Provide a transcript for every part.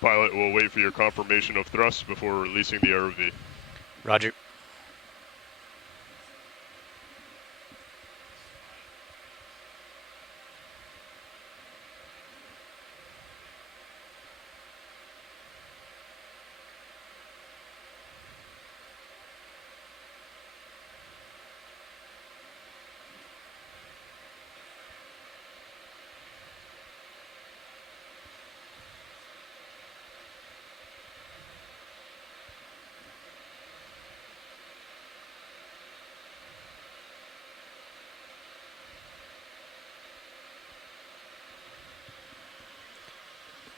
Pilot will wait for your confirmation of thrust before releasing the ROV. Roger.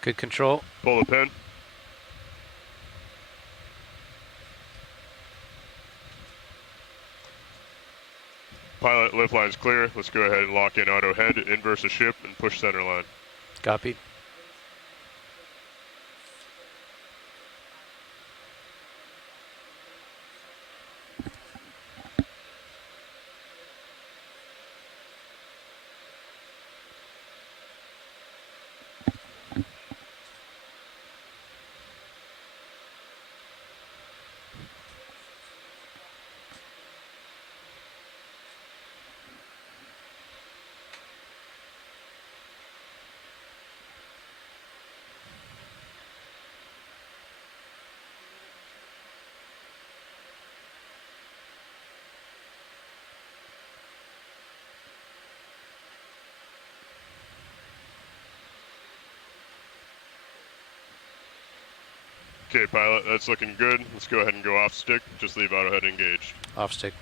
Good control. Pull the pin. Pilot, lift line's clear. Let's go ahead and lock in auto head, inverse the ship, and push center line. Copy. Okay, pilot, that's looking good. Let's go ahead and go off stick. Just leave auto head engaged. Off stick.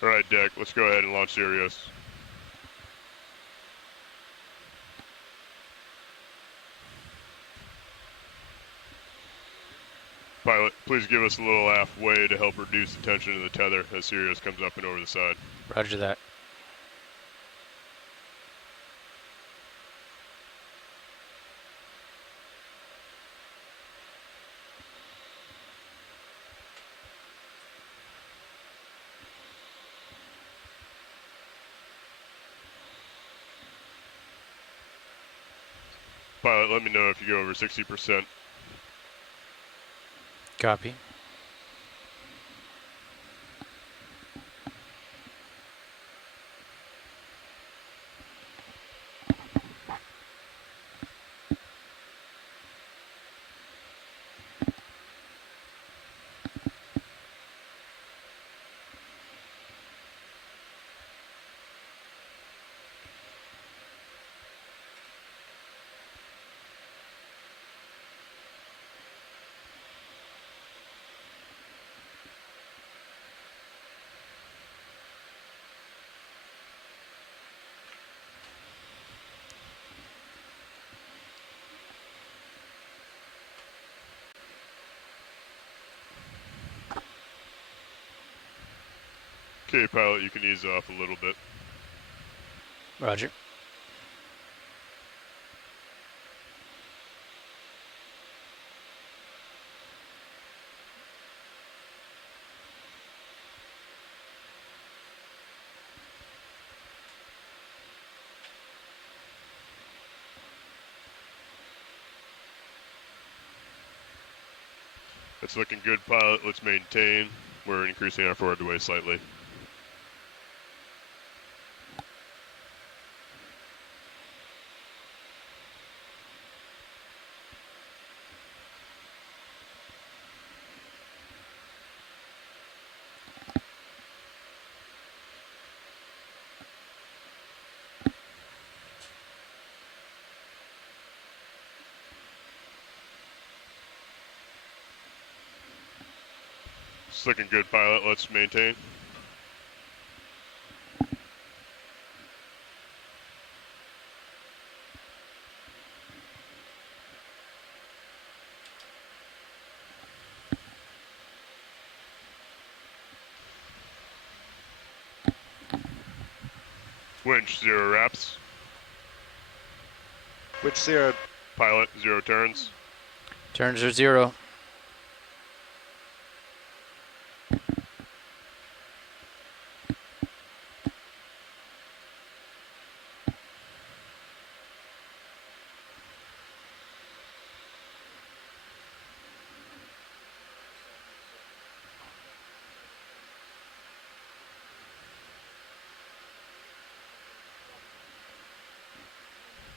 All right, deck, let's go ahead and launch Sirius. Pilot, please give us a little aft way to help reduce the tension of the tether as Sirius comes up and over the side. Roger that. Pilot, let me know if you go over 60%. Copy. Okay, pilot, you can ease off a little bit. Roger. It's looking good, pilot. Let's maintain. We're increasing our forward way slightly. It's looking good, pilot. Let's maintain. Winch, 0 wraps. Which 0? Pilot, 0 turns. Turns are 0.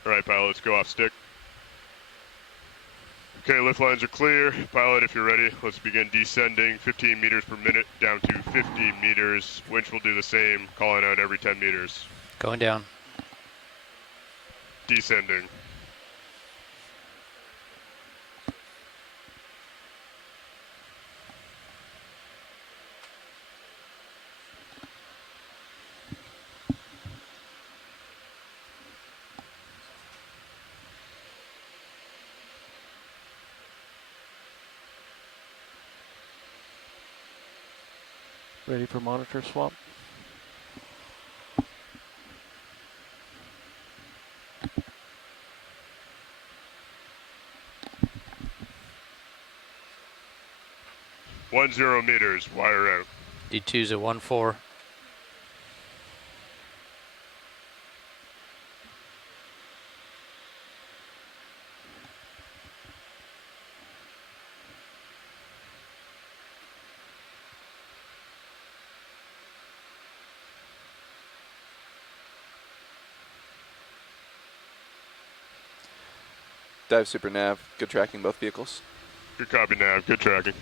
Alright, pilot, let's go off stick. Okay, lift lines are clear. Pilot, if you're ready, let's begin descending 15 meters per minute down to 50 meters. Winch will do the same, calling out every 10 meters. Going down. Descending. Ready for monitor swap. One 0 meters, wire out. D2's at 1-4. Dive Super Nav, good tracking both vehicles. Good copy, nav. Good tracking.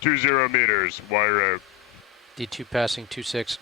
Two 0 meters, wire out. D2 passing 2-6.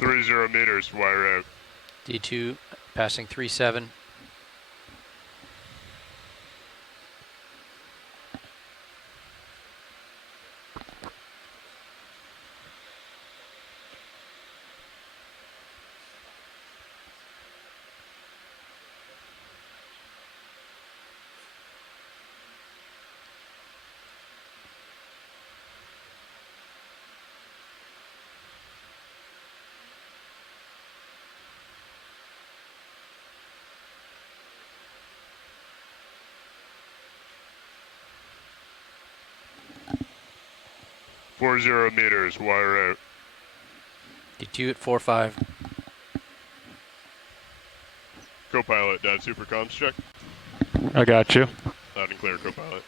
Three 0 meters, wire out. D2 passing 3-7. Four 0 meters, wire out. D2 at 4-5. Co-pilot, down super comms check. I got you. Loud and clear, co-pilot.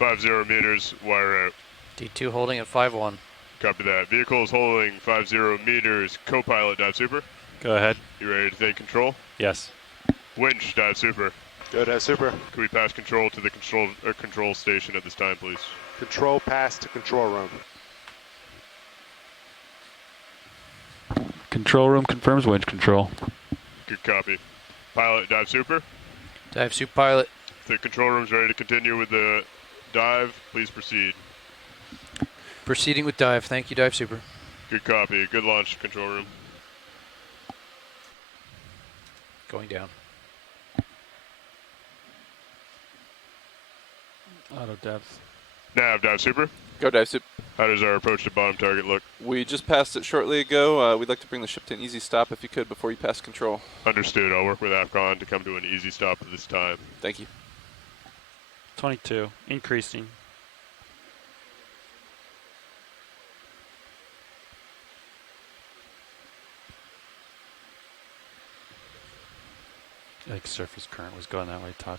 50 meters, wire out. D2 holding at 5-1. Copy that. Vehicle is holding 50 meters. Co-pilot, dive super. Go ahead. You ready to take control? Yes. Winch, dive super. Go ahead, super. Can we pass control to the control station at this time, please? Control pass to control room. Control room confirms winch control. Good copy. Pilot, dive super. Dive suit pilot. The control room's ready to continue with the dive. Please proceed. Proceeding with dive. Thank you, dive super. Good copy. Good launch, control room. Going down. Auto depth. Nav, dive super. Go dive soup. How does our approach to bottom target look? We just passed it shortly ago. We'd like to bring the ship to an easy stop if you could before you pass control. Understood. I'll work with AFCON to come to an easy stop at this time. Thank you. 22. Increasing. Like surface current was going that way, Todd.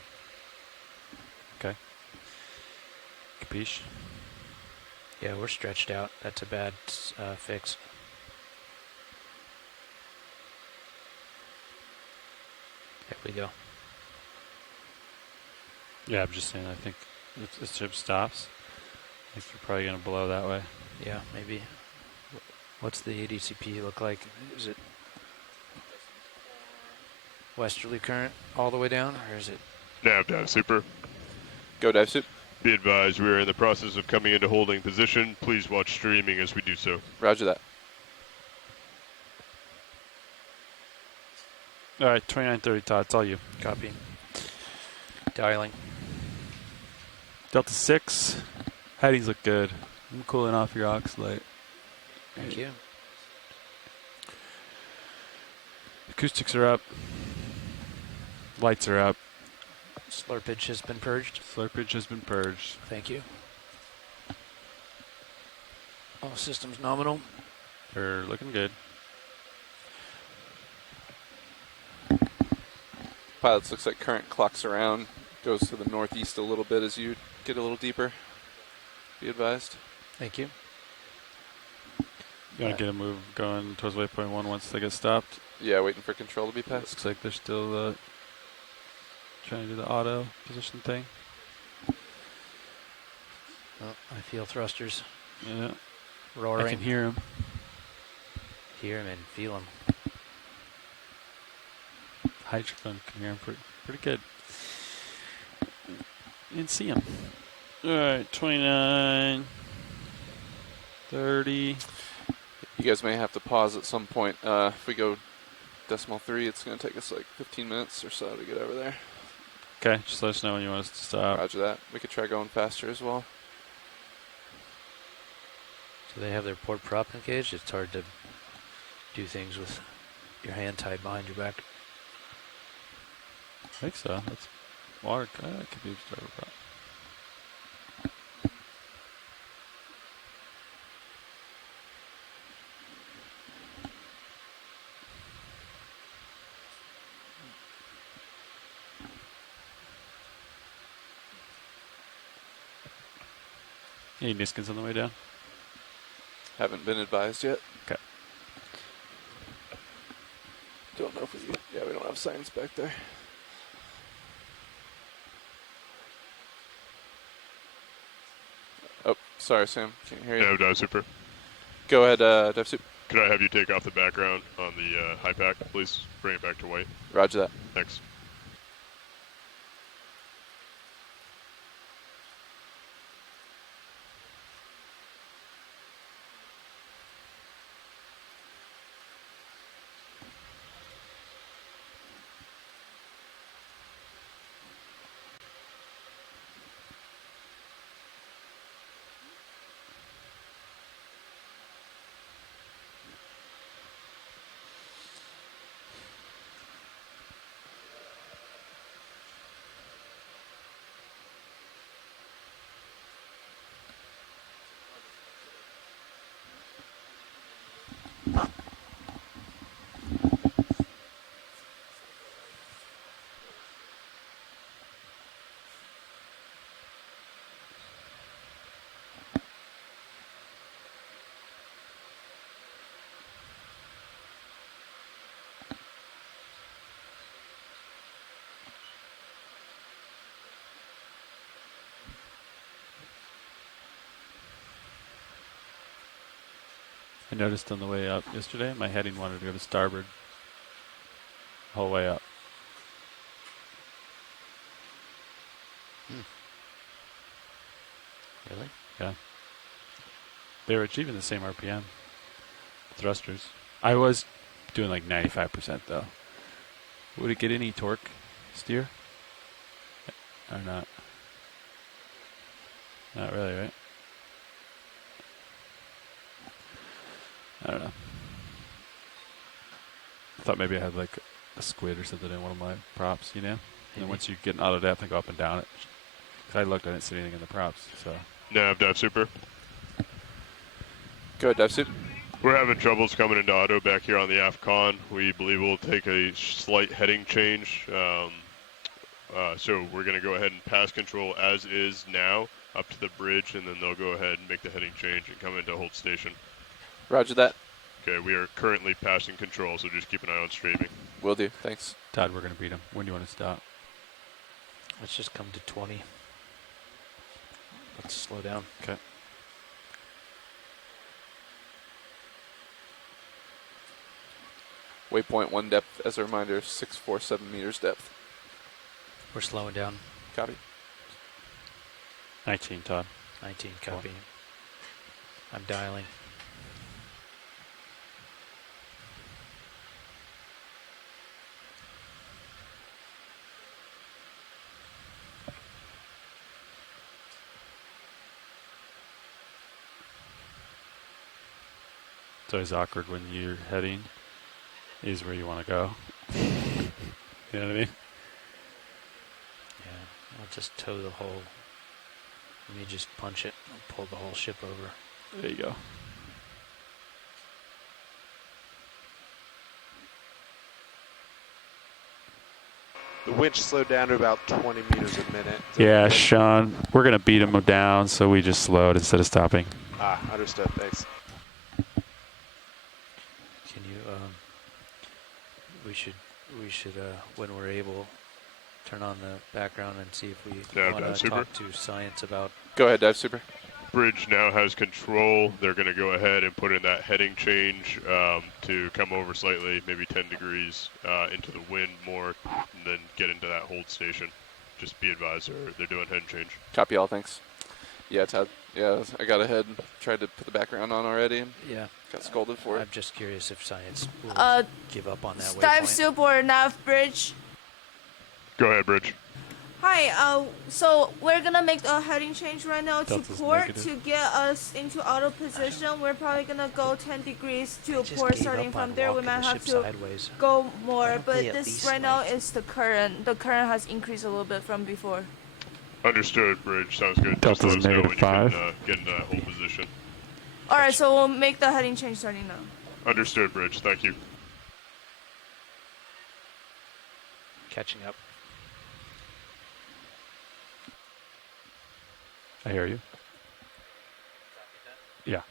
Okay. Capiche? Yeah, we're stretched out. That's a bad fix. There we go. Yeah, I'm just saying, I think if the ship stops, I think you're probably going to blow that way. Yeah, maybe. What's the ADCP look like? Is it westerly current all the way down, or is it? Nav, dive super. Go dive soup. Be advised, we are in the process of coming into holding position. Please watch streaming as we do so. Roger that. All right, 2930, Todd, it's all you. Copy. Dialing. Delta 6, headings look good. I'm cooling off your aux light. Thank you. Acoustics are up. Lights are up. Slurpage has been purged. Slurpage has been purged. Thank you. All systems nominal. They're looking good. Pilots, looks like current clocks around. Goes to the northeast a little bit as you get a little deeper. Be advised. Thank you. You want to get a move going towards waypoint 1 once they get stopped? Yeah, waiting for control to be passed. Looks like they're still trying to do the auto position thing. Oh, I feel thrusters Yeah, roaring. I can hear them. Hear 'em and feel 'em. Hydrophone can hear them pretty good. And see them. All right, 29, 30. You guys may have to pause at some point. If we go decimal 3, it's going to take us like 15 minutes or so to get over there. Okay, just let us know when you want us to stop. Roger that. We could try going faster as well. Do they have their port prop engaged? It's hard to do things with your hand tied behind your back. I think so. That's water. That could be a starter prop. Any Niskins on the way down? Haven't been advised yet. Okay. Don't know if we. Yeah, we don't have signs back there. Oh, sorry, Sam. Can't hear you. Nav, dive super. Go ahead, dive soup. Could I have you take off the background on the high pack, please? Bring it back to white. Roger that. Thanks. I noticed on the way up yesterday, my heading wanted to go to starboard the whole way up. Really? Yeah. They were achieving the same RPM. Thrusters. I was doing like 95% though. Would it get any torque steer? Or not? Not really, right? I don't know. I thought maybe I had like a squid or something in one of my props, you know? And then once you get auto depth and go up and down it. I looked, I didn't see anything in the props, so. Nav, dive super. Go ahead, dive suit. We're having troubles coming into auto back here on the aft con. We believe we'll take a slight heading change. So we're going to go ahead and pass control as is now up to the bridge, and then they'll go ahead and make the heading change and come into hold station. Roger that. Okay, we are currently passing control, so just keep an eye on streaming. Will do. Thanks. Todd, we're going to beat him. When do you want to stop? Let's just come to 20. Let's slow down. Okay. Waypoint 1 depth, as a reminder, 647 meters depth. We're slowing down. Copy. 19, Todd. 19, copy. I'm dialing. It's always awkward when you're heading is where you want to go. You know what I mean? Yeah, I'll just tow the whole. Let me just punch it and pull the whole ship over. There you go. The winch slowed down to about 20 meters a minute. Yeah, Sean, we're going to beat him down, so we just slowed instead of stopping. Ah, understood. Thanks. Can you? We should when we're able, turn on the background and see if we want to talk to science about. Go ahead, dive super. Bridge now has control. They're going to go ahead and put in that heading change to come over slightly, maybe 10 degrees into the wind more, and then get into that hold station. Just be advised, they're doing head change. Copy all, thanks. Yeah, Todd. Yeah, I got ahead and tried to put the background on already and Yeah. got scolded for it. I'm just curious if science will give up on that Dive waypoint. soup or nav bridge. Go ahead, Bridge. Hi, so we're gonna make a heading change right now to Delta's port negative. to get us into auto position. We're probably gonna go 10 degrees I to just port. gave Starting up from on there, we walking might the have ship to sideways. go more. don't But they at this least, right now like- is the current. The current has increased a little bit from before. Understood, Bridge. Sounds good. Just Delta's let us know when you -5. can get into that hold position. All right, so we'll make the heading change starting now. Understood, Bridge. Thank you. Catching up. I hear you. Yeah.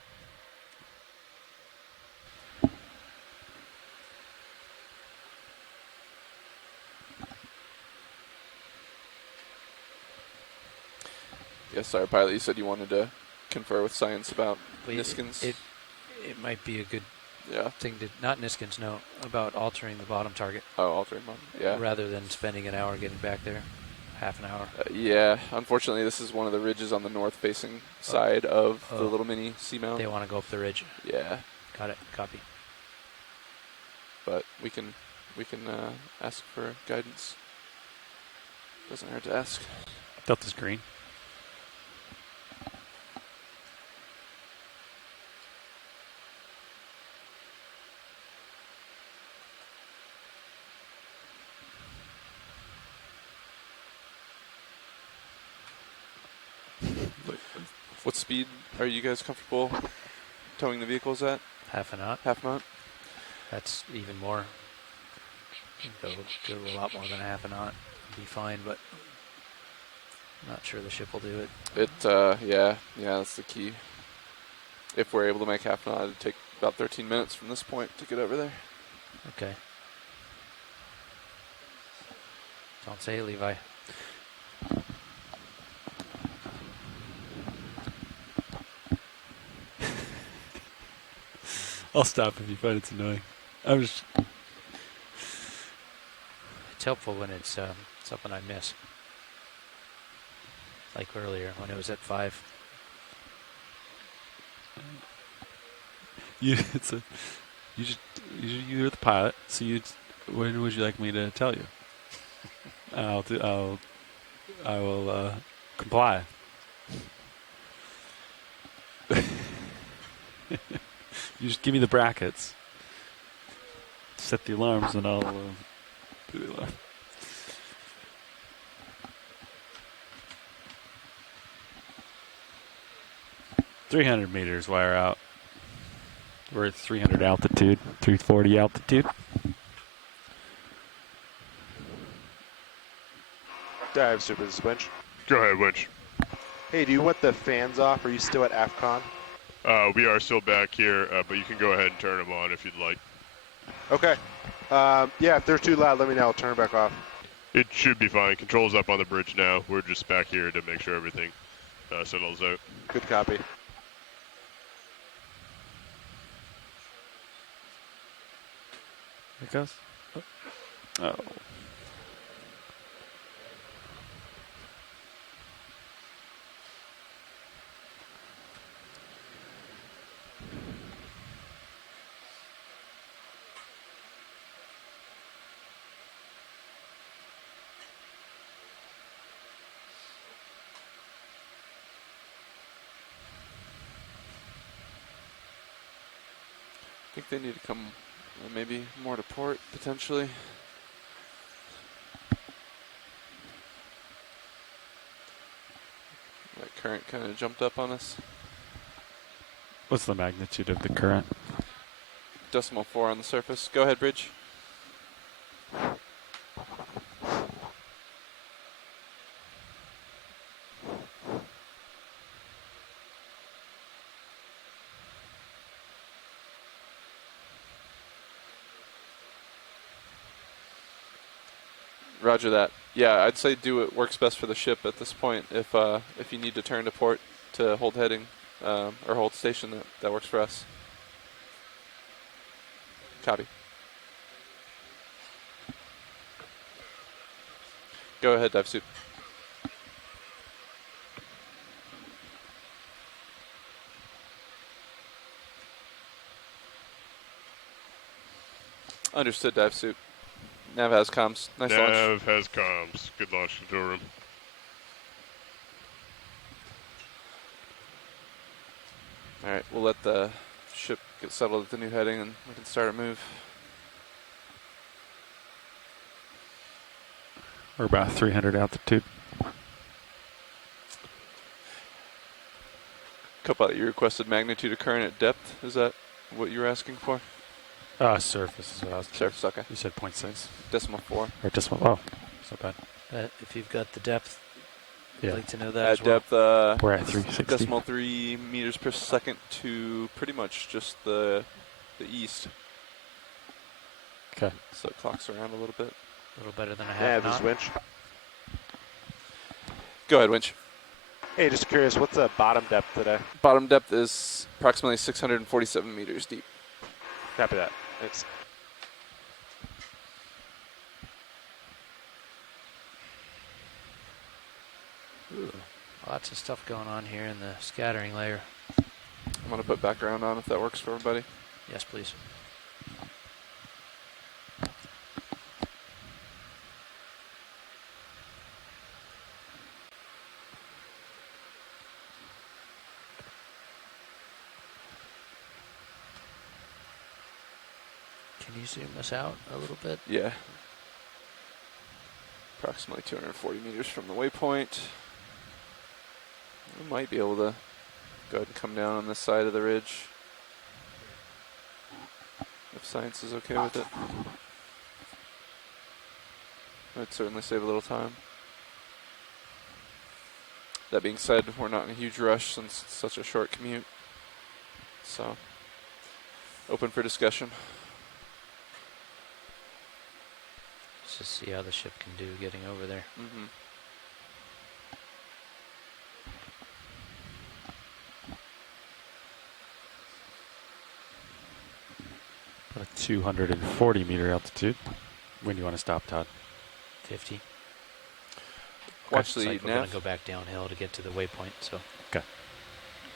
Yes, sorry, pilot. You said you wanted to confer with science about But Niskins. It might be a good Yeah. thing to not Niskins, no, about altering the bottom target Oh, altering mode. Yeah. rather than spending an hour getting back there, half an hour. Yeah. Unfortunately, this is one of the ridges on the north-facing side of the Oh. little mini Seamount. They want to go up the ridge. Yeah, Got it. Copy. but we can ask for guidance. Doesn't hurt to ask. Delta's green. What speed are you guys comfortable towing the vehicles at? Half a knot. Half knot? That's even more. Go a lot more than half a knot. Be fine, but I'm not sure the ship will do it. Yeah, that's the key. If we're able to make half knot, it'd take about 13 minutes from this point to get over there. Okay. Don't say it, Levi. I'll stop if you find it's annoying. I'm just. It's helpful when it's something I miss. Like earlier when it was at 5. You're the pilot, so when would you like me to tell you? I will comply. You just give me the brackets. Set the alarms, and I'll do the alarm. "300 meters, wire out. We're at 300 altitude, 340 altitude." Dive super this winch. Go ahead, winch. Hey, do you want the fans off? Are you still at AFCON? We are still back here, but you can go ahead and turn them on if you'd like. Okay. Yeah, if they're too loud, let me know. I'll turn it back off. It should be fine. Control's up on the bridge now. We're just back here to make sure everything settles out. Good copy. It goes. Oh. I think they need to come maybe more to port, potentially. That current kind of jumped up on us. What's the magnitude of the current? 0.4 on the surface. Go ahead, bridge. Roger that. Yeah, I'd say do what works best for the ship at this point. If you need to turn to port to hold heading or hold station, that works for us. Copy. Go ahead, dive suit. Understood, dive suit. Nav has comms. Nice launch. Nav has comms. Good launch, control room. All right, we'll let the ship get settled at the new heading, and we can start a move. We're about 300 altitude. Copilot, you requested magnitude of current at depth. Is that what you were asking for? Surface is what I was. Surface, okay. You said 0.6 0.4. or decimal. Oh, it's not bad. If you've got the depth, Yeah. I'd like to know that At as well. depth, We're at 360. 0.3 meters per second to pretty much just the east. Okay. So it clocks around a little bit. A little better than a Yeah, half this knot. winch. Go ahead, winch. Hey, just curious, what's the bottom depth today? Bottom depth is approximately 647 meters deep. Copy that. Thanks. Ooh, lots of stuff going on here in the scattering layer. I'm going to put background on if that works for everybody. Yes, please. Can you zoom us out a little bit? Yeah. Approximately 240 meters from the waypoint. We might be able to go ahead and come down on this side of the ridge. If science is okay with it. I'd certainly save a little time. That being said, we're not in a huge rush since it's such a short commute. So, open for discussion. Let's just see how the ship can do getting over there. Mm-hmm. About a 240 meter altitude. When do you want to stop, Todd? 50. Watch Looks the like we're going nav. to go back downhill to get to the waypoint, so. Okay.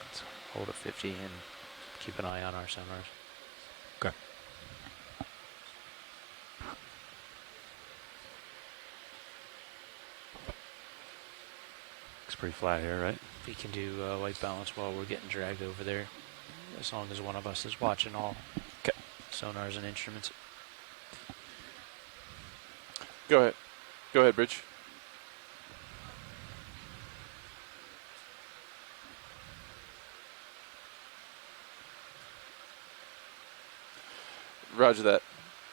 Let's hold at 50 and keep an eye on our sonars. Okay. Looks pretty flat here, right? We can do white balance while we're getting dragged over there, as long as one of us is watching all sonars and instruments. Go ahead. Go ahead, Bridge. Roger that.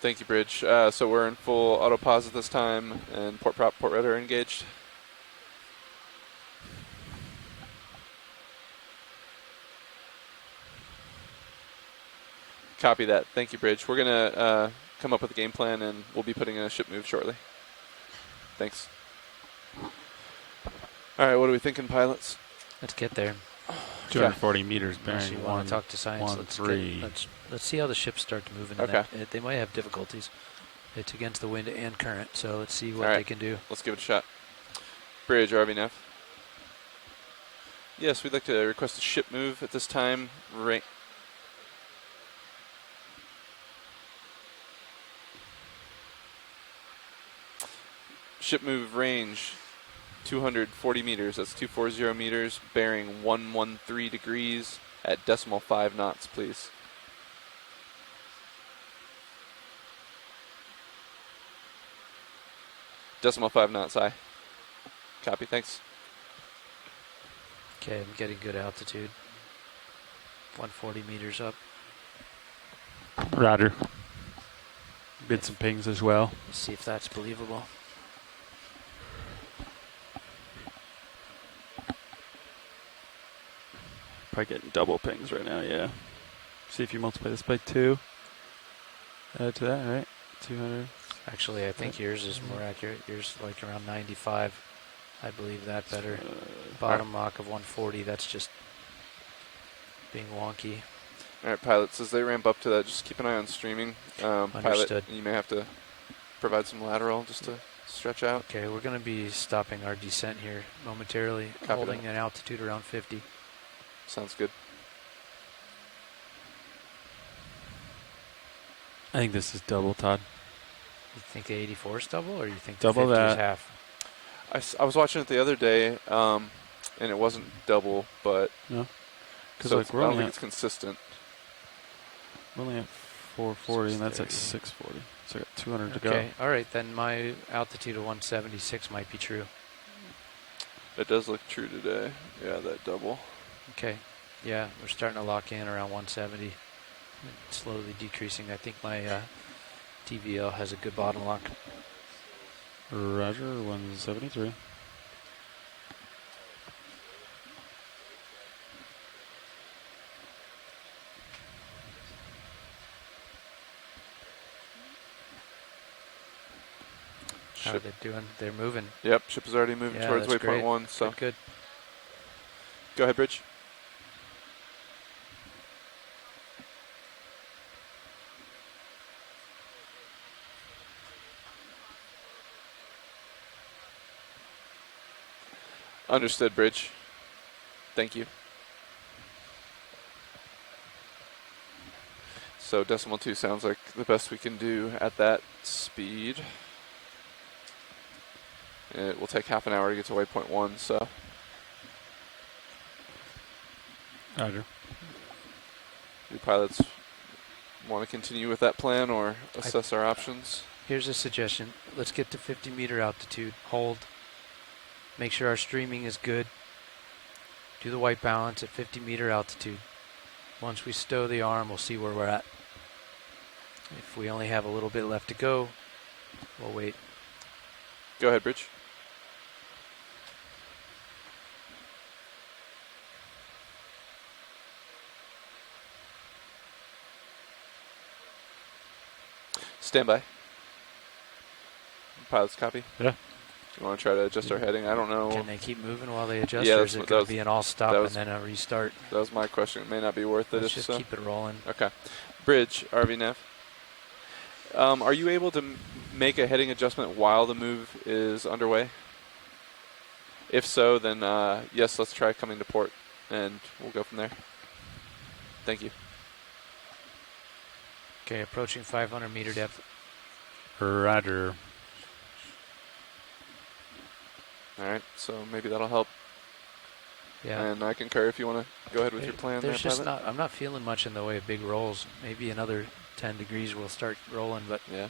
Thank you, Bridge. So we're in full auto pause at this time, and port prop, port rudder engaged. Copy that. Thank you, Bridge. We're going to come up with a game plan, and we'll be putting in a ship move shortly. Thanks. All right, what are we thinking, pilots? Let's get there. 240 meters Unless you bearing want one, to talk to science, 1, let's 3. let's see how the ships start to move into Okay. that. They might have difficulties. It's against the wind and current, so let's see what All right. they can do. Let's give it a shot. Bridge, RVNF. Yes, we'd like to request a ship move at this time. Ship move range 240 meters. That's 240 meters, bearing 113 degrees at decimal 5 knots, please. Decimal 5 knots, aye. Copy, thanks. Okay, I'm getting good altitude. 140 meters up. Roger. Did some pings as well. Let's see if that's believable. Probably getting double pings right now, yeah. See if you multiply this by 2. Add to that, right? 200. Actually, I think yours is more accurate. Yours is like around 95. I believe that better. Bottom lock of 140, that's just being wonky. All right, pilots, as they ramp up to that, just keep an eye on streaming. Pilot, Understood. you may have to provide some lateral just to stretch out. Okay, we're going to be stopping our descent here momentarily, Copy holding that. an altitude around 50. Sounds good. I think this is double, Todd. You think the 84 is double, or you think Double the 50 is that. half? I was watching it the other day, and it wasn't double, but No? Because so like I we're don't only think at, it's consistent. we're only at 440, and that's at 630. 640. So I got 200 to go. Okay, all right, then my altitude of 176 might be true. It does look true today. Yeah, that double. Okay, yeah, we're starting to lock in around 170. It's slowly decreasing. I think my TVL has a good bottom lock. Roger, 173. How are Ship. they doing? They're moving. Yep, ship is already moving Yeah, towards that's waypoint great. 1. So Good. go ahead, Bridge. Understood, Bridge. Thank you. So decimal 2 sounds like the best we can do at that speed. It will take half an hour to get to waypoint 1, so Roger. do pilots want to continue with that plan or assess our options? Here's a suggestion. Let's get to 50 meter altitude. Hold. Make sure our streaming is good. Do the white balance at 50 meter altitude. Once we stow the arm, we'll see where we're at. If we only have a little bit left to go, we'll wait. Go ahead, Bridge. Stand by. Pilots copy. Yeah. You want to try to adjust our heading? I don't know. Can they keep moving while they adjust, Yeah, or that's is it what- going that to be was- an all stop that and was- then a restart? That was my question. It may not be worth it Let's if just so. keep it rolling. Okay. Bridge, RVNAV. Are you able to make a heading adjustment while the move is underway? If so, then yes, let's try coming to port, and we'll go from there. Thank you. Okay, approaching 500 meter depth. Roger. All right, so maybe that'll help. Yeah. And I concur if you want to go ahead with your plan there, There's just Pilot. I'm not feeling much in the way of big rolls. Maybe another 10 degrees we'll start rolling, but Yeah.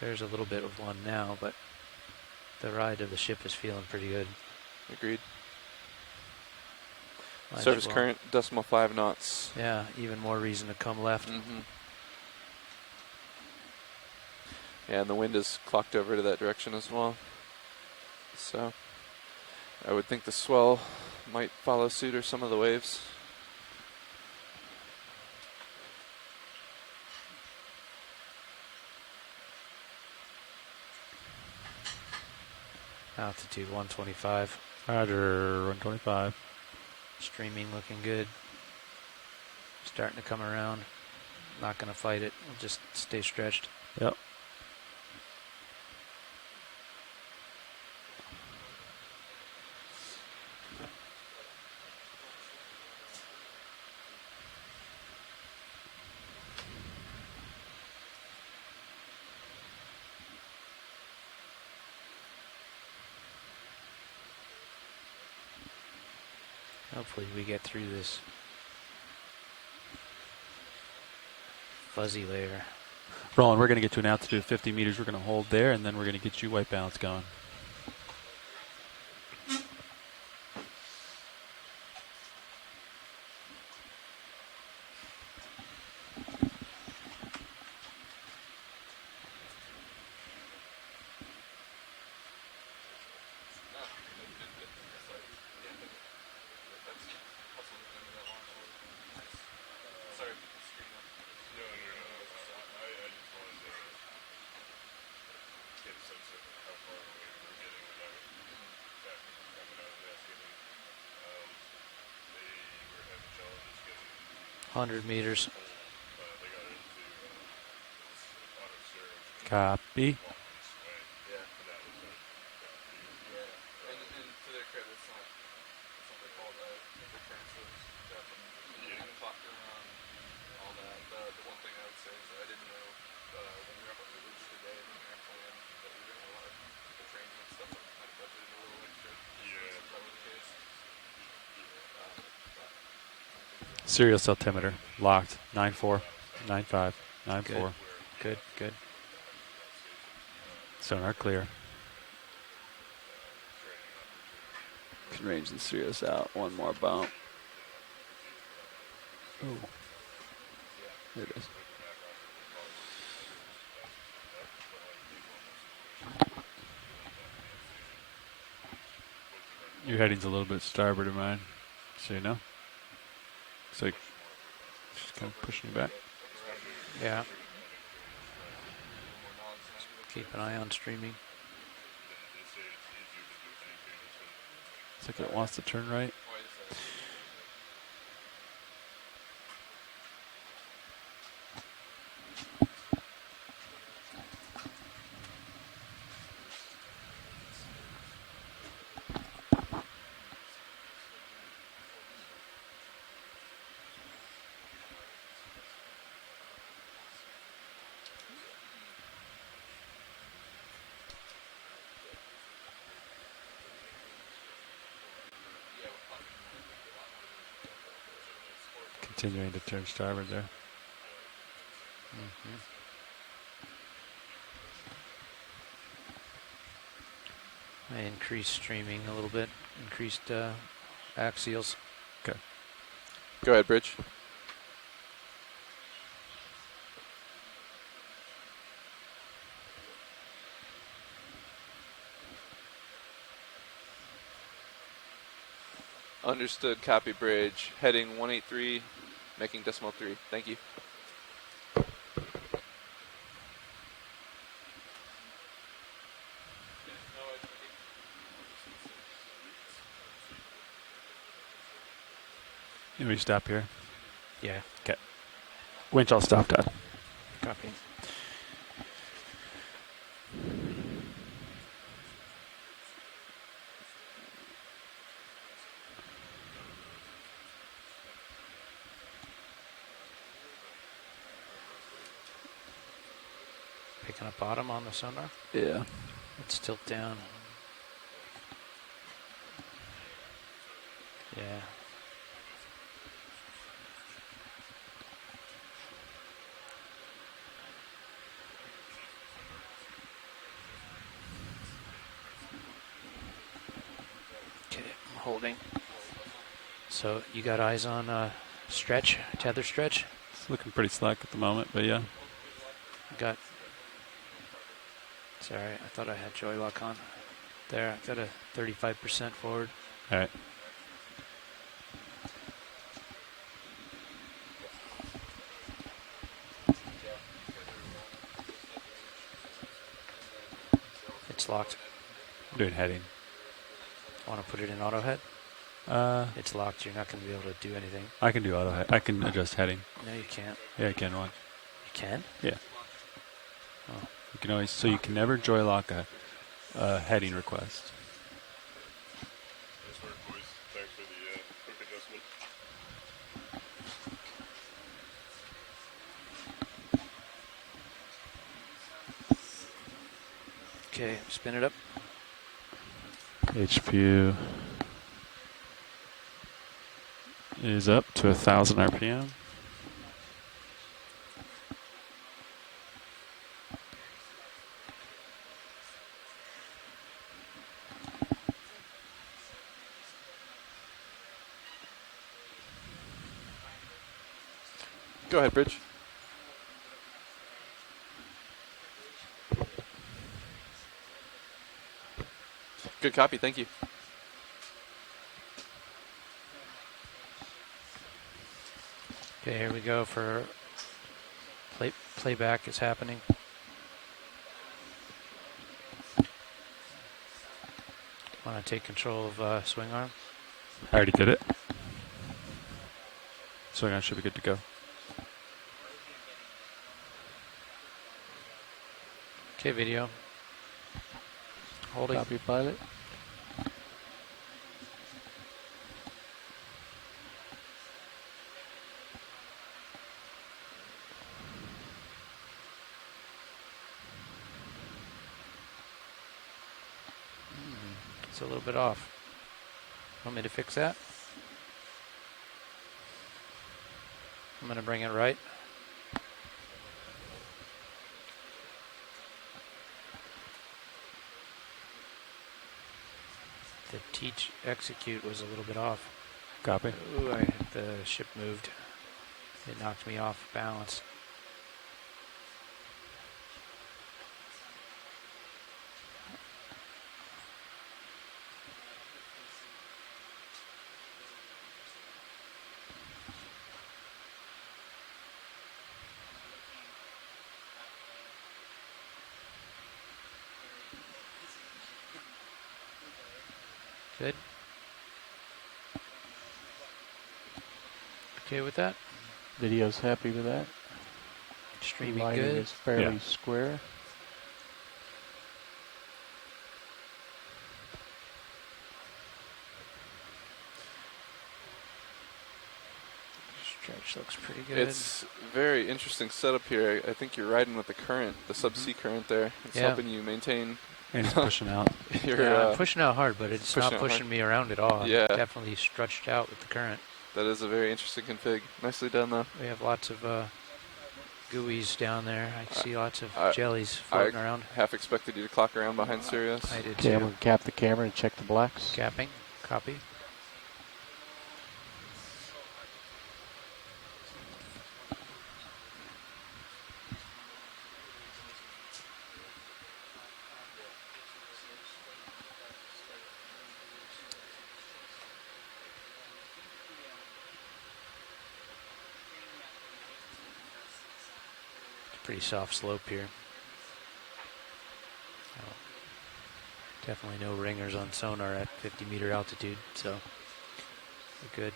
there's a little bit of one now, but the ride of the ship is feeling pretty good. Agreed. Might as Surface well. current, 0.5 knots. Yeah, even more reason to come left. Mm-hmm. Yeah, and the wind is clocked over to that direction as well. So I would think the swell might follow suit, or some of the waves. Altitude 125. Roger. 125. Streaming looking good. Starting to come around. Not going to fight it. We'll just stay stretched. Yep. Hopefully we get through this fuzzy layer. Roland, we're going to get to an altitude of 50 meters. We're going to hold there, and then we're going to get you white balance going. They 100 meters. got into Copy. Yeah. And to their credit, it's not something called differentials. Definitely clocked around all that. The one thing I would say is that I didn't know when we were up on the roof today in our plan that we were going to have a lot of the training and stuff. I might have budgeted a little extra. Yeah. If that were the case. Serial altimeter locked. 94, 95, 94. Good, good. Sonar clear. Can range the Sirius out. One more bump. Ooh. There it is. Your heading's a little bit starboard of mine, so you know. Looks like she's kind of pushing you back. Yeah. Keep an eye on streaming. Looks like it wants to turn right. Continuing to turn starboard there. I increased streaming a little bit. Increased axials. Go ahead, Bridge. Understood. Copy, Bridge. Heading 183, making 0.3. Thank you. Can we stop here? Yeah. Winch all stopped at. Copy. Picking up bottom on the sonar. Yeah. Let's tilt down. Yeah. Okay, I'm holding. So you got eyes on stretch, tether stretch? It's looking pretty slack at the moment, but yeah. Got. Sorry, I thought I had joy lock on. There, I got a 35% forward. All right. It's locked. I'm doing heading. Want to put it in auto head? Uh, It's locked. You're not going to be able to do anything. I can do auto head. I can adjust heading. No, you can't. Yeah, I can one. You can? Yeah. Oh. You can always. So you can never joy lock a heading request. Nice work, boys. Thanks for the quick adjustment. Okay, spin it up. HPU is up to 1,000 RPM. Go ahead, Bridge. Good copy, thank you. Okay, here we go for playback is happening. Want to take control of swing arm? I already did it. So I should be good to go. Okay, video. Holding. Copy pilot. It's a little bit off. Want me to fix that? I'm going to bring it right. The teach execute was a little bit off. Copy. Ooh, the ship moved. It knocked me off balance. Good. Okay with that? Video's happy with that. Streaming Lighting good. is fairly Yeah. square. Stretch looks pretty good. It's very interesting setup here. I think you're riding with the current, the subsea current there. It's Yeah. helping you maintain And it's pushing out. your. Yeah, I'm pushing out hard, but it's pushing not out hard. pushing me around at all. Yeah. I'm definitely stretched out with the current. That is a very interesting config. Nicely done, though. We have lots of gooeys down there. I see lots of I- jellies floating around. Half expected you to clock around behind Sirius. I did Okay, I'm too. going to cap the camera and check the blacks. Capping. Copy. Pretty soft slope here. Oh, definitely no ringers on sonar at 50 meter altitude, so we're good.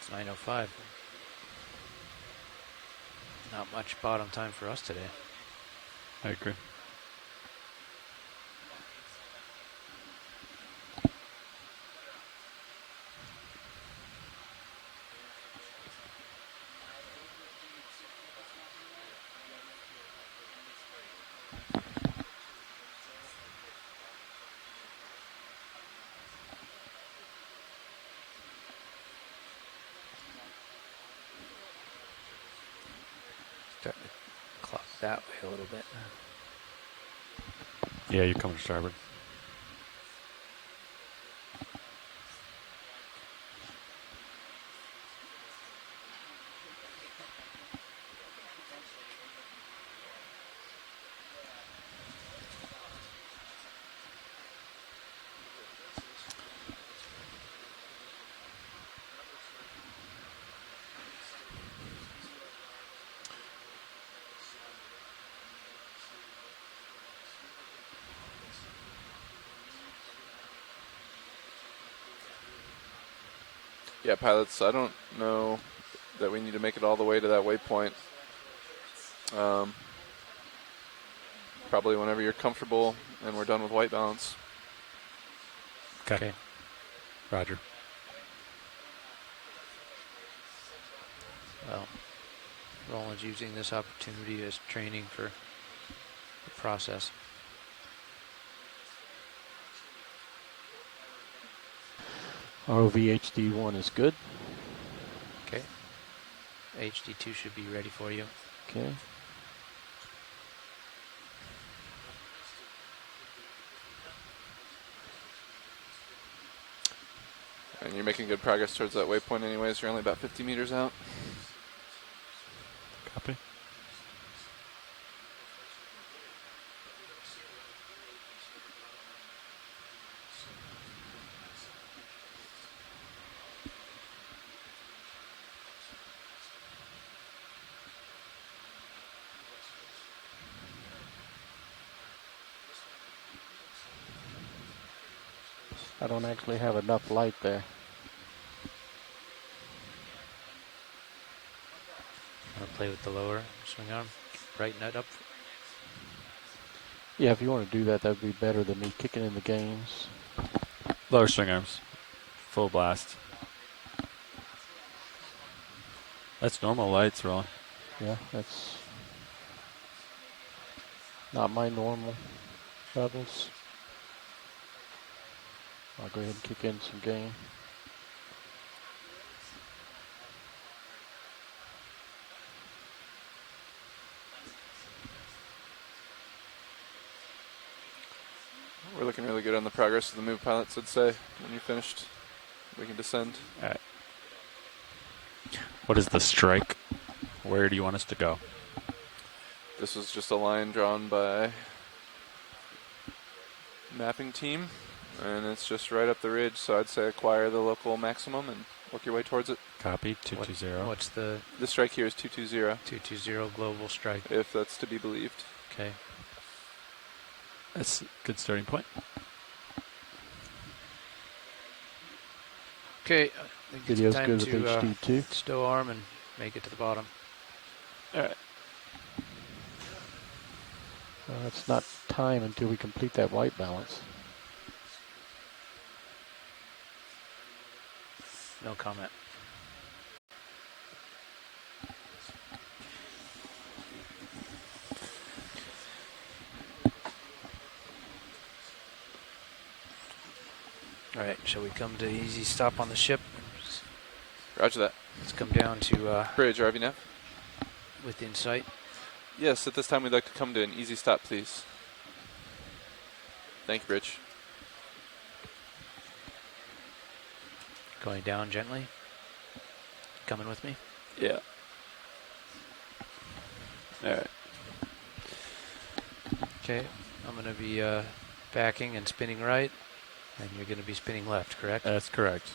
It's 9:05. Not much bottom time for us today. I agree. that way a little bit. Yeah, you're coming to starboard. Yeah, pilots, I don't know that we need to make it all the way to that waypoint. Probably whenever you're comfortable and we're done with white balance. Okay. Roger. Well, Roland's using this opportunity as training for the process. ROV HD1 is good. Okay. HD2 should be ready for you. Okay. And you're making good progress towards that waypoint anyways. You're only about 50 meters out. Copy. I don't actually have enough light there. Want to play with the lower swing arm? Brighten that up. Yeah, if you want to do that, that would be better than me kicking in the games. Lower string arms. Full blast. That's normal lights, Roland. Yeah, that's not my normal levels. I'll go ahead and kick in some gain. We're looking really good on the progress of the move, pilots, I'd say. When you're finished, we can descend. All right. What is the strike? Where do you want us to go? This was just a line drawn by mapping team, and it's just right up the ridge, so I'd say acquire the local maximum and work your way towards it. Copy. 220. What's the The strike here is 220, 220 global strike? if that's to be believed. Okay. That's a good starting point. Okay. I think it's Video's time good with to HD2. stow arm and make it to the bottom. All right. It's not time until we complete that white balance. No comment. All right, shall we come to easy stop on the ship? Roger that. Let's come down to Bridge, RV nav. within sight. Yes, at this time we'd like to come to an easy stop, please. Thank you, Bridge. Going down gently. Coming with me. Yeah. All right. Okay, I'm going to be backing and spinning right, and you're going to be spinning left, correct? That's correct.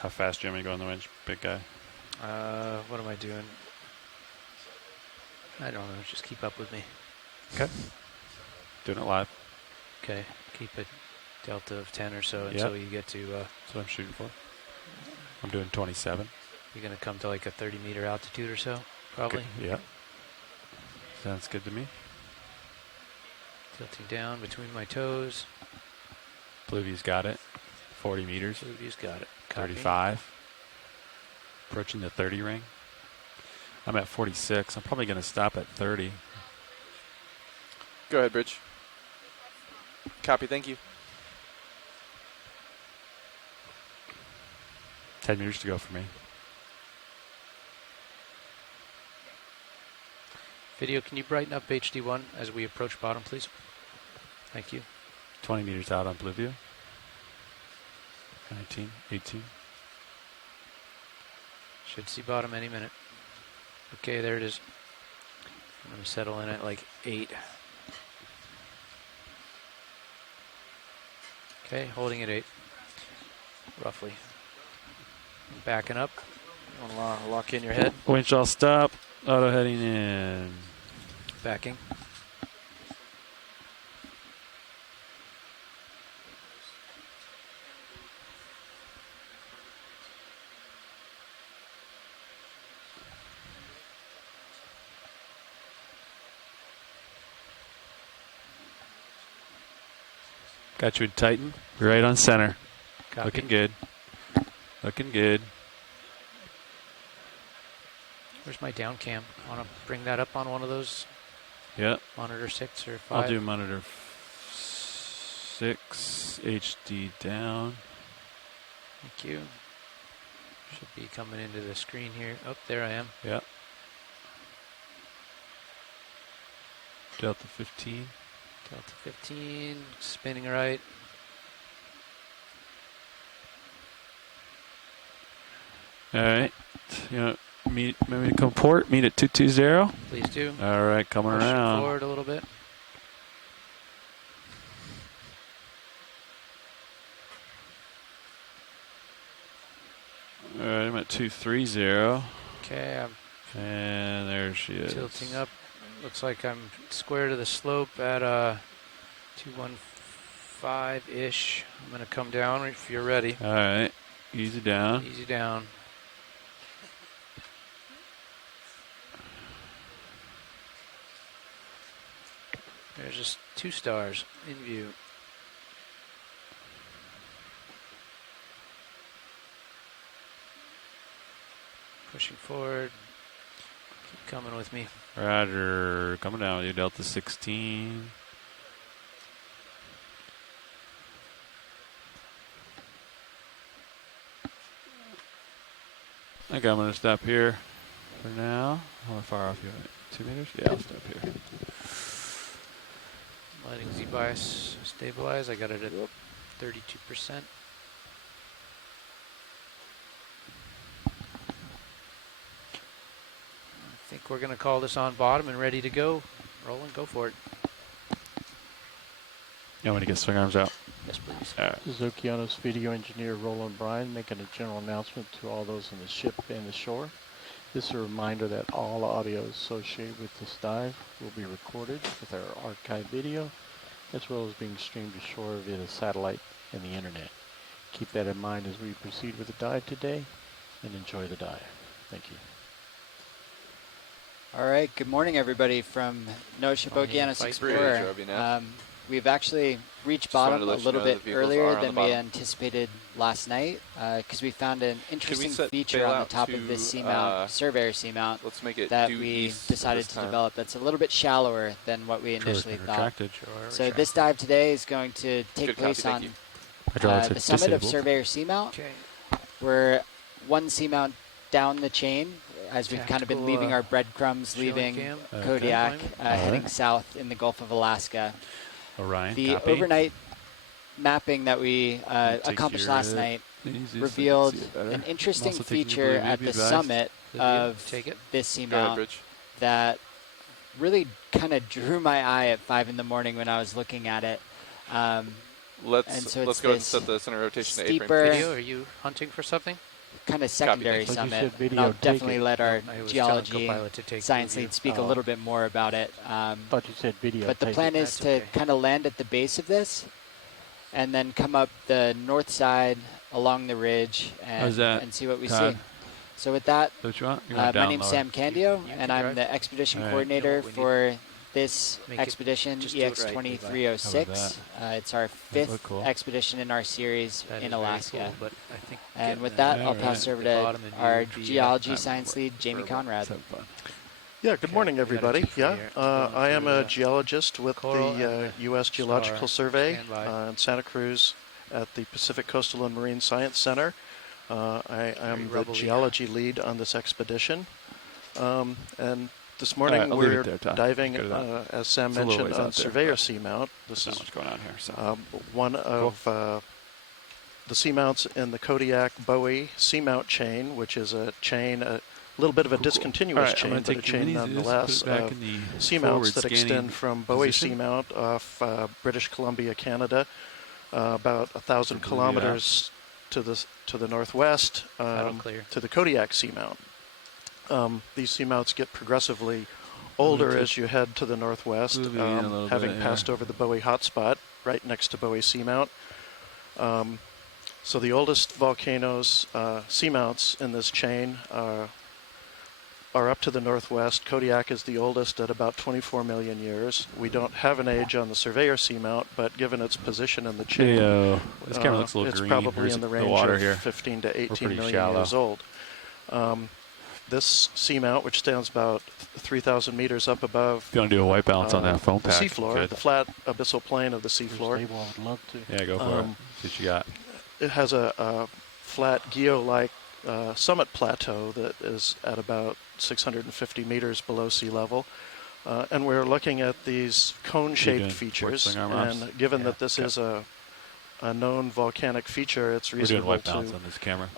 How fast do you want me to go on the winch, big guy? What am I doing? I don't know, just keep up with me. Okay. Doing it live. Okay, keep a delta of 10 or so until you get to, That's what I'm shooting for. I'm doing 27. you're going to come to like a 30 meter altitude or so, probably. Good. Yeah. Sounds good to me. Tilting down between my toes. Blue view's got it. 40 meters. Blue view's got it. Copy. 35. Approaching the 30 ring. I'm at 46. I'm probably going to stop at 30. Go ahead, Bridge. Copy, thank you. 10 meters to go for me. Video, can you brighten up HD1 as we approach bottom, please? Thank you. 20 meters out on Blueview. 19, 18. Should see bottom any minute. Okay, there it is. I'm going to settle in at like 8. Okay, holding at 8. Roughly. Backing up. You want to lock in your head. Winch all stop. Auto heading in. Backing. Got you in Titan. Right on center. Copy. Looking good. Looking good. Where's my down cam? Want to bring that up on one of those? Yeah. Monitor 6 or 5? I'll do monitor 6. HD down. Thank you. Should be coming into the screen here. Oh, there I am. Yeah. Delta 15. Delta 15, spinning right. All right. You know, maybe come port. Meet at 220. Please do. All right, coming Push it around. forward a little bit. All right, I'm at 230. Okay, I'm And there she is. tilting up. Looks like I'm square to the slope at 215-ish. I'm going to come down if you're ready. All right. Easy down. Easy down. There's just 2 stars in view. Pushing forward. Keep coming with me. Roger. Coming down with you, Delta 16. I think I'm going to stop here for now. How far off you at? 2 meters? Yeah, I'll stop here. Letting Z-bias stabilize. I got it at 32%. I think we're going to call this on bottom and ready to go. Roll and go for it. You want me to get swing arms out? Yes, please. All right. This is Okeanos video engineer Roland Bryan making a general announcement to all those on the ship and the shore. This is a reminder that all audio associated with this dive will be recorded with our archive video, as well as being streamed to shore via the satellite and the internet. Keep that in mind as we proceed with the dive today, and enjoy the dive. Thank you. All right, good morning, everybody, from Noship Okeanos Explorer. We've actually reached bottom a little bit earlier than we anticipated last night because we found an interesting feature on the top of this Seamount, Surveyor Seamount, that we decided to develop that's a little bit shallower than what we initially thought. So this dive today is going to take place on the summit of Surveyor Seamount. We're one Seamount down the chain, as we've kind of been leaving our breadcrumbs, leaving Kodiak, heading south in the Gulf of Alaska. Orion, the copy. Overnight mapping that we accomplished last night revealed an interesting feature at the summit of this Seamount that really kind of drew my eye at 5 in the morning when I was looking at it. Let's go ahead and set the center rotation to steeper. Video, are you hunting for something? Kind of secondary summit, and I'll definitely let our geology science lead speak a little bit more about it. Thought you said video. But the plan is to kind of land at the base of this, and then come up the north side along the ridge and see what we see. So with that, my name's Sam Candio, and I'm the expedition coordinator for this expedition, EX2306. It's our 5th expedition in our series in Alaska. And with that, I'll pass over to our geology science lead, Jamie Conrad. Yeah, good morning, everybody. I am a geologist with the U.S. Geological Survey in Santa Cruz at the Pacific Coastal and Marine Science Center. I am the geology lead on this expedition. And This morning I'll leave it we're there, Todd. diving, Go to that. as Sam It's a little mentioned, ways on out there, Surveyor but Seamount. This There's is not much going on here. So one of the seamounts in the Kodiak Bowie seamount chain, which is a chain, a little bit of a discontinuous chain, but a chain nonetheless, of seamounts that extend from Bowie Seamount off British Columbia, Canada, about 1,000 kilometers to the northwest, to the Kodiak Seamount. These seamounts get progressively older as you head to the northwest, having passed over the Bowie hotspot right next to Bowie Seamount. So the oldest volcanoes, seamounts in this chain are up to the northwest. Kodiak is the oldest at about 24 million years. We don't have an age on the Surveyor Seamount, but given its position in the chain, this camera looks a little it's green. probably in the range of here? 15 to 18 million shallow. years old. This seamount, which stands about 3,000 meters up above If you want to do a white balance on that foam the pack, seafloor, the flat abyssal plane of the seafloor. I would love to. Yeah, go for it. See what you got. It has a flat geo-like summit plateau that is at about 650 meters below sea level. And we're looking at these cone-shaped features. And given that this is a known volcanic feature, it's reasonable to on this camera.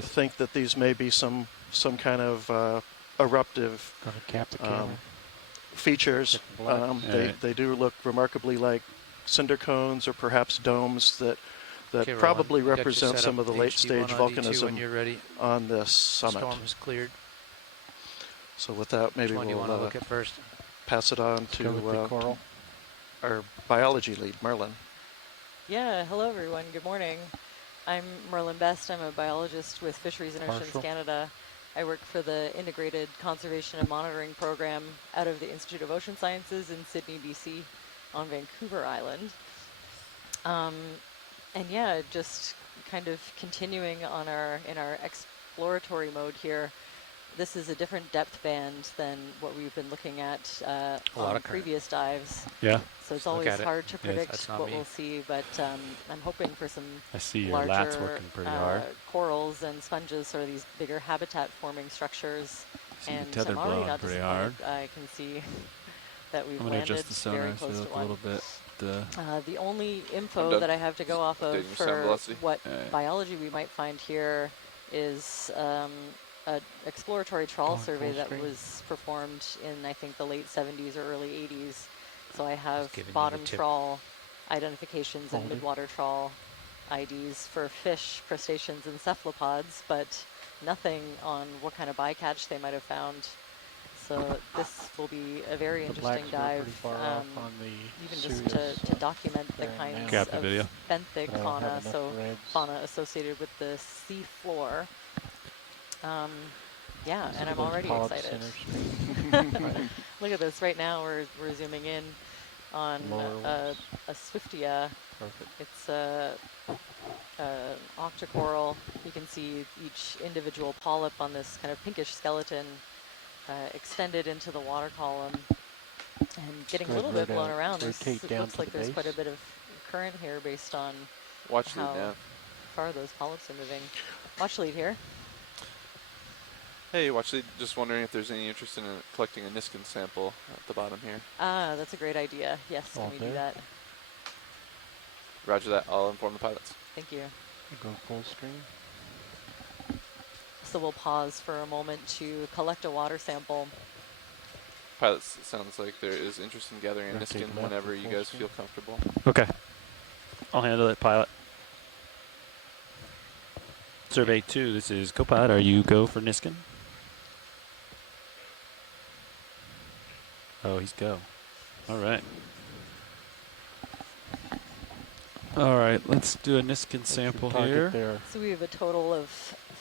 Think that these may be some kind of eruptive features. They do look remarkably like cinder cones or perhaps domes that probably represent some of the late-stage volcanism on this summit. Storm is cleared. So with that, maybe we'll look at first. pass it on to our biology lead, Merlin. Yeah, hello everyone, good morning. I'm Merlin Best, I'm a biologist with Fisheries and Oceans Canada. I work for the Integrated Conservation and Monitoring Program out of the Institute of Ocean Sciences in Sydney, BC on Vancouver Island. And yeah, just kind of continuing on in our exploratory mode here. This is a different depth band than what we've been looking at on previous dives. Yeah. So it's always hard to predict what we'll see, but I'm hoping for some larger corals and sponges, sort of these bigger habitat-forming structures. And I'm already not disappointed. I can see that we've landed very close to one. The only info that I have to go off of for what biology we might find here is an exploratory trawl survey that was performed in, I think, the late 70s or early 80s. So I have bottom trawl identifications and midwater trawl IDs for fish, crustaceans, and cephalopods, but nothing on what kind of bycatch they might have found. So this will be a very interesting dive, even just to document the kinds of benthic fauna, so fauna associated with the sea floor. Yeah, and I'm already excited. Look at this, right now we're zooming in on a Swiftia. It's an octocoral. You can see each individual polyp on this kind of pinkish skeleton extended into the water column and getting a little bit blown around. It looks like there's quite a bit of current here based on how far those polyps are moving. Watch lead here. Hey, watch lead. Just wondering if there's any interest in collecting a Niskin sample at the bottom here. Ah, that's a great idea. Yes, can we do that? Roger that. I'll inform the pilots. Thank you. Go full screen. So we'll pause for a moment to collect a water sample. Pilots, it sounds like there is interest in gathering a Niskin whenever you guys feel comfortable. Okay. I'll handle it, pilot. Survey 2, this is co-pilot. Are you go for Niskin? Oh, he's go. All right. All right, let's do a Niskin sample here. So we have a total of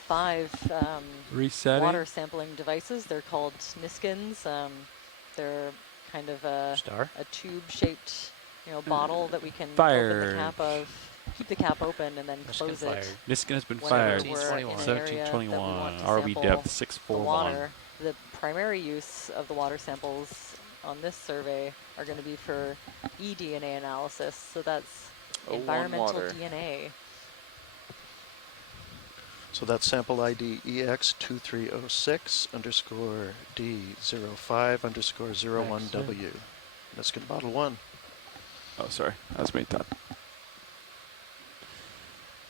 5 water sampling devices. They're called Niskins. They're kind of a tube-shaped, bottle that we can open the cap of. Keep the cap open and then close it. Niskin has been fired. 1721. RV depth 641. The primary use of the water samples on this survey are going to be for eDNA analysis. So that's environmental DNA. So that's sample ID EX2306_D05_01W. Mexican bottle 1. Oh, sorry. That's me, Todd.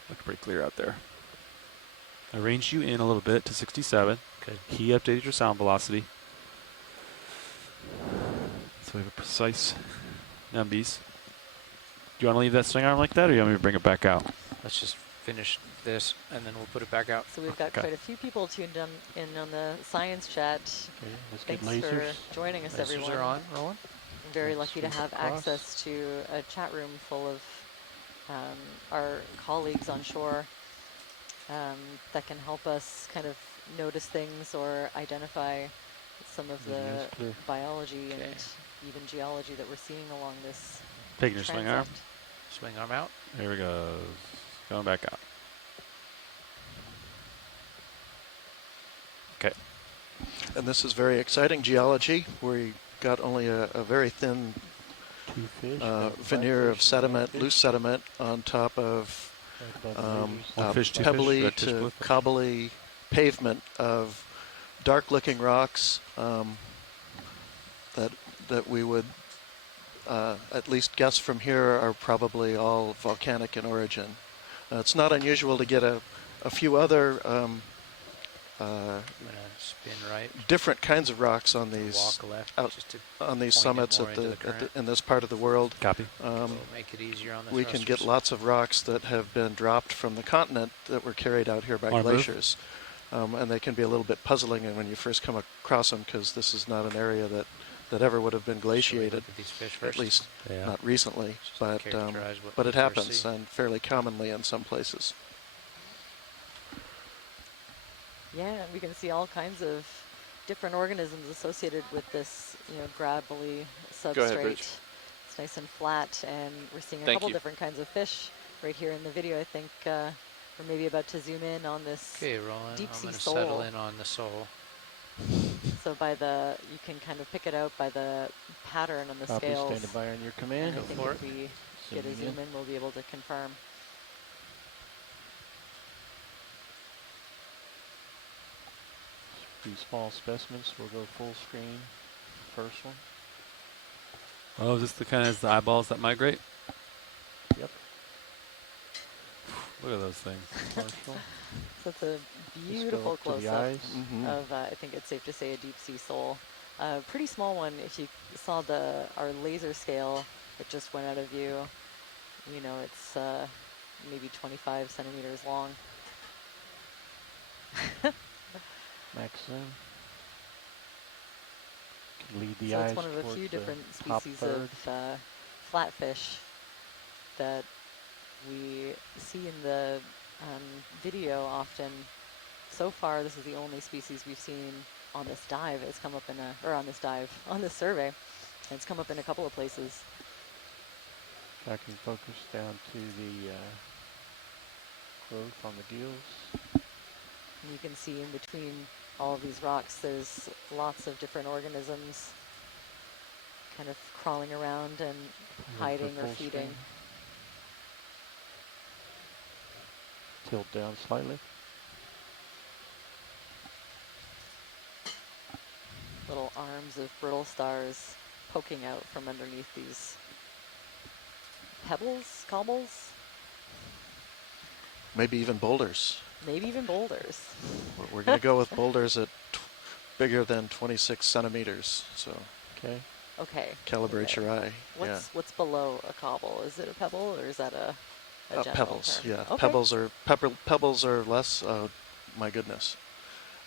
Looked pretty clear out there. I ranged you in a little bit to 67. Okay. He updated your sound velocity. So we have a precise numbies. Do you want to leave that swing arm like that, or do you want me to bring it back out? Let's just finish this, and then we'll put it back out. So we've got quite a few people tuned in on the science chat. Okay, let's Thanks get lasers. for joining us, Lasers everyone. are on, Roland. I'm very Let's lucky to sweep have across. access to a chat room full of our colleagues on shore that can help us kind of notice things or identify some of the biology and even geology that we're seeing along this Taking your swing arm. Swing arm out. Here we go. Going back out. Okay. And this is very exciting geology. We got only a very thin veneer of sediment, loose sediment, on top of pebbly to cobbly pavement of dark-looking rocks that we would at least guess from here are probably all volcanic in origin. It's not unusual to get a few other I'm gonna spin right. different kinds of rocks on these Walk left, on these summits in this part of the world. Copy. Make it easier on the We can get lots of rocks that have been dropped from the continent that were carried out here by glaciers. And they can be a little bit puzzling when you first come across them, because this is not an area that ever would have been glaciated, at least not recently. But it happens, and fairly commonly in some places. Yeah, we can see all kinds of different organisms associated with this, gravelly substrate. Go ahead, Rich. It's nice and flat, and we're seeing a couple different kinds of fish right here in the video. I think we're maybe about to zoom in on this deep sea sole. Settle in on the sole. So you can kind of pick it out by the pattern on the scales. Standing by on your command. I think if we get a zoom in, we'll be able to confirm. These small specimens will go full screen. First one. Oh, is this the kind of the eyeballs that migrate? Yep. Look at those things. So it's a beautiful close-up of, I think it's safe to say, a deep sea sole. Pretty small one. If you saw our laser scale that just went out of view, it's maybe 25 centimeters long. Max zoom. Can lead the so eyes it's one of a few different species of flatfish that we see in the video often. So far, this is the only species we've seen on this dive. It's come up on this survey. And it's come up in a couple of places. Tracking focus down to the growth on the gills. And you can see in between all of these rocks, there's lots of different organisms kind of crawling around and hiding or feeding. Tilt down slightly. Little arms of brittle stars poking out from underneath these pebbles, cobbles? Maybe even boulders. Maybe even boulders. We're going to go with boulders at bigger than 26 centimeters. So calibrate your eye. What's below a cobble? Is it a pebble, or is that a general pebbles? term? Yeah, Okay. pebbles are less. My goodness,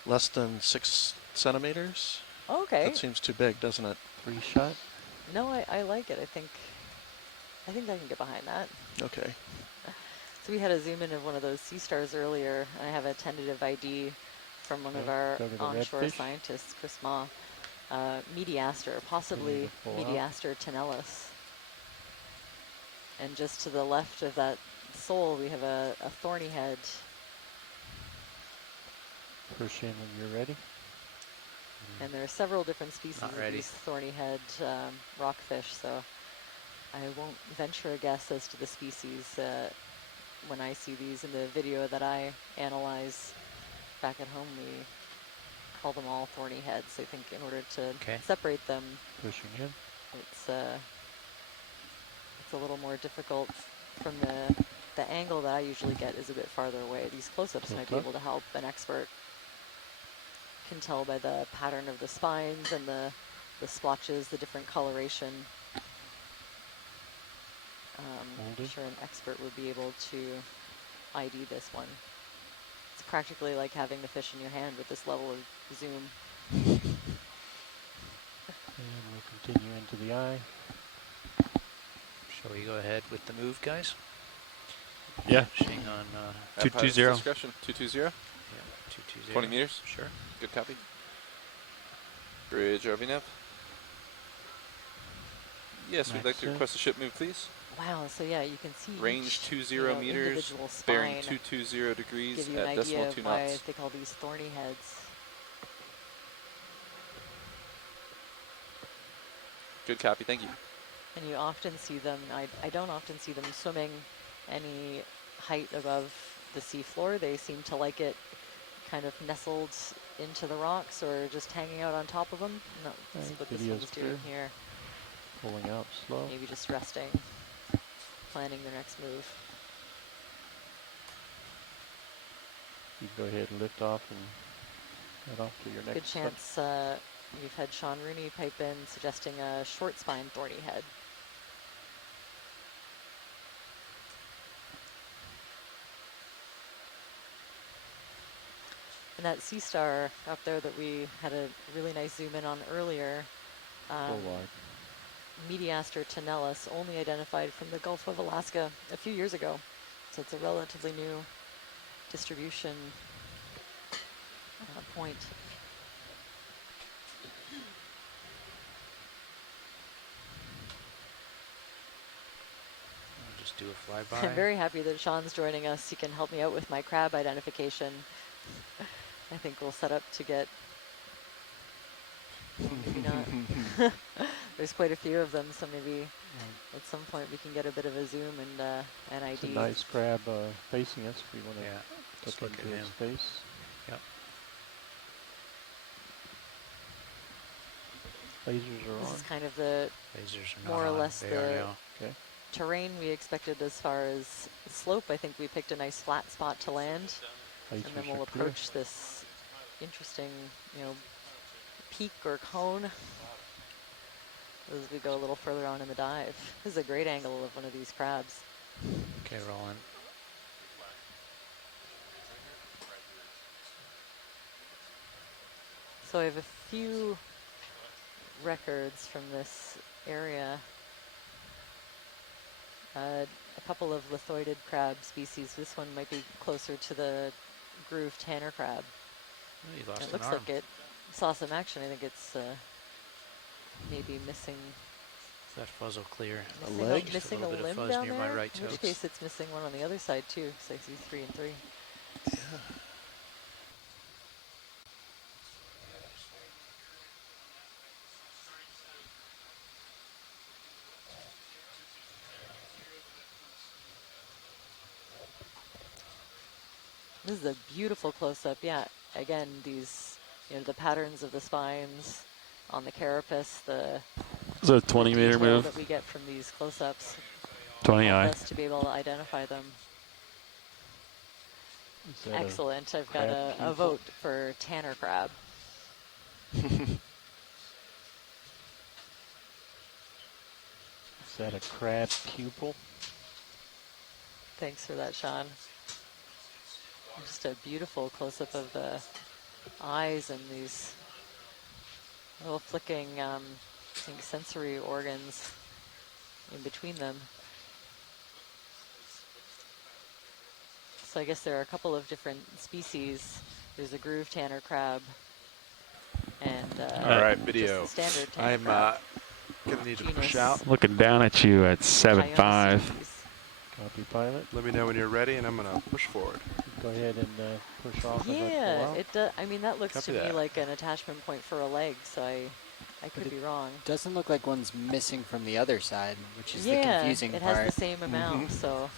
less than 6 centimeters. Okay. That seems too big, doesn't it? 3 shot. No, I like it. I think I can get behind that. Okay. So we had a zoom in of one of those sea stars earlier. I have a tentative ID from one of our onshore scientists, Chris Ma. Mediaster, possibly Mediaster tenalis. And just to the left of that sole, we have a thorny head. Push in when you're ready. And there are several different species of these thorny head rockfish, so I won't venture a guess as to the species. when I see these in the video that I analyze back at home, we call them all thorny heads. I think in order to separate them, pushing in, it's a little more difficult. From the angle that I usually get is a bit farther away. These close-ups might be able to help. An expert can tell by the pattern of the spines and the splotches, the different coloration. I'm sure an expert would be able to ID this one. It's practically like having the fish in your hand with this level of zoom. And we'll continue into the eye. Shall we go ahead with the move, guys? Yeah. Pushing on 220. Discretion 220. Yeah, 220. 20 meters. Sure. Good copy. Bridge RVNav. Yes, we'd like to request a ship move, please. Wow, so yeah, you can see range 20 meters, bearing 220 degrees give you at an decimal idea 2 of why knots. they call these thorny heads. Good copy, thank you. And you often see them, I don't often see them swimming any height above the seafloor. They seem to like it kind of nestled into the rocks or just hanging out on top of them. No, that's what this one's doing here. Pulling out slow. Maybe just resting, planning their next move. You can go ahead and lift off and head off to your next Good chance we've had Sean Rooney pipe in suggesting a short spine thorny head. And that sea star up there that we had a really nice zoom in on earlier, Mediaster tenellus, only identified from the Gulf of Alaska a few years ago. So it's a relatively new distribution point. I'll just do a flyby. I'm very happy that Sean's joining us. He can help me out with my crab identification. I think we'll set up to get, maybe not. There's quite a few of them, so maybe at some point we can get a bit of a zoom and an ID. It's a nice crab facing us. We want to look at into his face. Yep. Lasers are on. This is kind of the lasers are more or on. less They the terrain we expected as far as slope. I think we picked a nice flat spot to land, and then we'll approach this interesting, peak or cone as we go a little further on in the dive. This is a great angle of one of these crabs. Okay, rolling. So I have a few records from this area. A couple of lithoidid crab species. This one might be closer to the grooved tanner crab. Oh, you lost it looks an arm. like it saw some action. I think it's maybe missing. Is that fuzzle clear? Missing a limb fuzz down near there. my right In which case it's missing one on the other side too, because I see 3 and 3. Yeah. This is a beautiful close-up. Yeah, again, these, the patterns of the spines on the carapace, It's a 20-meter move that we get from these close-ups. 20 eye. Us to be able to identify them. Excellent. I've got a vote for tanner crab. Is that a crab pupil? Thanks for that, Sean. Just a beautiful close-up of the eyes and these little flicking, I think, sensory organs in between them. So I guess there are a couple of different species. There's a groove tanner crab and all right, video. just the standard tanner crab. Gonna need to push out. Looking down at you at 7.5. Copy, pilot. Let me know when you're ready, and I'm gonna push forward. Go ahead and push off. Yeah, it does. I mean, that looks to me like an attachment point for a leg, so I could be wrong. Doesn't look like one's missing from the other side, which is the confusing part. Yeah, it has the same amount, so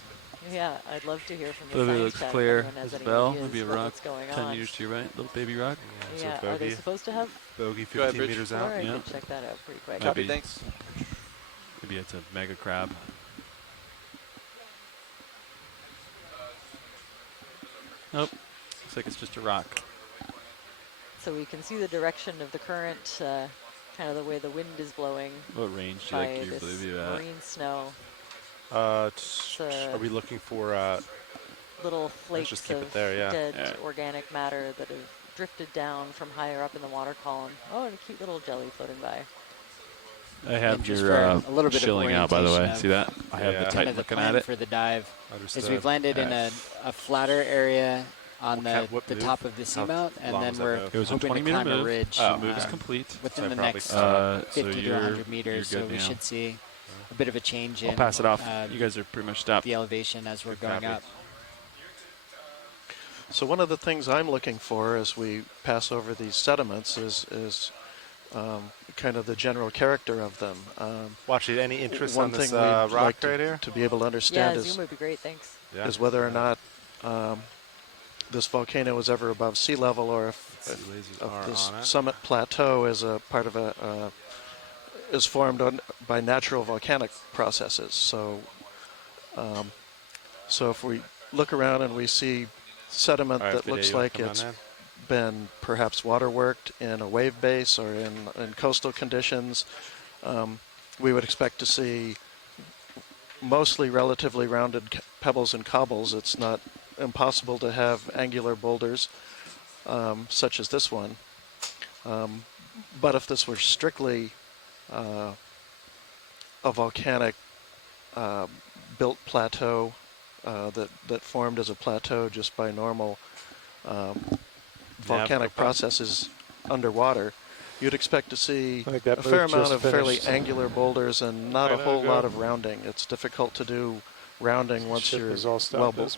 Yeah, I'd love to hear from the Literally science looks chat if clear anyone has as a any bell. ideas Maybe a about rock what's going 10 on. meters to your right, little baby rock. Yeah, so are they supposed to have? bogey Go ahead, 15 Bridge. meters Sure, out. I Yeah. could check that out pretty quick. Maybe. Copy, thanks. Maybe it's a mega crab. Nope. Looks like it's just a rock. So we can see the direction of the current, kind of the way the wind is blowing. What range do you by like your this blueview at? marine snow. Are we looking for little flakes just keep it of there, yeah. dead organic matter that have drifted down from higher up in the water column. Oh, and a cute little jelly floating by. I have just your for a little bit of shilling out, by the way. orientation See that? I have the kind Titan of the looking plan at it. for the dive Understood. is we've landed in a flatter area on the move? top of the Seamount, and long then was that we're move? It was a hoping to 20-meter climb a move. ridge The move is complete. within So the probably next so 50 to you're- 100 meters, you're so good we now. should see a bit of a change in I'll pass it off. You guys are pretty much stopped. the elevation as we're Good going copy. up. So one of the things I'm looking for as we pass over these sediments is kind of the general character of them. Watch it. Any interest one on this thing we'd rock like right here? to be able to Yeah, understand zoom would be great, thanks. Yeah. is whether or not this volcano is ever above sea level, or if lasers are this on it. summit plateau is a part of is formed by natural volcanic processes. So, so if we look around and we see sediment All right, that Fidel, looks you wanna like come on it's in? been perhaps water worked in a wave base or in coastal conditions, we would expect to see mostly relatively rounded pebbles and cobbles. It's not impossible to have angular boulders such as this one. But if this were strictly a volcanic built plateau that formed as a plateau just by normal volcanic processes underwater, you'd expect to see a fair amount of fairly angular boulders and not a whole lot of rounding. It's difficult to do rounding once you're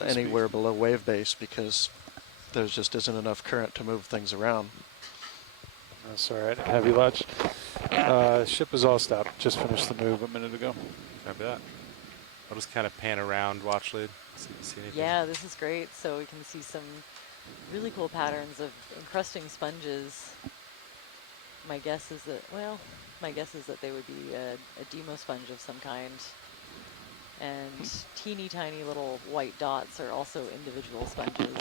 anywhere below wave base because there just isn't enough current to move things around. That's all right. Heavy latch. Ship is all stopped. Just finished the move a minute ago. Copy that. I'll just kind of pan around, watch lead, see anything. Yeah, this is great. So we can see some really cool patterns of encrusting sponges. My guess is that, they would be a demo sponge of some kind. And teeny tiny little white dots are also individual sponges.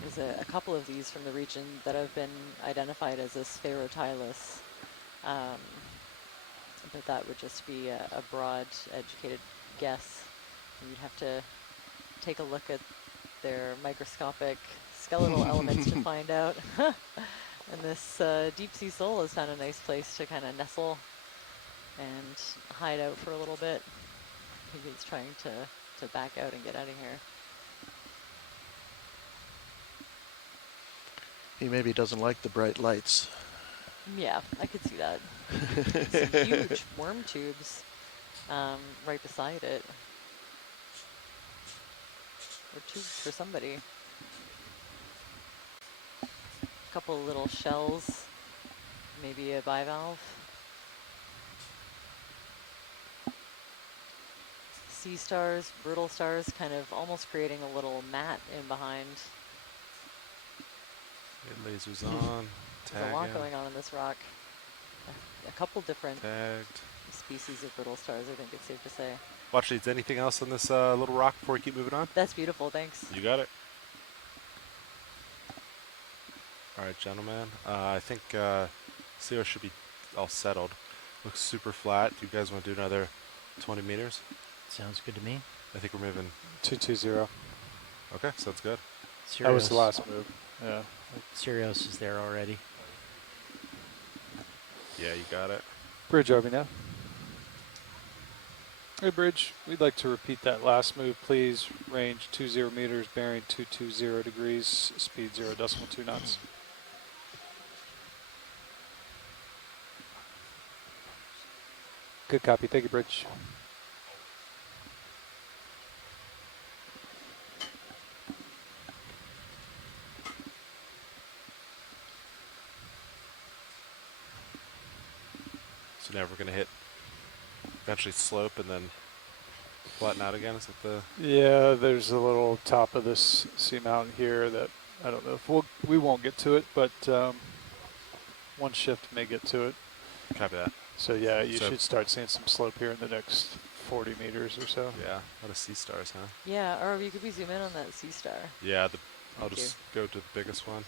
There's a couple of these from the region that have been identified as a spherotylus. But that would just be a broad, educated guess. You'd have to take a look at their microscopic skeletal elements to find out. And this deep sea sole has found a nice place to kind of nestle and hide out for a little bit. Maybe it's trying to back out and get out of here. He maybe doesn't like the bright lights. Yeah, I could see that. Some huge worm tubes right beside it. Or tubes for somebody. A couple of little shells, maybe a bivalve. Sea stars, brittle stars, kind of almost creating a little mat in behind. Get lasers on. There's a lot going on in this rock. A couple different Tagged. species of brittle stars, I think it's safe to say. Watch leads. Anything else on this little rock before we keep moving on? That's beautiful, thanks. You got it. All right, gentlemen. I think CO should be all settled. Looks super flat. Do you guys want to do another 20 meters? Sounds good to me. I think we're moving 220. Okay, sounds good. That was the last move. Yeah. Sirius is there already. Yeah, you got it. Bridge over now. Hey, Bridge, we'd like to repeat that last move, please. Range 20 meters, bearing 220 degrees, speed 0.2 knots. Good copy. Thank you, Bridge. So now we're going to hit eventually slope and then flatten out again? Is it the? Yeah, there's a little top of this seamount here that I don't know if we won't get to it, but one shift may get to it. Copy that. So yeah, you should start seeing some slope here in the next 40 meters or so. Yeah, a lot of sea stars, huh? Yeah, or you could zoom in on that sea star. Yeah, I'll just go to the biggest one.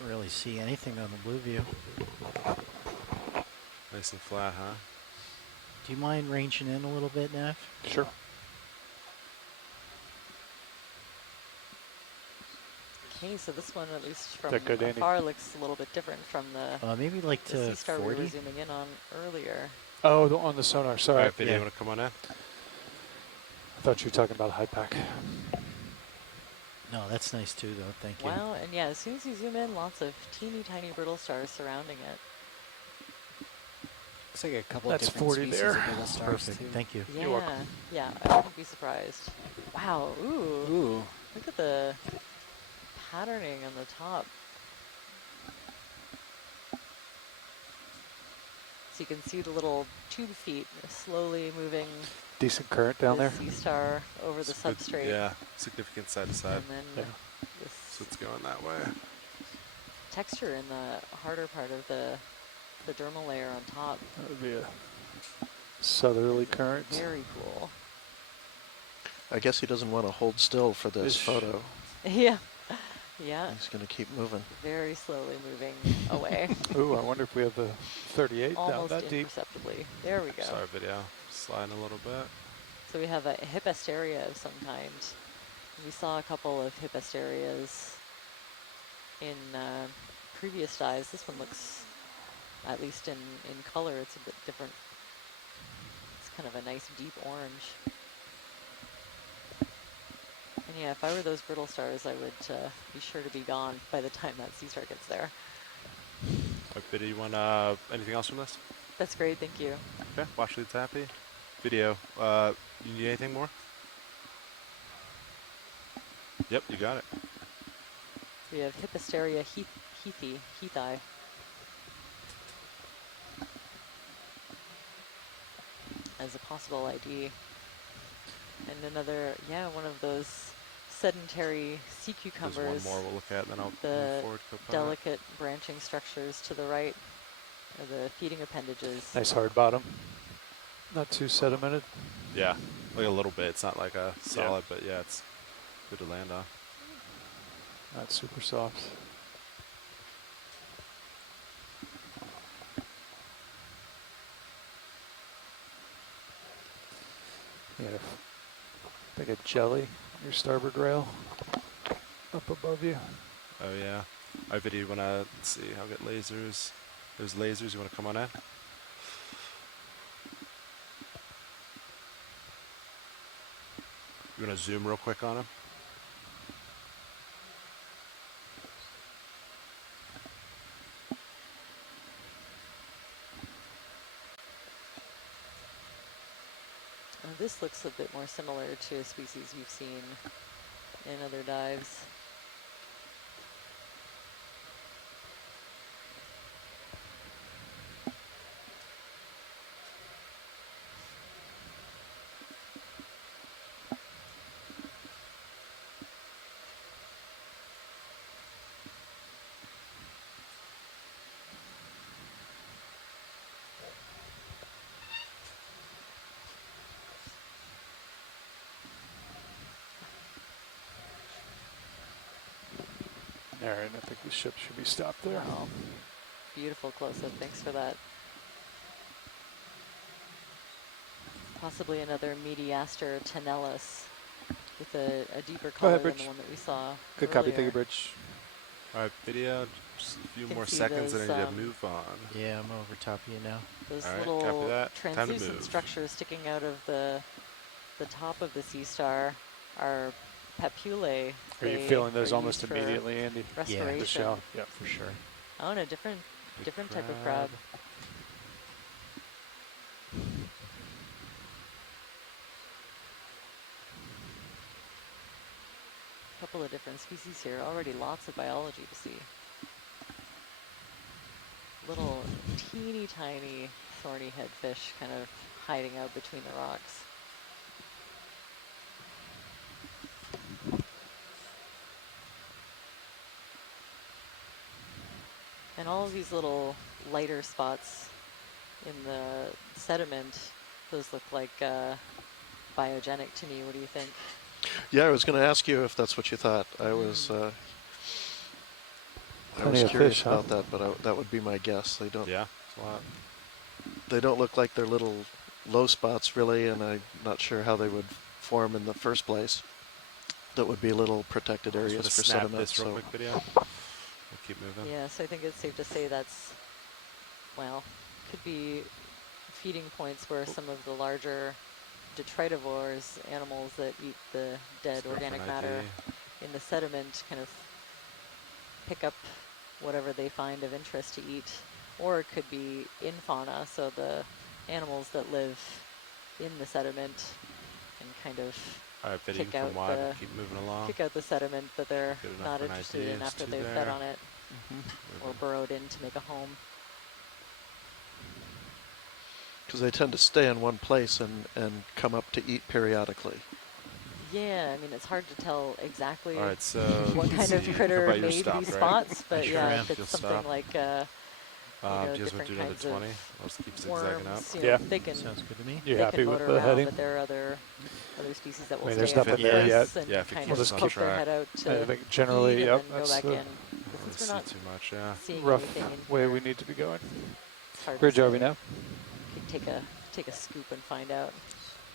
Don't really see anything on the blue view. Nice and flat, huh? Do you mind ranging in a little bit, Nev? Sure. Okay, so this one, at least from good, afar, looks a little bit different from the, maybe like the to sea star 40? we were zooming in on earlier. Oh, on the sonar, sorry. All right, video, you want to come on in? I thought you were talking about high pack. No, that's nice too, though. Thank you. Wow, and yeah, as soon as you zoom in, lots of teeny tiny brittle stars surrounding it. Looks like a couple That's different 40 species there. of brittle stars Perfect. too. Thank you. Yeah, You're welcome. yeah, I wouldn't be surprised. Wow, Ooh. look at the patterning on the top. So you can see the little tube feet slowly moving Decent current down the there. sea star over the substrate. Yeah, significant side to side. And then this So it's going that way. texture in the harder part of the dermal layer on top. That would be a southerly current. Very cool. I guess he doesn't want to hold still for this photo. Yeah. Yeah. He's going to keep moving. Very slowly moving away. Ooh, I wonder if we have the 38 down Almost that deep. imperceptibly. There we go. Sorry, video. Sliding a little bit. So we have a Hippasteria of some kind. We saw a couple of Hippasterias in previous dives. This one looks, at least in color, it's a bit different. It's kind of a nice deep orange. And yeah, if I were those brittle stars, I would be sure to be gone by the time that sea star gets there. Video, you want anything else from this? That's great, thank you. Okay, watch leads happy. Video, you need anything more? Yep, you got it. We have Hippasteria heathi. As a possible ID. And another, yeah, one of those sedentary sea cucumbers. There's one more we'll look at, and then I'll the move forward. delicate branching structures to the right are the feeding appendages. Nice hard bottom. Not too sedimented. Yeah, like a little bit. It's not like a solid, but yeah, it's good to land on. Not super soft. Yeah, like a jelly on your starboard rail up above you. Oh yeah. Our video, you wanna, let's see, I'll get lasers. There's lasers, you wanna come on in? You wanna zoom real quick on them? This looks a bit more similar to a species you've seen in other dives. All right, I think the ship should be stopped there. Wow. Beautiful close-up, thanks for that. Possibly another Mediaster tenellus with a deeper color than the one that we saw Good earlier. copy, thank you, Bridge. All right, video, just a few Can more see seconds and those, then you move on. Yeah, I'm over top of you now. Those All right, little copy that. Time to translucent move. structures sticking out of the top of the sea star are papullae. Are you They feeling those are almost used for immediately, Andy? Respiration. The shell, yeah. For sure. Oh, and a different type of crab. couple of different species here. Already lots of biology to see. Little teeny tiny thorny head fish kind of hiding out between the rocks. And all of these little lighter spots in the sediment, those look like biogenic to me. What do you think? Yeah, I was going to ask you if that's what you thought. I was curious fish, about that, but that would be my guess. They don't. Yeah, it's a lot. They don't look like they're little low spots really, and I'm not sure how they would form in the first place. That would be little protected areas for sediment. This real quick video. We'll keep moving. Yes, I think it's safe to say that's, well, could be feeding points where some of the larger detritivores, animals that eat the dead organic matter in the sediment, kind of pick up whatever they find of interest to eat. Or it could be in fauna, so the animals that live in the sediment and kind of kick out keep moving along. Kick out the sediment that they're not interested in after they've fed on it or burrowed in to make a home. Because they tend to stay in one place and come up to eat periodically. Yeah, I mean, it's hard to tell exactly so what kind of critter made these spots, but yeah, if it's something like different kinds of worms, they can, sounds good to me. They can motor around, but there are other species that will stay there's nothing there yet. and kind we'll of just poke their head out to I think generally, feed yep, and then go back in. Since we're not too much, seeing rough anything in way here, we need to be going. Bridge, are we now? You can take a scoop and find out.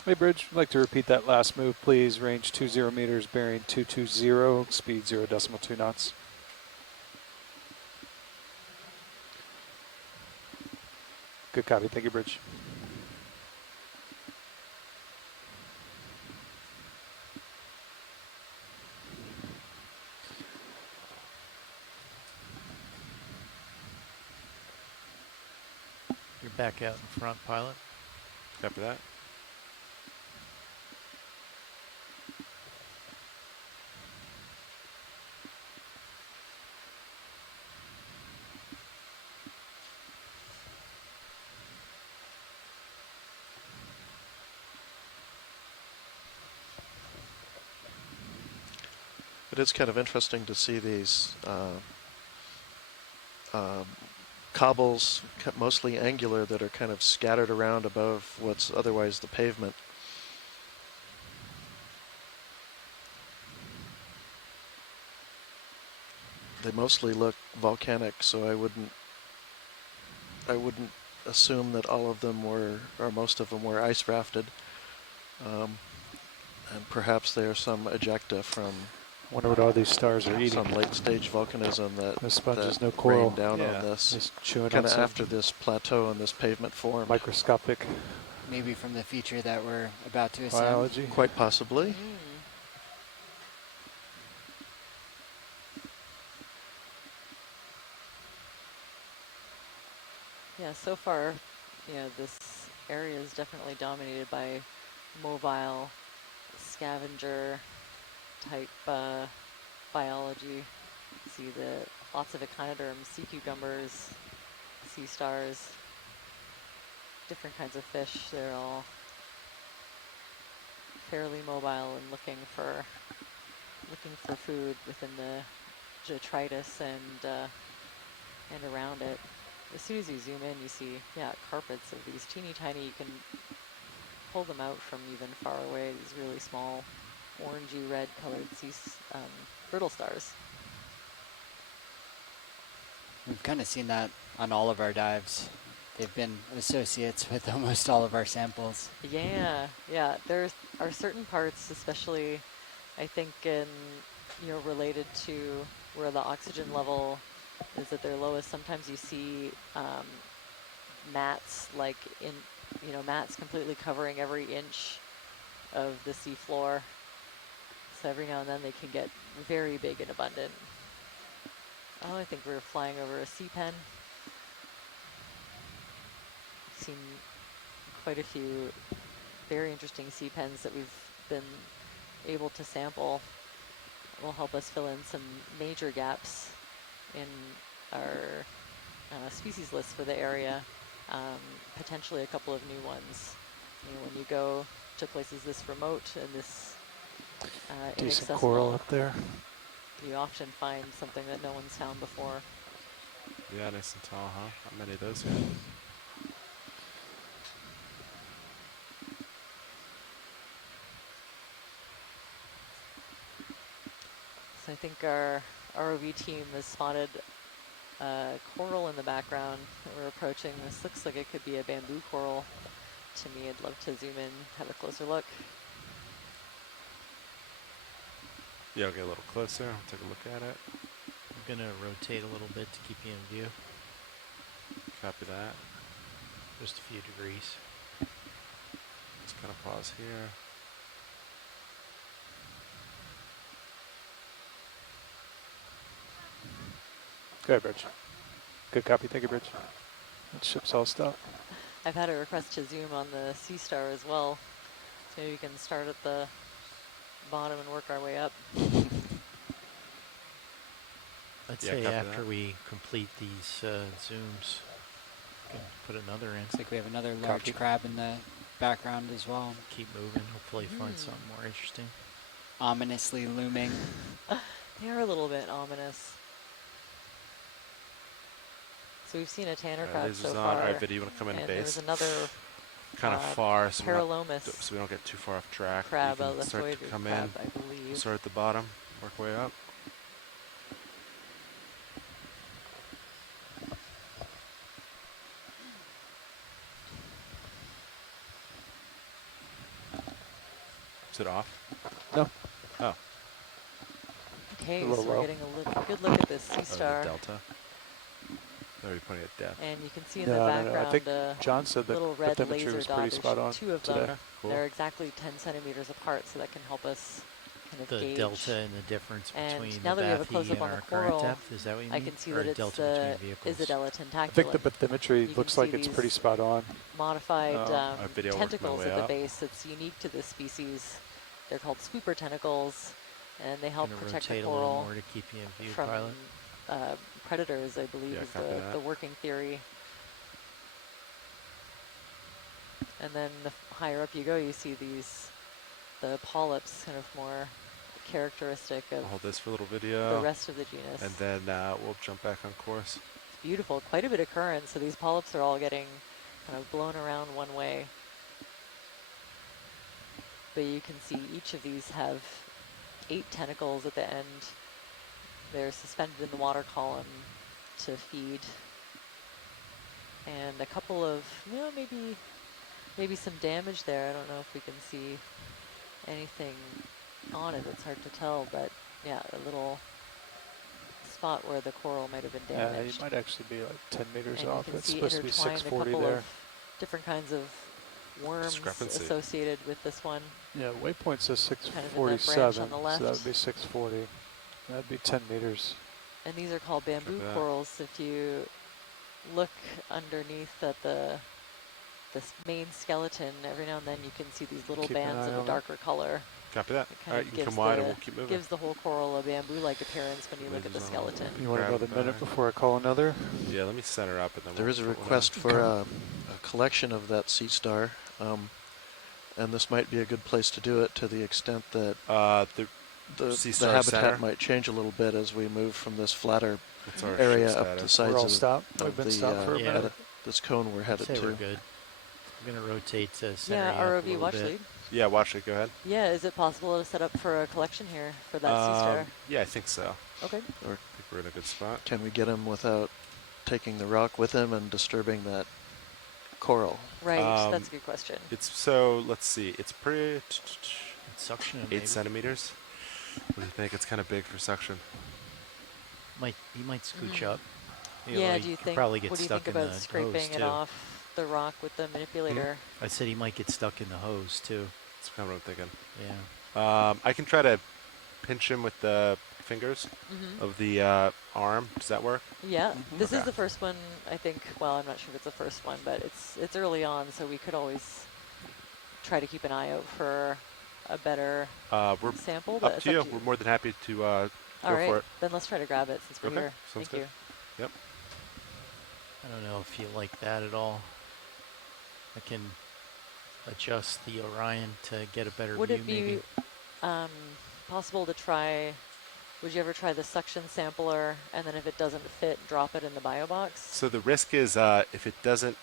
Hey, Bridge, I'd like to repeat that last move, please. Range 20 meters, bearing 220, speed 0.2 knots. Good copy. Thank you, Bridge. You're back out in front, pilot. After that. It is kind of interesting to see these cobbles, mostly angular, that are kind of scattered around above what's otherwise the pavement. They mostly look volcanic, so I wouldn't assume that all of them were, or most of them were, ice rafted. And perhaps there are some ejecta from wonder what all these stars are eating. Some late stage volcanism that, no sponges, that no coral. rained down on this. Just chewing kind on of some after this plateau and this pavement form. microscopic Maybe from the feature that we're about to ascend. biology. Quite possibly. Yeah, so far, this area is definitely dominated by mobile scavenger type biology. See lots of echinoderms, sea cucumbers, sea stars, different kinds of fish. They're all fairly mobile and looking for food within the detritus and around it. As soon as you zoom in, you see, carpets of these teeny tiny, you can pull them out from even far away, these really small orangey red colored brittle stars. We've kind of seen that on all of our dives. They've been associates with almost all of our samples. Yeah. There are certain parts, especially, I think, related to where the oxygen level is at their lowest. Sometimes you see mats, mats completely covering every inch of the sea floor. So every now and then they can get very big and abundant. Oh, I think we're flying over a sea pen. Seen quite a few very interesting sea pens that we've been able to sample will help us fill in some major gaps in our species list for the area, potentially a couple of new ones. You know, when you go to places this remote and this Decent inaccessible, coral up there. you often find something that no one's found before. Yeah, nice and tall, huh? Not many of those here. So I think our ROV team has spotted coral in the background that we're approaching. This looks like it could be a bamboo coral to me. I'd love to zoom in, have a closer look. Yeah, I'll get a little closer. I'll take a look at it. I'm going to rotate a little bit to keep you in view. Copy that. Just a few degrees. Just kind of pause here. Good, Bridge. Good copy. Thank you, Bridge. That ship's all stopped. I've had a request to zoom on the Sea Star as well. So maybe we can start at the bottom and work our way up. I'd say after we complete these zooms, we can put another in. Looks like we have another large crab in the background as well. Keep moving. Hopefully find something more interesting. Ominously looming. They are a little bit ominous. So we've seen a tanner crab so far. All right, Vidya, you want to come in and base? There's another kind of far, so Paralomus we don't get too far off track. Crab, you can start to come crab, in, I believe. start at the bottom, work way up. Is it off? No. Oh. Okay, so we're getting a good look at this Sea Star. Delta. Already pointing at depth. And you can see in the background I think John said that little red laser was dot. pretty spot on Two of today. them. Cool. They're exactly 10 centimeters apart, so that can help us kind of the gauge. delta and the difference between now the that we have a Baffy close-up and on our the current coral, depth, is that what you mean? I can see or that it's delta the between vehicles? Isabella tentaculum. I think the bathymetry looks like it's pretty spot on. Modified tentacles at the up. base. It's unique to this species. They're called scooper tentacles, and they help protect the rotate a little coral more to keep you in view, from pilot. predators, I believe, is the working theory. And then the higher up you go, you see the polyps, kind of more characteristic of I'll hold this for a little video. the rest of the genus. And then we'll jump back on course. It's beautiful, quite a bit of current, so these polyps are all getting kind of blown around one way. But you can see each of these have 8 tentacles at the end. They're suspended in the water column to feed. And a couple of, maybe some damage there. I don't know if we can see anything on it. It's hard to tell, but yeah, a little spot where the coral might have been damaged. Yeah, you might actually be like 10 meters and off. You can It's see supposed to be 640 there. of different kinds of worms associated with this one. Yeah, waypoint says Kind of in the branch 647, on the left. so that would be 640. That'd be 10 meters. And these are called bamboo corals. If you look underneath at this main skeleton, every now and then you can see these little bands of a darker color. Copy that. It All right, you can come wide and we'll keep moving. Gives the whole coral a bamboo-like appearance when you look at the skeleton. You want another minute before I call another? Yeah, let me center up. And then there is a request for a collection of that Sea Star, and this might be a good place to do it to the extent that the habitat might change a little bit as we move from this flatter area up the sides of this cone we're headed to. We're good. I'm going to rotate to center ROV watch lead. Yeah, watch it. Go ahead. Yeah, is it possible to set up for a collection here for that Sea Star? Yeah, I think so. Okay. I think we're in a good spot. Can we get him without taking the rock with him and disturbing that coral? Right, that's a good question. Let's see. It's pretty suction 8 centimeters. What do you think? It's kind of big for suction. He might scooch up. Yeah, do you think? Probably get what do you stuck think in about the scraping hose it off the rock with the manipulator? I said he might get stuck in the hose too. That's kind of what I'm thinking. Yeah. I can try to pinch him with the fingers of the arm. Does that work? Yeah. This is the first one, I think. Well, I'm not sure if it's the first one, but it's early on, so we could always try to keep an eye out for a better we're sample? up to you. We're more than happy to go All right, for it. then let's try to grab it since we're here. Sounds Thank you. Yep. I don't know if you like that at all. I can adjust the Orion to get a better Would view. it be possible to try? Would you ever try the suction sampler, and then if it doesn't fit, drop it in the bio box? So the risk is if it doesn't,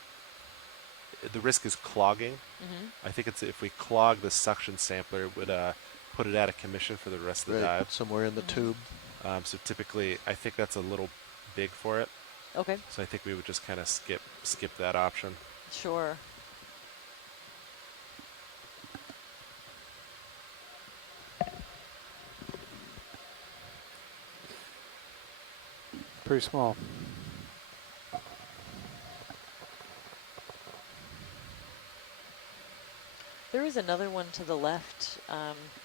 the risk is clogging. I think it's if we clog the suction sampler, it would put it out of commission for the rest of the dive. Somewhere in the tube. So typically, I think that's a little big for it. Okay. So I think we would just kind of skip that option. Sure. Pretty small. There is another one to the left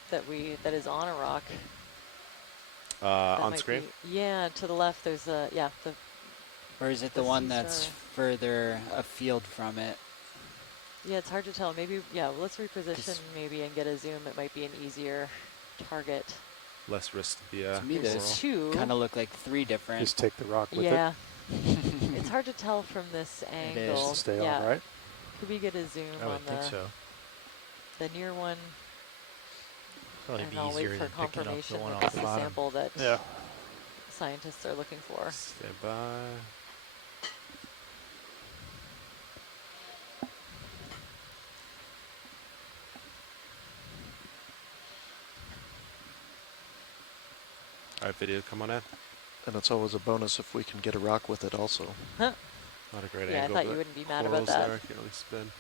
that is on a rock. On screen? Yeah, to the left. There's a Or is it the one that's further afield from it? Yeah, it's hard to tell. Maybe let's reposition maybe and get a zoom. It might be an easier target. Less risk to be to me, there's two. Kind of look like three different. Just take the rock with it. Yeah. It's hard to tell from this angle. It is. Stay on, right? Could we get a zoom on the near one? Probably and be I'll wait easier for than picking up confirmation the one that off this the is bottom. sample that scientists are looking for. Stand by. All right, video, come on in. And it's always a bonus if we can get a rock with it also. Huh. Not a great Yeah, angle. I thought you wouldn't be mad about that. There, can't really spin.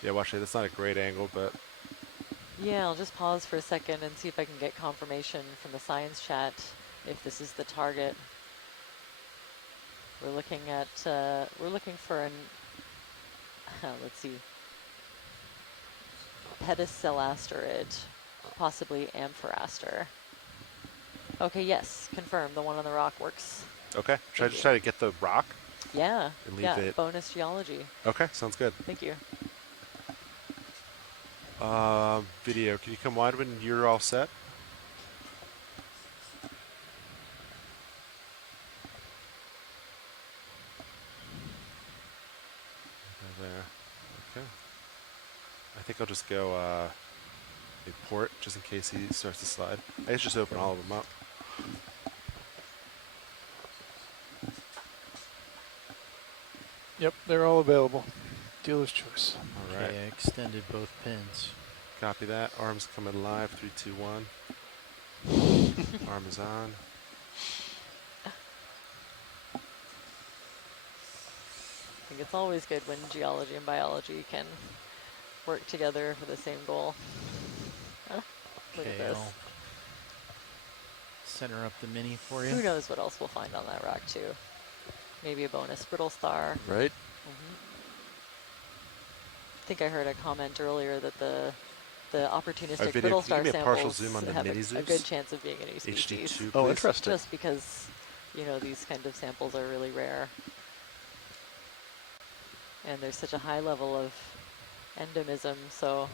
Yeah, watch it. That's not a great angle, but. Yeah, I'll just pause for a second and see if I can get confirmation from the science chat if this is the target. We're looking at, we're looking for an, let's see, pedicelasterid, possibly amphoraster. Okay, yes, confirmed. The one on the rock works. Okay, should I just try to get the rock? Yeah, and leave it. Bonus geology. Okay, sounds good. Thank you. Video, can you come wide when you're all set? There. Okay. I think I'll just go import just in case he starts to slide. I guess just open all of them up. Yep, they're all available. Dealer's choice. All right. Okay, I extended both pins. Copy that. Arms coming live. 3, 2, 1. Arm is on. I think it's always good when geology and biology can work together for the same goal. Look at this. I'll center up the mini for you. Who knows what else we'll find on that rock too? Maybe a bonus brittle star. Right. I think I heard a comment earlier that the opportunistic Video, brittle star give me a partial samples zoom on the have mini a Zeus? good chance of being a new species. HD2, oh, please. interesting. Just because, you know, these kind of samples are really rare. And there's such a high level of endemism, so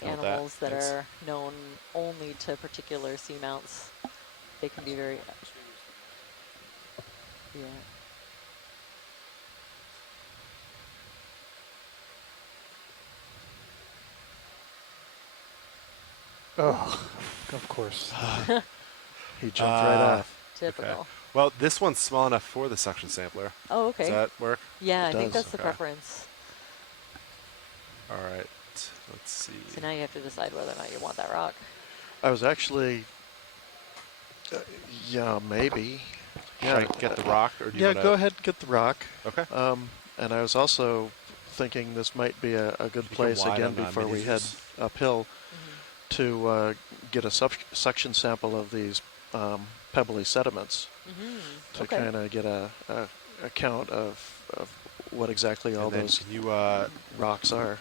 animals that are known only to particular seamounts, they can be very, yeah. Oh, of course. He jumped right off. Typical. Okay. Well, this one's small enough for the suction sampler. Oh, okay. Does that work? Yeah, I think does. that's the preference. All right. Let's see. So now you have to decide whether or not you want that rock. I was actually, yeah, maybe. Should I get the rock, or do you go ahead and get the rock. Okay. And I was also thinking this might be a good place again before we head uphill to get a suction sample of these pebbly sediments to kind of get a count of what exactly all those can you, rocks are.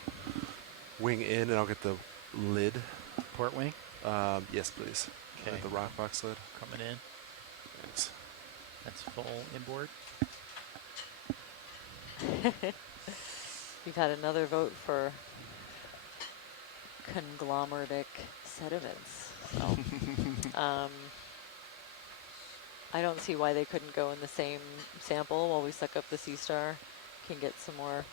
Wing in, and I'll get the lid. Port wing? Yes, please. Okay. The rock box lid. Coming in. Thanks. That's full inboard. We've had another vote for conglomeratic sediments. So I don't see why they couldn't go in the same sample while we suck up the sea star. Can get some more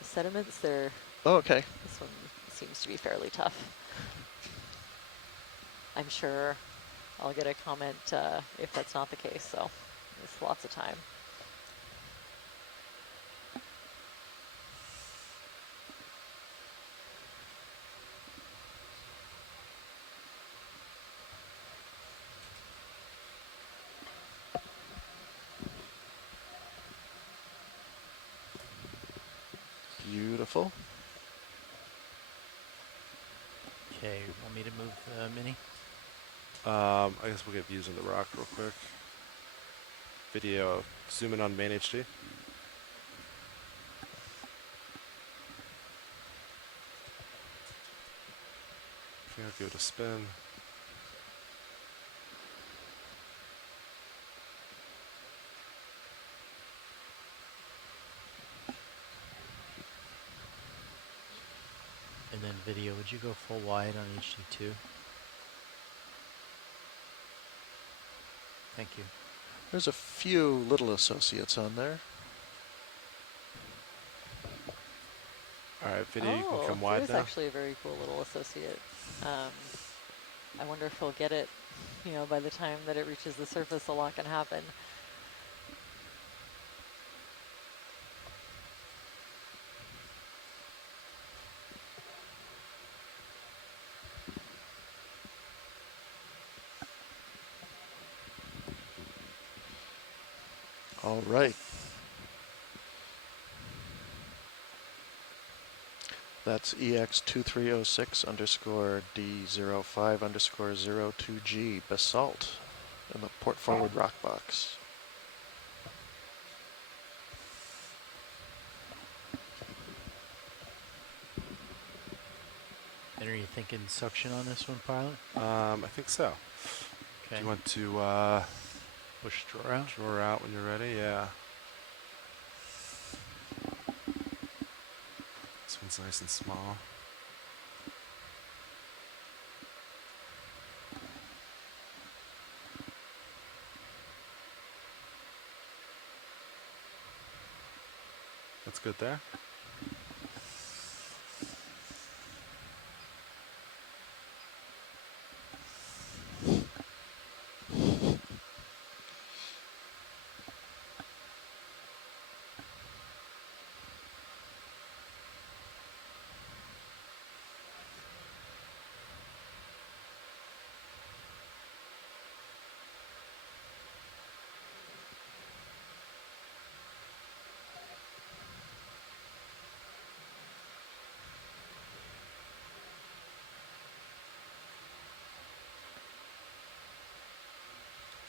sediments there. Oh, okay. This one seems to be fairly tough. I'm sure I'll get a comment if that's not the case, so there's lots of time. Beautiful. Okay, want me to move the mini? I guess we'll get views on the rock real quick. Video, zoom in on main HD. Okay, I'll give it a spin. And then video, would you go full wide on HD2? Thank you. There's a few little associates on there. All right, video, you can come wide now. There's actually a very cool little associate. I wonder if he'll get it, you know, by the time that it reaches the surface. A lot can happen. All right. That's EX2306 underscore D05 underscore 02G basalt in the port forward rock box. And are you thinking suction on this one, pilot? I think so. Okay. Do you want to push drawer out? Drawer out when you're ready, yeah. This one's nice and small. That's good there.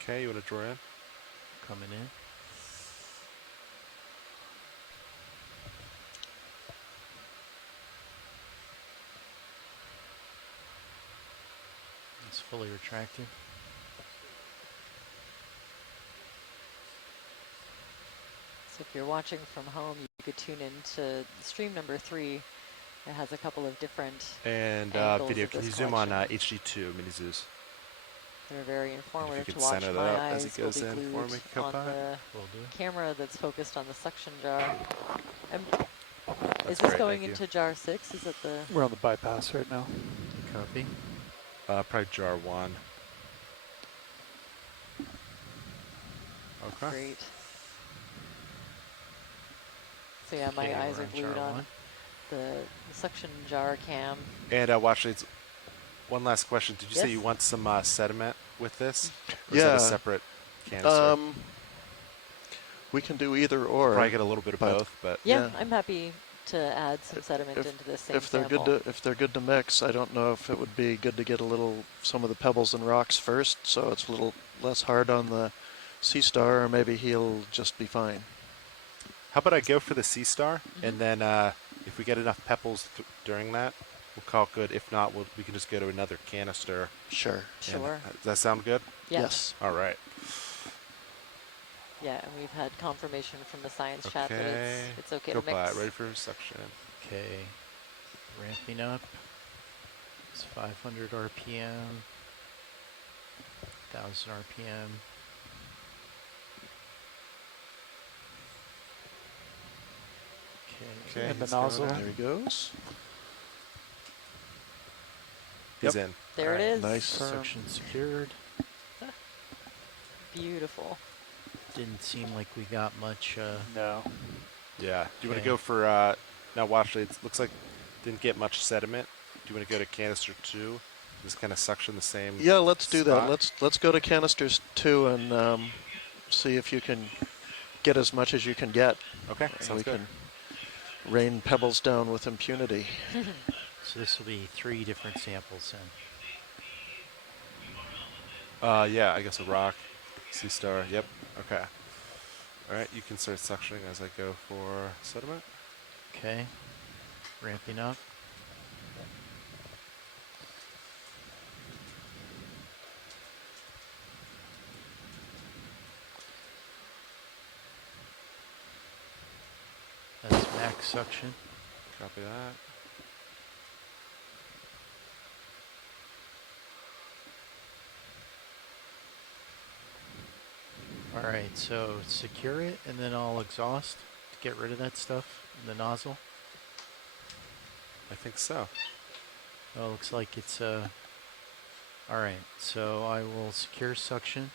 Okay, you want to draw in? Coming in. It's fully retracted. So if you're watching from home, you could tune in to stream number 3. It has a couple of different and video. Can you zoom on HD2 mini zoos? They're very informative to watch. Center My that eyes as it goes will be in glued for me, on the camera that's focused on the suction jar. Is this going into jar 6? Is it the? We're on the bypass right now. Copy. Probably jar 1. Okay. Great. So yeah, my eyes are glued on the suction jar cam. And watch it. One last question. Did you say you want some sediment with this? Or yeah. Is that a separate canister? We can do either or. Probably get a little bit of both, but yeah, I'm happy to add some sediment into this same sample. If they're good to mix, I don't know if it would be good to get some of the pebbles and rocks first, so it's a little less hard on the sea star, or maybe he'll just be fine. How about I go for the sea star, and then if we get enough pebbles during that, we'll call it good. If not, we can just go to another canister. Sure. Sure. Does that sound good? Yes. All right. Yeah, and we've had confirmation from the science chat that it's okay go to mix. Ready for suction. Okay. Ramping up. It's 500 RPM, 1000 RPM. Okay, and the nozzle. There he goes. He's in. There it is. Nice. Suction secured. Beautiful. Didn't seem like we got much. No. Yeah. Do you want to go for, now watch, it looks like didn't get much sediment. Do you want to go to canister 2? Just kind of suction the same Yeah, let's do spot? that. Let's go to canisters 2 and see if you can get as much as you can get. Okay, sounds good. Can rain pebbles down with impunity. So this will be 3 different samples then. Yeah, I guess a rock, sea star. Yep. Okay. All right, you can start suctioning as I go for sediment. Okay. Ramping up. That's max suction. Copy that. All right, so secure it, and then I'll exhaust to get rid of that stuff in the nozzle. I think so. Oh, looks like it's all right, so I will secure suction.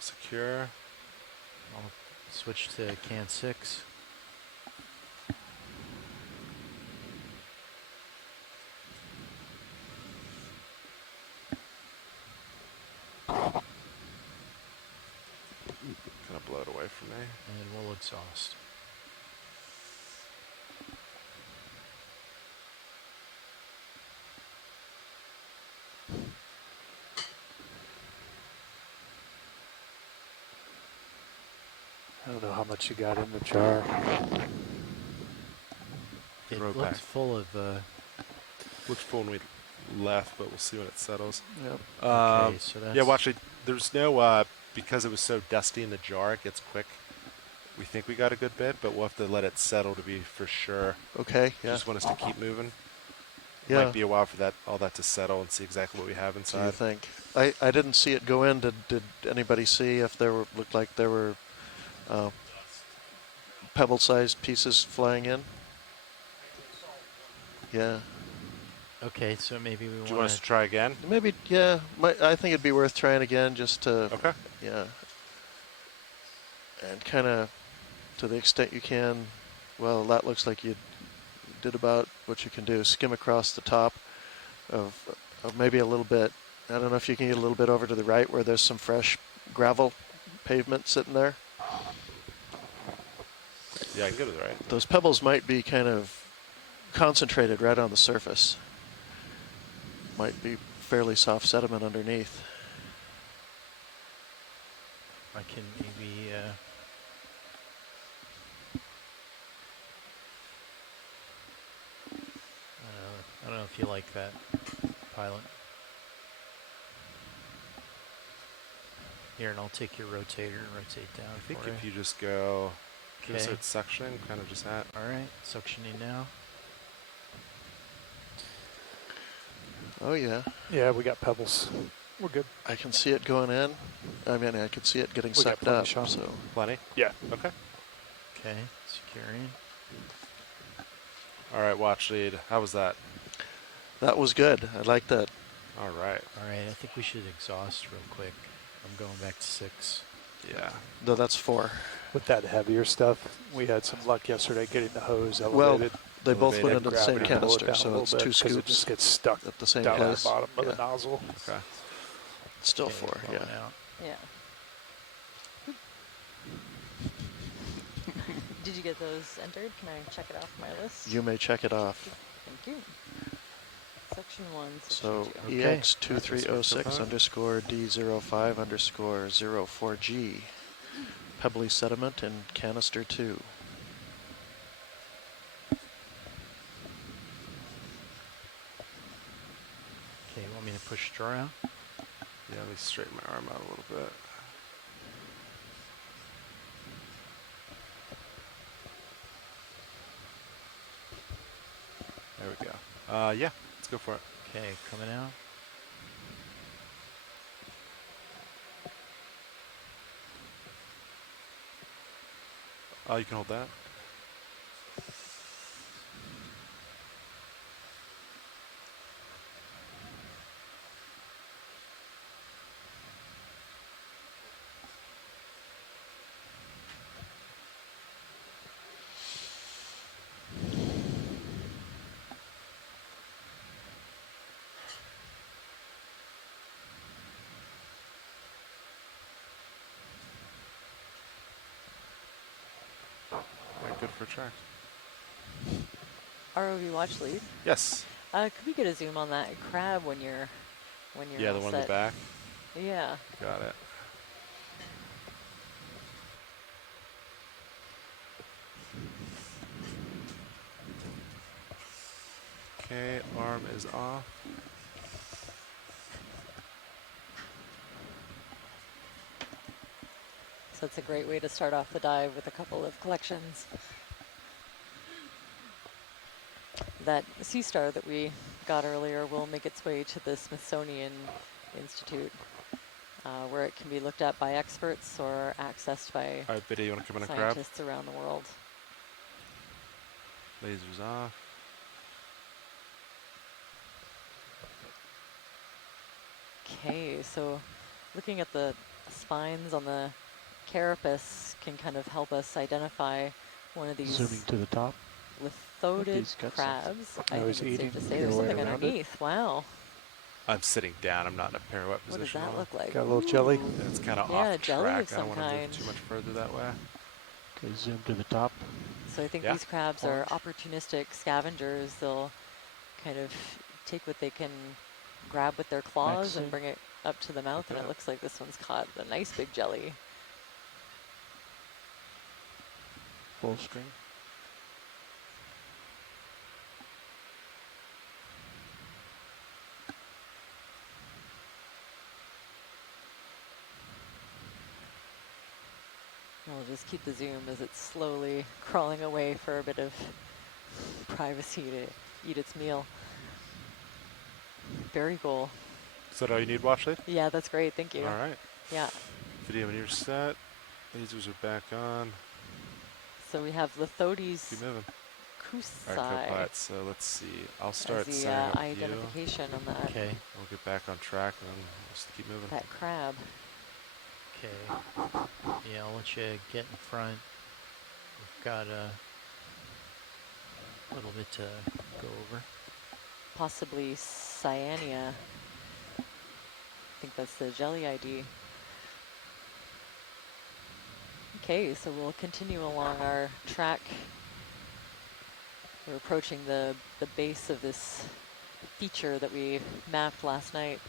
Secure. I'll switch to can 6. Kind of blow it away from me. And we'll exhaust. I don't know how much you got in the jar. It Throw looks back. full of. Looks full when we left, but we'll see when it settles. Yep. Okay, so that's yeah, well, actually, there's no, because it was so dusty in the jar, it gets quick. We think we got a good bit, but we'll have to let it settle to be for sure. Okay, You yeah. just want us to keep moving? Yeah. Might be a while for all that to settle and see exactly what we have Do you inside. think? I didn't see it go in. Did anybody see if looked like there were pebble-sized pieces flying in? Yeah. Okay, so maybe we want. Do you want us to try again? Maybe, yeah. I think it'd be worth trying again just to. Okay. Yeah. And kind of, to the extent you can, well, that looks like you did about what you can do. Skim across the top of maybe a little bit. I don't know if you can get a little bit over to the right where there's some fresh gravel pavement sitting there. Yeah, I can go to the right. Those pebbles might be kind of concentrated right on the surface. Might be fairly soft sediment underneath. I can maybe. I don't know if you like that, pilot. Here, and I'll take your rotator and rotate down. I think for if you. you just go, Okay. start suctioning, kind of just at. All right, suctioning now. Oh yeah. Yeah, we got pebbles. We're good. I can see it going in. I mean, I could see it getting We got sucked plenty, up. Sean. So Plenty? Yeah. Okay. Okay, securing. All right, watch lead. How was that? that was good. I like that. All right. All right, I think we should exhaust real quick. I'm going back to 6. Yeah. No, that's 4. With that heavier stuff, we had some luck yesterday getting the hose Well, elevated. they both went and into the same gravity pulled it canister, down a so little it's bit 2 'cause scoops. It just gets stuck at the same down place. at the bottom of Yeah. the nozzle. Okay. Still Okay, 4, blowing yeah. out. Yeah. Did you get those entered? Can I check it off my list? You may check it off. Thank you. Section 1, So section 2. Okay. EX2306 underscore D05 underscore 04G. Pebbly sediment in canister 2. Okay, you want me to push draw out? Yeah, let me straighten my arm out a little bit. There we go. Yeah, let's go for it. Okay, coming out. Oh, you can hold that. Good for track. ROV watch lead. Yes. Could we get a zoom on that crab when you're yeah, the one in the back. Yeah. Got it. Okay, arm is off. So it's a great way to start off the dive with a couple of collections. That Sea Star that we got earlier will make its way to the Smithsonian Institute, where it can be looked at by experts or accessed by All right, Biddy, you want to come in and grab? scientists around the world. Lasers off. Okay, so looking at the spines on the carapace can kind of help us identify one of these Zooming to the top. lithodid crabs. I think it's safe to say there's your way something around underneath. Wow. I'm sitting down. I'm not in a pirouette What does position. that look like? Got a little jelly. And it's kind of Yeah, off jelly track. of I don't some want to move kind. too much further that way. Okay, zoom to the top. So I think these crabs are opportunistic scavengers. They'll kind of take what they can grab with their claws and bring it up to the mouth, and it looks like this one's caught a nice big jelly. Full string. We'll just keep the zoom as it's slowly crawling away for a bit of privacy to eat its meal. Very cool. Is that all you need, Watchley? Yeah, that's great. Thank you. All right. Yeah. Video when you're set. Lasers are back on. So we have Lithodes Keep moving. cruci. All right, co-pilot, so let's see. I'll start as the setting up identification on that. Okay. We'll get back on track and then we'll just keep moving. That crab. Okay. Yeah, I'll let you get in front. We've got a little bit to go over. Possibly Cyanea. I think that's the jelly ID. Okay, so we'll continue along our track. We're approaching the base of this feature that we mapped last night.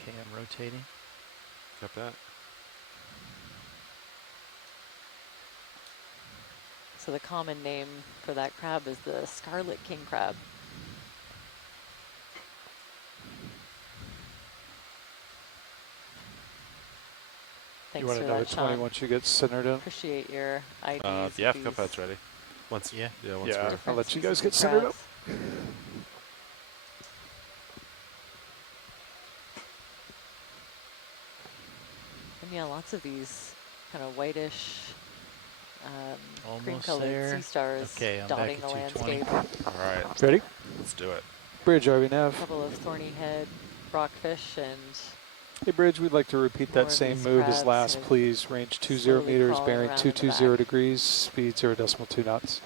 Okay, I'm rotating. Got that. So the common name for that crab is the scarlet king crab. Thanks you want for another that, 20 Sean. once you get centered in? Appreciate your IDs. Yeah, co-pilot's ready. Once, yeah, once we're I'll let you guys get centered up. And yeah, lots of these kind of whitish, cream-colored there. sea stars Okay, I'm dotting back the at 220. landscape. All right. Ready? Let's do it. Bridge, RV nav. A couple of thorny head rockfish and Hey, Bridge, we'd like to repeat more that of same these move as crabs last, kind of please. Range 20 slowly meters, crawling bearing around in the 220 back. degrees, speed 0.2 knots.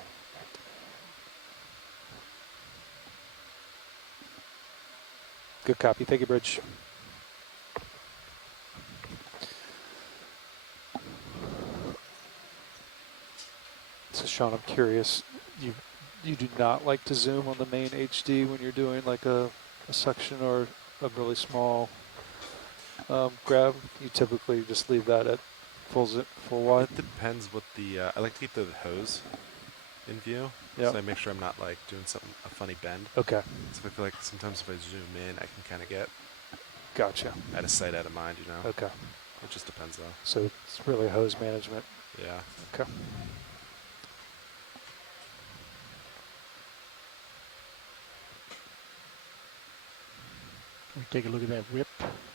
Good copy. Thank you, Bridge. So, Sean, I'm curious. You do not like to zoom on the main HD when you're doing like a suction or a really small grab. You typically just leave that at full wide. It depends what the, I like to keep the hose in view. Yep. So I make sure I'm not like doing a funny bend. Okay. So I feel like sometimes if I zoom in, I can kind of get Gotcha. out of sight, out of mind, you know? Okay. It just depends though. So it's really hose management. Yeah. Okay. We take a look at that rip,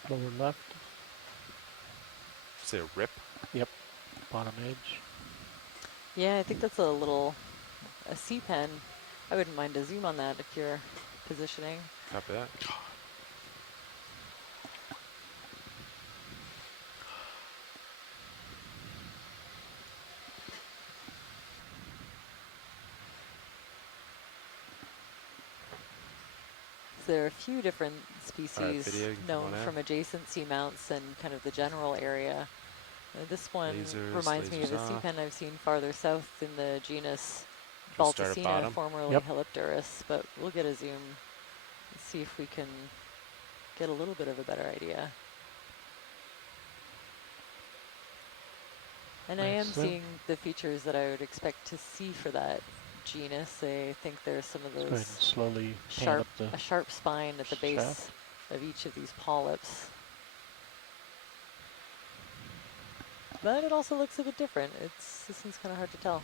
lower left. Say a rip? Yep, bottom edge. Yeah, I think that's a C-pen. I wouldn't mind a zoom on that if you're positioning. Copy that. There are a few different species known from adjacent seamounts and kind of the general area. This one reminds me of a C-pen I've seen farther south in the genus Balticina, formerly Helipterus, but we'll get a zoom and see if we can get a little bit of a better idea. And I am seeing the features that I would expect to see for that genus. I think there's some of those slowly a sharp spine at the base of each of these polyps. But it also looks a bit different. This one's kind of hard to tell.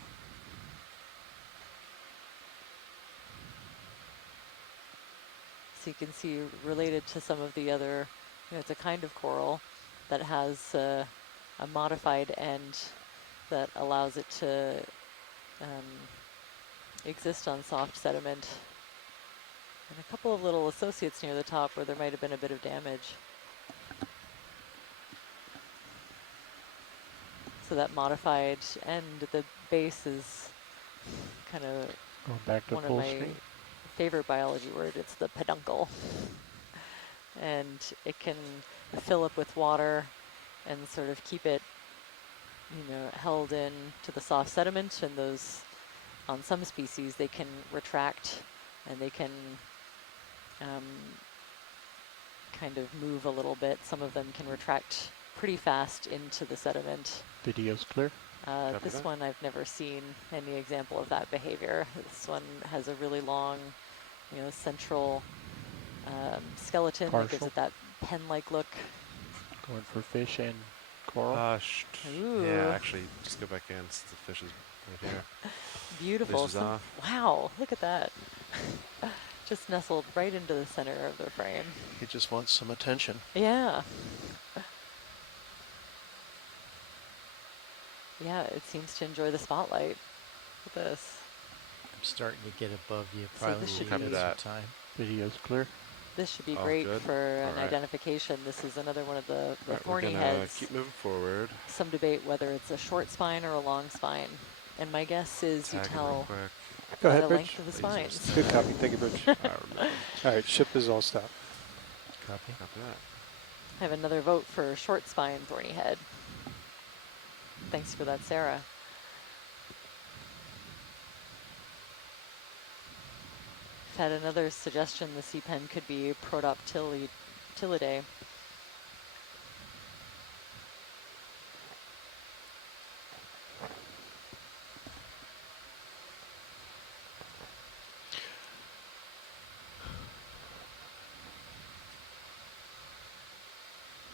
So you can see related to some of the other, it's a kind of coral that has a modified end that allows it to exist on soft sediment. And a couple of little associates near the top where there might have been a bit of damage. So that modified end at the base is kind of going back to one of my favorite biology words. It's the peduncle. And it can fill up with water and sort of keep it, held in to the soft sediment. And those, on some species, they can retract and they can kind of move a little bit. Some of them can retract pretty fast into the sediment. Video's clear. This one I've never seen any example of that behavior. This one has a really long, central skeleton that gives it that pen-like look. Going for fish and coral. Yeah, actually, just go back in. The fish is right here. Beautiful. Wow, look at that. Just nestled right into the center of the frame. He just wants some attention. Yeah. Yeah, it seems to enjoy the spotlight with this. I'm starting to get above you. Probably this should be some time. Video's clear. This should be great for an identification. This is another one of the thorny heads. Keep moving forward. Some debate whether it's a short spine or a long spine. And my guess is you tell Go ahead, the Bridge. length of the spines. Good copy. Thank you, Bridge. All right, ship is all stopped. Copy. Copy that. I have another vote for short spine thorny head. Thanks for that, Sarah. I've had another suggestion. The C-pen could be Protoptilidae.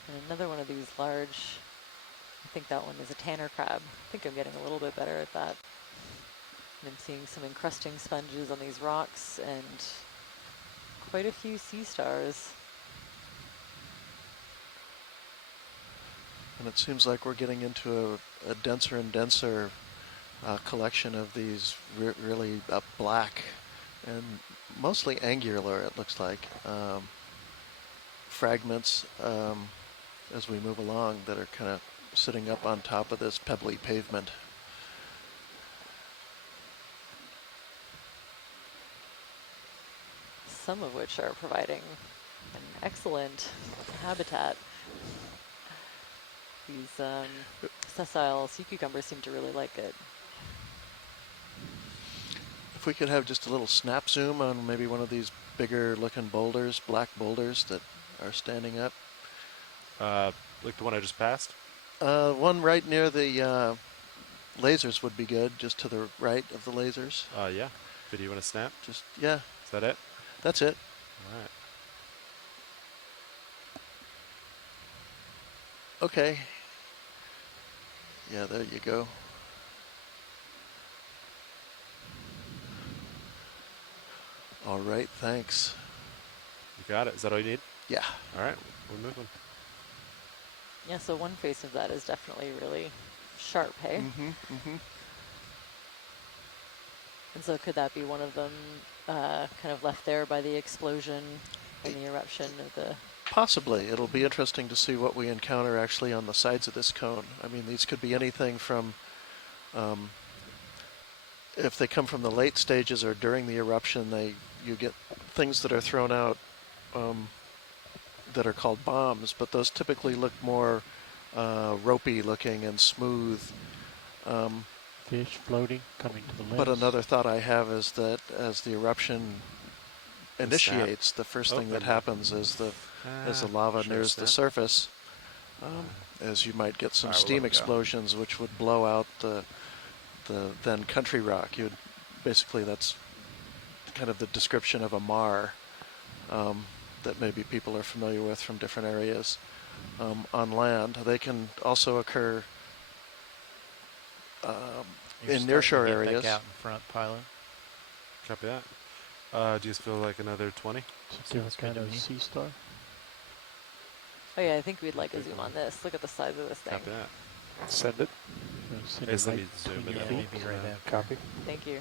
And another one of these large, I think that one is a tanner crab. I think I'm getting a little bit better at that. And I'm seeing some encrusting sponges on these rocks and quite a few sea stars. And it seems like we're getting into a denser and denser collection of these really black and mostly angular, it looks like, fragments as we move along that are kind of sitting up on top of this pebbly pavement. Some of which are providing an excellent habitat. These sessile sea cucumbers seem to really like it. If we could have just a little snap zoom on maybe one of these bigger looking boulders, black boulders that are standing up. Like the one I just passed? One right near the lasers would be good, just to the right of the lasers. Yeah. Video want to snap? Yeah. Is that it? That's it. All right. Okay. Yeah, there you go. All right, thanks. You got it. Is that all you need? Yeah. All right, we're moving. Yeah, so one face of that is definitely really sharp, hey? And so could that be one of them kind of left there by the explosion and the eruption of the... Possibly. It'll be interesting to see what we encounter actually on the sides of this cone. I mean, these could be anything from, if they come from the late stages or during the eruption, you get things that are thrown out that are called bombs, but those typically look more ropey looking and smooth. Fish floating, coming to the lens. But another thought I have is that as the eruption initiates, the first thing that happens is as the lava nears the surface, as you might get some steam explosions, which would blow out the then country rock. Basically, that's kind of the description of a mar that maybe people are familiar with from different areas on land. They can also occur in nearshore areas. Back out in front, pilot. Copy that. Do you just feel like another 20? Different kind of sea star. Oh yeah, I think we'd like a zoom on this. Look at the size of this thing. Copy that. Send it. Let me zoom it. Yeah, maybe right there. Copy. Thank you.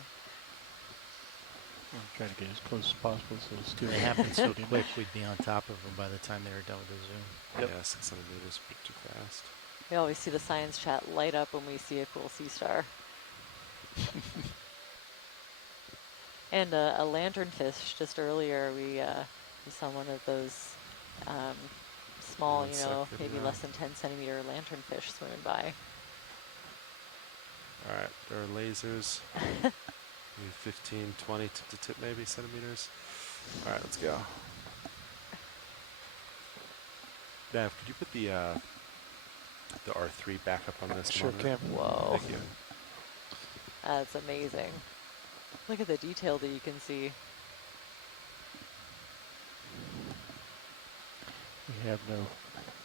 I'm trying to get as close as possible so it's still It happened so quick, we'd be on top of them by the time they were done with the zoom. Yeah, 600 meters too fast. We always see the science chat light up when we see a cool sea star. And a lanternfish just earlier, we saw one of those small, maybe less than 10 centimeter lanternfish swimming by. All right, there are lasers. Maybe 15, 20 tip to tip, maybe centimeters. All right, let's go. Nav, could you put the R3 back up on this? Sure monitor? can. Whoa. Thank you. That's amazing. Look at the detail that you can see. We have no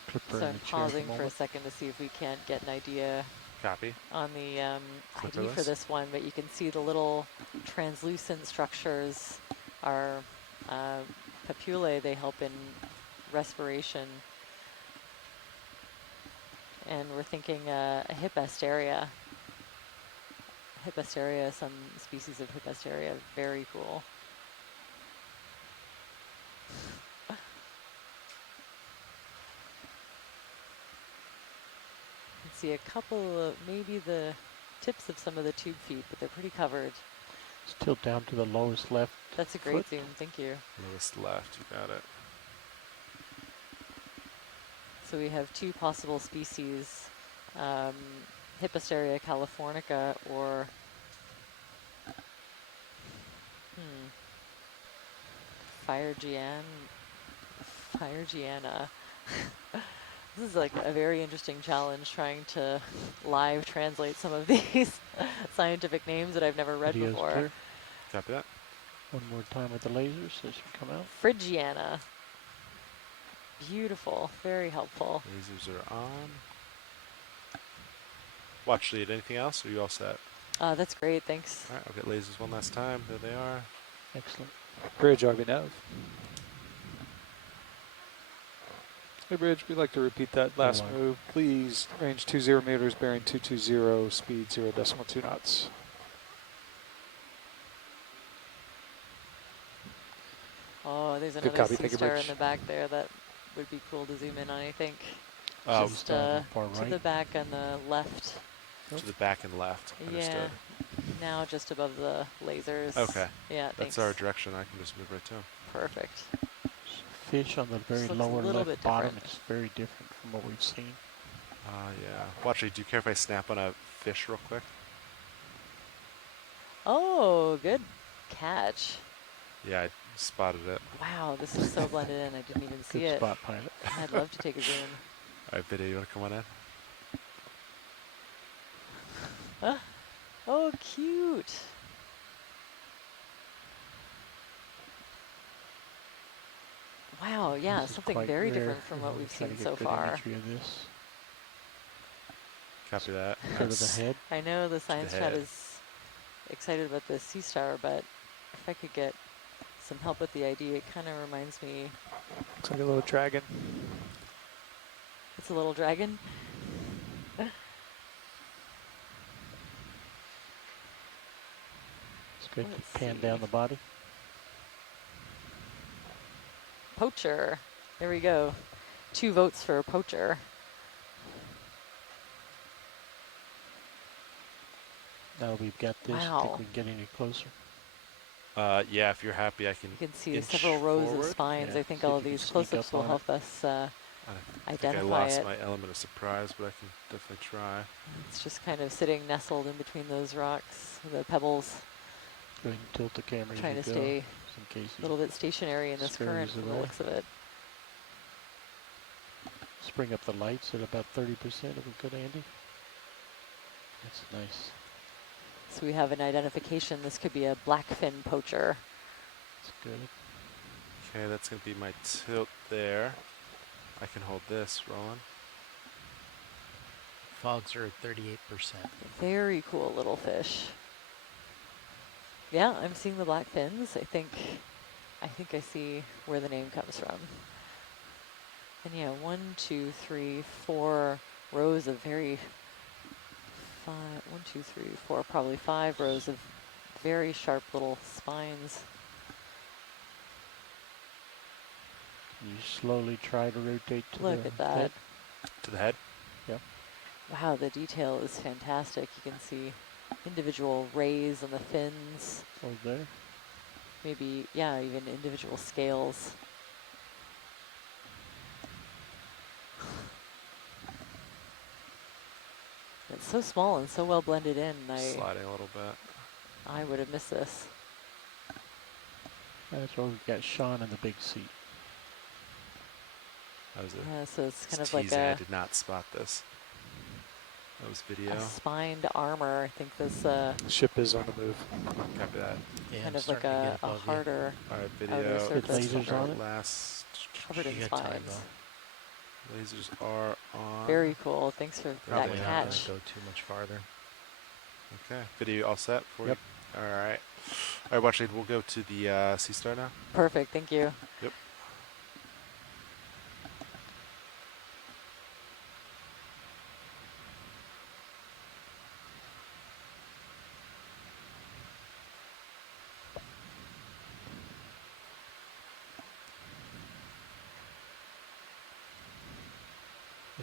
clipper So in I'm the chair at the pausing for a moment. second to see if we can't get an idea Copy. on the ID for this one, but you can see the little translucent structures are papillae. They help in respiration. And we're thinking a Hippasteria. Hippasteria, some species of Hippasteria, very cool. You can see a couple of, maybe the tips of some of the tube feet, but they're pretty covered. Just tilt down to the lowest left. That's a great zoom, thank you. Lowest left, you got it. So we have two possible species, Hippasteria californica or Firegiana. This is like a very interesting challenge trying to live translate some of these scientific names that I've never read Video's before. clear. Copy that. One more time with the lasers, that should come out. Phrygiana. Beautiful, very helpful. Lasers are on. Watch lead. Anything else? Or are you all set? That's great, thanks. All right, I'll get lasers one last time. There they are. Excellent. Bridge, Nav. Hey, Bridge, we'd like to repeat that last move. Please, range 20 meters, bearing 220, speed 0.2 knots. Oh, there's Good another copy. sea Thank you, star in Bridge. the back there that would be cool to zoom in on, I think. Oh, Just far to right. the back on the left. To the back and left. Understood. Yeah, now just above the lasers. Okay. Yeah, That's thanks. our direction. I can just move right to him. Perfect. Fish on the very This looks a lower little left bit bottom. different. It's very different from what we've seen. Yeah. Watch it. Do you care if I snap on a fish real quick? Oh, good catch. Yeah, I spotted it. Wow, this is so blended in. I didn't even see Good it. spot, pilot. I'd love to take a zoom. All right, video, you want to come on in? Oh, cute. Wow, yeah, This is something quite very rare. different from We're what we've trying seen to so get good far. imagery of this. Copy that. Go to the head. I know the science chat head. is excited about the sea star, but if I could get some help with the ID, it kind of reminds me Looks like a little dragon. It's a little dragon. It's good to pan down the body. Poacher. There we go. 2 votes for poacher. Now we've got this. Wow. Think we can get any closer? Yeah, if you're happy, I can. You can see several rows of spines. Yeah, I think all of these close-ups will help us I think I identify lost it. my element of surprise, but I can definitely try. It's just kind of sitting nestled in between those rocks, the pebbles. Go ahead and tilt the camera. Trying to stay a little bit stationary in this current from the looks of it. Let's bring up the lights at about 30% if we could, Andy. That's nice. So we have an identification. This could be a blackfin poacher. That's good. Okay, that's going to be my tilt there. I can hold this, Roland. Fogs are at 38%. Very cool little fish. Yeah, I'm seeing the black fins. I think I see where the name comes from. And yeah, 1, 2, 3, 4 rows of very 1, 2, 3, 4, probably 5 rows of very sharp little spines. You slowly try to rotate to Look the at that. head. To the head? Yep. Wow, the detail is fantastic. You can see individual rays on the fins. Oh, there. Maybe, yeah, even individual scales. It's so small and so well blended in. Sliding a little bit. I would have missed this. That's why we've got Sean in the big seat. That was Yeah, so it's kind of teasing. like I did not spot this. That was video. a spined armor. I think this Ship is on the move. Copy that. Yeah, kind I'm of like starting to get a above you. harder All right, outer video. surface. Lasers on it? Last. Covered in You got time, spines. though. Lasers are on. Very cool. Thanks for that Probably not gonna catch. go too much farther. Okay, video all set for Yep. you. All right. All right, watch it. We'll go to the Sea Star now. Perfect. Thank you. Yep.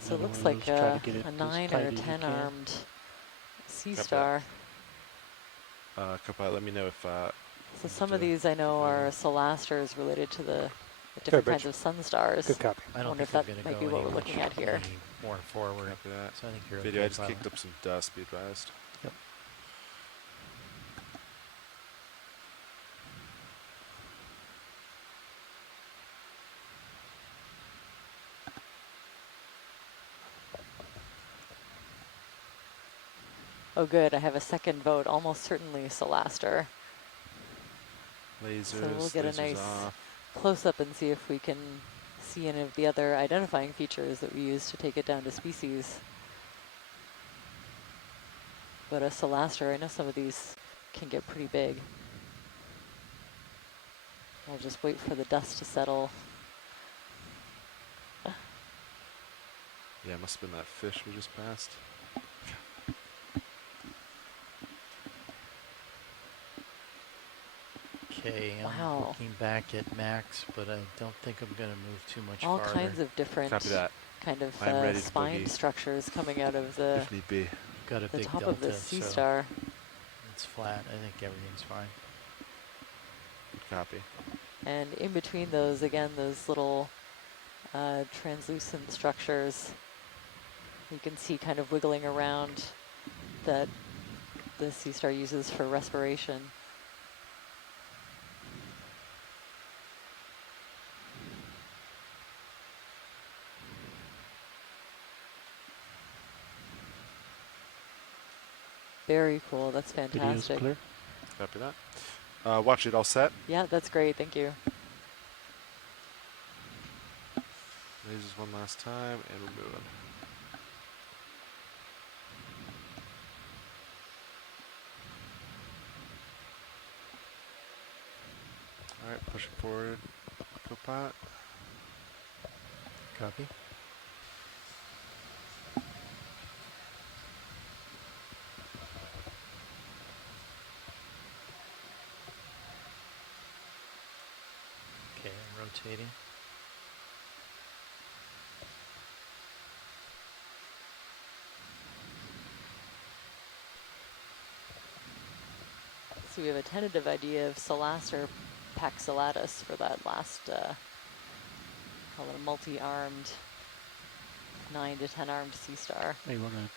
So it Another looks one of like those, try to get it a as 9 tight or as you 10 can. armed sea Copy that. star. Copilot, let me know if. So some of these I know are solasters related to the Fair different bridge. kinds of sun stars. Good copy. I don't wonder if think that I'm might going be to what go we're looking at any here. more forward. Copy that. So I think you're Video, okay, I just Pilot. kicked up some dust, be advised. Yep. Oh, good. I have a second vote. Almost certainly Solaster. Lasers, So we'll get a lasers nice off. close-up and see if we can see any of the other identifying features that we use to take it down to species. But a Solaster, I know some of these can get pretty big. I'll just wait for the dust to settle. Yeah, it must have been that fish we just passed. Okay, I'm Wow. looking back at max, but I don't think I'm going to move too much All farther. kinds of different Copy that. kind of I'm ready to spine boogie. structures coming out of the, If need be. Got a the big top delta, of the sea so star. it's flat. I think everything's fine. Copy. And in between those, again, those little translucent structures, you can see kind of wiggling around that the sea star uses for respiration. Very cool. That's Video's fantastic. clear. Copy that. Watch it all set. Yeah, that's great. Thank you. Lasers one last time, and we're moving. All right, pushing forward. Copilot. Copy. Okay, I'm rotating. So we have a tentative idea of Solaster paxillatus for that last, call it a multi-armed, 9 to 10 armed sea star. You want to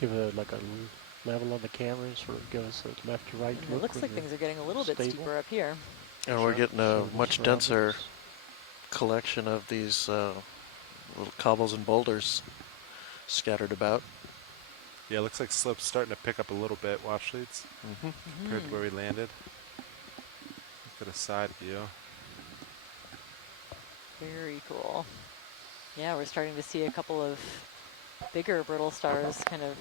give a level on the cameras, or give us a left to right look? It looks like things are getting a little bit steeper up here. And we're getting a much denser collection of these little cobbles and boulders scattered about. Yeah, it looks like slope's starting to pick up a little bit, watch leads, compared to where we landed. Look at a side view. Very cool. Yeah, we're starting to see a couple of bigger brittle stars kind of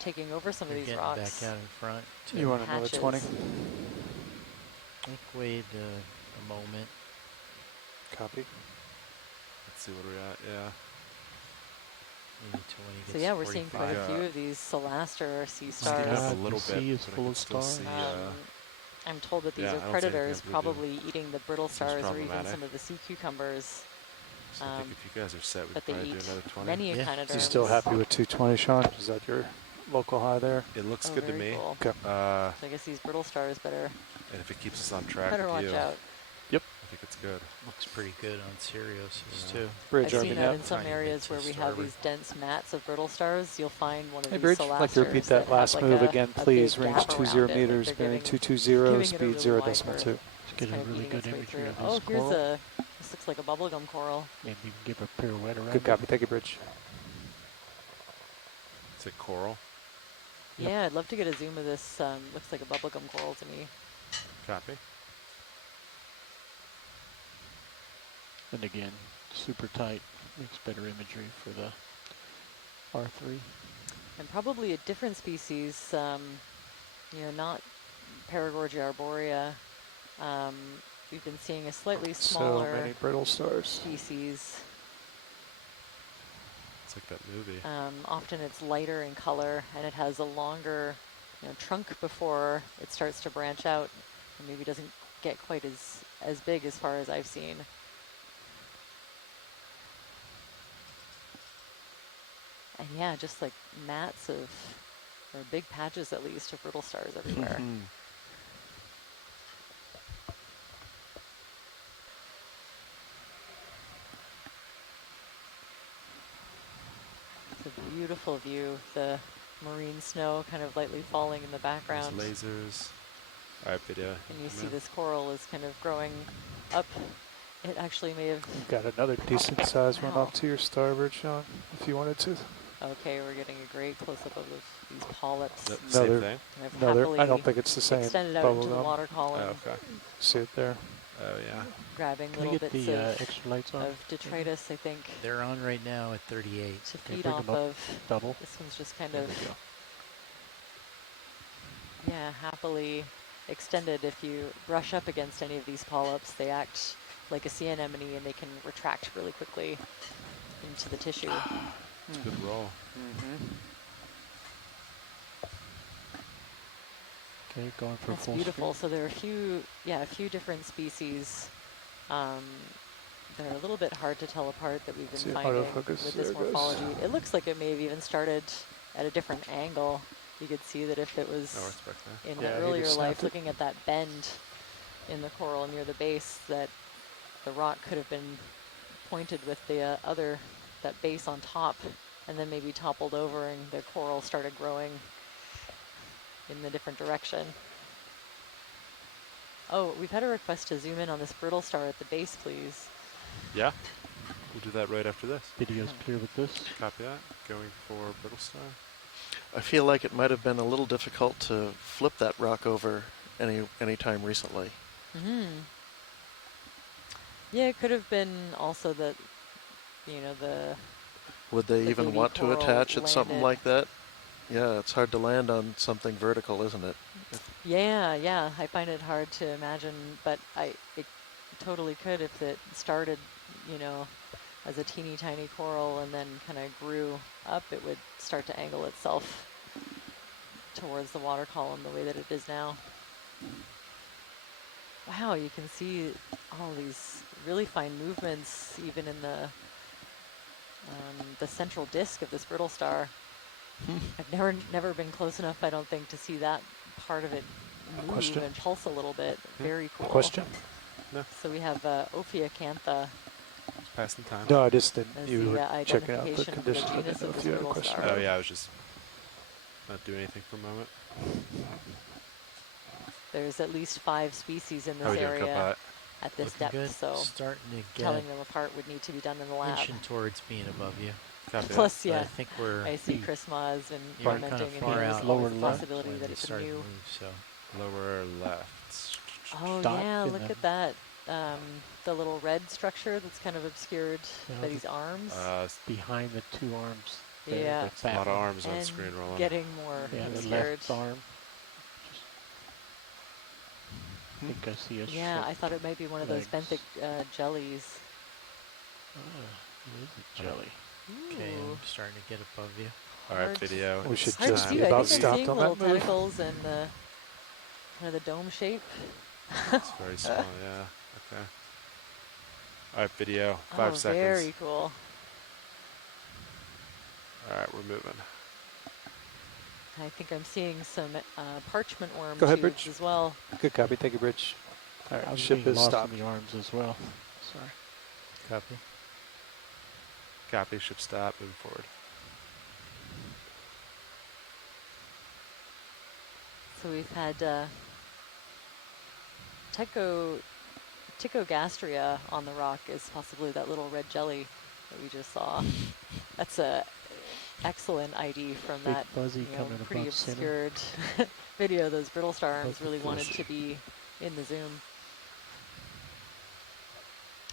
taking over some of these rocks. Back out in front. You want another 20? I think wait a moment. Copy. Let's see what we're at, yeah. Maybe 20 So yeah, we're seeing quite a few of these Solaster sea stars. Up a little bit, sea is full of stars. I'm told that these are predators, probably eating the brittle stars or even some of the sea cucumbers. So I think if you guys are set, we but could they probably do eat another 20. many echinoderms. You still happy with 220, Sean? Is that your local high there? It looks good to me. Cool. Okay. So I guess these brittle stars better. And if it keeps us on track, better watch out. Yep. I think it's good. Looks pretty good on Sirius too. Bridge I've seen that in up. some areas where we have these dense mats of brittle stars. You'll find one of Hey, these Bridge, Solasters I'd like to repeat that last move again, please. Range 20 meters, bearing 220, speed 0.2. Let's get a really good imagery of Oh, this here's coral. this looks like a bubblegum coral. Maybe you can give a pirouette around Good copy. Thank you, Bridge. Is it coral? Yeah, I'd love to get a zoom of this. Looks like a bubblegum coral to me. Copy. And again, super tight, makes better imagery for the R3. And probably a different species, not Paragorgia arborea. We've been seeing a slightly smaller so many brittle stars. species. It's like that movie. Often it's lighter in color and it has a longer trunk before it starts to branch out and maybe doesn't get quite as big as far as I've seen. And yeah, just like mats of, or big patches at least, of brittle stars everywhere. It's a beautiful view. The marine snow kind of lightly falling in the background. There's lasers. All right, video. And you see this coral is kind of growing up. It actually may have... You've got another decent size one off to your starboard, Sean, if you wanted to. Okay, we're getting a great close-up of these polyps. Same thing? I don't think it's the same. Extended out into the water column. Oh, okay. See it there? Oh, yeah. Grabbing Can little we get bits the extra lights on? of detritus, I think. They're on right now at 38. To feed off of. Double. This one's just kind of, yeah, happily extended. If you brush up against any of these polyps, they act like a sea anemone and they can retract really quickly into the tissue. It's a good roll. Okay, going for That's full beautiful. screen. So there are a few different species that are a little bit hard to tell apart that we've been finding with this morphology. It looks like it may have even started at a different angle. You could see that if it was in the earlier life, looking at that bend in the coral near the base, that the rock could have been pointed with the that base on top, and then maybe toppled over and the coral started growing in the different direction. Oh, we've had a request to zoom in on this brittle star at the base, please. Yeah, we'll do that right after this. Video's clear with this. Copy that. Going for brittle star. I feel like it might have been a little difficult to flip that rock over any time recently. Yeah, it could have been also that, the... Would they even want to attach at something like that? Yeah, it's hard to land on something vertical, isn't it? Yeah, I find it hard to imagine, but it totally could if it started, as a teeny tiny coral and then kind of grew up, it would start to angle itself towards the water column the way that it is now. Wow, you can see all these really fine movements even in the central disk of this brittle star. I've never been close enough, I don't think, to see that part of it move and pulse a little bit. Very cool. Question? No. So we have Ophiacantha. Just passing time. No, I just didn't. As You the, were checking out the identification for the conditions. I genus didn't know of if this you had a brittle question. star. Oh yeah, I was just not doing anything for a moment. There's at least 5 species in How this we doing, area Copilot? at this Looking depth, good. so Starting to get telling them apart would need to be done in the lab. inching towards being above you. Copy Plus, But yeah, I think we're I see Chris Maz and you're commenting, kind of and far there's out. always Lower the left possibility when that they it's a start to new. move. So Lower left. Oh dot yeah, in look the- at that. The little red structure that's kind of obscured by these arms. Behind the 2 arms. There, Yeah. the A lot fat of one. arms on And screen rolling. getting more Yeah, the obscured. left arm. I think I see a Yeah, short I thought it might be one of those legs. benthic jellies. It is a jelly. okay, Ooh. I'm starting to get above you. All right, Hard to- video. We should Hard to just see. be I about think I'm stopped seeing on little that move. tentacles and the kind of the dome shape. It's very small, yeah. Okay. All right, video. 5 Oh, seconds. very cool. All right, we're moving. I think I'm seeing some parchment worm Go ahead, tubes Rich. as well. Good copy. Thank you, Rich. All I right, was ship getting is lost stopped. in the arms as well. Sorry. Copy. Copy. Ship stop. Moving forward. So we've had Tychogastria on the rock is possibly that little red jelly that we just saw. That's a excellent ID from Big that fuzzy coming pretty above center. obscured video. Those brittle star arms Fuzzy really wanted fuzzy. to be in the zoom.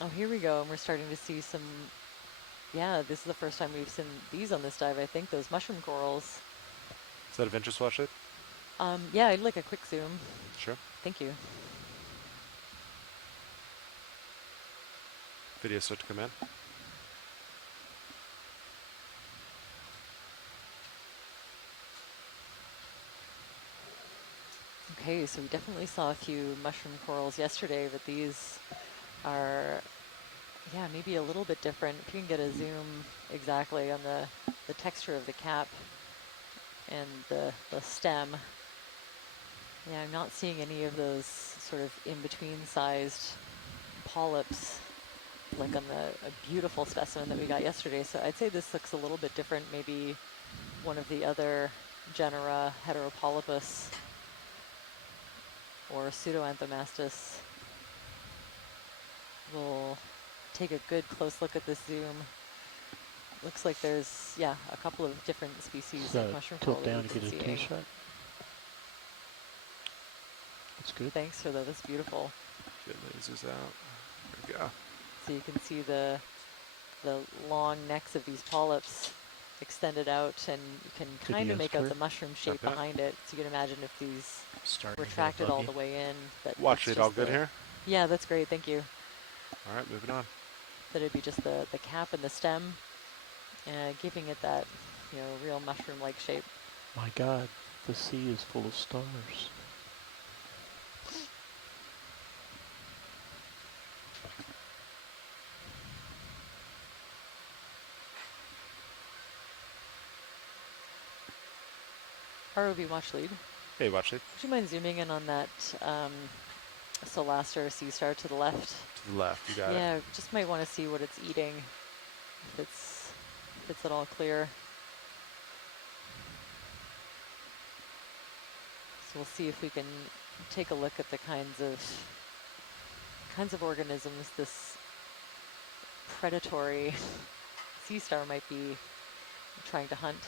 Oh, here we go, and we're starting to see some. Yeah, this is the first time we've seen these on this dive. I think those mushroom corals. Is that of interest, watch it? Yeah, I'd like a quick zoom. Sure. Thank you. Video start to come in. Okay, so we definitely saw a few mushroom corals yesterday, but these are, yeah, maybe a little bit different. If you can get a zoom exactly on the texture of the cap and the stem. Yeah, I'm not seeing any of those sort of in-between sized polyps like on a beautiful specimen that we got yesterday. So I'd say this looks a little bit different. Maybe one of the other genera, Heteropolypus or Pseudoanthomastus. We'll take a good close look at this zoom. Looks like there's, yeah, a couple of different species of mushroom coral. Tilt down to get a T-shot. That's good. Thanks for that. That's beautiful. Get lasers out. There we go. So you can see the long necks of these polyps extended out, and you can kind of make out the mushroom shape behind it. So you can imagine if these retracted all the way in. That watch it all good here? Yeah, that's great. Thank you. All right, moving on. That it'd be just the cap and the stem, giving it that, real mushroom-like shape. My God, the sea is full of stars. ROV watch lead. Hey, watch lead. Would you mind zooming in on that Solaster sea star to the left? To the left, you got it. Yeah, just might want to see what it's eating, if it's at all clear. So we'll see if we can take a look at the kinds of organisms this predatory sea star might be trying to hunt.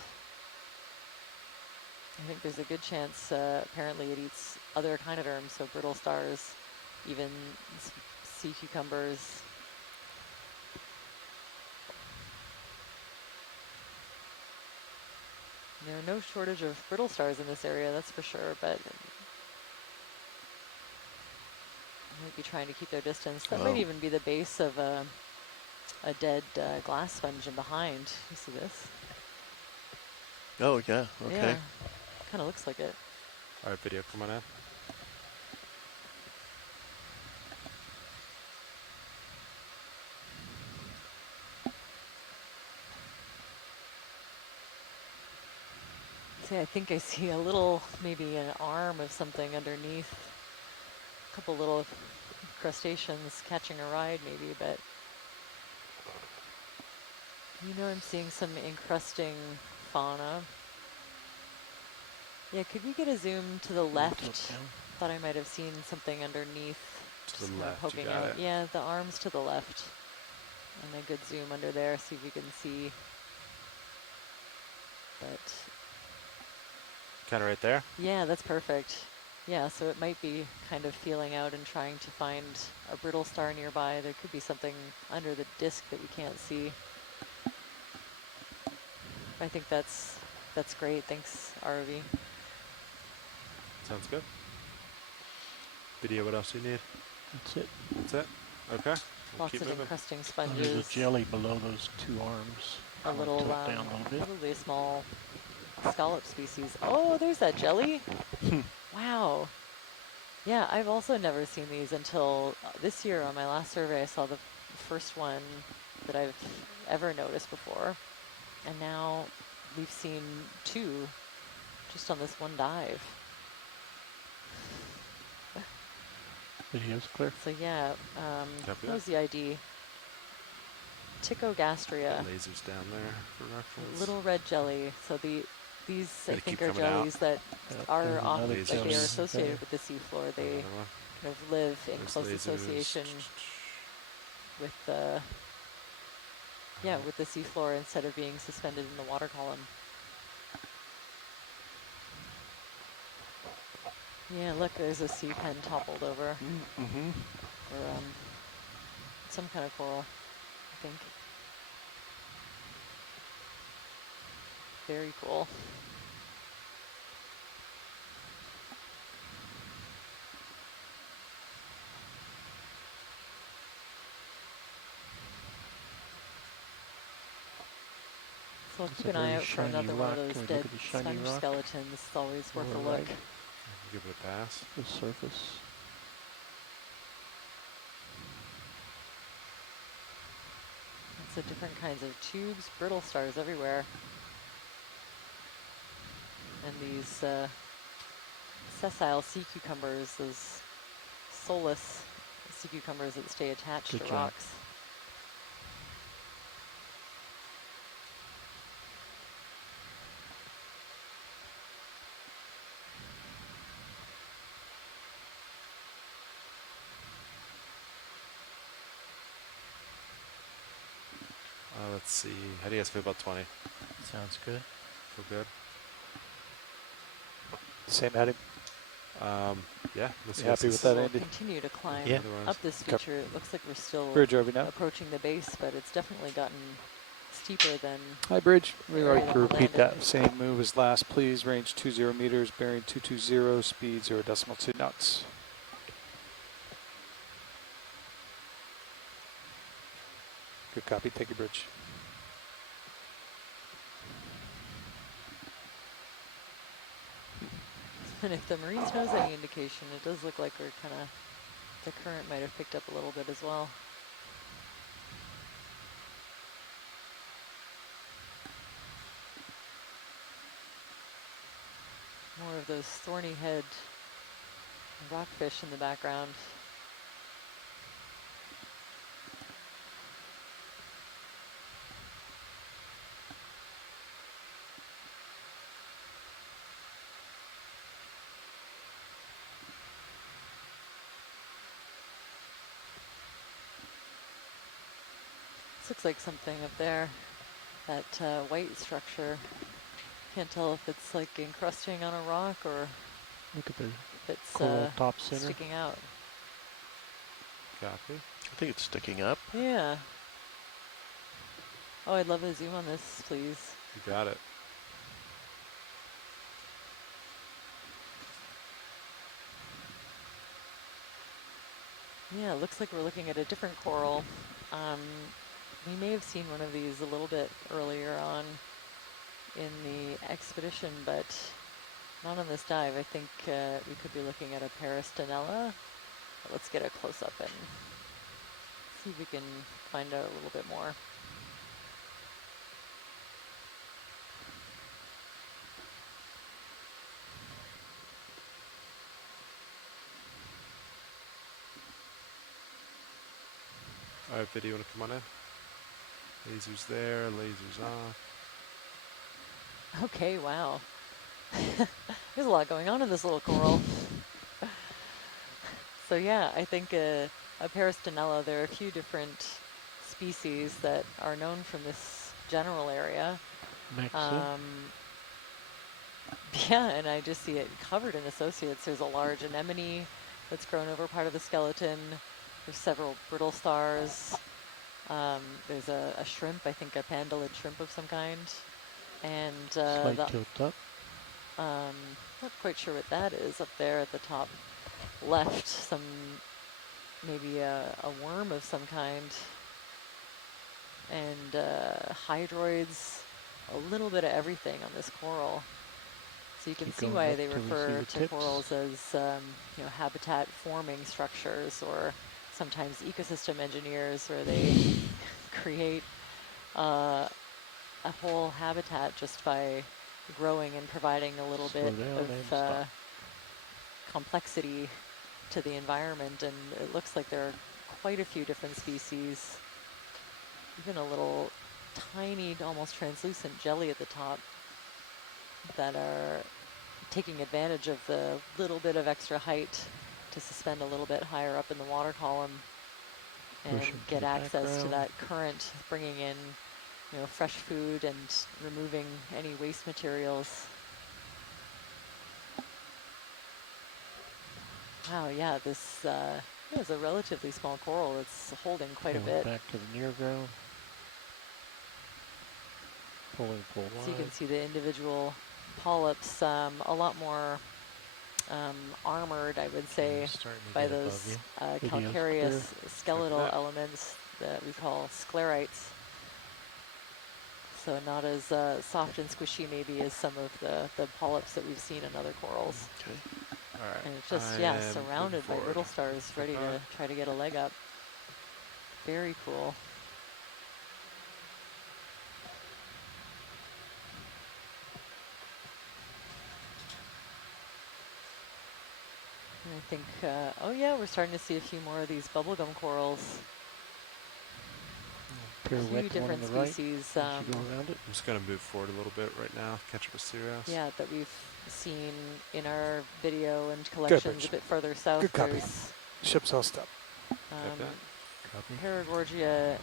I think there's a good chance, apparently it eats other echinoderms, so brittle stars, even sea cucumbers. There are no shortage of brittle stars in this area, that's for sure, but I might be trying to keep their distance. That might even be the base of a a dead glass sponge in behind. You see this? Oh, yeah. Okay. Yeah, kind of looks like it. All right, video, come on in. See, I think I see a little, maybe an arm of something underneath. A couple little crustaceans catching a ride maybe, but you know, I'm seeing some encrusting fauna. Yeah, could we get a zoom to the left? Thought I might have seen something underneath. To just the kind of left, poking you got out. it. Yeah, the arms to the left. And a good zoom under there, see if you can see. But Kind of right there? yeah, that's perfect. Yeah, so it might be kind of feeling out and trying to find a brittle star nearby. There could be something under the disk that we can't see. I think that's great. Thanks, ROV. Sounds good. Video, what else do you need? That's it. That's it? Okay. We'll Lots keep of moving. encrusting There's sponges. a jelly below those two arms. A little, Tilt down a little bit. probably a small scallop species. Oh, there's that jelly. Wow. Yeah, I've also never seen these until this year on my last survey. I saw the first one that I've ever noticed before. And now we've seen two just on this one dive. Video's clear. So yeah, what was the ID? Ticogastria. Lasers down there for reference. Little red jelly. So these I think are coming jellies that are often, another like they are jelly. associated with the seafloor. They kind of live in There's close lasers. association with the with the seafloor instead of being suspended in the water column. Yeah, look, there's a sea pen toppled over. Mm-hmm. Or some kind of coral, I think. Very cool. So I'll keep an eye out for another one of those dead sponge skeletons. It's always worth a look. Give it a pass. The surface. Lots of different kinds of tubes, brittle stars everywhere. And these sessile sea cucumbers, those soulless sea cucumbers that stay attached to rocks. Let's see. How do you guys feel about 20? Sounds good. Feel good? Same heading. Yeah. You happy with that, We'll Andy? continue to climb Yeah. up this feature. It looks like we're still Bridge over now. approaching the base, but it's definitely gotten steeper than. Hi, Bridge. We area like that to we repeat landed. that same move as last, please. Range 20 meters, bearing 220, speed 0.2 knots. Good copy. Thank you, Bridge. And if the Marines knows any indication, it does look like we're kind of, the current might have picked up a little bit as well. More of those thorny head rockfish in the background. This looks like something up there, that white structure. Can't tell if it's like encrusting on a rock or Look at the if it's coral top center. sticking out. Copy. I think it's sticking up. Yeah. Oh, I'd love a zoom on this, please. You got it. Yeah, it looks like we're looking at a different coral. We may have seen one of these a little bit earlier on in the expedition, but not on this dive. I think we could be looking at a Peristanella. Let's get a close-up and see if we can find out a little bit more. All right, video, want to come on in? Lasers there, lasers off. Okay, wow. There's a lot going on in this little coral. So yeah, I think a Peristanella, there are a few different species that are known from this general area. Yeah, and I just see it covered in associates. There's a large anemone that's grown over part of the skeleton. There's several brittle stars. There's a shrimp, I think a pandalid shrimp of some kind. And slight tilt up. Not quite sure what that is up there at the top left. Maybe a worm of some kind. And hydroids, a little bit of everything on this coral. So you can see why they refer to corals as habitat forming structures, or sometimes ecosystem engineers, where they create a whole habitat just by growing and providing a little bit of complexity to the environment. And it looks like there are quite a few different species, even a little tiny, almost translucent jelly at the top that are taking advantage of the little bit of extra height to suspend a little bit higher up in the water column and get access to that current, bringing in fresh food and removing any waste materials. Wow, yeah, this is a relatively small coral. It's holding quite a bit. Back to the near ground. Pulling full line. So you can see the individual polyps, a lot more armored, I would say, by those calcareous skeletal elements that we call sclerites. So not as soft and squishy maybe as some of the polyps that we've seen in other corals. Okay. All right. And it's just, surrounded by brittle stars, ready to try to get a leg up. Very cool. And I think, we're starting to see a few more of these bubblegum corals. A few different species. I'm just going to move forward a little bit right now, catch up with Sirius. Yeah, that we've seen in our video and collections a bit further south. Good copy. Ship's all stop. Paragorgia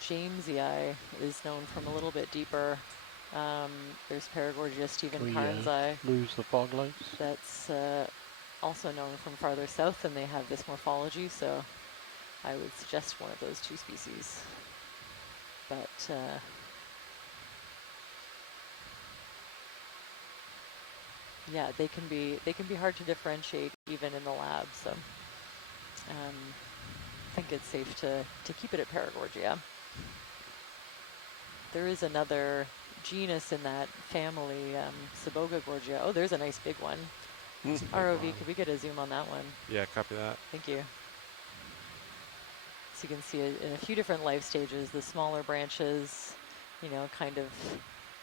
jamesii is known from a little bit deeper. There's Paragorgia Stephen Carnesii. Lose the fog lights. That's also known from farther south, and they have this morphology, so I would suggest one of those two species. But yeah, they can be hard to differentiate even in the lab. So I think it's safe to keep it at Paragorgia. There is another genus in that family, Sabogagorgia. Oh, there's a nice big one. ROV, could we get a zoom on that one? Yeah, copy that. Thank you. So you can see it in a few different life stages, the smaller branches, kind of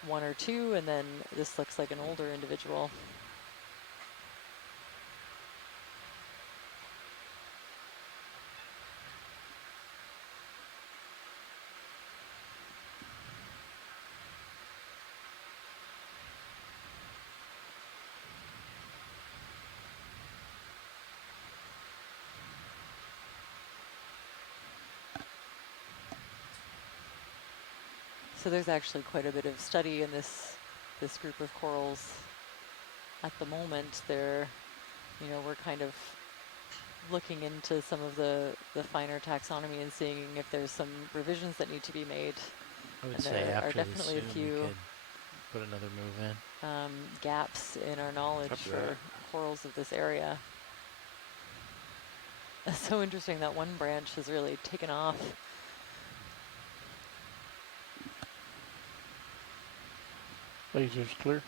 one or two, and then this looks like an older individual. So there's actually quite a bit of study in this group of corals at the moment. We're kind of looking into some of the finer taxonomy and seeing if there's some revisions that need to be made. I would and say there after are definitely a few put another move in. Gaps in our knowledge for corals of this area. It's so interesting that one branch has really taken off. Laser's clear.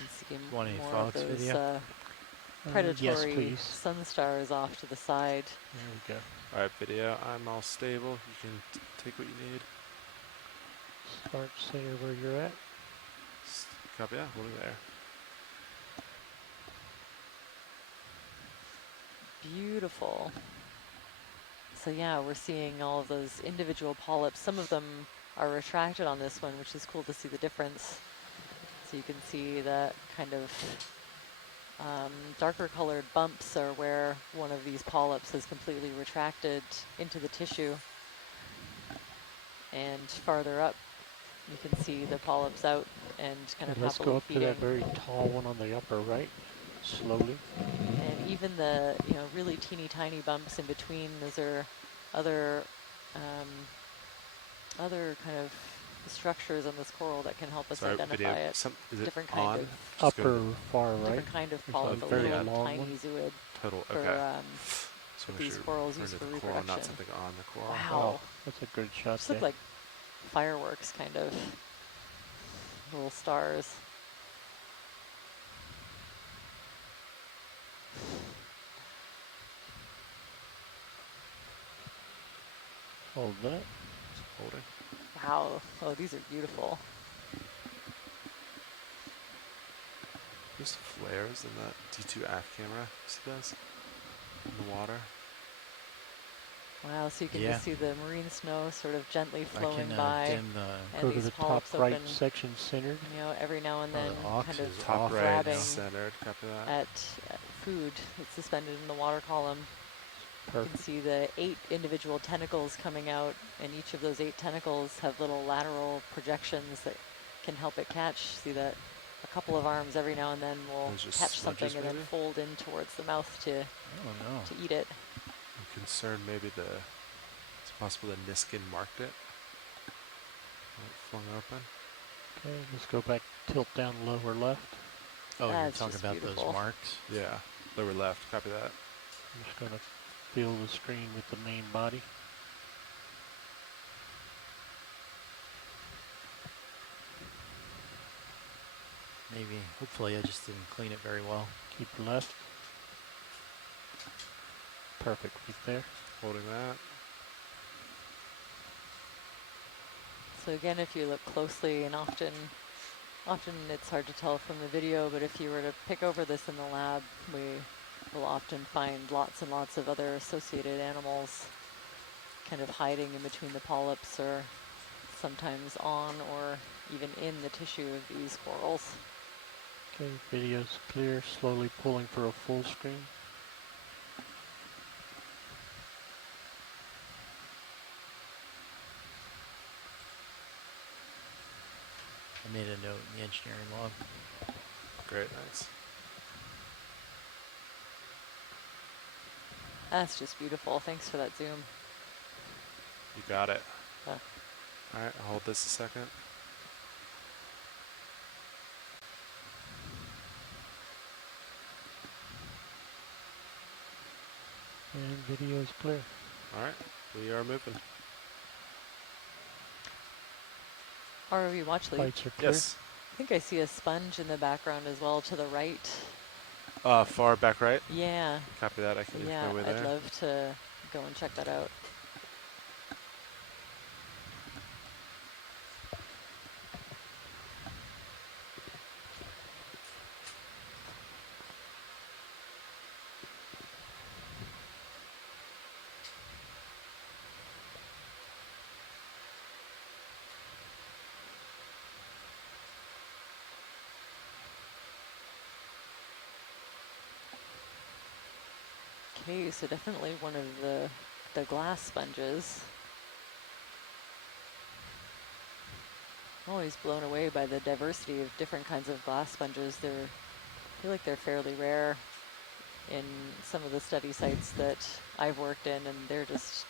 Let's get Want any more Fox of those video? predatory please. sun stars off to the side. There we go. All right, video. I'm all stable. You can take what you need. Start center where you're at. Copy that. Holding there. Beautiful. So yeah, we're seeing all of those individual polyps. Some of them are retracted on this one, which is cool to see the difference. So you can see that kind of darker colored bumps are where one of these polyps has completely retracted into the tissue. And farther up, you can see the polyps out and kind of Let's happily go up feeding. to that very tall one on the upper right, slowly. And even the really teeny tiny bumps in between, those are other kind of structures on this coral that can help us identify it. Is different it kind on? of Upper far right. different kind of polyp, a very little long tiny one. zooid Total. for Okay. So these corals used for the coral, reproduction. not something on the coral. Wow, that's a good shot. just look like fireworks, kind of little stars. Hold that. Holding. Wow. Oh, these are beautiful. There's flares in that D2 aft camera. See those? In the water. Wow, so you can just see the marine snow sort of gently flowing I can, by. dim and go to these the top polyps right open, section centered. every now and then kind of top right grabbing centered. Copy that. at food that's suspended in the water column. Perfect. You can see the 8 individual tentacles coming out, and each of those 8 tentacles have little lateral projections that can help it catch. See that a couple of arms every now and then will catch something and then fold in towards the mouth to eat it. I'm concerned maybe it's possible that Niskin marked it. It flung open. Okay, let's go back, tilt down lower left. Oh, That's you're talking about beautiful. those marks? Yeah, lower left. Copy that. I'm just going to fill the screen with the main body. Maybe. Hopefully I just didn't clean it very well. Keep left. Perfect, right there. Holding that. So again, if you look closely, and often it's hard to tell from the video, but if you were to pick over this in the lab, we will often find lots and lots of other associated animals kind of hiding in between the polyps, or sometimes on or even in the tissue of these corals. Okay, video's clear, slowly pulling for a full screen. I made a note in the engineering log. Great, nice. That's just beautiful. Thanks for that zoom. You got it. Huh. All right, I'll hold this a second. And video's clear. All right, we are moving. ROV watch lead. Lights are clear. Yes. I think I see a sponge in the background as well to the right. Far back right? Yeah. Copy that. I can Yeah, make my way there. I'd love to go and check that out. Okay, so definitely one of the glass sponges. I'm always blown away by the diversity of different kinds of glass sponges. I feel like they're fairly rare in some of the study sites that I've worked in, and they're just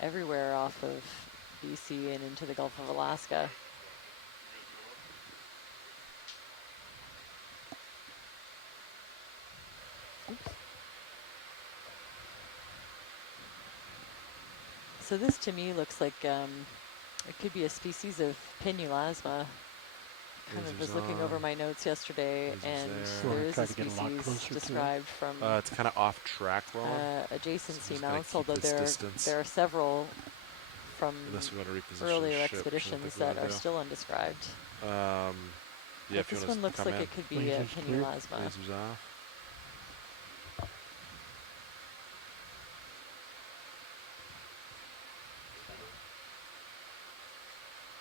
everywhere off of BC and into the Gulf of Alaska. Oops. So this to me looks like it could be a species of pinulasma. Kind of was looking over my notes yesterday, and there is a species described from it's kind of off track, adjacent seamounts, although there are several from earlier expeditions that are still undescribed. Yeah, but this one looks like it could be a pinulasma. Lasers off.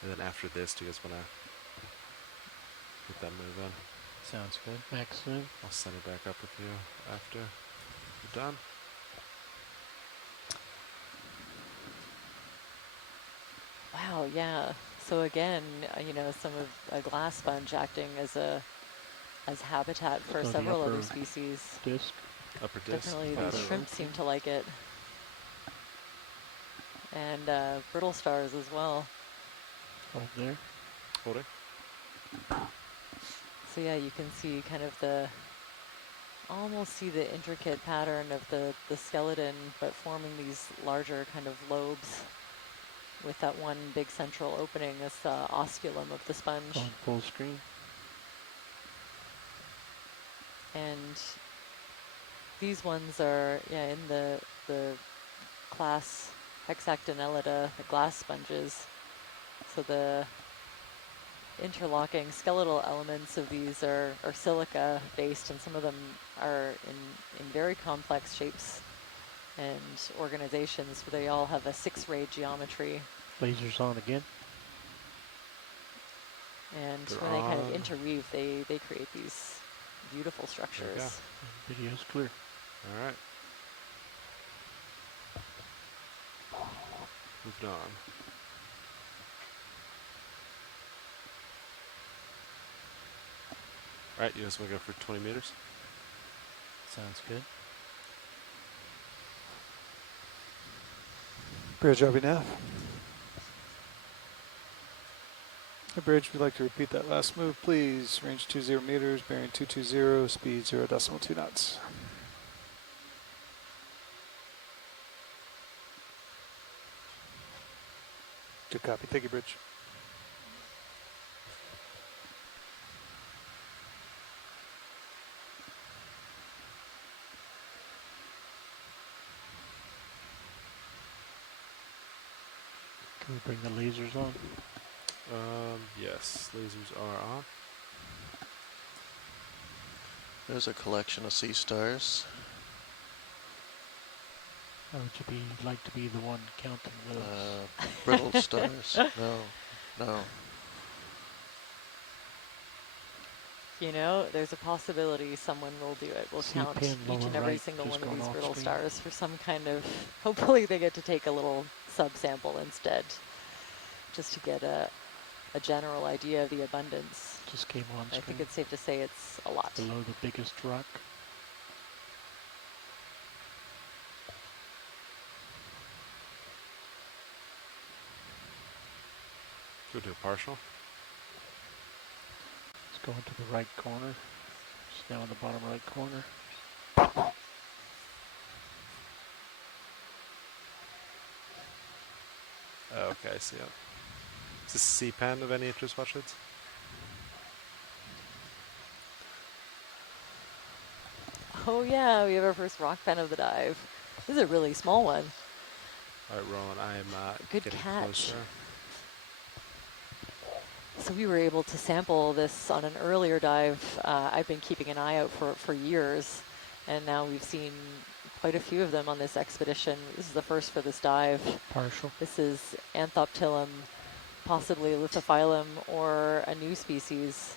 And then after this, do you guys want to get that move in? Sounds good. Excellent. I'll send it back up with you after you're done. Wow, yeah. So again, you know, some of a glass sponge acting as habitat for several other species. Disc. Upper disc. Definitely these shrimp seem to like it. And brittle stars as well. Hold there. Hold it. So yeah, you can see kind of almost see the intricate pattern of the skeleton, but forming these larger kind of lobes with that one big central opening as the osculum of the sponge. On full screen. And these ones are, yeah, in the class Hexactinellida, the glass sponges. So the interlocking skeletal elements of these are silica based, and some of them are in very complex shapes and organizations where they all have a 6-ray geometry. Lasers on again. And when they kind of interweave, they create these beautiful structures. Video's clear. All right. Moved on. All right, you guys want to go for 20 meters? Sounds good. Bridge RV nav. The bridge, would like to repeat that last move, please. Range 20 meters, bearing 220, speed 0.2 knots. Good copy. Thank you, Bridge. Can we bring the lasers on? Yes, lasers are on. There's a collection of sea stars. Or would you like to be the one counting those? Brittle stars. No. You know, there's a possibility someone will do it. We'll count each and every single one of these brittle stars for some kind of, hopefully they get to take a little subsample instead, just to get a general idea of the abundance. Just came on screen. I think it's safe to say it's a lot. Below the biggest rock. Go to a partial. Let's go into the right corner. Just down in the bottom right corner. Okay, I see it. Is this C-Pen of any interest, Watchheads? Oh yeah, we have our first rock pen of the dive. This is a really small one. All right, Roland, I am good getting catch. Closer. So we were able to sample this on an earlier dive. I've been keeping an eye out for years, and now we've seen quite a few of them on this expedition. This is the first for this dive. Partial. This is Anthoptilum, possibly Lithophyllum, or a new species.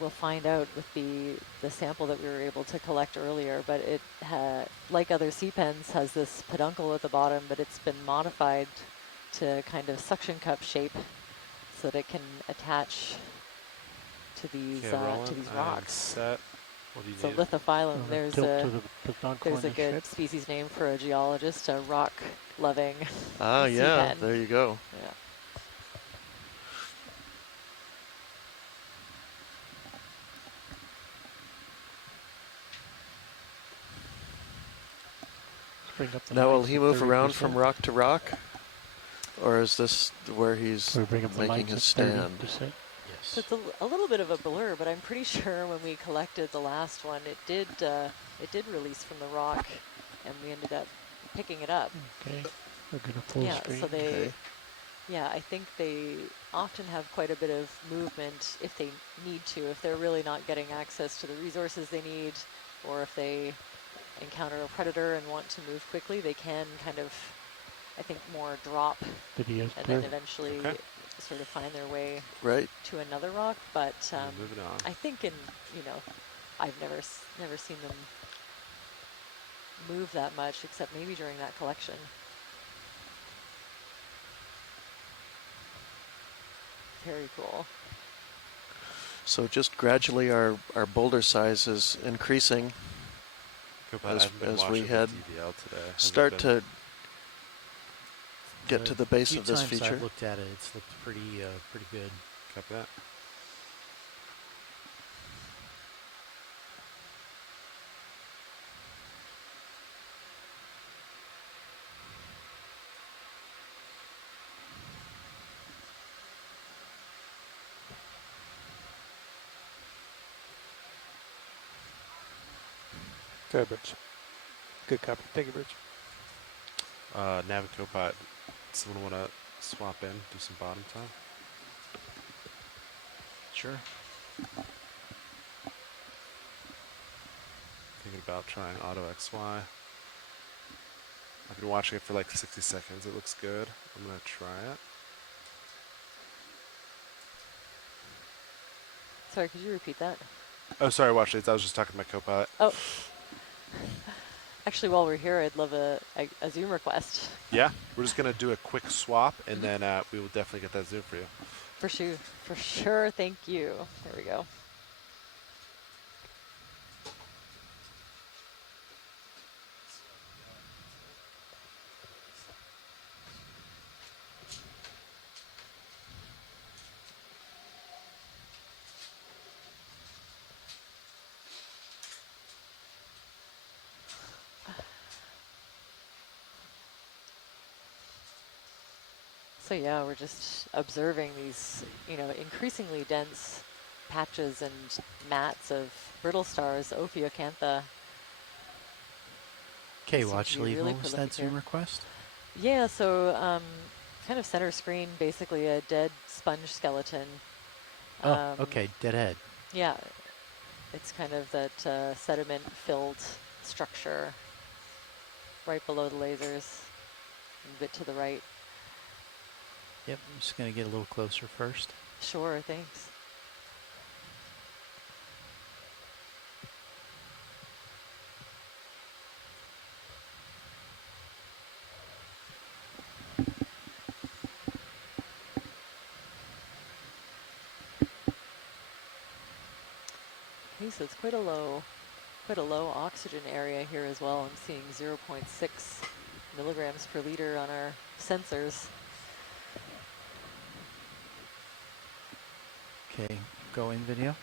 We'll find out with the sample that we were able to collect earlier, but it, like other sea pens, has this peduncle at the bottom, but it's been modified to kind of suction cup shape so that it can attach to these rocks. Set. What do you so need? Lithophyllum, there's a good species name for a geologist, a rock-loving sea pen. There you go. Yeah. Bring up the Now, will mic he to move around 30%. from rock to rock? Or is this where he's Can we bring up the making mic his to 30%? stand? So it's a little bit of a blur, but I'm pretty sure when we collected the last one, it did release from the rock, and we ended up picking it up. Okay, we're gonna full Yeah, screen. so they, Okay. yeah, I think they often have quite a bit of movement if they need to, if they're really not getting access to the resources they need, or if they encounter a predator and want to move quickly, they can kind of, I think, more drop Video's and clear. then eventually sort of find their way Right. to another rock. But moving on. I think I've never seen them move that much, except maybe during that collection. Very cool. So just gradually our boulder size is increasing as we head start to get to the base of this feature. I've looked at it, it's looked pretty good. Copy that. Good, Rich. Good copy. Thank you, Rich. Nav and Copilot. Someone want to swap in, do some bottom time? Sure. Thinking about trying Auto XY. I've been watching it for like 60 seconds. It looks good. I'm going to try it. Sorry, could you repeat that? Oh, sorry, watch it. I was just talking to my Copilot. Oh. Actually, while we're here, I'd love a Zoom request. Yeah, we're just going to do a quick swap, and then we will definitely get that Zoom for you. For sure. Thank you. There we go. So yeah, we're just observing these, increasingly dense patches and mats of brittle stars, Ophiocantha. Okay, watch leave. What was that Zoom request? Yeah, so kind of center screen, basically a dead sponge skeleton. Oh, okay, dead head. Yeah, it's kind of that sediment-filled structure right below the lasers, a bit to the right. Yep, I'm just going to get a little closer first. Sure, thanks. Okay, so it's quite a low oxygen area here as well. I'm seeing 0.6 milligrams per liter on our sensors. Okay, go in video.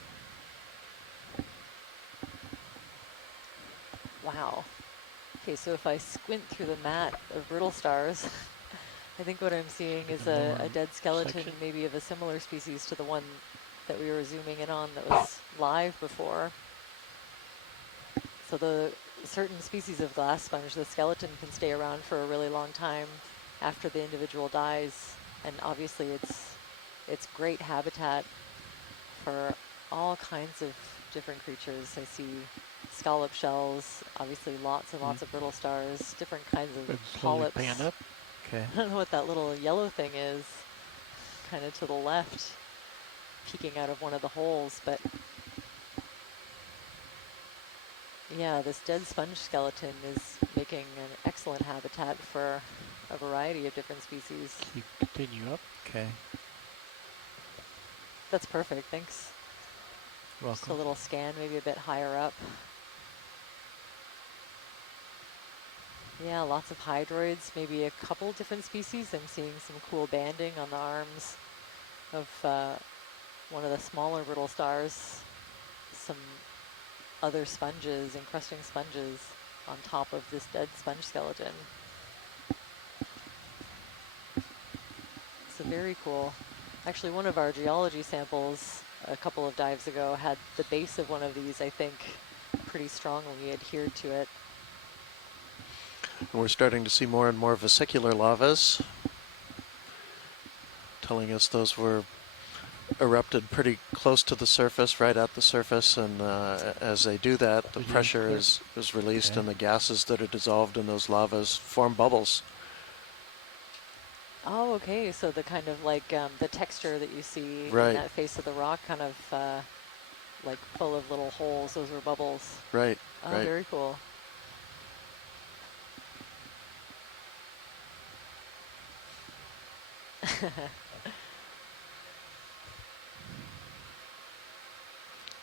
Wow. Okay, so if I squint through the mat of brittle stars, I think what I'm seeing is a dead skeleton, maybe of a similar species to the one that we were zooming in on that was live before. So the certain species of glass sponge, the skeleton can stay around for a really long time after the individual dies, and obviously it's great habitat for all kinds of different creatures. I see scallop shells, obviously lots and lots of brittle stars, different kinds of polyps. Pan up. Okay. I don't know what that little yellow thing is, kind of to the left, peeking out of one of the holes, but yeah, this dead sponge skeleton is making an excellent habitat for a variety of different species. Continue up. Okay. That's perfect, thanks. Welcome. Just a little scan, maybe a bit higher up. Yeah, lots of hydroids, maybe a couple different species. I'm seeing some cool banding on the arms of one of the smaller brittle stars. Some other sponges, encrusting sponges. on top of this dead sponge skeleton. So very cool. Actually, one of our geology samples a couple of dives ago had the base of one of these, I think, pretty strongly adhered to it. And we're starting to see more and more vesicular lavas, telling us those were erupted pretty close to the surface, right at the surface, and as they do that, the pressure is released, and the gases that are dissolved in those lavas form bubbles. Oh, okay. So the kind of like the texture that you see in that face of the rock, kind of like full of little holes. Those were bubbles. Right. Oh, very cool.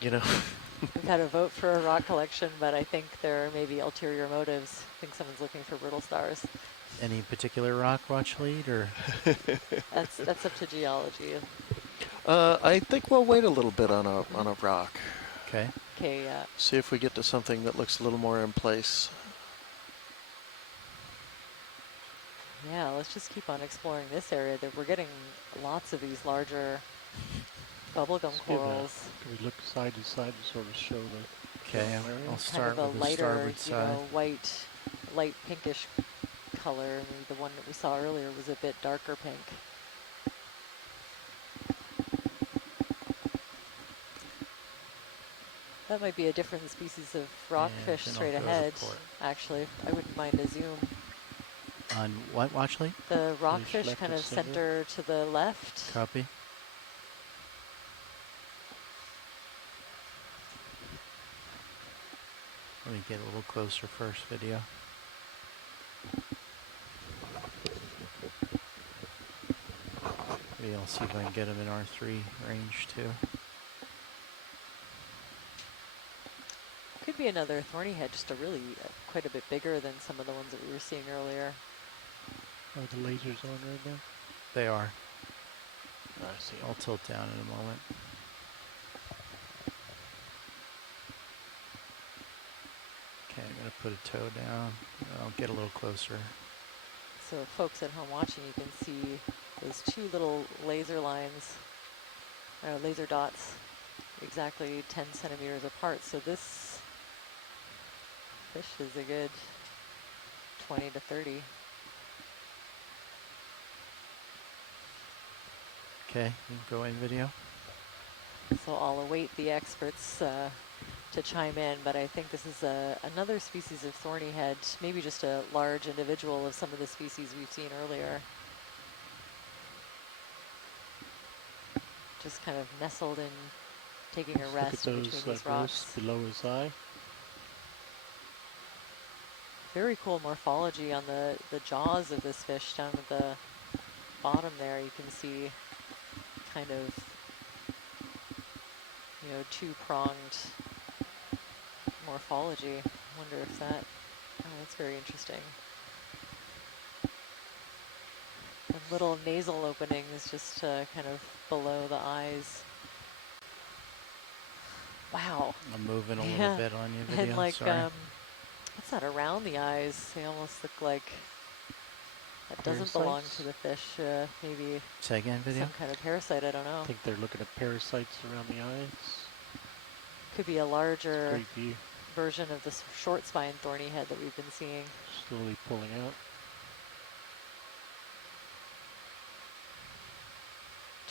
You know. We've had a vote for a rock collection, but I think there may be ulterior motives. I think someone's looking for brittle stars. Any particular rock watch lead, or? That's up to geology. I think we'll wait a little bit on a rock. Okay. Okay. Yeah. See if we get to something that looks a little more in place. Yeah, let's just keep on exploring this area. That we're getting lots of these larger bubblegum corals. Can we look side to side to sort of show the? Okay, I'll start kind of with a the starboard lighter, side. white, light pinkish color. I mean, the one that we saw earlier was a bit darker pink. That might be a different species of rockfish straight ahead. Actually, I wouldn't mind a zoom. On what watch lead? The rockfish kind of center to the left. Copy. Let me get a little closer first, video. Maybe I'll see if I can get them in R3 range too. Could be another thorny head, just a really quite a bit bigger than some of the ones that we were seeing earlier. Are the lasers on right now? They are. I see. I'll tilt down in a moment. Okay, I'm going to put a toe down. I'll get a little closer. So folks at home watching, you can see those two little laser lines, laser dots, exactly 10 centimeters apart. So this fish is a good 20 to 30. Okay, you can go in video. So I'll await the experts to chime in, but I think this is another species of thorny head, maybe just a large individual of some of the species we've seen earlier. Just kind of nestled in, taking a rest between these rocks. Below his eye. Very cool morphology on the jaws of this fish down at the bottom there. You can see kind of, two-pronged morphology. Wonder if that, that's very interesting. And little nasal openings just kind of below the eyes. Wow. I'm moving a little bit on you, video. And like, sorry. what's that around the eyes? They almost look like that doesn't belong to the fish. Maybe say again, video. Some kind of parasite. I don't know. I think they're looking at parasites around the eyes. Could be a larger Great view. version of this short spine thorny head that we've been seeing. Slowly pulling out.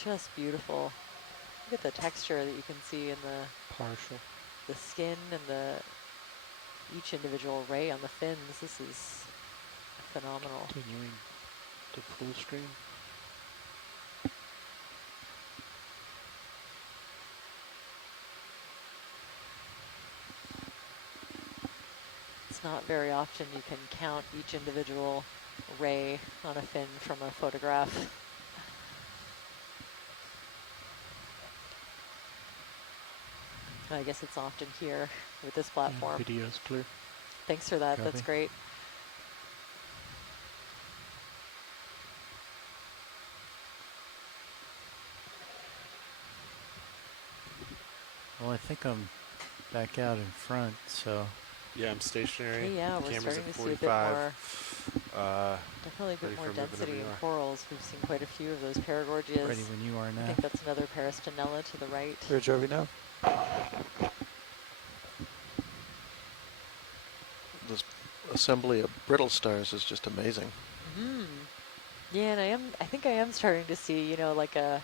Just beautiful. Look at the texture that you can see in the skin and each individual ray on the fins. This is phenomenal. Continuing to full screen. It's not very often you can count each individual ray on a fin from a photograph. I guess it's often here with this platform. Video is clear. Thanks for that. Copy. That's great. Well, I think I'm back out in front, so Yeah, I'm stationary. Okay, yeah, we're Camera's starting at to see a bit 45. more, definitely a bit more density in corals. We've seen quite a few of those paragorgias. Ready when you are now. I think that's another Parastanella to the right. Bridge over now. This assembly of brittle stars is just amazing. Mm-hmm. Yeah, and I think I am starting to see, you know, like a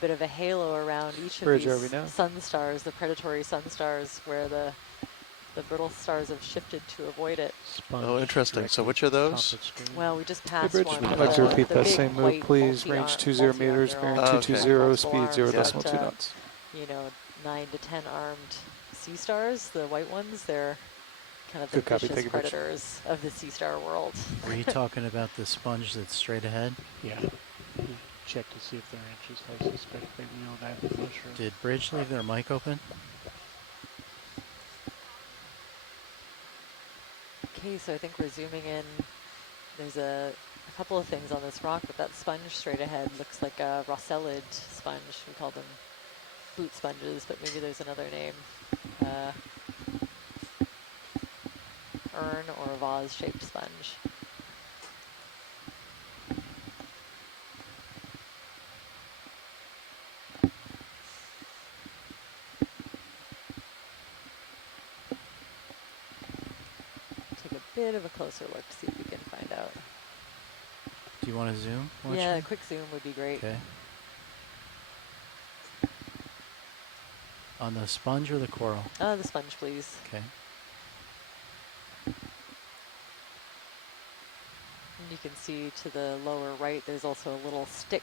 bit of a halo around each of these sun stars, the predatory sun stars, where the brittle stars have shifted to avoid it. Oh, interesting. So which are those? Well, we just passed Bridge, one. I'd like to repeat that same move, please. Range 20 meters, bearing 220, speed 0.2 knots. You know, 9 to 10 armed sea stars, the white ones, they're kind of the vicious predators of the sea star world. Were you talking about the sponge that's straight ahead? Yeah. Check to see if they're anxious. I suspect they will have the mushroom. Did Bridge leave their mic open? Okay, so I think we're zooming in. There's a couple of things on this rock, but that sponge straight ahead looks like a Rossellid sponge. We call them boot sponges, but maybe there's another name. Urn or vase-shaped sponge. Take a bit of a closer look to see if we can find out. Do you want to zoom? Yeah, a quick zoom would be great. Okay. On the sponge or the coral? The sponge, please. Okay. And you can see to the lower right, there's also a little stick.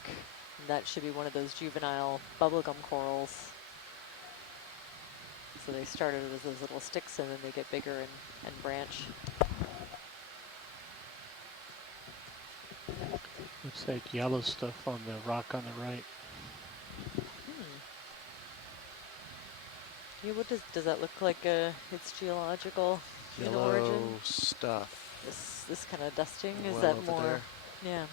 And that should be one of those juvenile bubblegum corals. So they started as those little sticks, and then they get bigger and branch. Looks like yellow stuff on the rock on the right. Yeah, what does that look like? It's geological in origin. Yellow stuff. This kind of dusting, is Well, that more? There.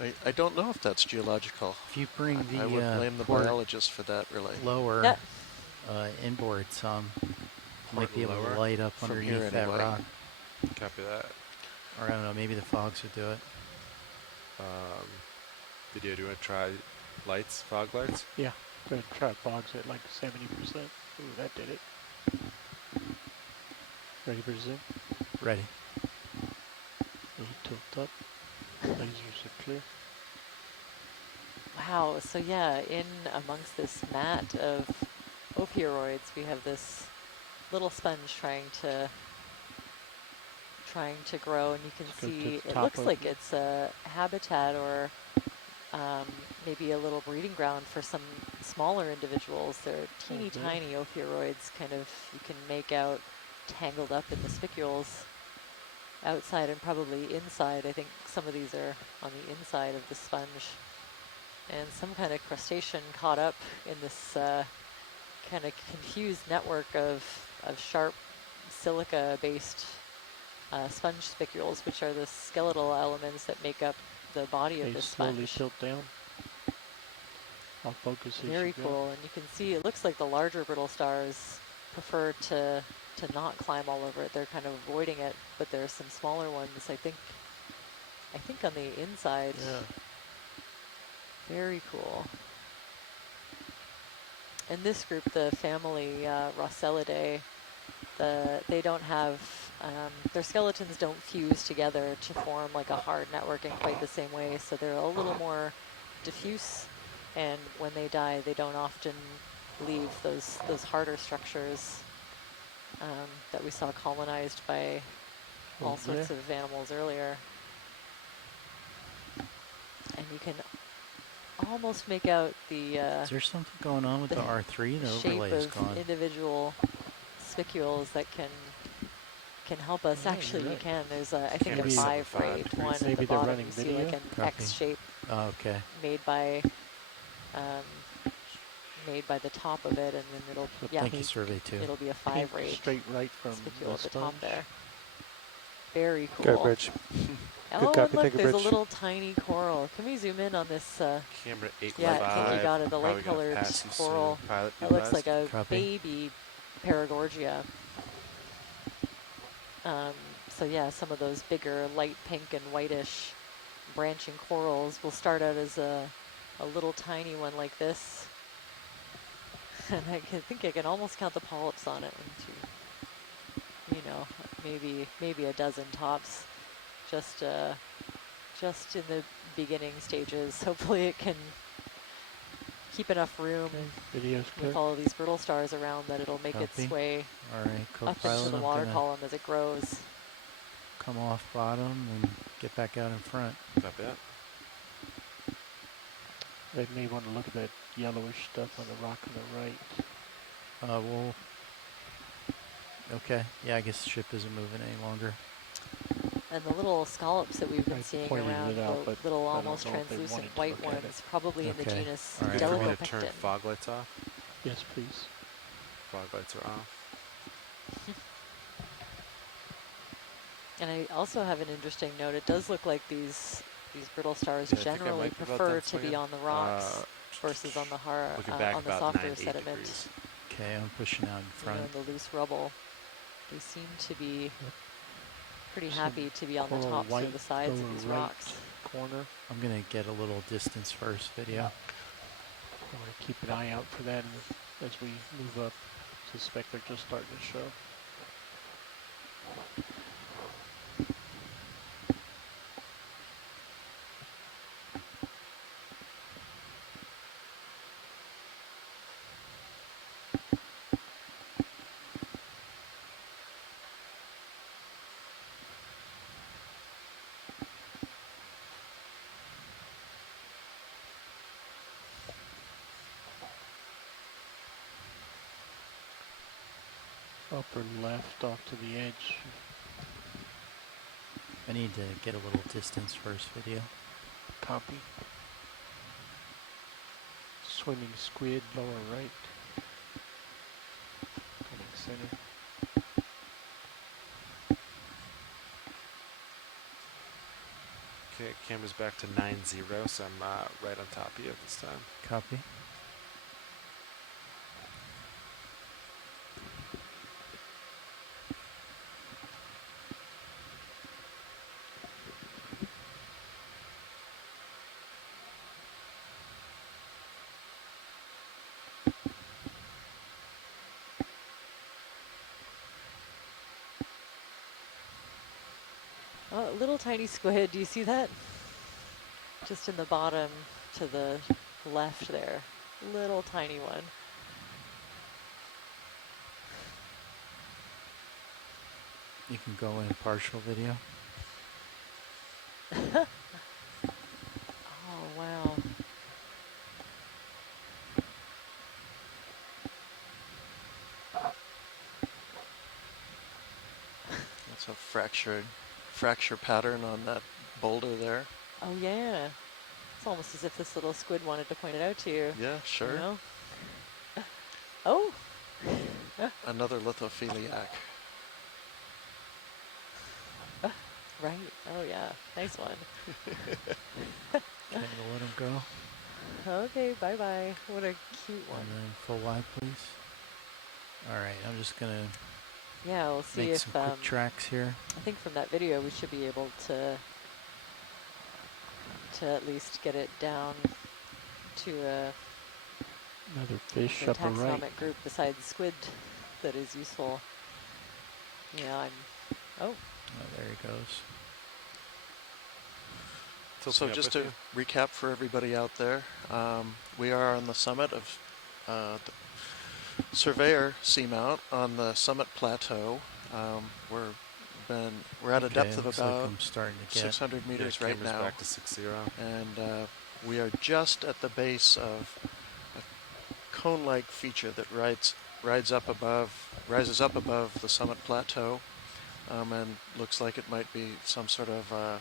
Yeah. I don't know if that's geological. If you bring the I would blame the biologist for that, really. Lower inboard some, might be able to light up underneath that rock. Copy that. Or I don't know, maybe the fogs would do it. Video, do you want to try lights, fog lights? Yeah, go ahead and try fogs at like 70%. Ooh, that did it. Ready for zoom? Ready. A little tilt up. Lasers are clear. Wow, so yeah, in amongst this mat of ophiuroids, we have this little sponge trying to grow, and you can see it looks like it's a habitat or maybe a little breeding ground for some smaller individuals. They're teeny tiny ophiuroids, kind of, you can make out tangled up in the spicules outside and probably inside. I think some of these are on the inside of the sponge. And some kind of crustacean caught up in this kind of confused network of sharp silica-based sponge spicules, which are the skeletal elements that make up the body of the sponge. Slowly tilt down. I'll focus. Very cool, and you can see it looks like the larger brittle stars prefer to not climb all over it. They're kind of avoiding it, but there are some smaller ones. I think on the inside. Yeah. Very cool. In this group, the family Rossellidae, they don't have, their skeletons don't fuse together to form like a hard network in quite the same way, so they're a little more diffuse, and when they die, they don't often leave those harder structures that we saw colonized by all sorts of animals earlier. And you can almost make out the is there something going on with the R3? The overlay is gone. Individual spicules that can help us. Actually, you can. There's I think a 5-rayed one at the bottom. You see like an X shape. Oh, okay. Made by the top of it, and then it'll thank you, Survey 2. It'll be a 5-rayed straight right from spicule the at the sponge. top there. Very cool. Good bridge. Oh, and look, there's a little tiny coral. Can we zoom in on this? Camera 8 yeah, I think you got it. The light-colored coral. That looks like a baby Paragorgia. So yeah, some of those bigger light pink and whitish branching corals will start out as a little tiny one like this. And I think I can almost count the polyps on it. 1, 2, you know, maybe a dozen tops, just in the beginning stages. Hopefully it can keep enough room with all of these brittle stars around that it'll make its way up into the water column as it grows. Come off bottom and get back out in front. Copy that. They may want to look at that yellowish stuff on the rock on the right. Well, okay. Yeah, I guess the ship isn't moving any longer. And the little scallops that we've been seeing around, the little almost translucent white ones, probably in the genus All right, for me to turn Delicopecten. fog lights off. Yes, please. Fog lights are off. And I also have an interesting note. It does look like these brittle stars Yeah, I think I generally might be about prefer done to swinging. be on the rocks versus on the Looking back on the about softer 9, 8 sediment. degrees. Okay, I'm pushing out in You front. know, the loose rubble. They seem to be pretty happy to be on the tops or the sides of these rocks. Corner. I'm going to get a little distance first video. I want to keep an eye out for that as we move up. Suspect they're just starting to show. Upper left off to the edge. I need to get a little distance first video. Copy. Swimming squid, lower right. Coming center. Okay, camera's back to 9-0, so I'm right on top of you at this time. Copy. Oh, little tiny squid, do you see that? Just in the bottom to the left there. Little tiny one. You can go in partial video. Oh, wow. That's a fracture pattern on that boulder there. Oh, yeah. It's almost as if this little squid wanted to point it out to you. Yeah, sure. You know? Oh. Another lithophiliac. Right. Oh, yeah. Nice one. Okay, we'll let him go. Okay, bye-bye. What a cute one. And then full wide, please. All right, I'm just going to yeah, we'll see make if some quick tracks here. I think from that video we should be able to at least get it down to another fish a upper taxonomic right. group besides squid that is useful. Yeah, oh, there he goes. So just to recap for everybody out there, we are on the summit of the Surveyor Seamount on the summit plateau. We're at a depth of about 600 meters right now, back to 6-0. and we are just at the base of a cone-like feature that rises up above the summit plateau, and looks like it might be some sort of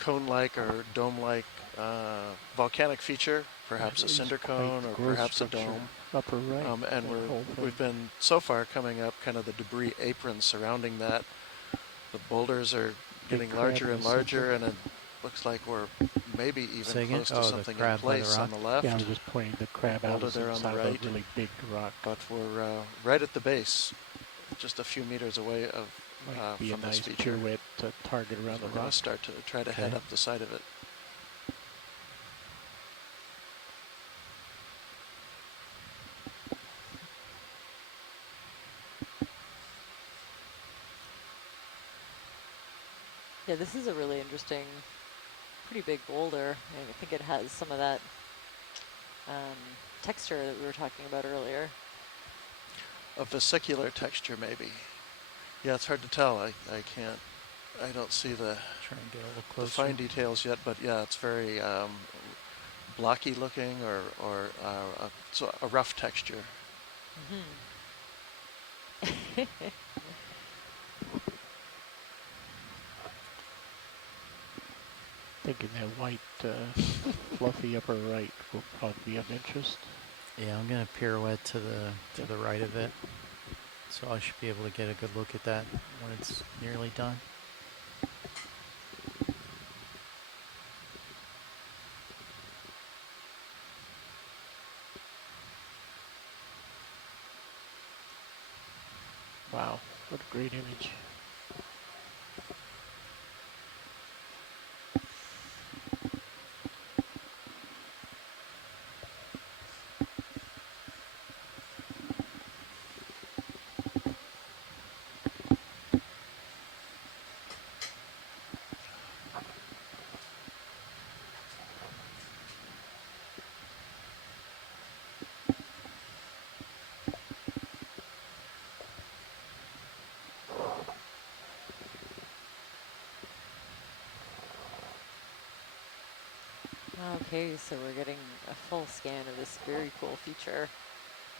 cone-like or dome-like volcanic feature, perhaps a cinder cone or perhaps a dome. Upper right. And we've been so far coming up kind of the debris apron surrounding that. The boulders are getting larger and larger, and it looks like we're maybe even close to something in place on the left. Yeah, I was just pointing the crab out there on the of right. a really big rock. But we're right at the base. just a few meters away of Might be a from this nice feature. pirouette to target around the We're going rock. to start to try to head up the side of it. Yeah, this is a really interesting, pretty big boulder. And I think it has some of that texture that we were talking about earlier. A vesicular texture, maybe. Yeah, it's hard to tell. I don't see the fine details yet, but yeah, it's very blocky looking or so a rough texture. Mm-hmm. Thinking that white fluffy upper right will probably be of interest. Yeah, I'm gonna pirouette to the right of it, so I should be able to get a good look at that when it's nearly done. Wow, what a great image. Okay, so we're getting a full scan of this very cool feature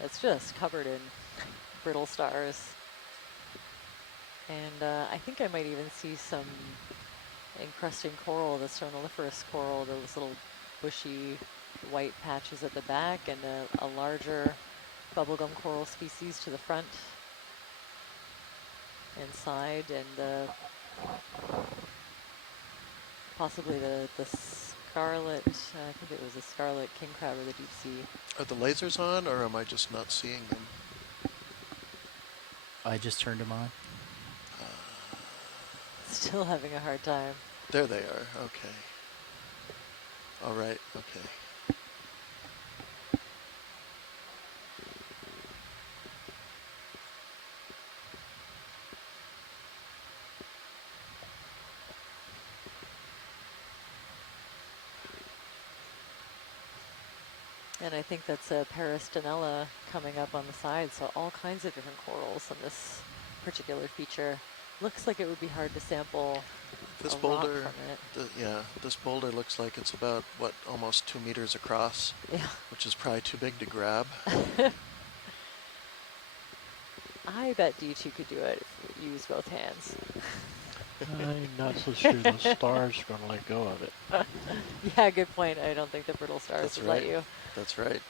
that's just covered in brittle stars. And I think I might even see some encrusting coral, the stronoliferous coral, those little bushy white patches at the back, and a larger bubblegum coral species to the front and side, and possibly the scarlet, I think it was a scarlet king crab or the deep sea. Are the lasers on, or am I just not seeing them? I just turned them on. Still having a hard time. There they are. Okay. All right. Okay. And I think that's a peristenella coming up on the side, so all kinds of different corals in this particular feature. Looks like it would be hard to sample this a boulder rock from it. Yeah, this boulder looks like it's about almost 2 meters across, yeah, which is probably too big to grab. I bet D2 could do it if you use both hands. I'm not so sure the stars are going to let go of it. Yeah, good point. I don't think the brittle stars would let you. That's right.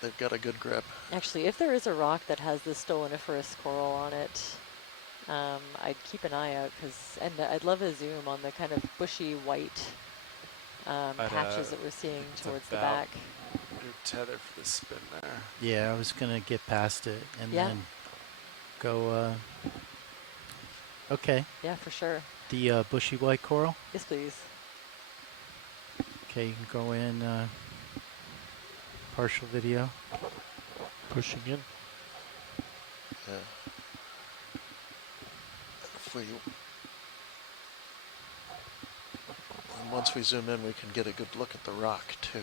They've got a good grip. Actually, if there is a rock that has this stoloniferous coral on it, I'd keep an eye out, and I'd love a zoom on the kind of bushy white patches that we're seeing towards the back. Your tether for the spin there. Yeah, I was gonna get past it and then go. Okay. Yeah, for sure. The bushy white coral. Yes, please. Okay, you can go in partial video. Pushing in. Yeah. And once we zoom in, we can get a good look at the rock too.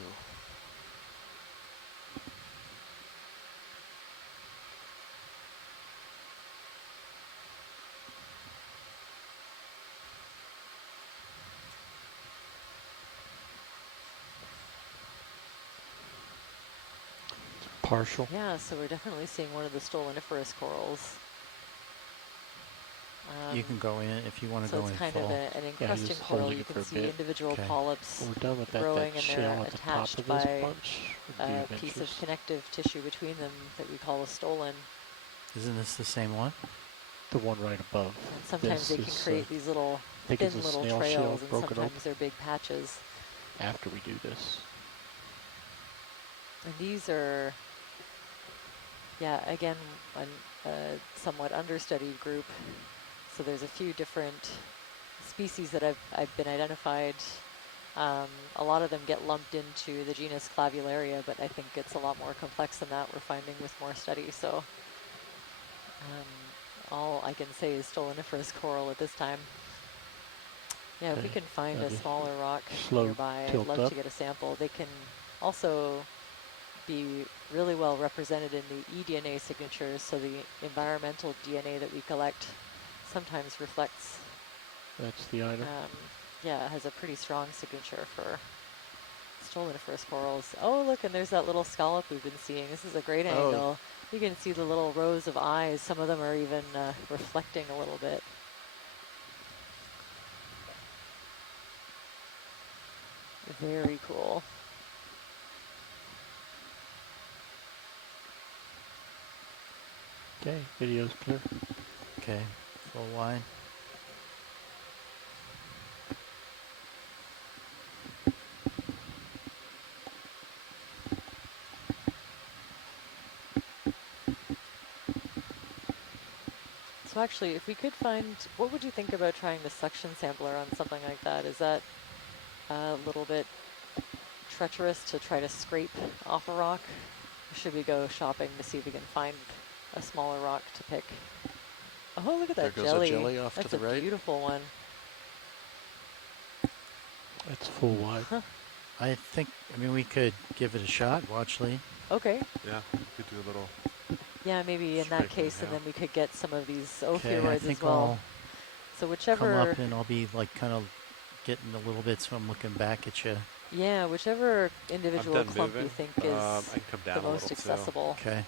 Partial. Yeah, so we're definitely seeing one of the stoloniferous corals. You can go in if you want to go in full. So it's kind of an encrusting coral. You can see individual polyps growing, and they're attached by a piece of connective tissue between them that we call a stolon. Isn't this the same one? The one right above. And sometimes they can create these little thin little trails, and sometimes they're big patches. After we do this. And these are, yeah, again, a somewhat understudied group. So there's a few different species that I've been identified. A lot of them get lumped into the genus Clavularia, but I think it's a lot more complex than that we're finding with more studies. So all I can say is stoloniferous coral at this time. Yeah, if we can find a smaller rock nearby, I'd love to get a sample. They can also be really well represented in the eDNA signatures, so the environmental DNA that we collect sometimes reflects. That's the item. Yeah, it has a pretty strong signature for stoloniferous corals. Oh, look, and there's that little scallop we've been seeing. This is a great angle. You can see the little rows of eyes. Some of them are even reflecting a little bit. Very cool. Okay, video's clear. Okay, full wide. So actually, if we could find, what would you think about trying the suction sampler on something like that? Is that a little bit treacherous to try to scrape off a rock? Or should we go shopping to see if we can find a smaller rock to pick? Oh, look at that there jelly. Goes a jelly off That's to the right. a beautiful one. It's full wide. Huh. I mean, we could give it a shot, watch Lee. Okay. Yeah, we could do a little. Yeah, maybe in that case, and then we could get some of these ophiuroids as well. I'll so whichever. Come up and I'll be like kind of getting a little bit, so I'm looking back at you. Yeah, whichever individual clump you think is I can come down the most accessible. Okay.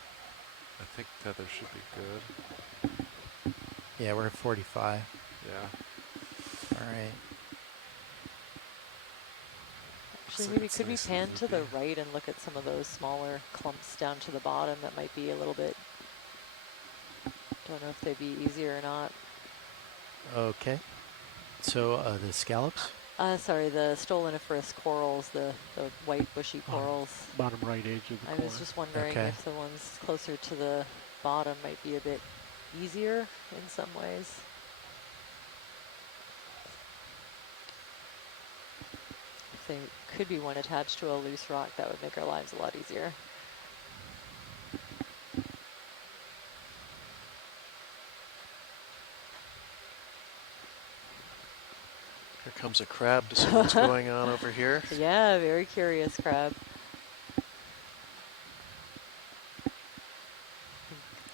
I think tether should be good. Yeah, we're at 45. Yeah. All right. Actually, maybe could we pan to the right and look at some of those smaller clumps down to the bottom that might be a little bit, don't know if they'd be easier or not. Okay. So the scallops? Sorry, the stoloniferous corals, the white bushy corals. Bottom right edge of the I was just wondering if the ones closer to the bottom might be a bit easier in some ways. If they could be one attached to a loose rock, that would make our lives a lot easier. Here comes a crab to see what's going on over here. Yeah, very curious crab.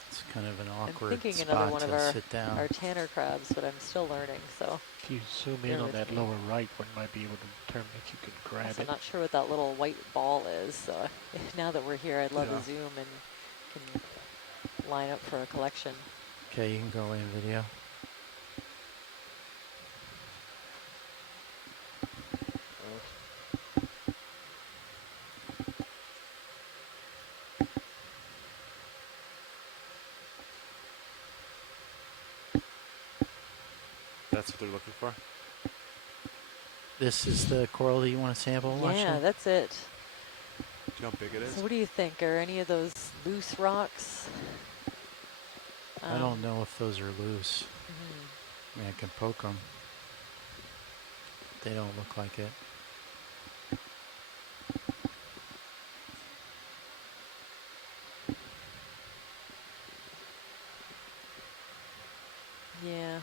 It's kind of an awkward I'm thinking spot another one to of sit down. our tanner crabs, but I'm still learning, so. If you zoom in on that lower right, one might be able to determine if you can grab it. I'm not sure what that little white ball is, so now that we're here, I'd love to zoom and can line up for a collection. Okay, you can go in video. That's what they're looking for? This is the coral that you want to sample? Yeah, that's it. Do you know how big it is? So what do you think? Are any of those loose rocks? I don't know if those are loose. I mean, I can poke them. They don't look like it. Yeah.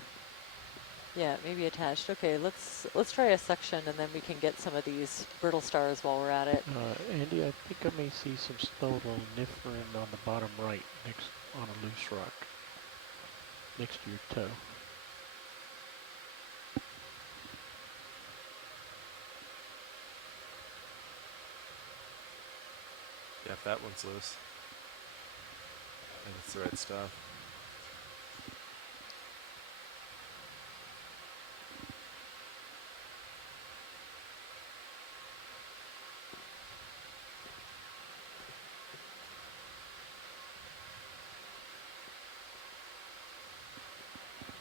Yeah, maybe attached. Okay, let's try a suction, and then we can get some of these brittle stars while we're at it. Andy, I think I may see some stoloniferin on the bottom right, next on a loose rock, next to your toe. Yeah, if that one's loose, I think it's the right stuff.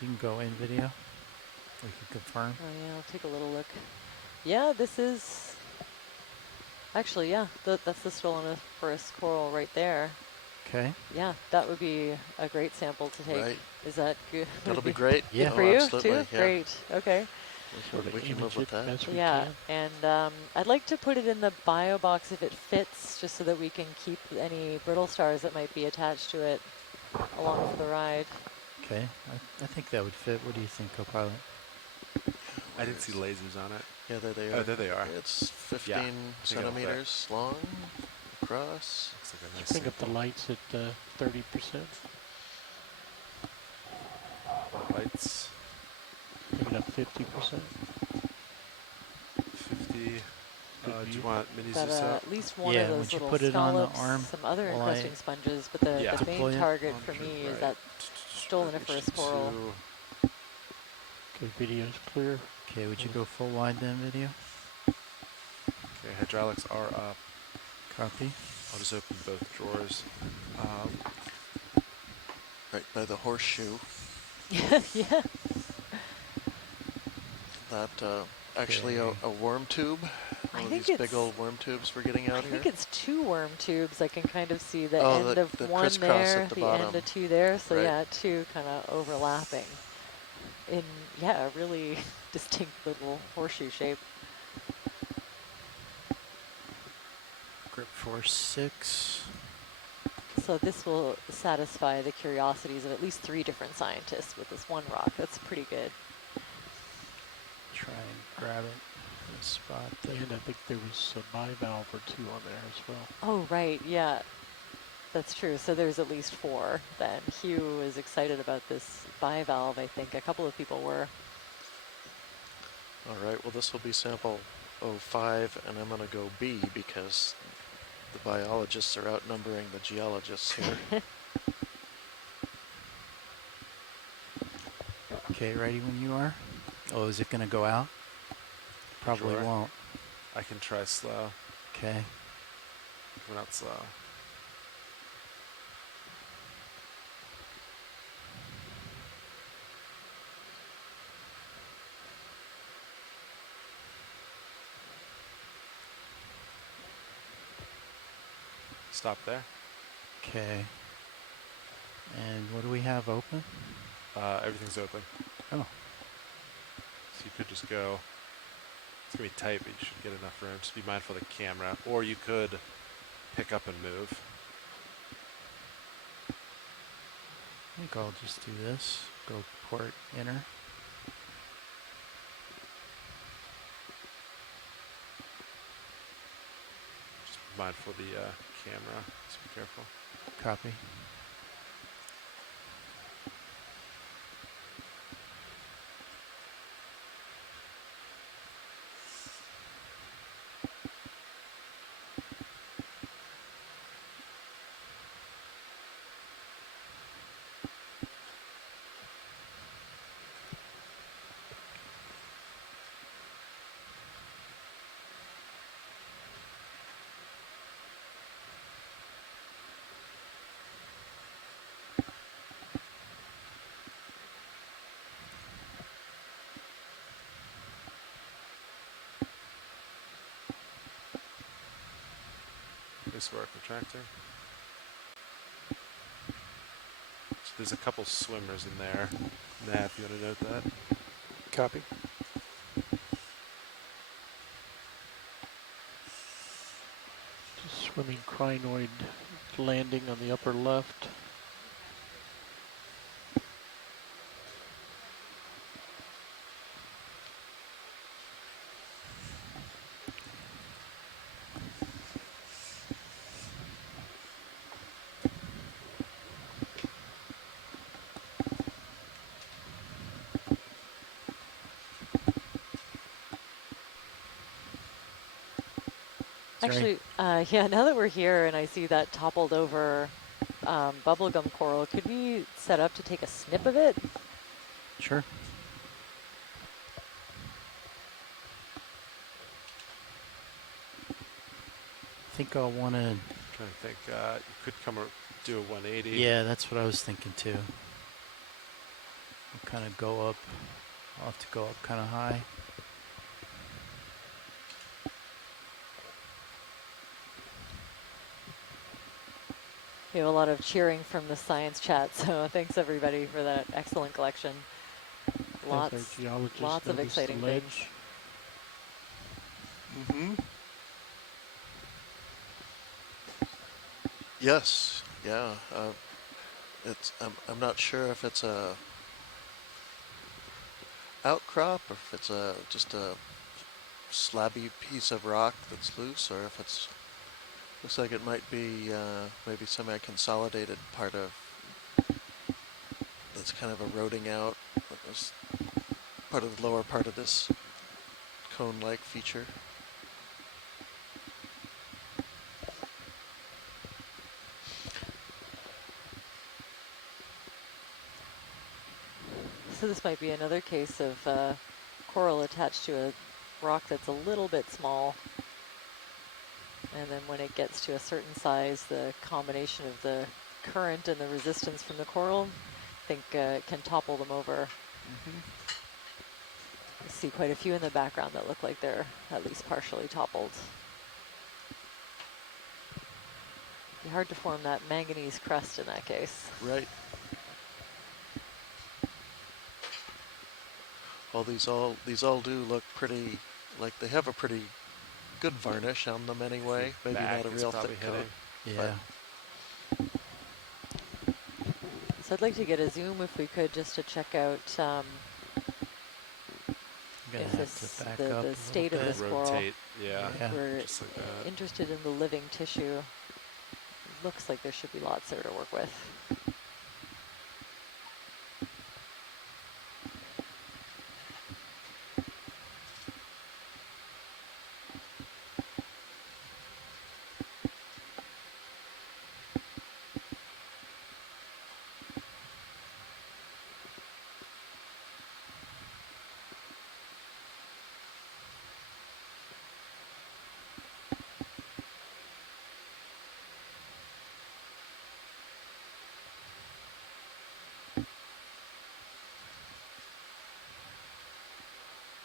You can go in video. We can confirm. Oh yeah, I'll take a little look. Yeah, this is actually, yeah, that's the stoloniferous coral right there. Okay. Yeah, that would be a great sample to take. Right. Is that good? That'll be great. Good Yeah, for you absolutely. too? Yeah. Great. Okay. We can live with that. Yeah, and I'd like to put it in the bio box if it fits, just so that we can keep any brittle stars that might be attached to it along for the ride. Okay, I think that would fit. What do you think, co-pilot? I didn't see lasers on it. Yeah, there they are. Oh, there they are. It's 15 centimeters long across. Looks like a nice Bring up sample. the lights at 30%. Lights. Bring it up 50%. 50. Do you want minis But this out? at least one Yeah, of those would you little put it on the scallops, arm some other while I encrusting sponges, but the deploy main it? target for me is that stoloniferous coral. Okay, video's clear. Okay, would you go full wide then, video? Okay, hydraulics are up. Copy. I'll just open both drawers. Right by the horseshoe. Yeah. That actually a worm tube. I One of think these it's big old worm tubes we're getting out I here. think it's 2 worm tubes. I can kind of see the Oh, end the of one crisscross there, at the the bottom. end of 2 there. So Right. yeah, 2 kind of overlapping in, yeah, a really distinct little horseshoe shape. Grip force 6. So this will satisfy the curiosities of at least 3 different scientists with this one rock. That's pretty good. Try and grab it in a spot. And I think there was a bivalve or 2 on there as well. Oh, right, yeah. That's true. So there's at least 4 then. Hugh is excited about this bivalve, I think. A couple of people were. All right, well, this will be sample 05, and I'm going to go B because the biologists are outnumbering the geologists here. Okay, ready when you are? Oh, is it going to go out? Probably Sure. won't. I can try slow. Okay. Coming out slow. Stop there. Okay. And what do we have open? Everything's open. Oh. So you could just go. It's going to be tight, but you should get enough room. Just be mindful of the camera. Or you could pick up and move. I think I'll just do this. Go port inner. Just be mindful of the camera. Just be careful. Copy. This work retractor. So there's a couple swimmers in there. Nav, you want to note that? Copy. Just swimming crinoid landing on the upper left. Actually, yeah, now that we're here and I see that toppled over bubblegum coral, could we set up to take a snip of it? Sure. I think I'll want to... Trying to think. You could come or do a 180. Yeah, that's what I was thinking too. I'll kind of go up. I'll have to go up kind of high. We have a lot of cheering from the science chat, so thanks everybody for that excellent collection. Lots of exciting things. Mm-hmm. Yes. Yeah. It's. I'm not sure if it's a outcrop or if it's just a slabby piece of rock that's loose, or if it's looks like it might be maybe semi-consolidated part of that's kind of eroding out. It's part of the lower part of this cone-like feature. So this might be another case of coral attached to a rock that's a little bit small. And then when it gets to a certain size, the combination of the current and the resistance from the coral, I think can topple them over. Mm-hmm. I see quite a few in the background that look like they're at least partially toppled. It'd be hard to form that manganese crust in that case. Right. Well, these all do look pretty, like they have a pretty good varnish on them anyway. Maybe not a real thick coat. Yeah. So I'd like to get a zoom if we could, just to check out the state of this coral. Rotate, yeah. We're just like that. interested in the living tissue. Looks like there should be lots there to work with.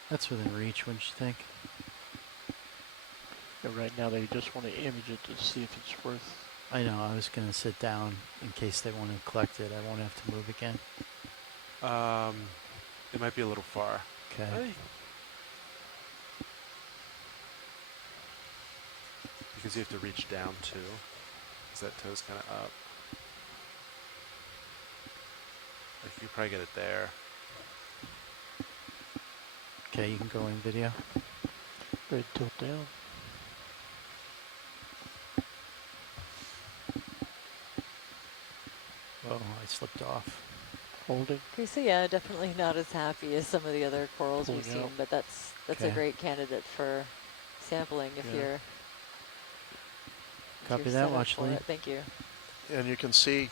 That's within reach, wouldn't you think? Yeah, right now they just want to image it to see if it's worth. I know, I was going to sit down in case they want to collect it. I won't have to move again. It might be a little far. Okay. Because you have to reach down too. Because that toe's kind of up. Like you could probably get it there. Okay, you can go in video. Red tilt down. Whoa, I slipped off. Holding. Okay, so yeah, definitely not as happy as some of the other corals we've seen, but that's Okay. a great candidate for sampling if you're. Copy you're that, set up watch for Lee. it. Thank you. And you can see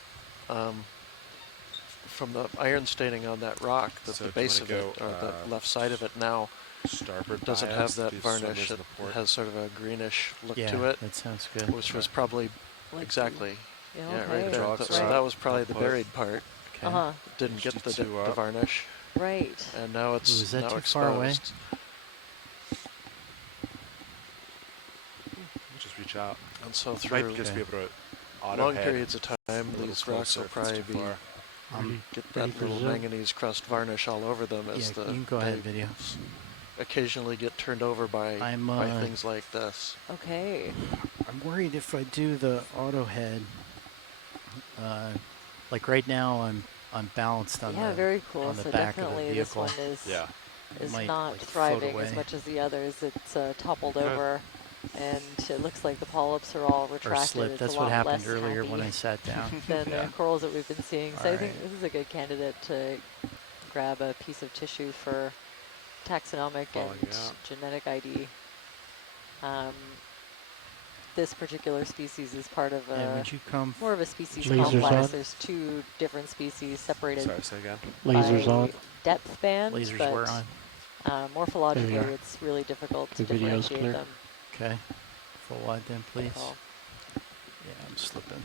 from the iron staining on that rock that So the do you base wanna of it, go, or the left side of it now, starboard doesn't bias, have that do swimmers varnish. in It the port. has sort of a greenish look Yeah, to it, that sounds good. which was probably Like exactly Yeah, right okay. there. Hydraulics So right. that was probably I'll the put- buried part. Okay. Uh-huh. Didn't get Just the, do two the up. varnish, Right. and now it's Ooh, is that now too exposed. far away? Just reach out. And so Might through just be able to auto long head periods of time, a little these rocks closer will if it's probably too be far. get ready that for little zoom. manganese crust varnish all over them Yeah, as you the can go ahead, they video. occasionally get turned over by I'm, things like this. Okay. I'm worried if I do the auto head, like right now I'm balanced on Yeah, the very cool. on the So back of the definitely this vehicle. one is Yeah. is Might, not like, float thriving as away. much as the others. It's toppled Good. over, and it looks like the polyps are all Or retracted. slip. It's That's a what lot happened less earlier when I happy sat down. than Yeah. the corals that we've been seeing. So All I think right. this is a good candidate to grab a piece of tissue for taxonomic Following and you out. genetic ID. This particular species is part of Yeah, a would you come? more of a species Lasers complex. on? There's two different species separated Sorry, say again. Lasers by on. depth bands, Lasers but were on. morphologically There we are. it's really difficult to The video's differentiate clear. them. Okay. Full wide then, please. Cool. Yeah, I'm slipping.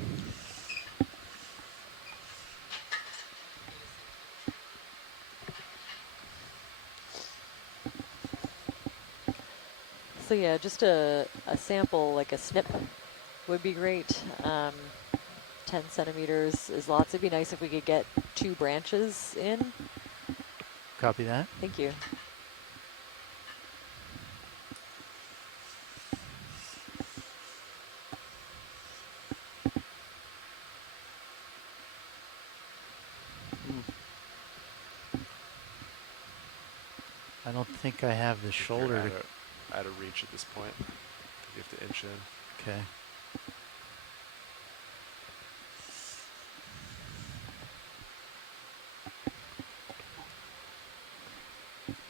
So yeah, just a sample, like a snip would be great. 10 centimeters is lots. It'd be nice if we could get 2 branches in. Copy that. Thank you. I don't think I have the shoulder to... Out of reach at this point. You have to inch in. Okay.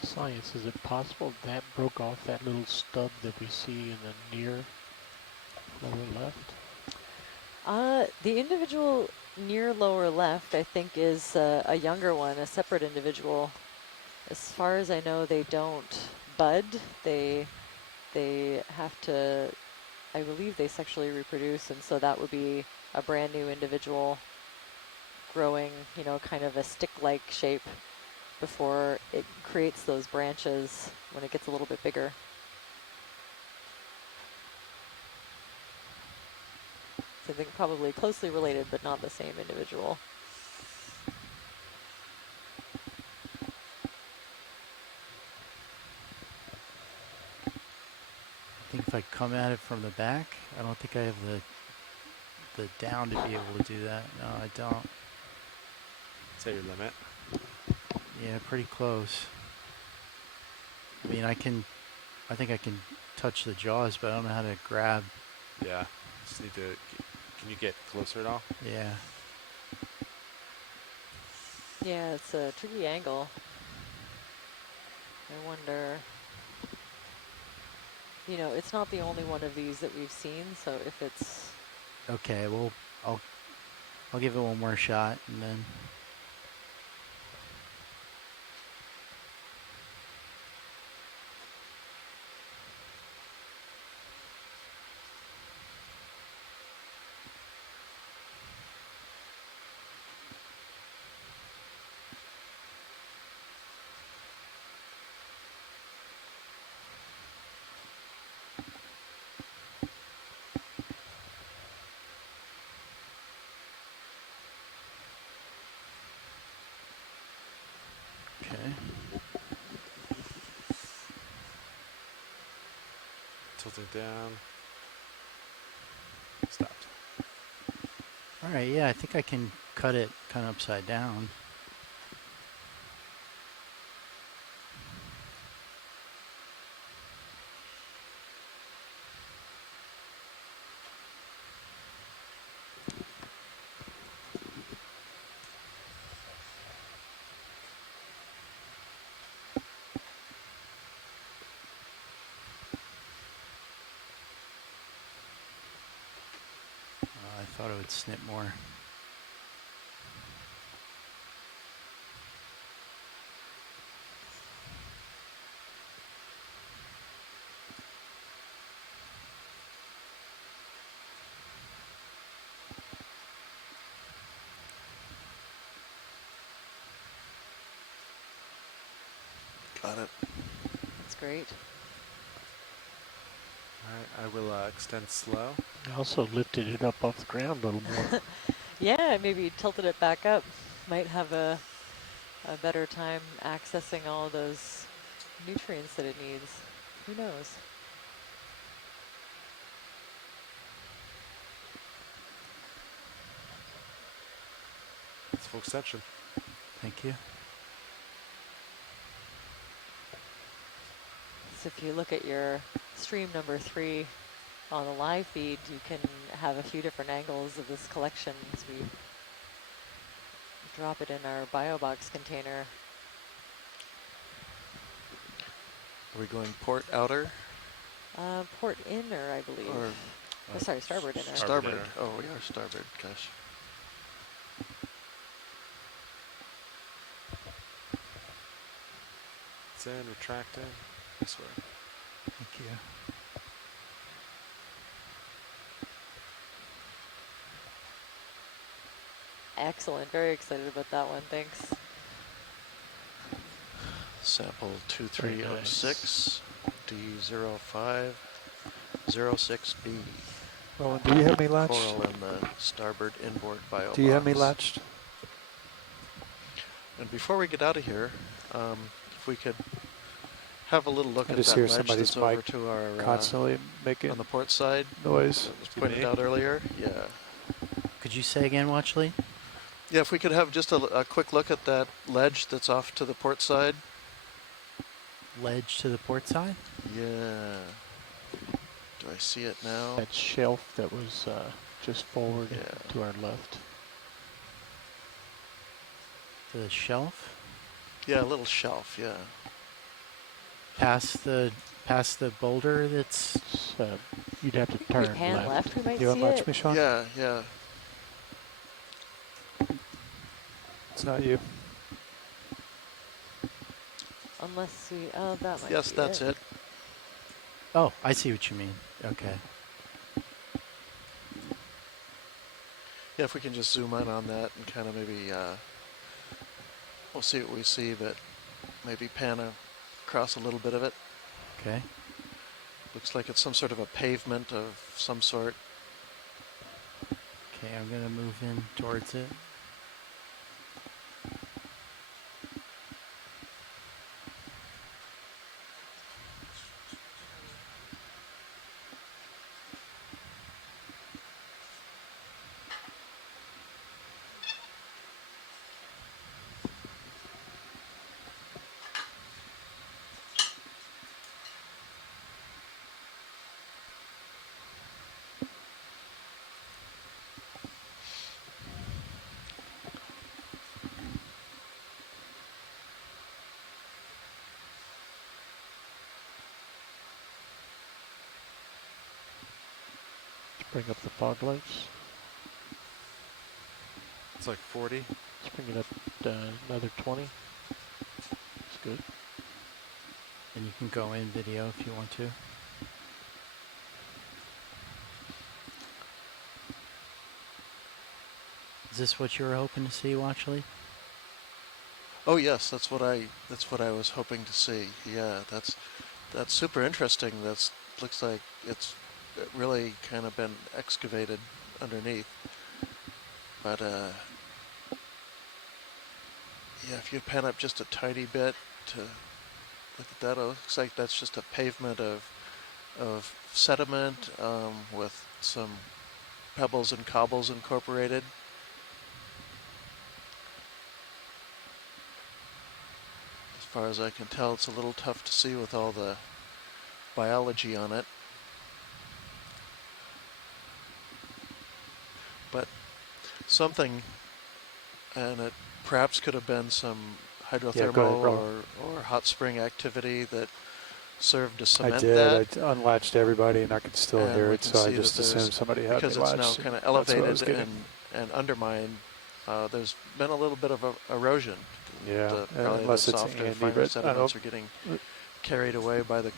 Science, is it possible that broke off that little stub that we see in the near lower left? The individual near lower left, I think, is a younger one, a separate individual. As far as I know, they don't bud. They have to, I believe they sexually reproduce, and so that would be a brand new individual growing, you know, kind of a stick-like shape before it creates those branches when it gets a little bit bigger. So I think probably closely related, but not the same individual. I think if I come at it from the back, I don't think I have the down to be able to do that. No, I don't. Is that your limit? Yeah, pretty close. I mean, I think I can touch the jaws, but I don't know how to grab. Yeah, just need to, can you get closer at all? Yeah. Yeah, it's a tricky angle. I wonder, you know, it's not the only one of these that we've seen, so if it's... Okay, well, I'll give it one more shot, and then... Tilting down. Stopped. All right, yeah, I think I can cut it kind of upside down. I thought it would snip more. Got it. That's great. All right, I will extend slow. I also lifted it up off the ground a little more. Yeah, maybe tilted it back up. Might have a better time accessing all those nutrients that it needs. Who knows? It's full extension. Thank you. So if you look at your stream number 3 on the live feed, you can have a few different angles of this collection as we drop it in our BioBox container. Are we going port outer? Port inner, I believe. Or oh, sorry, starboard inner. Starboard. Oh, we are starboard. Gosh. It's in, retracting. This way. Thank you. Excellent. Very excited about that one. Thanks. Sample 2306 D0506B. Roland, do you have me latched? Coral and the starboard inboard bio Do you have me box. latched? And before we get out of here, if we could have a little look I at just that hear ledge somebody's that's over mic to our constantly making on the port side noise. that was pointed out earlier. Yeah. Could you say again, Watchley? Yeah, if we could have just a quick look at that ledge that's off to the port side. Ledge to the port side? Yeah. Do I see it now? That shelf that was just forward to our left. To the shelf? Yeah, a little shelf, yeah. Past the boulder that's... you'd have to turn pan left. We might you see unlatch it. me, Sean? Yeah, yeah. It's not you. Unless we, oh, that might Yes, be that's it. Oh, I see what you mean. Okay. Yeah, if we can just zoom in on that and kind of maybe, we'll see what we see, but maybe pan across a little bit of it. Okay. Looks like it's some sort of a pavement of some sort. Okay, I'm going to move in towards it. Bring up the fog lights. It's like 40. Let's bring it up another 20. That's good. And you can go in video if you want to. Is this what you were hoping to see, Watchley? Oh yes, that's what I was hoping to see. Yeah, that's super interesting. Looks like it's really kind of been excavated underneath. But yeah, if you pan up just a tiny bit to look at that, it looks like that's just a pavement of sediment with some pebbles and cobbles incorporated. As far as I can tell, it's a little tough to see with all the biology on it. But something, and it perhaps could have been some hydrothermal or hot spring activity that served to cement that. I unlatched everybody and I could still And hear we it, can so I see just that assumed somebody had me because latched. it's now kind of That's what I was elevated getting. and undermined. There's been a little bit of erosion. Yeah, Probably unless the it's softer, Andy, finer but I sediments don't. are getting carried away by the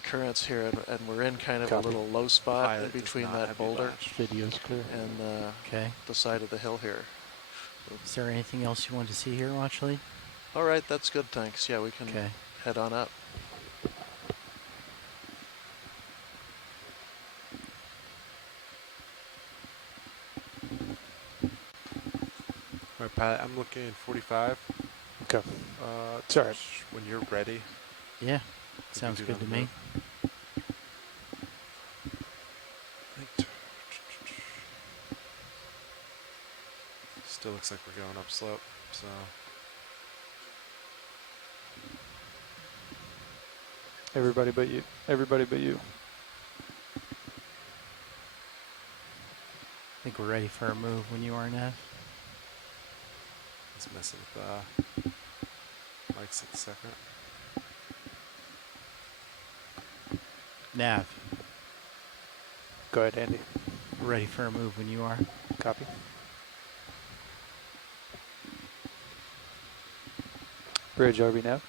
currents here, and we're in kind of Copy. a little low spot Pilot in does between not that have you boulder latched. Video's clear. and Okay. the side of the hill here. Is there anything else you want to see here, Watchley? All right, that's good, thanks. Yeah, we can head on up. All right, Pat, I'm looking at 45. Okay. Sorry. When you're ready. Yeah, sounds good to me. Still looks like we're going upslope, so. Everybody but you. Everybody but you. I think we're ready for a move when you are, Nav. It's messing with mics at the second. Nav. Go ahead, Andy. We're ready for a move when you are. Copy. Bridge, RB Nav.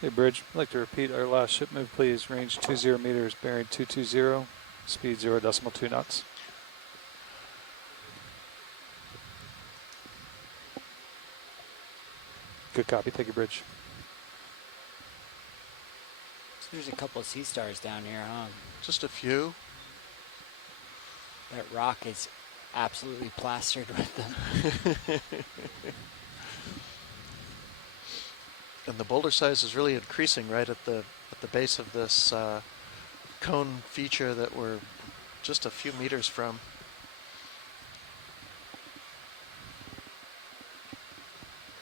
Hey, Bridge, I'd like to repeat our last ship move, please. Range 20 meters, bearing 220, speed 0.2 knots. Good copy. Thank you, Bridge. There's a couple of sea stars down here, huh? Just a few. That rock is absolutely plastered with them. And the boulder size is really increasing right at the base of this cone feature that we're just a few meters from.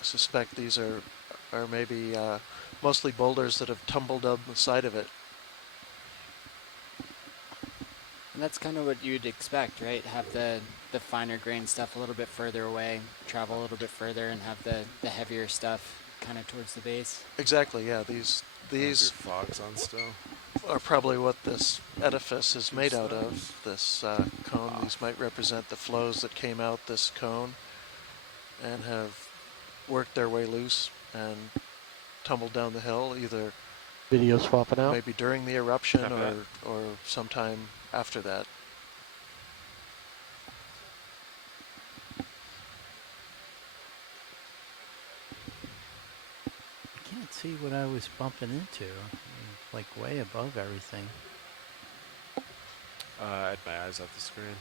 I suspect these are maybe mostly boulders that have tumbled on the side of it. And that's kind of what you'd expect, right? Have the finer grain stuff a little bit further away, travel a little bit further, and have the heavier stuff kind of towards the base. Exactly, yeah. These fogs on still are probably what this edifice is made out of, this cone. These might represent the flows that came out this cone and have worked their way loose and tumbled down the hill, either video swapping out, maybe during the eruption or sometime after that. I can't see what I was bumping into, like way above everything. I had my eyes off the screen.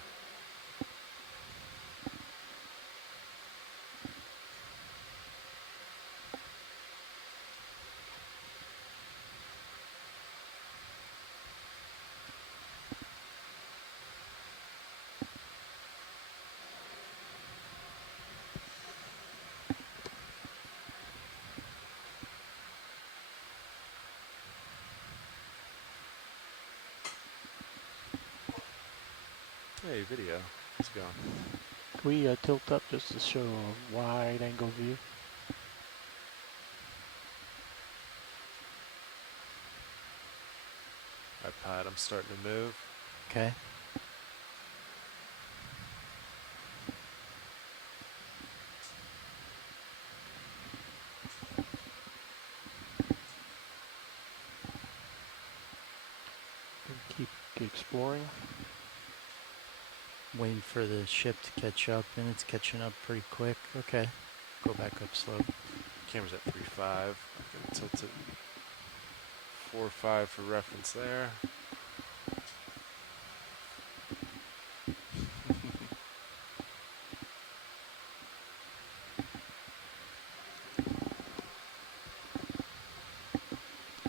Hey, video. How's it going? Can we tilt up just to show a wide angle view? iPad, I'm starting to move. Okay. Keep exploring. Waiting for the ship to catch up, and it's catching up pretty quick. Okay. Go back up slow. Camera's at 3.5. I can tilt it 4.5 for reference there.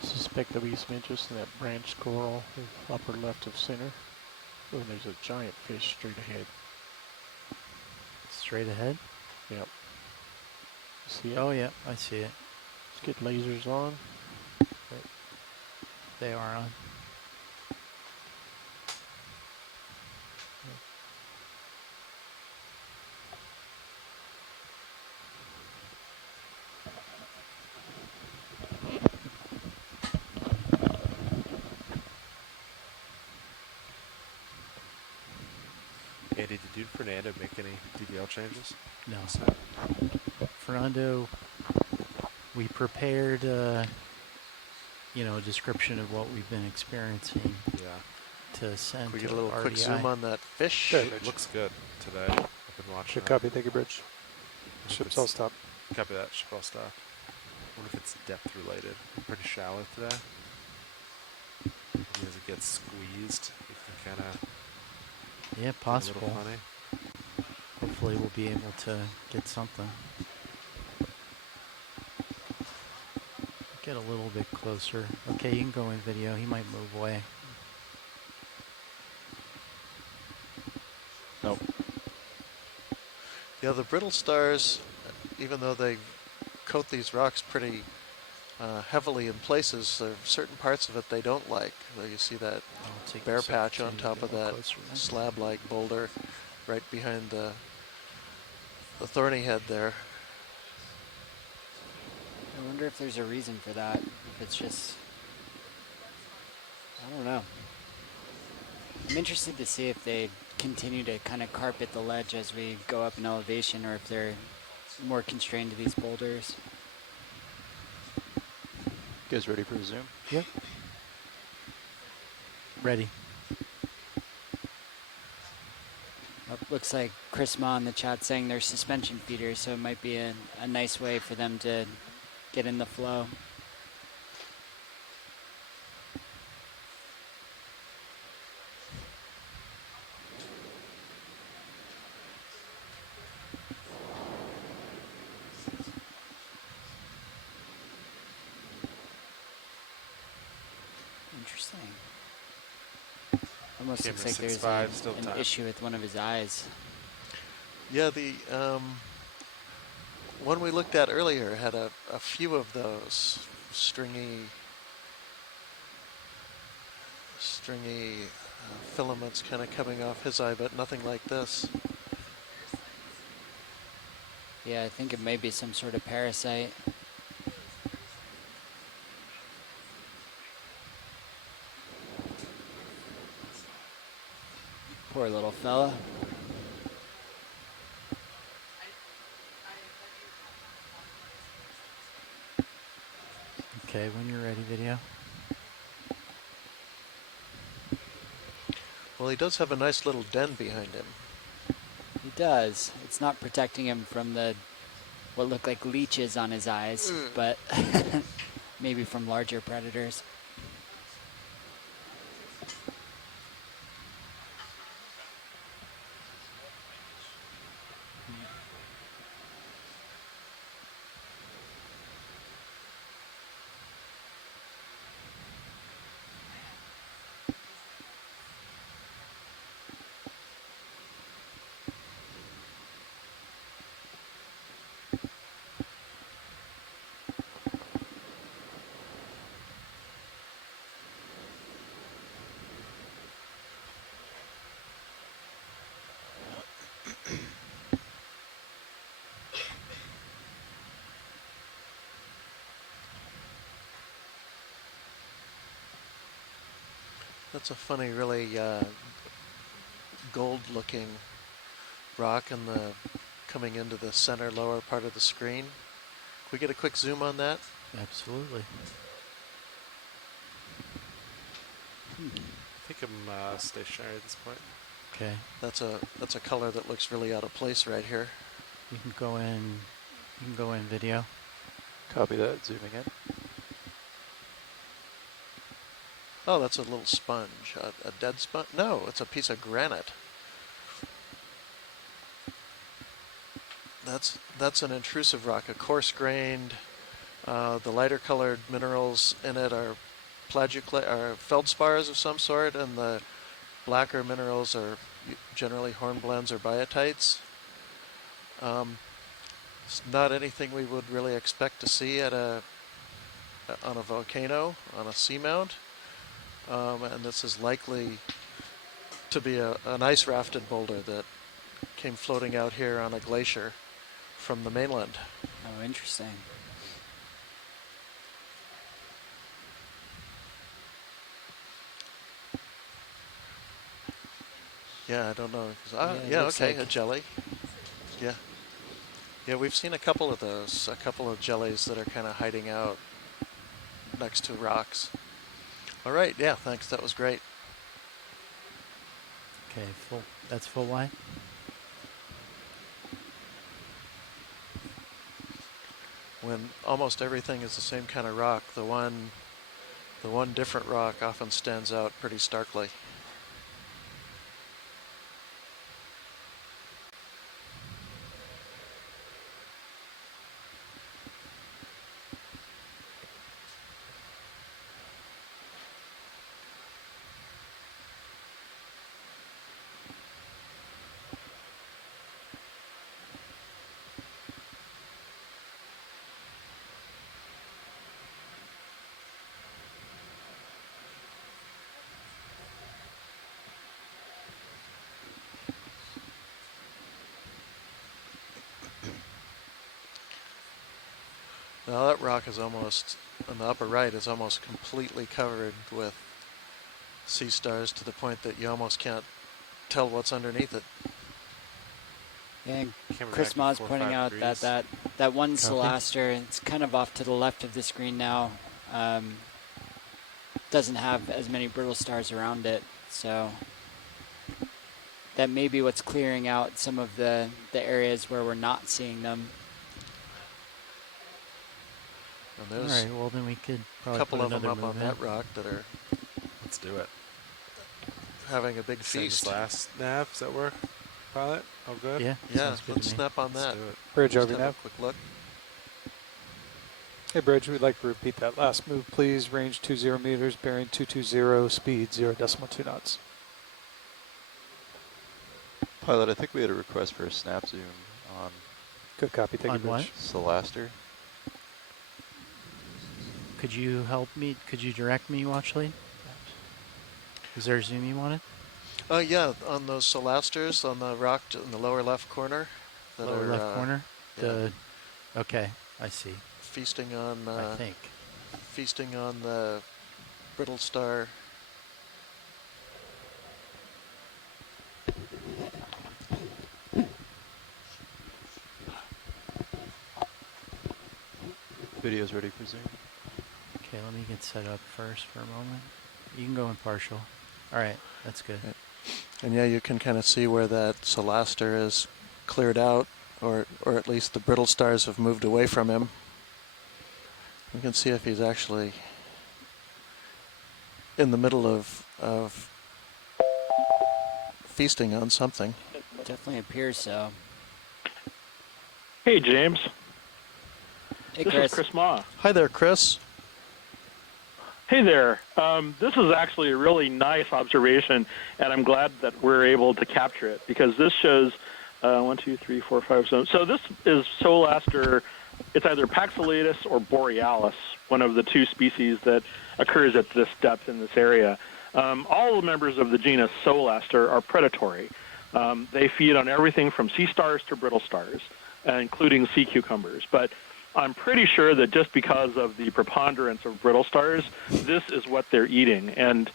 Suspect there'll be some interest in that branch coral, upper left of center. Oh, and there's a giant fish straight ahead. Straight ahead? Yep. See it? Oh, yeah, I see it. Let's get lasers on. They are on. Andy, did Fernando make any DVL changes? No. Fernando, we prepared, you know, a description of what we've been experiencing. Yeah. To send. Can we get to a little RDI. quick zoom on that fish? Sure. It looks good today. I've been watching. Should copy. Thank you, Bridge. Ship's all stopped. Copy that. Ship all stopped. I wonder if it's depth related. I'm pretty shallow today. As it gets squeezed, you can kind of. Yeah, possible. Hopefully we'll be able to get something. Get a little bit closer. Okay, you can go in video. He might move away. Nope. Yeah, the brittle stars, even though they coat these rocks pretty heavily in places, there are certain parts of it they don't like. You see that bare patch on top of that slab-like boulder right behind the thorny head there. I wonder if there's a reason for that. If it's just, I don't know. I'm interested to see if they continue to kind of carpet the ledge as we go up in elevation, or if they're more constrained to these boulders. You guys ready for a zoom? Yep. Ready. Looks like Chris Ma in the chat saying they're suspension feeders, so it might be a nice way for them to get in the flow. Interesting. Almost Camera looks like 6.5, there's still an time. issue with one of his eyes. Yeah, the one we looked at earlier had a few of those stringy filaments kind of coming off his eye, but nothing like this. Yeah, I think it may be some sort of parasite. Poor little fella. Okay, when you're ready, video. Well, he does have a nice little den behind him. He does. It's not protecting him from the what look like leeches on his eyes, but maybe from larger predators. That's a funny, really gold-looking rock in the coming into the center lower part of the screen. Can we get a quick zoom on that? Absolutely. I think I'm stationary at this point. Okay. That's a color that looks really out of place right here. You can go in. You can go in video. Copy that. Zooming in. Oh, that's a little sponge. A dead sponge? No, it's a piece of granite. That's an intrusive rock, a coarse-grained. The lighter-colored minerals in it are feldspars of some sort, and the blacker minerals are generally hornblends or biotites. It's not anything we would really expect to see at on a volcano, on a seamount. And this is likely to be an ice rafted boulder that came floating out here on a glacier from the mainland. Oh, interesting. Yeah, I don't know. Yeah, Okay, like a jelly. Yeah. Yeah, we've seen a couple of those, a couple of jellies that are kind of hiding out next to rocks. All right, yeah, thanks. That was great. Okay, that's full wide. When almost everything is the same kind of rock, the one different rock often stands out pretty starkly. Now that rock is almost, on the upper right, is almost completely covered with sea stars to the point that you almost can't tell what's underneath it. Yeah, and Chris Ma's pointing out that one Solaster, it's kind of off to the left of the screen now, doesn't have as many brittle stars around it, so that may be what's clearing out some of the areas where we're not seeing them. And all right, well then we could probably a couple put of them another up on move in. that rock that are Let's do it. having a big Same feast. as last nav. Does that work? Pilot? All good? Yeah, sounds good let's to me. snap on that. Let's do it. Bridge Just over have now. a quick look. Hey, Bridge, we'd like to repeat that last move, please. Range 20 meters, bearing 220, speed 0.2 knots. Pilot, I think we had a request for a snap zoom on. Good copy. Thank you, Bridge. Solaster. Could you help me? Could you direct me, Watchlead? Is there a zoom you wanted? Yeah, on those solasters on the rock in the lower left corner. Lower left corner? Yeah. Okay, I see. Feasting on, I think. Feasting on the brittle star. Video's ready for zoom. Okay, let me get set up first for a moment. You can go in partial. All right, that's good. Right. And yeah, you can kind of see where that solaster is cleared out, or at least the brittle stars have moved away from him. We can see if he's actually in the middle of feasting on something. Definitely appears so. Hey, James. Hey, this is Chris Ma. Hi there, Chris. Hey there. This is actually a really nice observation, and I'm glad that we're able to capture it because this shows 1, 2, 3, 4, 5, 7. So this is Solaster. It's either Paxillus or Borealis, one of the two species that occurs at this depth in this area. All the members of the genus Solaster are predatory. They feed on everything from sea stars to brittle stars, including sea cucumbers. But I'm pretty sure that just because of the preponderance of brittle stars, this is what they're eating. And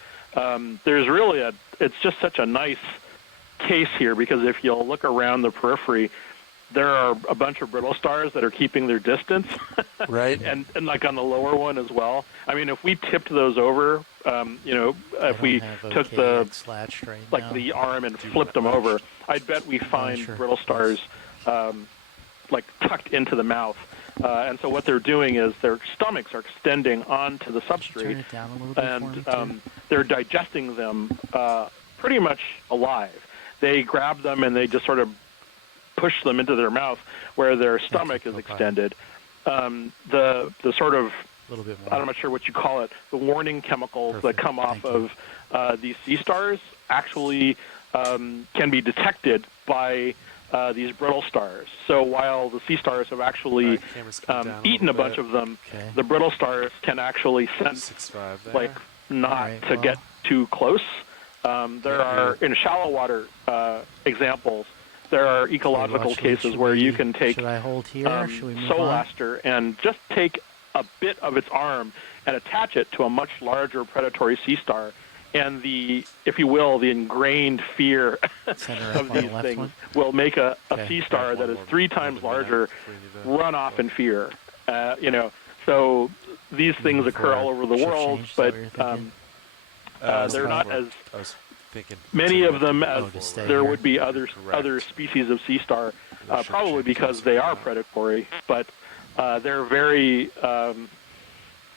there's really it's just such a nice case here because if you'll look around the periphery, there are a bunch of brittle stars that are keeping their distance. Right. and like on the lower one as well. I mean, if we tipped those over, if we took the the arm and flipped them over, I'd bet we find brittle stars like tucked into the mouth. And so what they're doing is their stomachs are extending onto the substrate, and they're digesting them pretty much alive. They grab them and they just sort of push them into their mouth where their stomach is extended. The sort of, I'm not sure what you call it, the warning chemicals that come off of these sea stars actually can be detected by these brittle stars. So while the sea stars have actually eaten a bunch of them, the brittle stars can actually sense not to get too close. There are, in shallow water examples, there are ecological cases where you can take Solaster and just take a bit of its arm and attach it to a much larger predatory sea star. And the, if you will, the ingrained fear of these things will make a sea star that is 3 times larger run off in fear. So these things occur all over the world, but they're not as many of them as there would be other species of sea star, probably because they are predatory, but they're very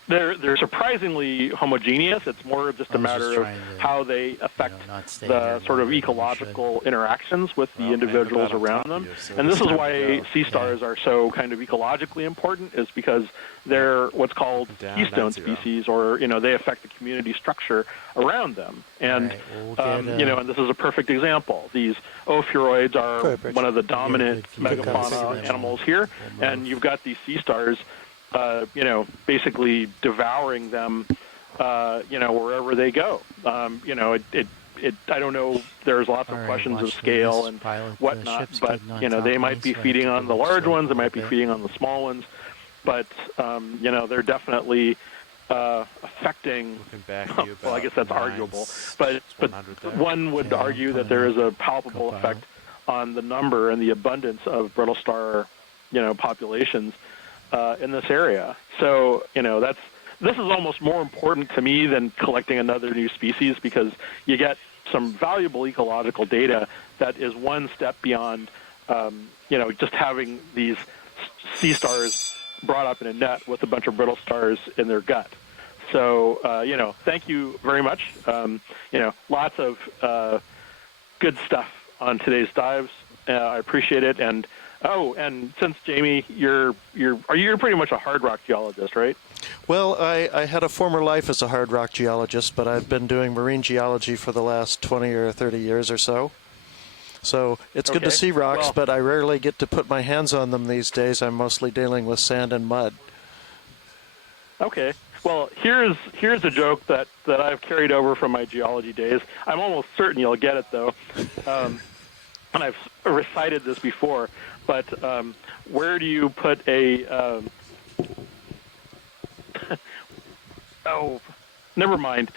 they're surprisingly homogeneous. It's more just a matter of how they affect the sort of ecological interactions with the individuals around them. And this is why sea stars are so kind of ecologically important, is because they're what's called keystone species, or they affect the community structure around them. And and this is a perfect example. These ophiuroids are one of the dominant megafauna animals here, and you've got these sea stars basically devouring them, wherever they go. I don't know. There's lots of questions of scale and whatnot, but they might be feeding on the large ones. They might be feeding on the small ones, but they're definitely affecting. Well, I guess that's arguable, but one would argue that there is a palpable effect on the number and the abundance of brittle star, populations in this area. So, this is almost more important to me than collecting another new species, because you get some valuable ecological data that is one step beyond, just having these sea stars brought up in a net with a bunch of brittle stars in their gut. So, thank you very much. Lots of good stuff on today's dives. I appreciate it. And Oh, and since Jamie, you're pretty much a hard rock geologist, right? Well, I had a former life as a hard rock geologist, but I've been doing marine geology for the last 20 or 30 years or so. So it's good to see rocks, but I rarely get to put my hands on them these days. I'm mostly dealing with sand and mud. Okay. Well, here's a joke that I've carried over from my geology days. I'm almost certain you'll get it, though. And I've recited this before, but where do you put a... oh, never mind.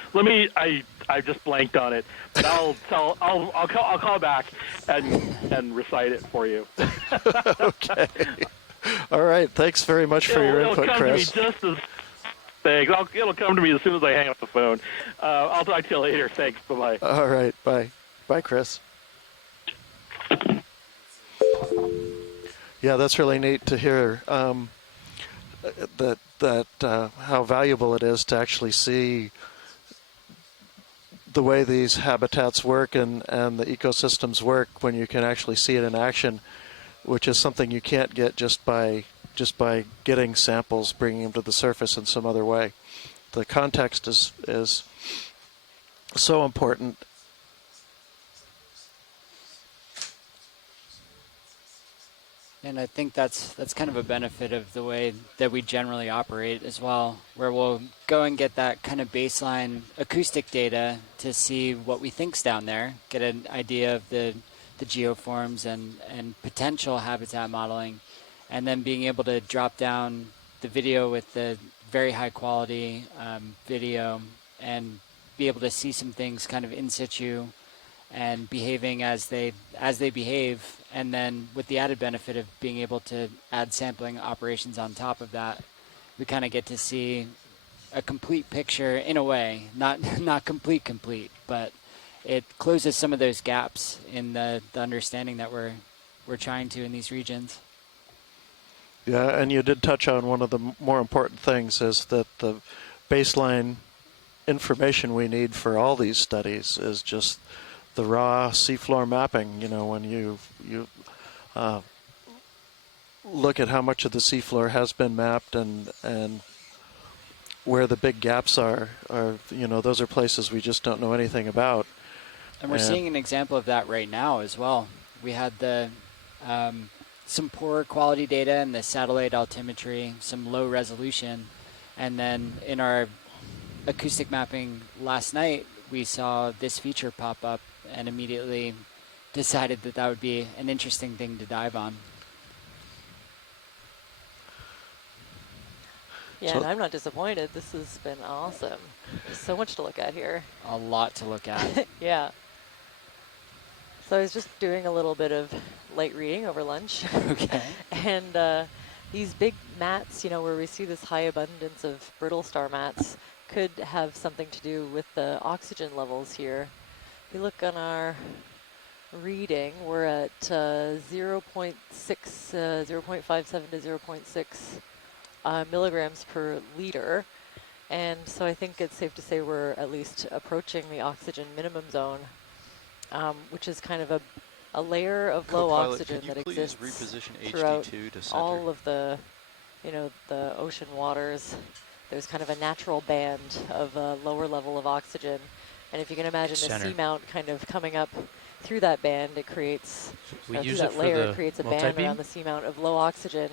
I just blanked on it, but I'll call back and recite it for you. Okay. All right. Thanks very much for your input, Chris. Thanks. It'll come to me as soon as I hang up the phone. I'll talk to you later. Thanks. Bye-bye. All right. Bye. Bye, Chris. Yeah, that's really neat to hear that how valuable it is to actually see the way these habitats work and the ecosystems work when you can actually see it in action, which is something you can't get just by getting samples, bringing them to the surface in some other way. The context is so important. And I think that's kind of a benefit of the way that we generally operate as well, where we'll go and get that kind of baseline acoustic data to see what we think's down there, get an idea of the geoforms and potential habitat modeling, and then being able to drop down the video with the very high quality video and be able to see some things kind of in situ and behaving as they behave, and then with the added benefit of being able to add sampling operations on top of that, we kind of get to see a complete picture in a way, not complete, but it closes some of those gaps in the understanding that we're trying to in these regions. Yeah, and you did touch on one of the more important things is that the baseline information we need for all these studies is just the raw seafloor mapping. You know, when you look at how much of the seafloor has been mapped and where the big gaps are, you know, those are places we just don't know anything about. And we're seeing an example of that right now as well. We had some poor quality data in the satellite altimetry, some low resolution, and then in our acoustic mapping last night, we saw this feature pop up and immediately decided that would be an interesting thing to dive on. Yeah, and I'm not disappointed. This has been awesome. There's so much to look at here. A lot to look at. Yeah. So I was just doing a little bit of light reading over lunch. Okay. And these big mats, you know, where we see this high abundance of brittle star mats, could have something to do with the oxygen levels here. If you look on our reading, we're at 0.57 to 0.6 milligrams per liter. And so I think it's safe to say we're at least approaching the oxygen minimum zone, which is kind of a layer of low oxygen that exists throughout all of the, you know, the ocean waters. There's kind of a natural band of a lower level of oxygen. And if you can imagine the seamount kind of coming up through that band, it creates, through that layer, it creates a band around the seamount of low oxygen.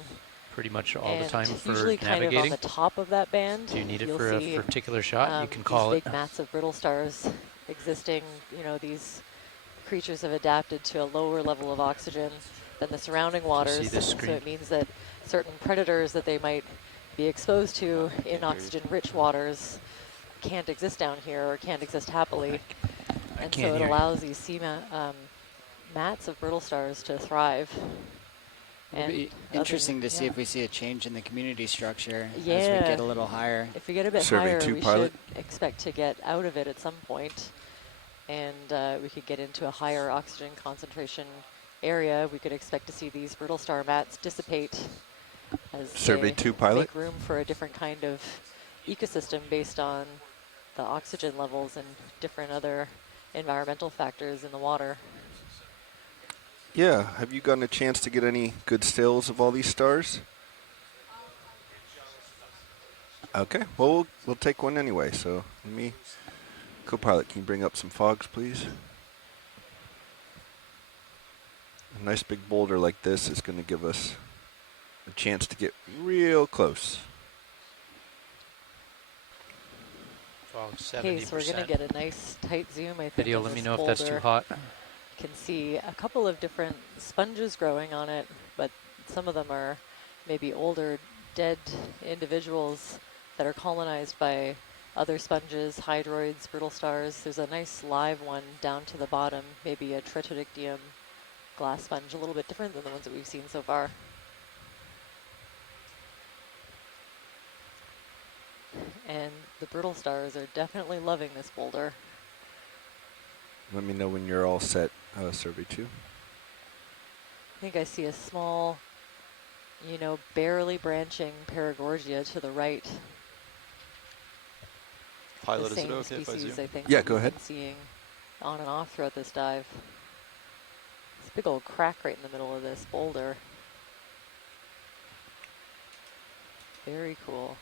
Pretty much all the time for usually navigating. Kind of on the top of that band. Do you need it for a particular shot? You can call these big mats of brittle stars existing, you know, these creatures have adapted to a lower level of oxygen than the surrounding waters. So it means that certain predators that they might be exposed to in oxygen-rich waters can't exist down here or can't exist happily. And so it allows these mats of brittle stars to thrive. It'll be interesting to see if we see a change in the community structure as we Yeah. get a little higher. If we get a bit higher, we should expect to get out of it at some point. And we could get into a higher oxygen concentration area. We could expect to see these brittle star mats dissipate as Survey 2 pilot. Make room for a different kind of ecosystem based on the oxygen levels and different other environmental factors in the water. Yeah, have you gotten a chance to get any good stills of all these stars? Okay, well, we'll take one anyway, so let me... Co-pilot, can you bring up some fogs, please? A nice big boulder like this is going to give us a chance to get real close. Okay, so we're going to get a nice tight zoom, I think. Video, let me know if that's too hot. Can see a couple of different sponges growing on it, but some of them are maybe older, dead individuals that are colonized by other sponges, hydroids, brittle stars. There's a nice live one down to the bottom, maybe a tritodictyum glass sponge, a little bit different than the ones that we've seen so far. And the brittle stars are definitely loving this boulder. Let me know when you're all set, Survey 2. I think I see a small, you know, barely branching paragorgia to the right. Pilot, is it okay if I zoom? I think yeah, go ahead. Seeing on and off throughout this dive. This big old crack right in the middle of this boulder. Very cool.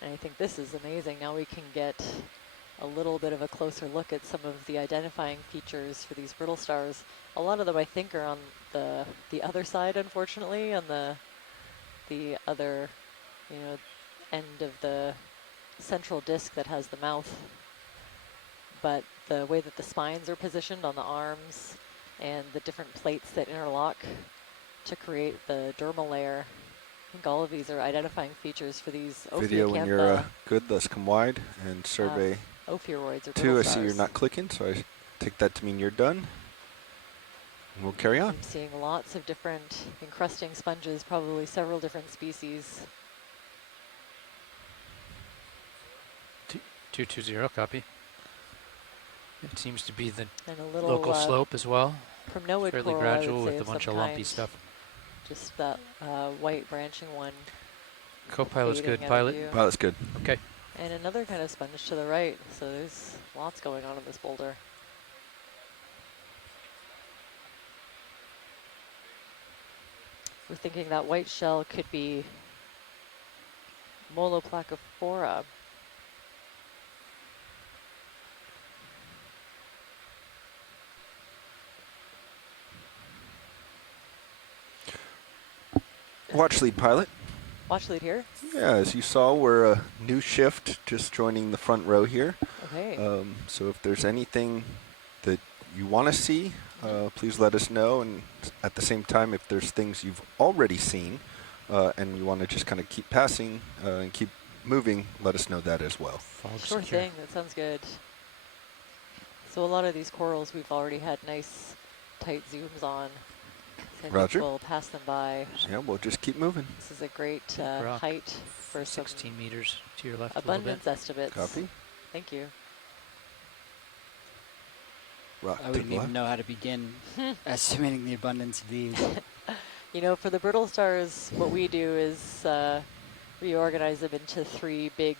And I think this is amazing. Now we can get a little bit of a closer look at some of the identifying features for these brittle stars. A lot of them I think are on the other side, unfortunately, on the other, you know, end of the central disc that has the mouth. But the way that the spines are positioned on the arms and the different plates that interlock to create the dermal layer, I think all of these are identifying features for these Video when you're good, let's come wide and survey. Ophiuroids or 2, I see you're not clicking, so I take that to mean you're done. And we'll carry on. I'm seeing lots of different encrusting sponges, probably several different species. 220, copy. It seems to be the and a little, local slope as well. Primnoid fairly coral, gradual with a bunch of lumpy stuff. Just that white branching one. Co-pilot's good. Pilot? Pilot's good. Okay. And another kind of sponge to the right. So there's lots going on in this boulder. We're thinking that white shell could be Moloplacophora. Watch lead, pilot. Watch lead here? Yeah, as you saw, we're a new shift, just joining the front row here. Okay. So if there's anything that you want to see, please let us know. And at the same time, if there's things you've already seen and you want to just kind of keep passing and keep moving, let us know that as well. Sure thing. That sounds good. So a lot of these corals we've already had nice tight zooms on. So Roger. We'll pass them by. Yeah, we'll just keep moving. This is a great height for 16 meters to your left. Abundance estimates. Copy. Thank you. Rock I wouldn't even know how to begin estimating the abundance of these. You know, for the brittle stars, what we do is reorganize them into 3 big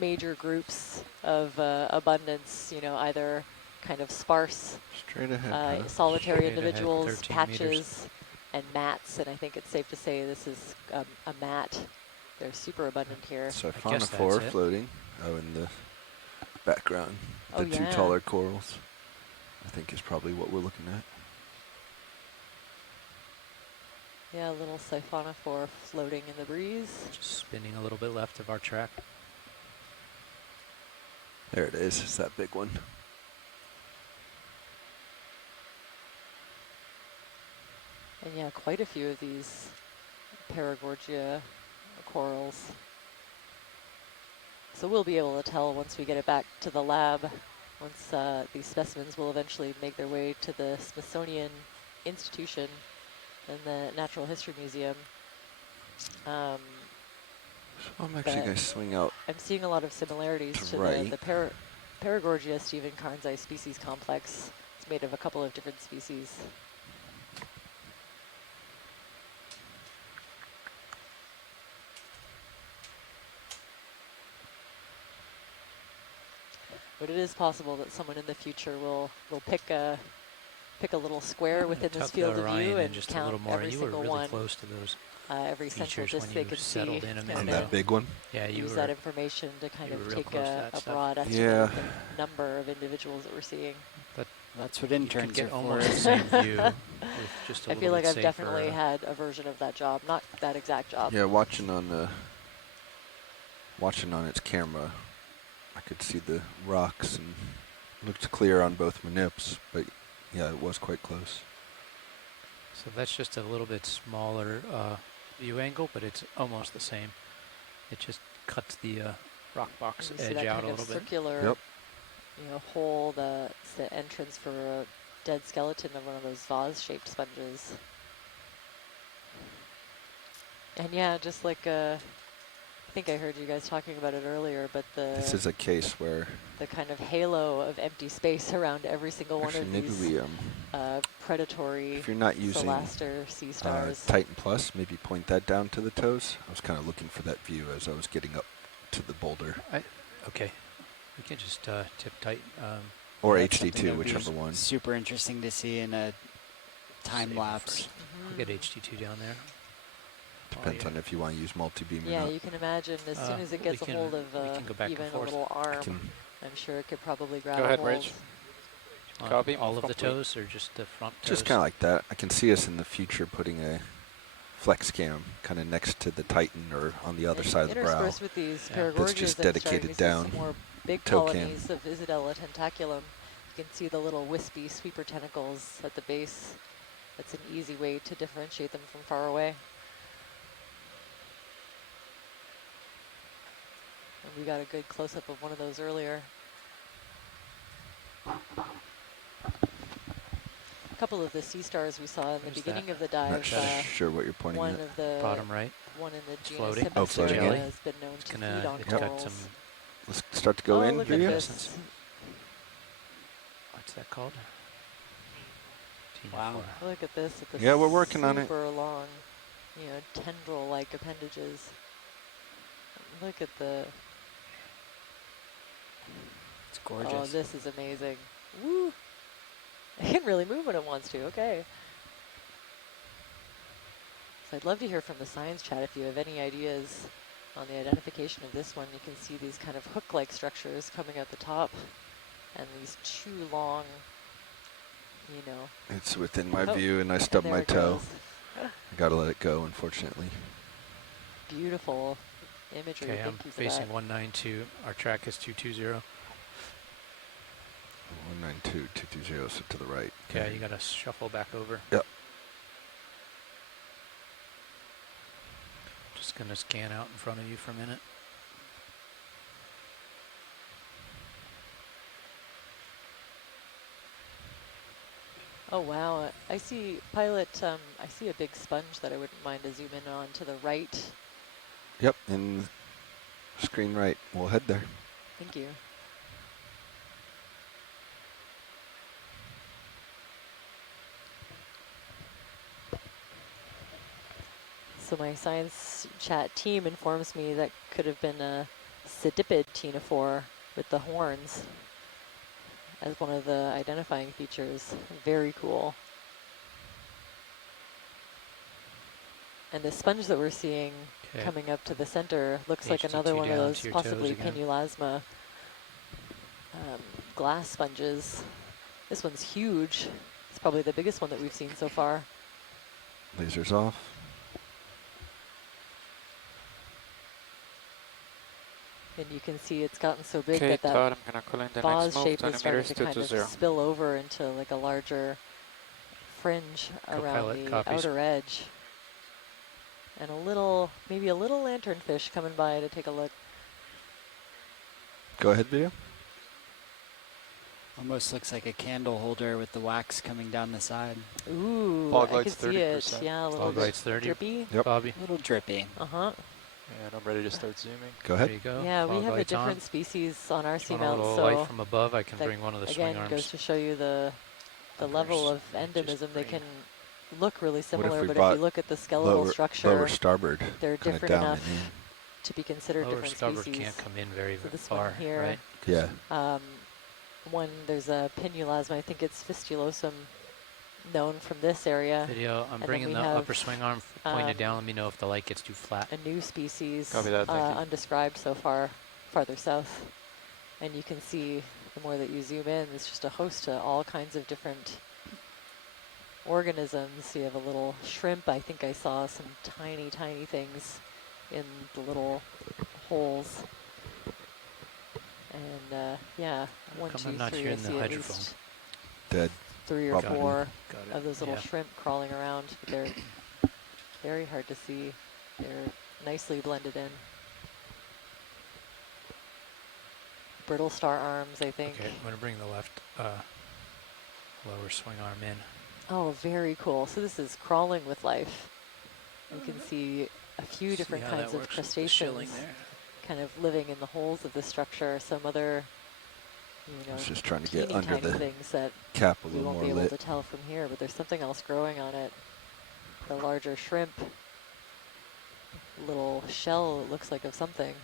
major groups of abundance, you know, either kind of sparse, straight ahead, solitary straight individuals, ahead, patches, meters. And mats. And I think it's safe to say this is a mat. They're super abundant here. Siphonophore floating in the background. The 2 taller corals, I think, is probably what we're looking at. Yeah, a little siphonophore floating in the breeze. Just spinning a little bit left of our track. There it is. It's that big one. And yeah, quite a few of these paragorgia corals. So we'll be able to tell once we get it back to the lab, once these specimens will eventually make their way to the Smithsonian Institution and the Natural History Museum. So I'm actually going to swing out. I'm seeing a lot of similarities to the Paragorgia Stephen Carn's species complex. It's made of a couple of different species. But it is possible that someone in the future will pick a little square within this field of view and just count a little more. every You were single really one. close to those Every central disk they can see. in a minute On ago. that big one? Yeah, you use were, that information to kind of take a stuff. broad estimate Yeah. of the number of individuals that we're seeing. That's what interns get are almost for. the same view with just a I little feel like bit I've safer, definitely had a version of that job, not that exact job. Yeah, watching on its camera, I could see the rocks and looked clear on both manips, but yeah, it was quite close. So that's just a little bit smaller view angle, but it's almost the same. It just cuts the rock box And you see edge that out kind a of little bit. circular, hole. It's the entrance for a dead skeleton of one of those vase-shaped sponges. And yeah, just like I think I heard you guys talking about it earlier, but This is a case where the kind of halo of empty space around every single one of maybe these predatory if you're not using Celaster sea stars. Titan Plus, maybe point that down to the toes. I was kind of looking for that view as I was getting up to the boulder. Okay, we can just tip tight. Or That's HD2, something that would be whichever one. Super interesting to see in a time lapse. We'll get HD2 down there. Depends on if you want to use multi-beam or Yeah, not. you can imagine as soon as it gets a hold of even a little arm, I'm sure it could probably grab Go ahead, a hold. Rich. Copy. All of the toes or just the front toes? Just kind of like that. I can see us in the future putting a flex cam kind of next to the Titan or on the other side of the brow. Interspersed with these That's just paragorgias, dedicated down. More big toe colonies of Isidella tentaculum. You can see the little wispy sweeper tentacles at the base. That's an easy way to differentiate them from far away. And we got a good close-up of one of those earlier. A couple of the sea stars we saw in the beginning of the dive. Not sure what you're pointing one at. of the bottom right. One in the It's genus floating. Oh, floating Hemisphere in. has been known to feed on it's got corals. some. Let's start to go in, Look at Julia. this. What's that called? Wow. Look at this. At the Yeah, we're working on it. Super long, tendril-like appendages. Look at the. It's gorgeous. Oh, this is amazing. Woo! It can really move when it wants to. Okay. So I'd love to hear from the science chat if you have any ideas on the identification of this one. You can see these kind of hook-like structures coming out the top, and these two long, It's within my view, and I stubbed my toe. I gotta let it go, unfortunately. Beautiful imagery. Okay, I'm Thank you for facing that. 192. Our track is 220. 192, 220, so to the right. Okay, you gotta shuffle back over. Yep. Just gonna scan out in front of you for a minute. Oh wow, I see, pilot, I see a big sponge that I wouldn't mind to zoom in on to the right. Yep, and screen right. We'll head there. Thank you. So my science chat team informs me that could have been a sediped ctenophore with the horns as one of the identifying features. Very cool. And the sponge that we're seeing coming up to the center looks like another one of those possibly Pinulasma glass sponges. This one's huge. It's probably the biggest one that we've seen so far. Lasers off. And you can see it's gotten so big Okay, that Todd, I'm gonna call in the next vase move, shape 20 is starting meters to to kind of 20. spill over into like a larger fringe around the outer edge. And maybe a little lanternfish coming by to take a look. Go ahead, video. Almost looks like a candle holder with the wax coming down the side. Ooh, Fog I light's can see it. 30%. Yeah, a little Fog bit light's 30. drippy. Yep. Bobby. A little drippy. Uh-huh. And I'm ready to start zooming. Go ahead. There you go. Yeah, Fog we have a light's on. different species on our Want a Seamount, little so light from above, I can that bring one of the swing again arms. goes to show you the level of endemism. They can look really similar, but if you look at the skeletal structure, lower starboard, they're kinda different down enough and in. to be considered Lower different starboard species. can't come in very So this far, one here, right? Yeah. there's a pinulasma, I think it's fistulosum, known from this area. Video, I'm bringing the upper swing arm pointed down. Let me know if the light gets too flat. A new species, Copy that, thank you. undescribed so far, farther south. And you can see, the more that you zoom in, it's just a host of all kinds of different organisms. You have a little shrimp. I think I saw some tiny, tiny things in the little holes. And yeah, one, two, three, I see at least dead. 3 or 4 of those little shrimp crawling around. But they're very hard to see. They're nicely blended in. Brittle star arms, I think. Okay, I'm going to bring the left lower swing arm in. Oh, very cool. So this is crawling with life. You can see a few different kinds of crustaceans kind of living in the holes of the structure. Some other, I was just trying to get under tiny the things that cap a we little won't more be able lit. to tell from here, but there's something else growing on it. The larger shrimp, little shell, it looks like, of something.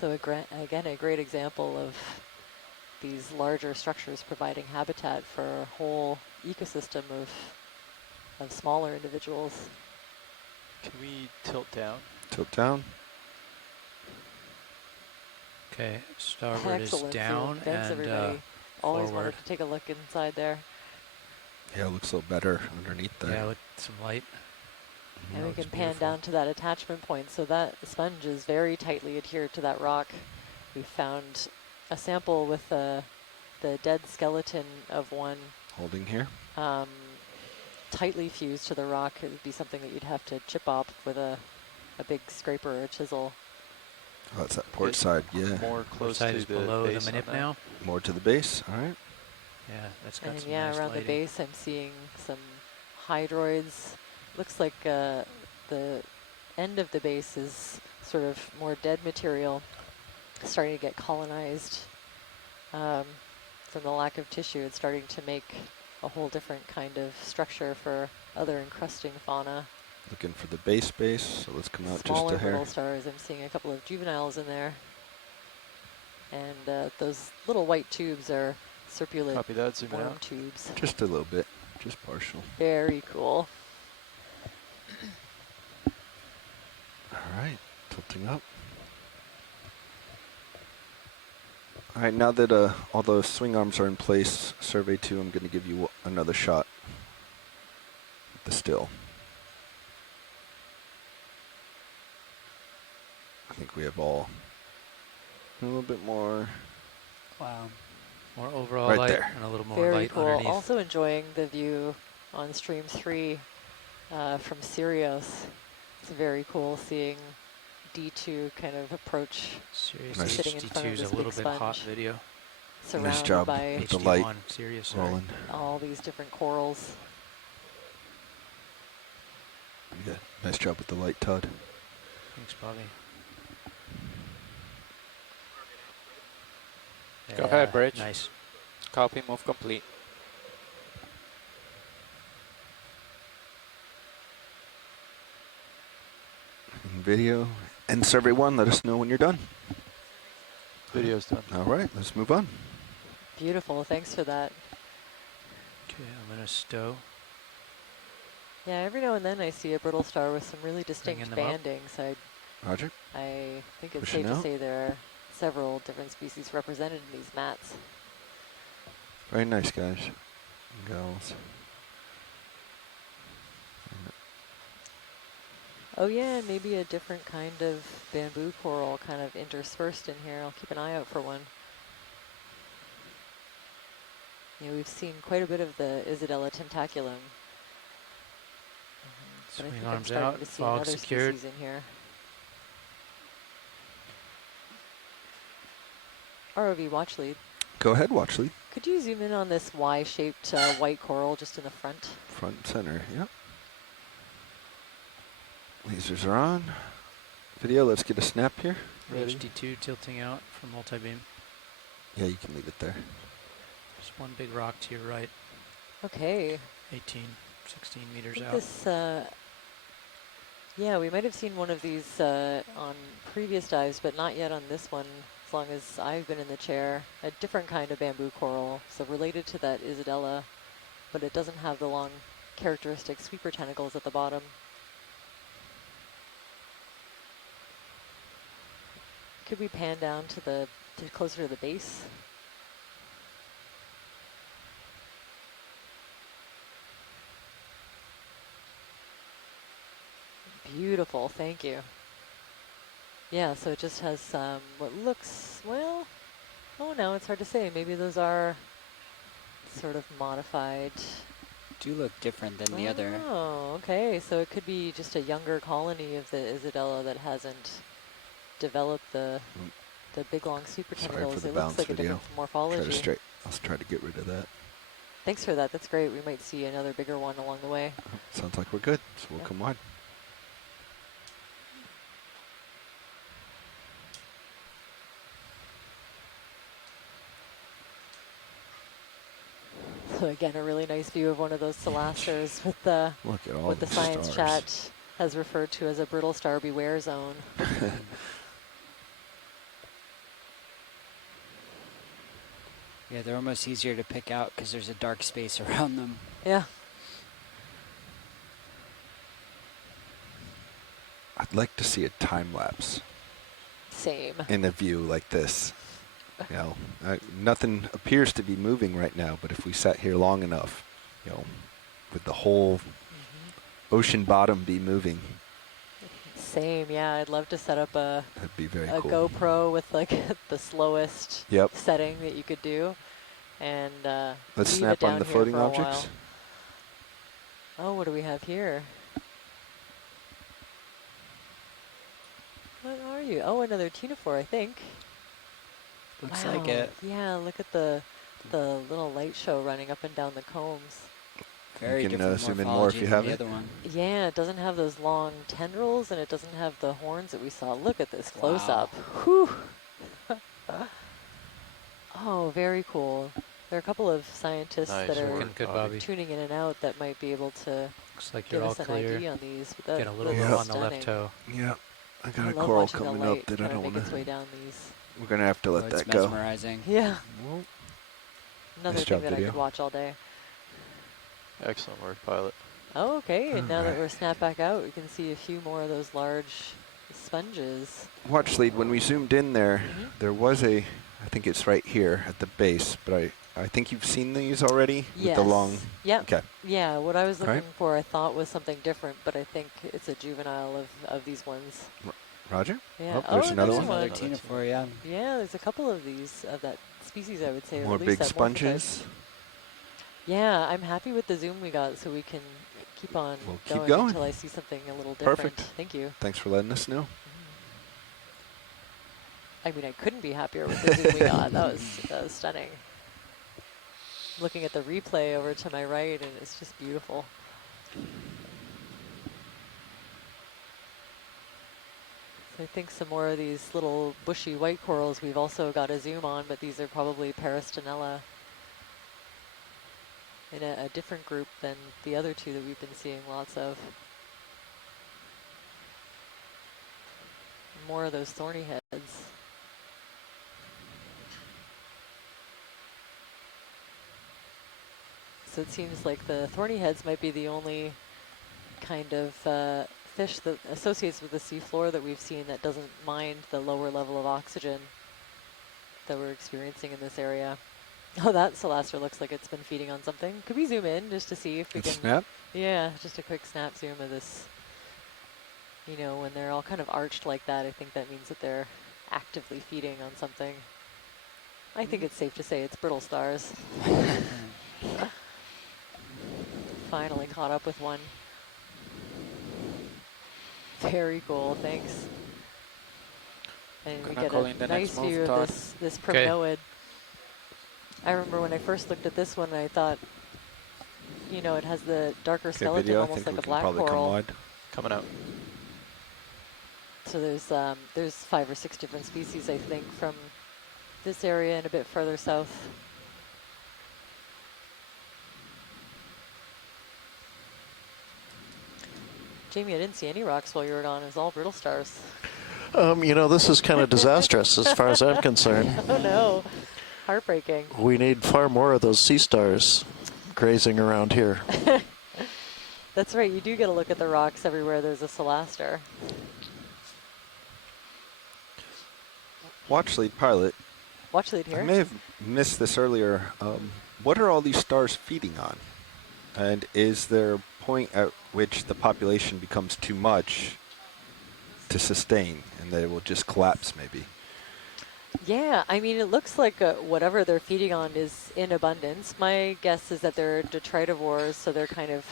So again, a great example of these larger structures providing habitat for a whole ecosystem of smaller individuals. Can we tilt down? Tilt down. Okay, starboard is down. Thanks, and everybody. Always forward. wanted to take a look inside there. Yeah, it looks a little better underneath there. Yeah, with some light. And we can pan down to that attachment point. So that sponge is very tightly adhered to that rock. We found a sample with the dead skeleton of one. Holding here. Tightly fused to the rock. It would be something that you'd have to chip off with a big scraper or a chisel. Oh, that's that port side, yeah. More close side to is the below base the manip now. More to the base, all right. Yeah, that's got And some yeah, nice around lighting. the base I'm seeing some hydroids. Looks like the end of the base is sort of more dead material, starting to get colonized. From the lack of tissue, it's starting to make a whole different kind of structure for other encrusting fauna. Looking for the base, so let's come out Smaller just a hair. brittle stars. I'm seeing a couple of juveniles in there. And those little white tubes are serpulid Copy that, zoom worm out. tubes. Just a little bit, just partial. Very cool. All right, tilting up. All right, now that all those swing arms are in place, survey 2, I'm going to give you another shot at the still. I think we have all a little bit more. Wow. More overall Right light there. and a little more Very light cool. underneath. Also enjoying the view on stream 3 from Sirius. It's very cool seeing D2 kind of approach. Seriously, Nice. Sitting in front of D2 is this a little big bit hot sponge, video. surrounded Nice job by with the light HD1, Sirius, rolling. all these different corals. You got nice job with the light, Todd. Thanks, Bobby. Go ahead, Bridge. Nice. Copy, move complete. Video and survey 1, let us know when you're done. Video's done. All right, let's move on. Beautiful. Thanks for that. Okay, I'm going to stow. Yeah, every now and then I see a brittle star with some really distinct them up. bandings. Roger. I think it's Pushing safe to out. say there are several different species represented in these mats. Very nice, guys and gals. Oh yeah, and maybe a different kind of bamboo coral kind of interspersed in here. I'll keep an eye out for one. Yeah, we've seen quite a bit of the Isidella tentaculum. But I Swing think I'm arms starting out, to see fog another secured. species in here. ROV watch lead. Go ahead, watch lead. Could you zoom in on this Y-shaped white coral just in the front? Front and center, yep. Lasers are on. Video, let's get a snap here. Ready. HD2 tilting out from multi-beam. Yeah, you can leave it there. There's one big rock to your right, Okay. 18, 16 I meters think out. this, yeah, we might have seen one of these on previous dives, but not yet on this one. as long as I've been in the chair, a different kind of bamboo coral, so related to that Isabella, but it doesn't have the long characteristic sweeper tentacles at the bottom. Could we pan down to closer to the base? Beautiful, thank you. Yeah, so it just has what looks, well, oh no, it's hard to say. Maybe those are sort of modified. Do look different than the other. Oh, okay. So it could be just a younger colony of the Isabella that hasn't developed the big long super tentacles. It looks like a different morphology. I'll try to get rid of that. Thanks for that. That's great. We might see another bigger one along the way. Sounds like we're good. So we'll come wide. So again, a really nice view of one of those Celasters with the what the science chat has referred to as a brittle star beware zone. Yeah, they're almost easier to pick out because there's a dark space around them. Yeah. I'd like to see a time lapse. Same. In a view like this. You know, nothing appears to be moving right now, but if we sat here long enough, you know, would the whole ocean bottom be moving? Same, yeah. I'd love to set up a That'd be very cool. GoPro with like the slowest setting that you could do, and let's snap on the floating objects. Oh, what do we have here? What are you? Oh, another ctenophore, I think. Looks like it. Yeah, look at the little light show running up and down the combs. Very you can different zoom in more if you have it. Other one. Yeah, it doesn't have those long tendrils, and it doesn't have the horns that we saw. Look at this close-up. Whew. Oh, very cool. There are a couple of scientists that are tuning in and out that might be able to give us an ID on these. But get a little low on the left toe. Yeah, I got a coral coming up that I don't want to. We're going to have to let that go. Mesmerizing. Yeah. Another thing that I could watch all day. Excellent work, pilot. Oh, okay. And now that we're snapped back out, we can see a few more of those large sponges. Watch lead, when we zoomed in there, there was I think it's right here at the base, but I think you've seen these already? Yes. With the long. Yep. Okay. Yeah, what I was looking for I thought was something different, but I think it's a juvenile of these ones. Roger. Yeah. Oh, there's another one. Another ctenophore, yeah. Yeah, there's a couple of these, of that species, I would say. More big sponges. Yeah, I'm happy with the zoom we got, so we can keep on going until I see something a little different. Perfect. Thank you. Thanks for letting us know. I mean, I couldn't be happier with the zoom we got. That was stunning. Looking at the replay over to my right, and it's just beautiful. So I think some more of these little bushy white corals we've also got a zoom on, but these are probably Peristanella in a different group than the other two that we've been seeing lots of. More of those thorny heads. So it seems like the thorny heads might be the only kind of fish that associates with the seafloor that we've seen that doesn't mind the lower level of oxygen that we're experiencing in this area. Oh, that Celaster looks like it's been feeding on something. Could we zoom in just to see if we can... Snap? Yeah, just a quick snap zoom of this. You know, when they're all kind of arched like that, I think that means that they're actively feeding on something. I think it's safe to say it's brittle stars. Finally caught up with one. Very cool, thanks. And we get a nice view of this primnoid. I remember when I first looked at this one, I thought, you know, it has the darker skeleton, almost like a black coral. Coming out. So there's 5 or 6 different species, I think, from this area and a bit further south. Jamie, I didn't see any rocks while you were gone. It was all brittle stars. You know, this is kind of disastrous as far as I'm concerned. Oh no, heartbreaking. We need far more of those sea stars grazing around here. That's right, you do get a look at the rocks everywhere there's a Solaster. Watch lead pilot. Watch lead here. I may have missed this earlier. What are all these stars feeding on? And is there a point at which the population becomes too much to sustain and that it will just collapse maybe? Yeah, I mean, it looks like whatever they're feeding on is in abundance. My guess is that they're detritivores, so they're kind of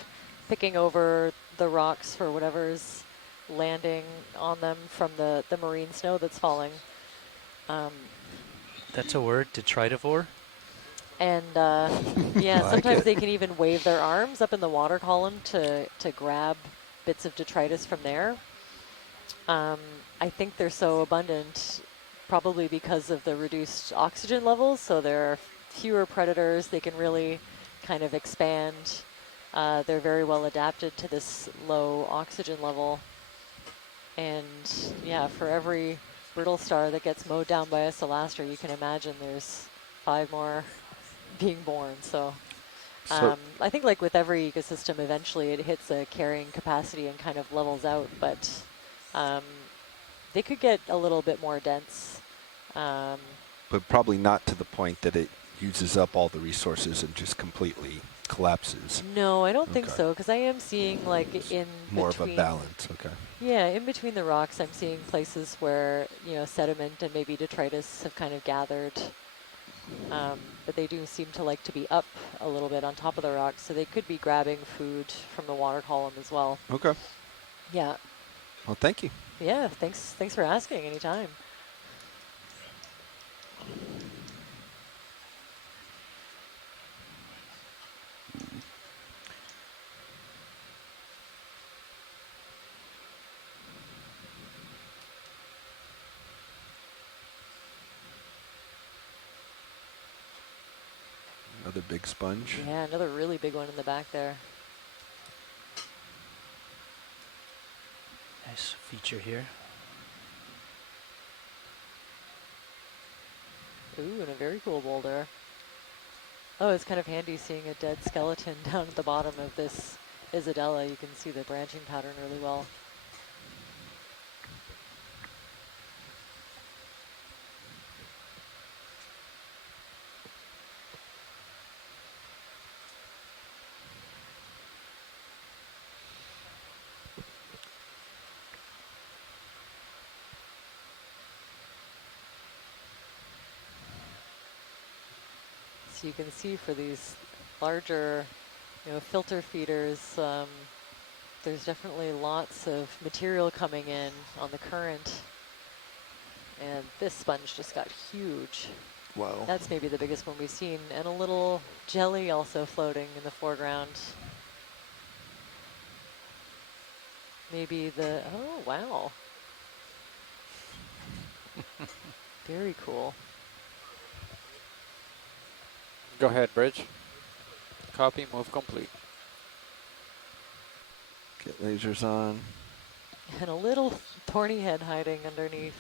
picking over the rocks for whatever's landing on them from the marine snow that's falling. That's a word, detritivore? And yeah, sometimes they can even wave their arms up in the water column to grab bits of detritus from there. I think they're so abundant probably because of the reduced oxygen levels, so there are fewer predators. They can really kind of expand. They're very well adapted to this low oxygen level. And yeah, for every brittle star that gets mowed down by a Solaster, you can imagine there's 5 more being born. So I think like with every ecosystem, eventually it hits a carrying capacity and kind of levels out, but they could get a little bit more dense. But probably not to the point that it uses up all the resources and just completely collapses. No, I don't think so, because I am seeing like in more between, of a balance. Okay. Yeah, in between the rocks, I'm seeing places where, you know, sediment and maybe detritus have kind of gathered. But they do seem to like to be up a little bit on top of the rocks, so they could be grabbing food from the water column as well. Okay. Yeah. Well, thank you. Yeah, thanks for asking. Anytime. Another big sponge. Yeah, another really big one in the back there. Nice feature here. Ooh, and a very cool boulder. Oh, it's kind of handy seeing a dead skeleton down at the bottom of this Isadella. You can see the branching pattern really well. So you can see for these larger, you know, filter feeders, there's definitely lots of material coming in on the current. And this sponge just got huge. Wow. That's maybe the biggest one we've seen. And a little jelly also floating in the foreground. Maybe the, oh, wow. Very cool. Go ahead, Bridge. Copy, move complete. Get lasers on. And a little thorny head hiding underneath.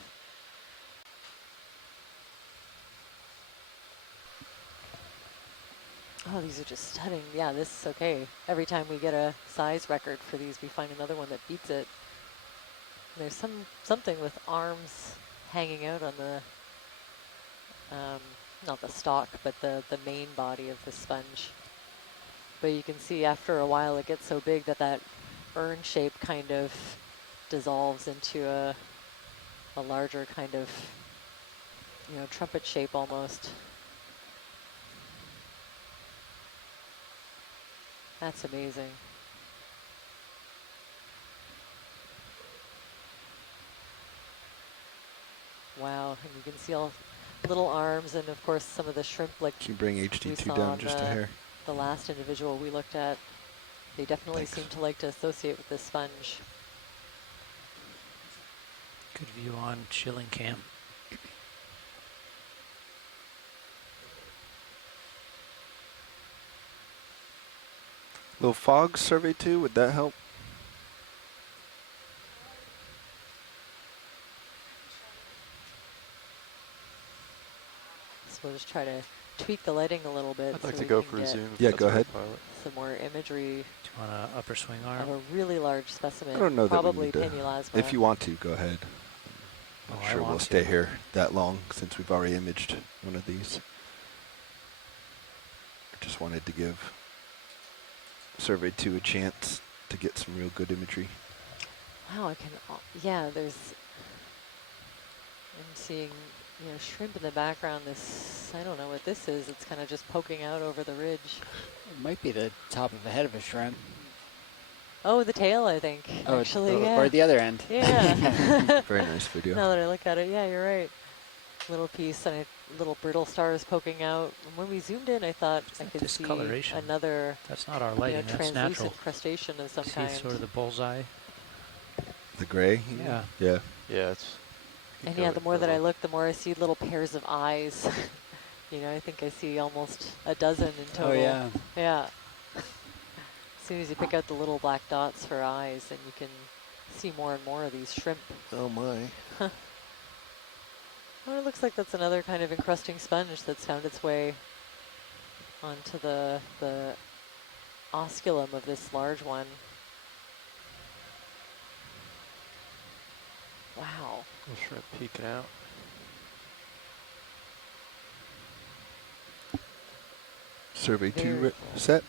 Oh, these are just stunning. Yeah, this is okay. Every time we get a size record for these, we find another one that beats it. And there's something with arms hanging out on the, not the stalk, but the main body of the sponge. But you can see after a while it gets so big that that urn shape kind of dissolves into a larger kind of, you know, trumpet shape almost. That's amazing. Wow, and you can see all little arms and of course some of the shrimp like Can you bring HD2 down just a hair? The last individual we looked at, they definitely seem to like to associate with this sponge. Good view on Chilling Cam. Little fog survey too, would that help? just try to tweak the lighting a little bit. I'd like so to we go can for a get zoom. Yeah, go ahead. some more imagery. Do you want an upper swing arm? Of a really large specimen. I don't know that we Probably need to. Penulasma. If you want to, go ahead. Oh, I'm sure we'll stay here that long since we've already imaged one of these. I just wanted to give Survey 2 a chance to get some real good imagery. Wow, I can, yeah, I'm seeing, you know, shrimp in the background. This, I don't know what this is. It's kind of just poking out over the ridge. It might be the top of the head of a shrimp. Oh, the tail, I think, actually, yeah. Or the other end. Yeah. Very nice video. Now that I look at it, yeah, you're right. Little piece and little brittle stars poking out. And when we zoomed in, I thought I could see another. That's not our lighting. That's natural. Crustacean of some kind. See sort of the bullseye. The gray? Yeah. Yeah. Yeah, it's. And yeah, the more that I look, the more I see little pairs of eyes. You know, I think I see almost a dozen in total. Oh yeah. Yeah. As soon as you pick out the little black dots for eyes, then you can see more and more of these shrimp. Oh my. Oh, it looks like that's another kind of encrusting sponge that's found its way onto the osculum of this large one. Wow. Little shrimp peeking out. Survey 2 set.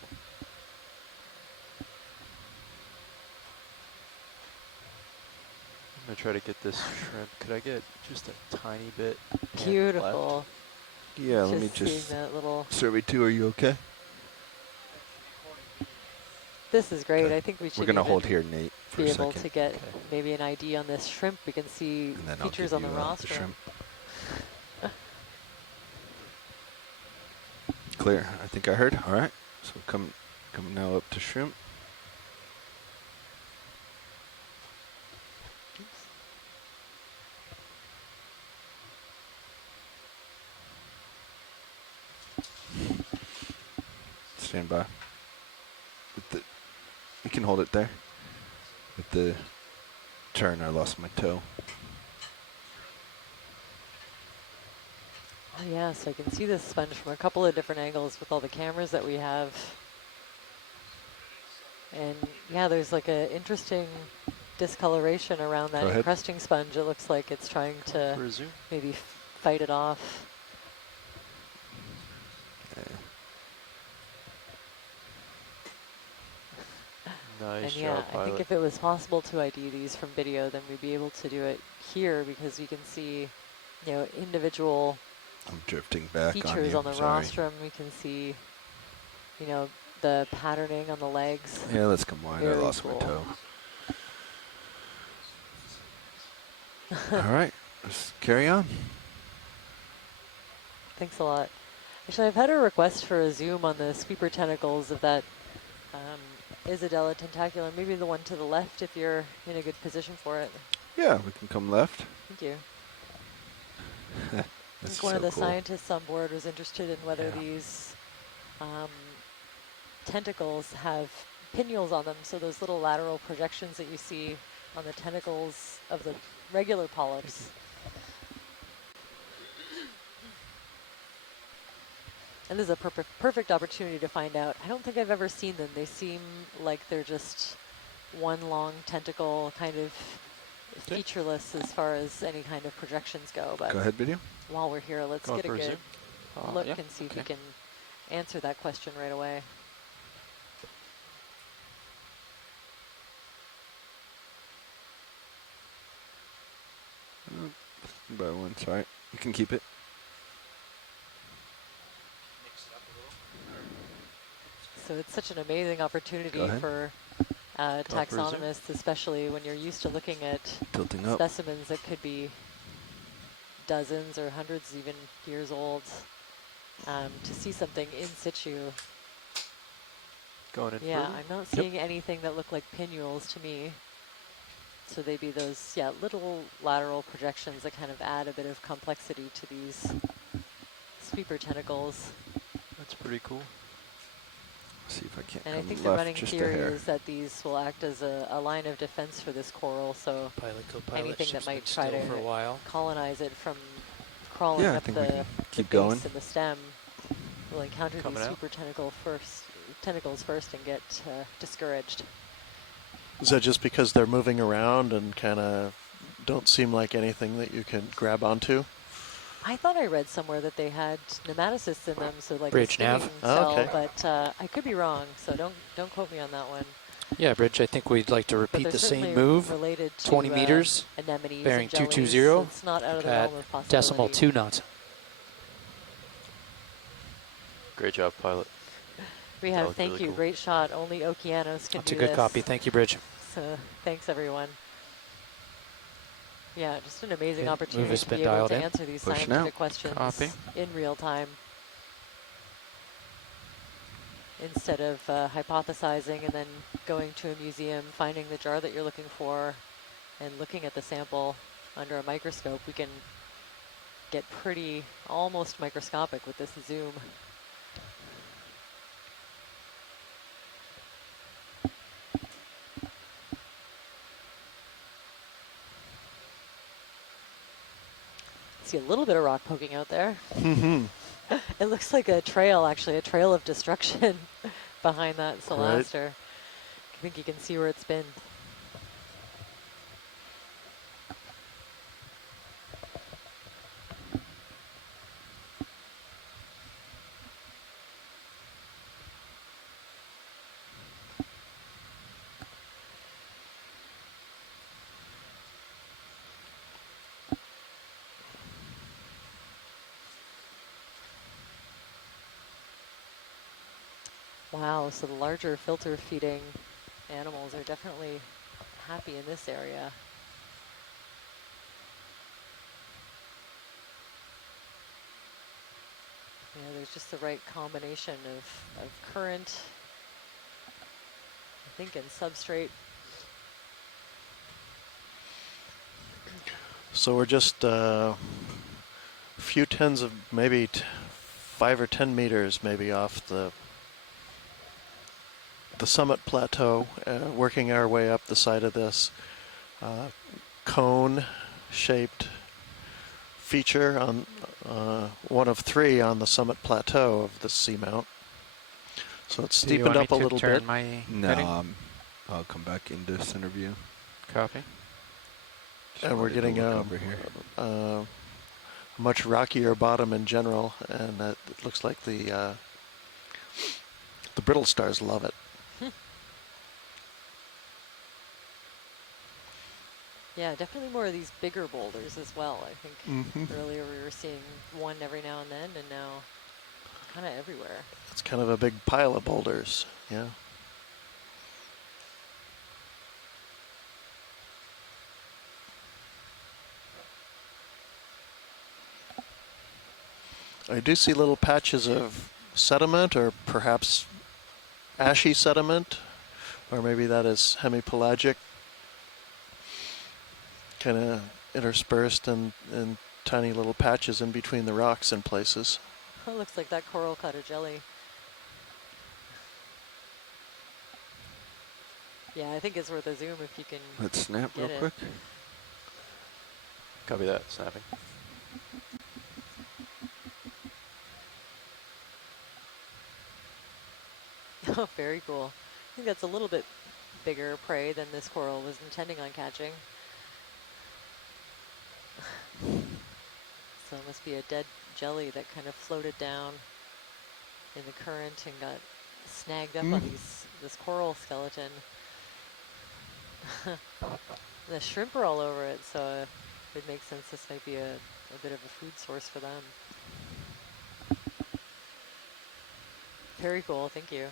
I'm going to try to get this shrimp. Could I get just a tiny bit? Beautiful. Yeah, let me just. That little Survey 2, are you okay? This is great. I think we should. We're going to hold here, Nate, for be a able second. to get maybe an ID on this shrimp. We can see And then features I'll on give the you, rostrum. shrimp. Clear. I think I heard. All right. So come now up to shrimp. Stand by. You can hold it there. With the turn, I lost my toe. Oh yeah, so I can see this sponge from a couple of different angles with all the cameras that we have. And yeah, there's like an interesting discoloration around that encrusting sponge. It looks like it's trying to maybe fight it off. Nice and yeah, job, I think if it was possible to ID these from video, then we'd be able to do it here because you can see, you know, individual I'm drifting back features on the Sorry. rostrum. We can see, you know, the patterning on the legs. Yeah, let's come wide. I lost cool. my toe. All right, let's carry on. Thanks a lot. Actually, I've had a request for a zoom on the sweeper tentacles of that Isidella tentaculum, maybe the one to the left if you're in a good position for it. Yeah, we can come left. Thank you. I think one of the scientists on board was interested in whether these tentacles have pinnules on them, so those little lateral projections that you see on the tentacles of the regular polyps. And this is a perfect opportunity to find out. I don't think I've ever seen them. They seem like they're just one long tentacle, kind of featureless as far as any kind of projections go. But go ahead, video. While we're here, let's get a good look and see if we can answer that question right away. By one, sorry. You can keep it. So it's such an amazing opportunity for taxonomists, especially when you're used to looking at specimens that could be dozens or hundreds even years old, to see something in situ. Going in yeah, I'm not seeing anything that look like pinnules to me. So they'd be those, little lateral projections that kind of add a bit of complexity to these sweeper tentacles. That's pretty cool. See if I can't. And I think the running theory is that these will act as a line of defense for this coral. So anything that might try to colonize it from crawling Yeah, I up think we the can keep base going. and the stem, we'll encounter Coming these out. super tentacles first and get discouraged. Is that just because they're moving around and kind of don't seem like anything that you can grab onto? I thought I read somewhere that they had nematocysts in them, so like Bridge a stinging nav. cell, okay. but I could be wrong, so don't quote me on that one. Yeah, Bridge, I think we'd like to But repeat they're the same certainly move. related to 20 meters, anemones bearing and jellies, 220 so it's not out of the at realm of possibility. decimal 2 knots. Great job, pilot. We That have, looked thank really you, cool. great shot. Only Okeanos can That's do a good this. copy. Thank you, Bridge. So thanks, everyone. Yeah, just an amazing Okay, opportunity move has to been be able dialed to in. answer these Pushing scientific out. questions Copy. in real time instead of hypothesizing and then going to a museum, finding the jar that you're looking for, and looking at the sample under a microscope. We can get pretty almost microscopic with this zoom. See a little bit of rock poking out there. It looks like a trail, actually, a trail of destruction behind that Solaster. I think you can see where it's been. Wow, so the larger filter feeding animals are definitely happy in this area. Yeah, there's just the right combination of current, I think, and substrate. So we're just a few tens of maybe 5 or 10 meters maybe off the summit plateau, working our way up the side of this cone-shaped feature on one of 3 on the summit plateau of the Seamount. So it's steepened up a little bit. No, I'll come back into center view. Copy. And we're getting over here. a much rockier bottom in general, and it looks like the brittle stars love it. Yeah, definitely more of these bigger boulders as well. I think earlier we were seeing one every now and then, and now kind of everywhere. It's kind of a big pile of boulders, yeah. I do see little patches of sediment, or perhaps ashy sediment, or maybe that is hemipelagic, kind of interspersed in tiny little patches in between the rocks in places. It looks like that coral caught a jelly. Yeah, I think it's worth a zoom if you can. Let's snap real quick. Copy that, snapping. Oh, very cool. I think that's a little bit bigger prey than this coral was intending on catching. So it must be a dead jelly that kind of floated down in the current and got snagged up on this coral skeleton. The shrimp are all over it, so it makes sense this might be a bit of a food source for them. Very cool, thank you.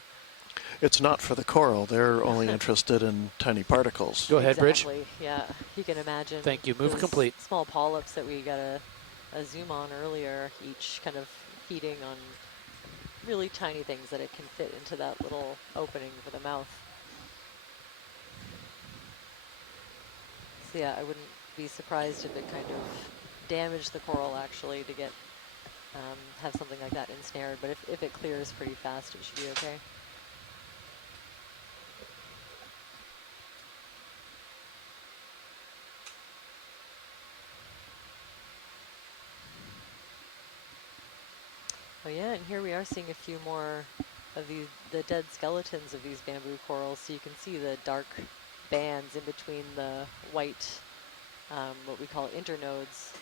It's not for the coral. They're only interested in tiny particles. Go ahead, Bridge. Exactly, yeah. You can imagine. Thank you. Move those complete. Small polyps that we got a zoom on earlier, each kind of feeding on really tiny things that it can fit into that little opening for the mouth. So yeah, I wouldn't be surprised if it kind of damaged the coral actually to get have something like that ensnared, but if it clears pretty fast, it should be okay. Oh yeah, and here we are seeing a few more of the dead skeletons of these bamboo corals, so you can see the dark bands in between the white, what we call internodes,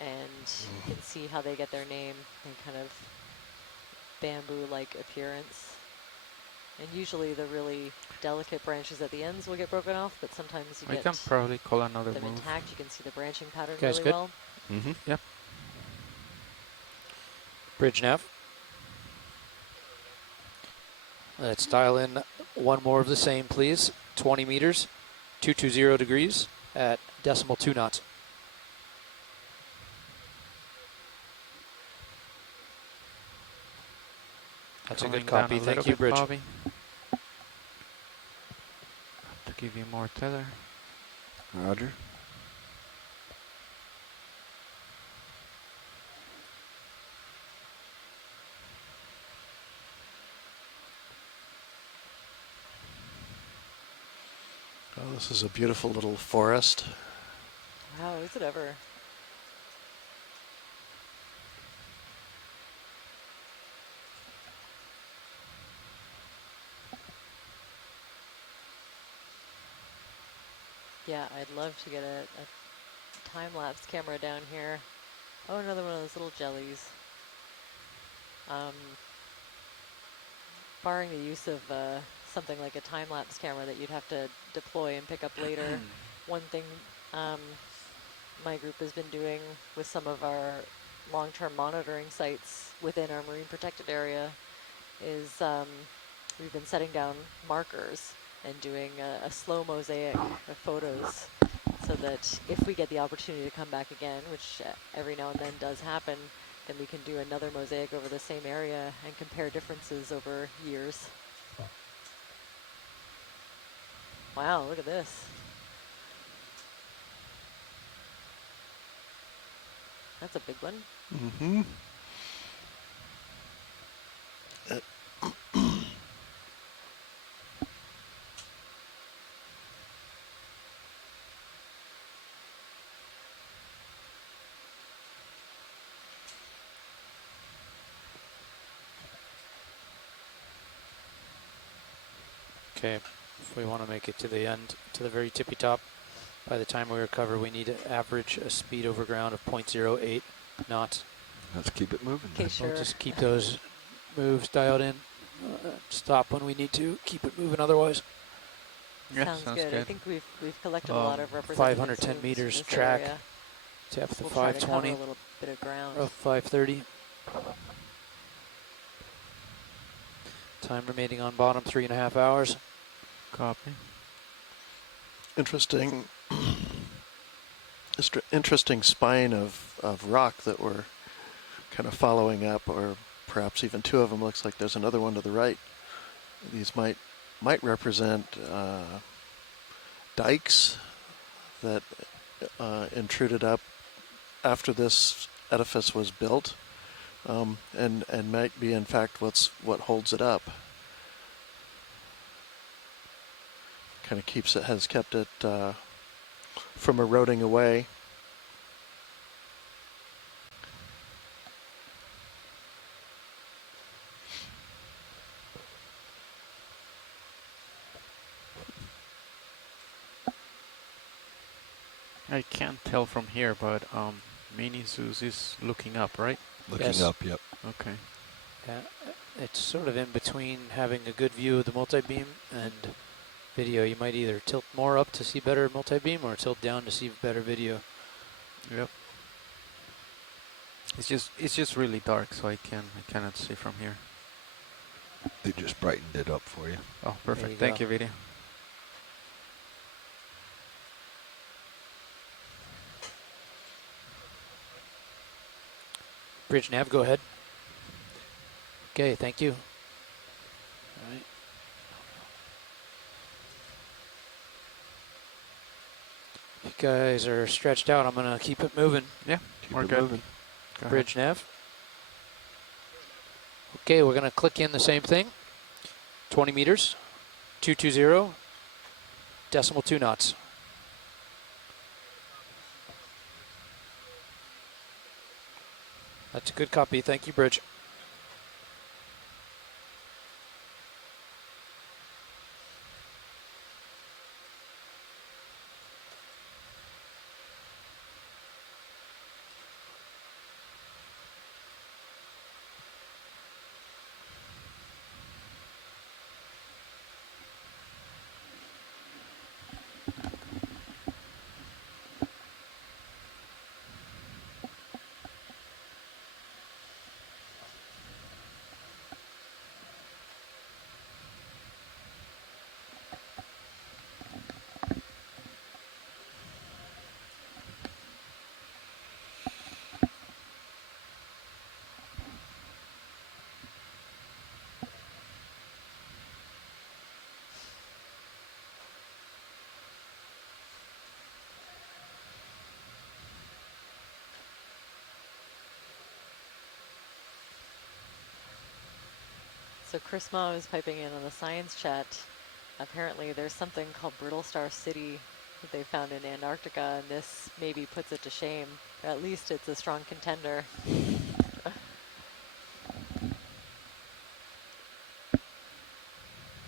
and you can see how they get their name and kind of bamboo-like appearance. And usually the really delicate branches at the ends will get broken off, but sometimes you I get can probably call another them move. intact. You can see the branching pattern Guys, really good? well. Mm-hmm. Yep. Bridge nav. Let's dial in one more of the same, please. 20 meters, 220 degrees at 0.2 knots. That's a good copy. Thank you, Bridge. Bobby. To give you more tether. Roger. Oh, this is a beautiful little forest. Wow, is it ever? Yeah, I'd love to get a time-lapse camera down here. Oh, another one of those little jellies. Barring the use of something like a time-lapse camera that you'd have to deploy and pick up later, one thing my group has been doing with some of our long-term monitoring sites within our marine protected area is we've been setting down markers and doing a slow mosaic of photos so that if we get the opportunity to come back again, which every now and then does happen, then we can do another mosaic over the same area and compare differences over years. Wow, look at this. That's a big one. Mm-hmm. Okay, if we want to make it to the end, to the very tippy top, by the time we recover, we need to average a speed over ground of 0.08 knots. Let's keep it moving. Okay, sure. We'll just keep those moves dialed in. Stop when we need to. Keep it moving otherwise. Yeah, sounds good. I think we've collected a lot of representative 510 meters in this track. area. Depth of We'll try to 520. cover a little bit of ground. Of 530. Time remaining on bottom, 3.5 hours. Copy. Interesting. Interesting spine of rock that we're kind of following up, or perhaps even two of them. Looks like there's another one to the right. These might represent dikes that intruded up after this edifice was built, and might be in fact what holds it up. Kind of has kept it from eroding away. I can't tell from here, but Mini Zeus is looking up, right? Looking up, yep. Okay. Yeah, it's sort of in between having a good view of the multi-beam and video. You might either tilt more up to see better multi-beam or tilt down to see better video. Yep. It's just really dark, so I cannot see from here. They just brightened it up for you. Oh, perfect. Thank you, video. Bridge nav, go ahead. Okay, thank you. All right. You guys are stretched out. I'm going to keep it moving. Yeah, Keep it moving. Bridge nav. Okay, we're going to click in the same thing. 20 meters, 220, 0.2 knots. That's a good copy. Thank you, Bridge. So Chris Ma was piping in on the science chat. Apparently there's something called Brittle Star City that they found in Antarctica, and this maybe puts it to shame. At least it's a strong contender.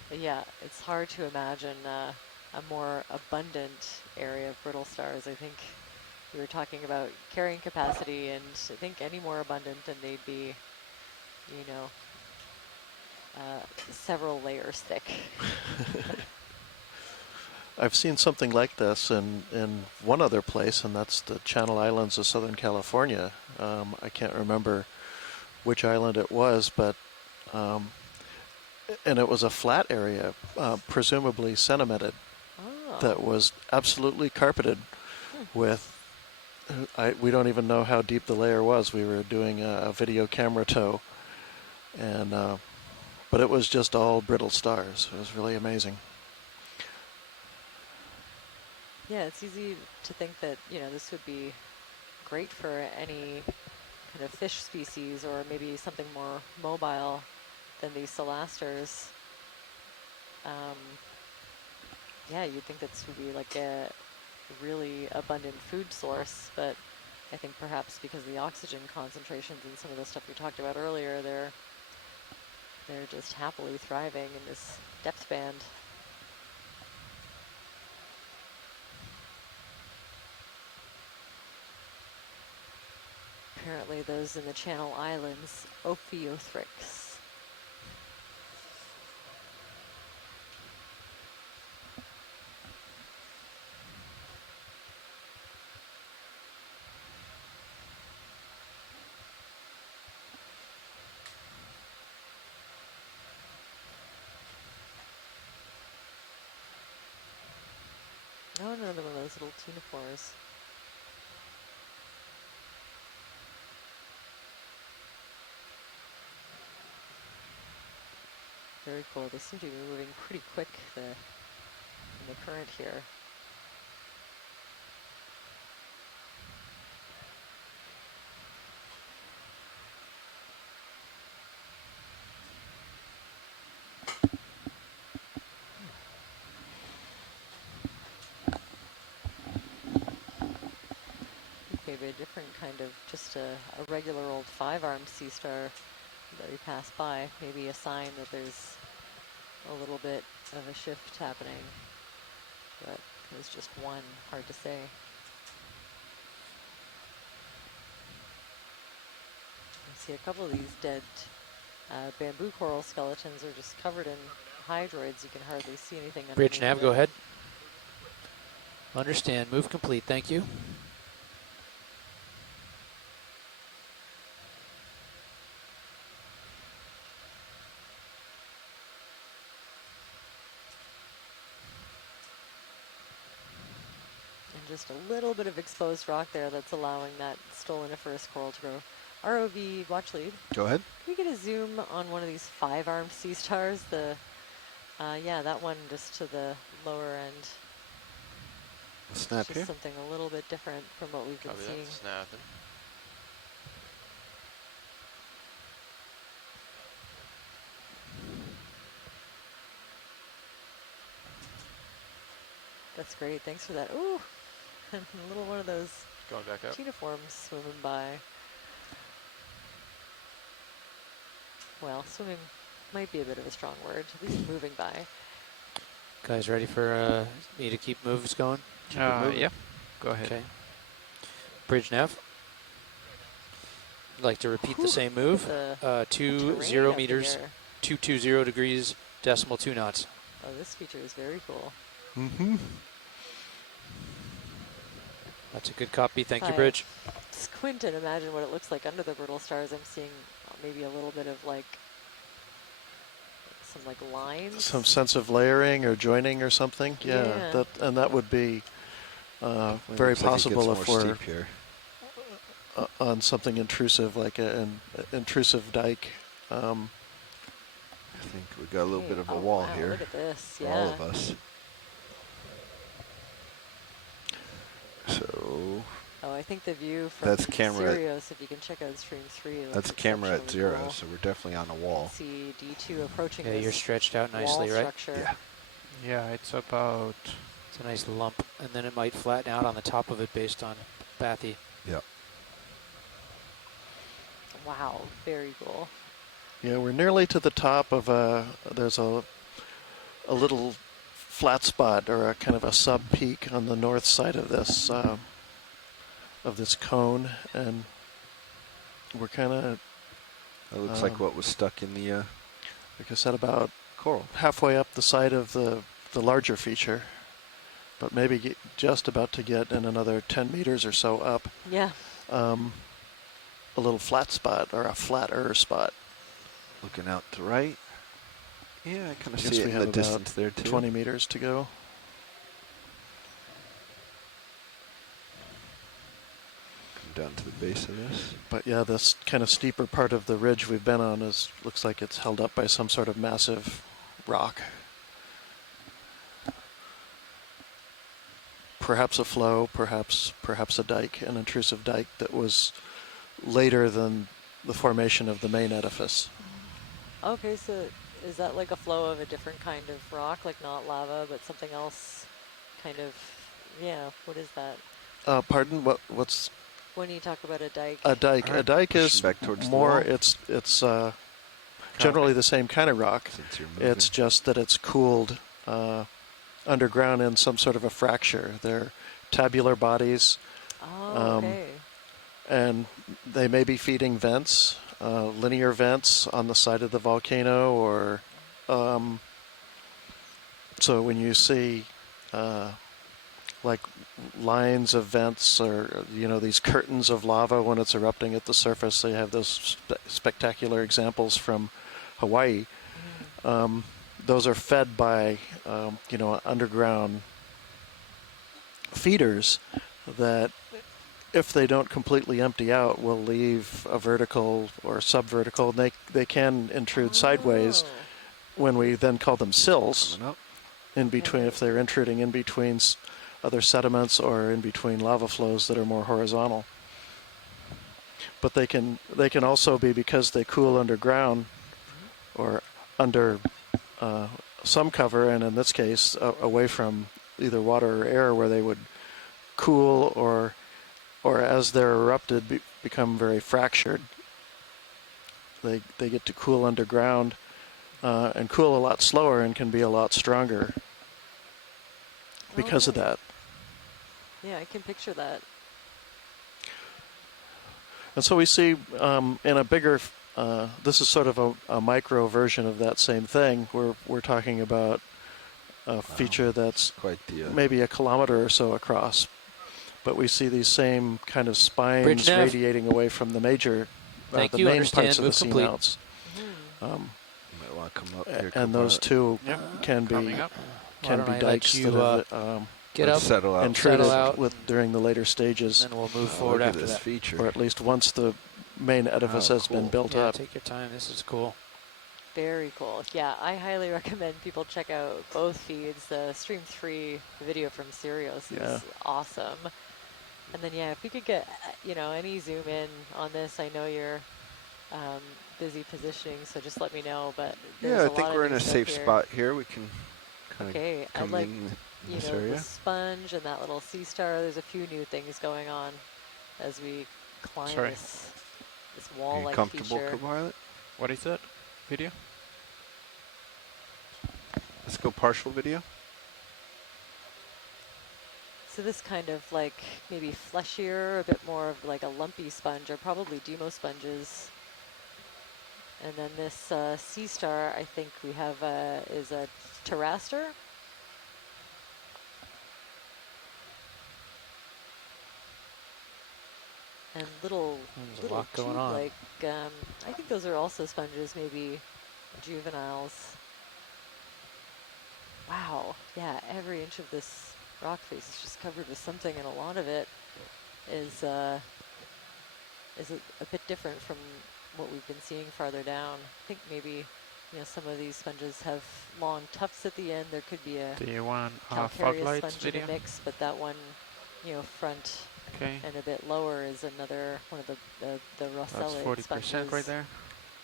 But yeah, it's hard to imagine a more abundant area of brittle stars. I think we were talking about carrying capacity, and I think any more abundant, and they'd be, you know, several layers thick. I've seen something like this in one other place, and that's the Channel Islands of Southern California. I can't remember which island it was, but and it was a flat area, presumably sedimented, that was absolutely carpeted with. We don't even know how deep the layer was. We were doing a video camera tow, and but it was just all brittle stars. It was really amazing. Yeah, it's easy to think that, you know, this would be great for any kind of fish species, or maybe something more mobile than these solasters. Yeah, you'd think this would be like a really abundant food source, but I think perhaps because of the oxygen concentrations and some of the stuff we talked about earlier, they're just happily thriving in this depth band. Apparently those in the Channel Islands, Ophiothrix. Oh, another one of those little tuniforms. Very cool. They seem to be moving pretty quick in the current here. Maybe a different kind of, just a regular old 5-armed sea star that we pass by. Maybe a sign that there's a little bit of a shift happening, but it was just one, hard to say. You see a couple of these dead bamboo coral skeletons are just covered in hydroids. You can hardly see anything underneath. Bridge nav, go ahead. Understand, move complete, thank you. Just a little bit of exposed rock there that's allowing that stoloniferous coral to grow. ROV watch lead. Go ahead. Can we get a zoom on one of these 5-armed sea stars? Yeah, that one just to the lower end. Snap just here. Something a little bit different from what we've been seeing. Snapping. That's great. Thanks for that. Ooh. A little one of those going back up. Tuniforms swimming by. Well, swimming might be a bit of a strong word. At least moving by. Guys ready for me to keep moves going? Yeah. Go ahead. Okay. Bridge nav. I'd like to repeat the same move. 20 meters, 220 degrees, decimal 2 knots. Oh, this feature is very cool. Mm-hmm. That's a good copy. Thank you, Bridge. Squint and imagine what it looks like under the brittle stars. I'm seeing maybe a little bit of like some like lines. Some sense of layering or joining or something. Yeah. That would be very possible if we're on something intrusive like an intrusive dike. I think we got a little bit of a wall here. Look at this. For all of us. So. Oh, I think the view from That's camera. Sirius, if you can check out stream 3. That's camera at 0, cool. So we're definitely on a wall. See D2 approaching. Yeah, this you're stretched out nicely, wall right? Structure. Yeah, it's about. It's a nice lump, and then it might flatten out on the top of it based on bathy. Yeah. Wow, very cool. Yeah, we're nearly to the top of there's a little flat spot or a kind of a sub peak on the north side of this cone, and we're kind of. That looks like what was stuck in the. Like I said, about coral halfway up the side of the larger feature, but maybe just about to get in another 10 meters or so up. Yeah. A little flat spot or a flatter spot. Looking out to right. Yeah, I kind of Guess see it we in have the distance there too. 20 meters to go. Come down to the base of this. But yeah, this kind of steeper part of the ridge we've been on looks like it's held up by some sort of massive rock. Perhaps a flow, perhaps a dike, an intrusive dike that was later than the formation of the main edifice. Okay, so is that like a flow of a different kind of rock, like not lava, but something else kind of, yeah, what is that? Pardon, what's? When you talk about a dike. A dike, right, a dike is more, it's generally the same kind of rock. It's just that it's cooled underground in some sort of a fracture. They're tabular bodies. Oh, okay. And they may be feeding vents, linear vents on the side of the volcano, or so when you see like lines of vents or these curtains of lava when it's erupting at the surface, they have those spectacular examples from Hawaii. Those are fed by underground feeders that, if they don't completely empty out, will leave a vertical or subvertical. And they can intrude sideways when we then call them sills in between, if they're intruding in between other sediments or in between lava flows that are more horizontal. But they can also be, because they cool underground or under some cover, and in this case away from either water or air, where they would cool or as they're erupted become very fractured. They get to cool underground and cool a lot slower and can be a lot stronger because of that. Yeah, I can picture that. And so we see in a bigger, this is sort of a micro version of that same thing. We're talking about a feature that's quite the, maybe a kilometer or so across. But we see these same kind of spines radiating away from the major, the main parts of the seamounts. You might want to come up here. And those two can be dikes that have get up, settle out, intruded during the later stages. And then we'll move forward after this that. feature. Or at least once the main edifice has been built up. Take your time. This is cool. Very cool. Yeah, I highly recommend people check out both feeds. The Stream 3 video from Sirius is awesome. And then, yeah, if we could get, any zoom in on this, I know you're busy positioning, so just let me know. But yeah, I think we're in a safe spot here. We can kind of come in this area. The sponge and that little sea star. There's a few new things going on as we climb this wall-like feature. Are you comfortable, Co-pilot? What is that video? Let's go partial video. So this kind of like maybe fleshier, a bit more of like a lumpy sponge, or probably demo sponges. And then this sea star, I think we have is a terraster. And little going on. Like I think those are also sponges, maybe juveniles. Wow, yeah, every inch of this rock face is just covered with something, and a lot of it is a bit different from what we've been seeing farther down. I think maybe some of these sponges have long tufts at the end. There could be a Do you want calcareous fog lights sponge in video? the mix, but that one, front Okay. And a bit lower is another one of the Rossellate That's 40% right there.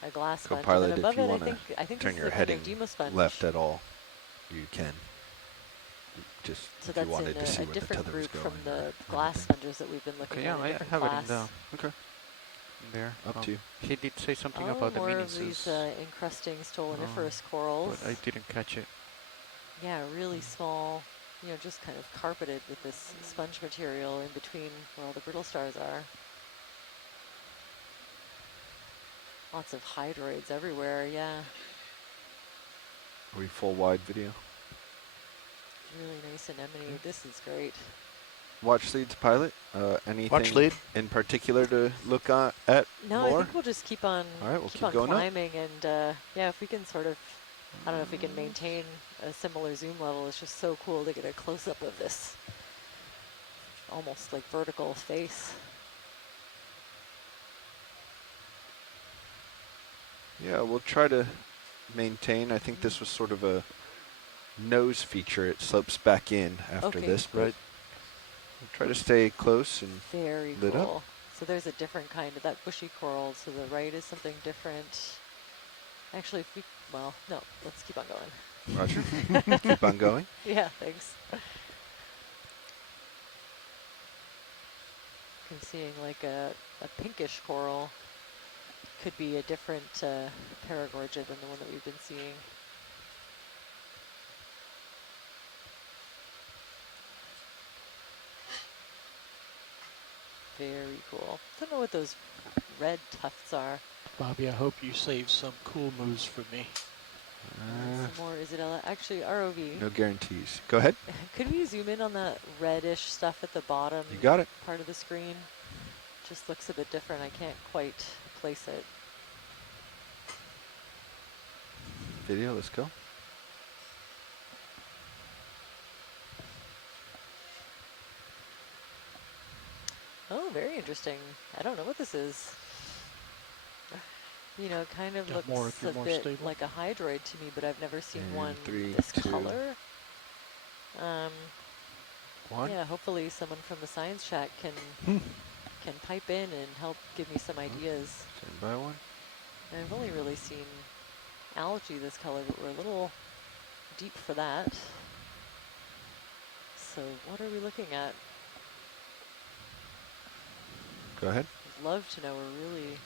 A glass sponge. Co-pilot, And then above if you it, want I think to turn this your is a kind heading of Demo sponge. left at all, you can. Just So if you that's wanted to see in a where the different tether was group going. from the glass sponges that we've been looking at. Okay, yeah, I have class. it in the there. Up to you. He did say something about the more mini of these encrusting stoloniferous Oh, corals. but I didn't catch it. Yeah, really small, just kind of carpeted with this sponge material in between where all the brittle stars are. Lots of hydroids everywhere, yeah. Are we full wide video? Really nice anemone. This is great. Watch leads, pilot. Anything Watch lead. in particular to look at No, more? I think we'll just keep on, All right, we'll keep on going climbing, and yeah, if we can sort of, I don't know if we can maintain a similar zoom level. It's just so cool to get a close-up of this almost like vertical face. Yeah, we'll try to maintain. I think this was sort of a nose feature. It slopes back in after this, but right. we'll try to stay close and Very lit cool. up. So there's a different kind of that bushy coral. To the right is something different. Actually, if we, well, no, let's keep on going. Roger. Keep on going. Yeah, thanks. I'm seeing like a pinkish coral. Could be a different paragorgia than the one that we've been seeing. Very cool. Don't know what those red tufts are. Bobby, I hope you save some cool moves for me. Some more Isabella. Actually, ROV. No guarantees. Go ahead. Could we zoom in on that reddish stuff at the bottom? You got it. Part of the screen. Just looks a bit different. I can't quite place it. Video, let's go. Oh, very interesting. I don't know what this is. Kind of looks a bit stable. like a hydroid to me, but I've never seen And one 3, this 2, color. 1. Yeah, hopefully someone from the science chat can pipe in and help give me some ideas. Stand by 1. And I've only really seen algae this color, but we're a little deep for that. So what are we looking at? Go ahead. I'd love to know. We're really...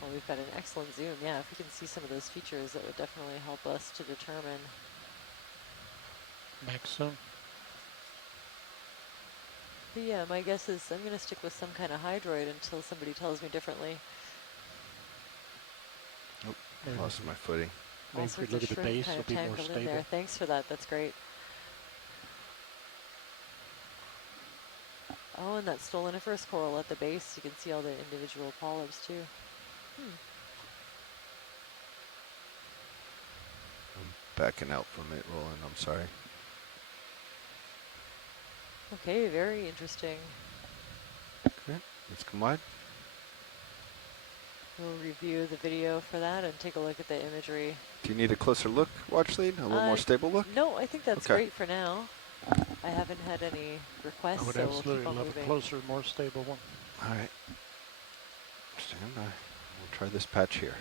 Well, we've got an excellent zoom. Yeah, if we can see some of those features, that would definitely help us to determine. Max zoom. But yeah, my guess is I'm going to stick with some kind of hydroid until somebody tells me differently. Nope, lost my footing. Maybe if we look at the base, it'll be more stable. There. Thanks for that. That's great. Oh, and that stoloniferous coral at the base, you can see all the individual polyps too. I'm backing out from it, Roland. I'm sorry. Okay, very interesting. Okay, let's come wide. We'll review the video for that and take a look at the imagery. Do you need a closer look, watch lead? A little more stable look? No, I think that's okay. great for now. I haven't had any requests, I would so absolutely we'll keep on love moving. a closer, more stable one. All right. Stand by. We'll try this patch here.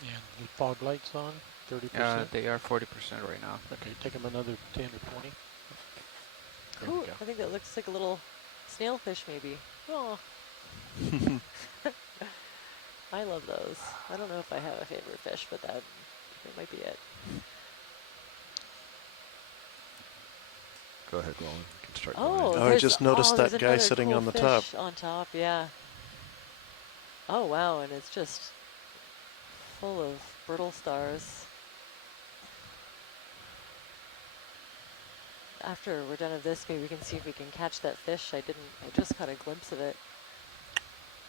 And the fog lights on, 30%? They are 40% right now. Okay, take them another 10 or 20. Cool. I think that looks like a little snailfish maybe. Oh. I love those. I don't know if I have a favorite fish, but that might be it. Go ahead, Roland. You can start Oh, going in. I just noticed that guy sitting cool on the top. On top, yeah. Oh, wow, and it's just full of brittle stars. After we're done with this, maybe we can see if we can catch that fish. I just caught a glimpse of it.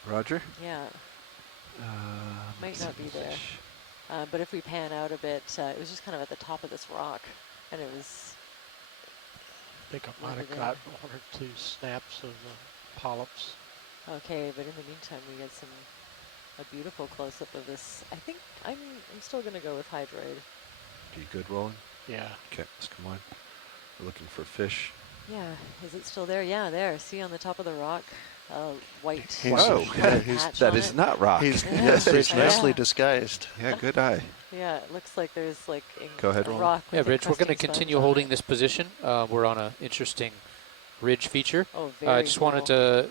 Roger. Yeah. Might not be there. But if we pan out a bit, it was just kind of at the top of this rock, and it was... I think I might have got 1 or 2 snaps of polyps. Okay, but in the meantime, we get a beautiful close-up of this. I think I'm still going to go with hydroid. Are you good, Roland? Yeah. Okay, let's come on. We're looking for fish. Yeah, is it still there? Yeah, there. See on the top of the rock, white. Whoa, that is not rock. Yes, he's nicely disguised. Yeah, good eye. Yeah, it looks like there's like Go ahead, a Roland. rock. Yeah, With Rich, we're going to continue holding this position. We're on an interesting ridge feature. Oh, very I just wanted to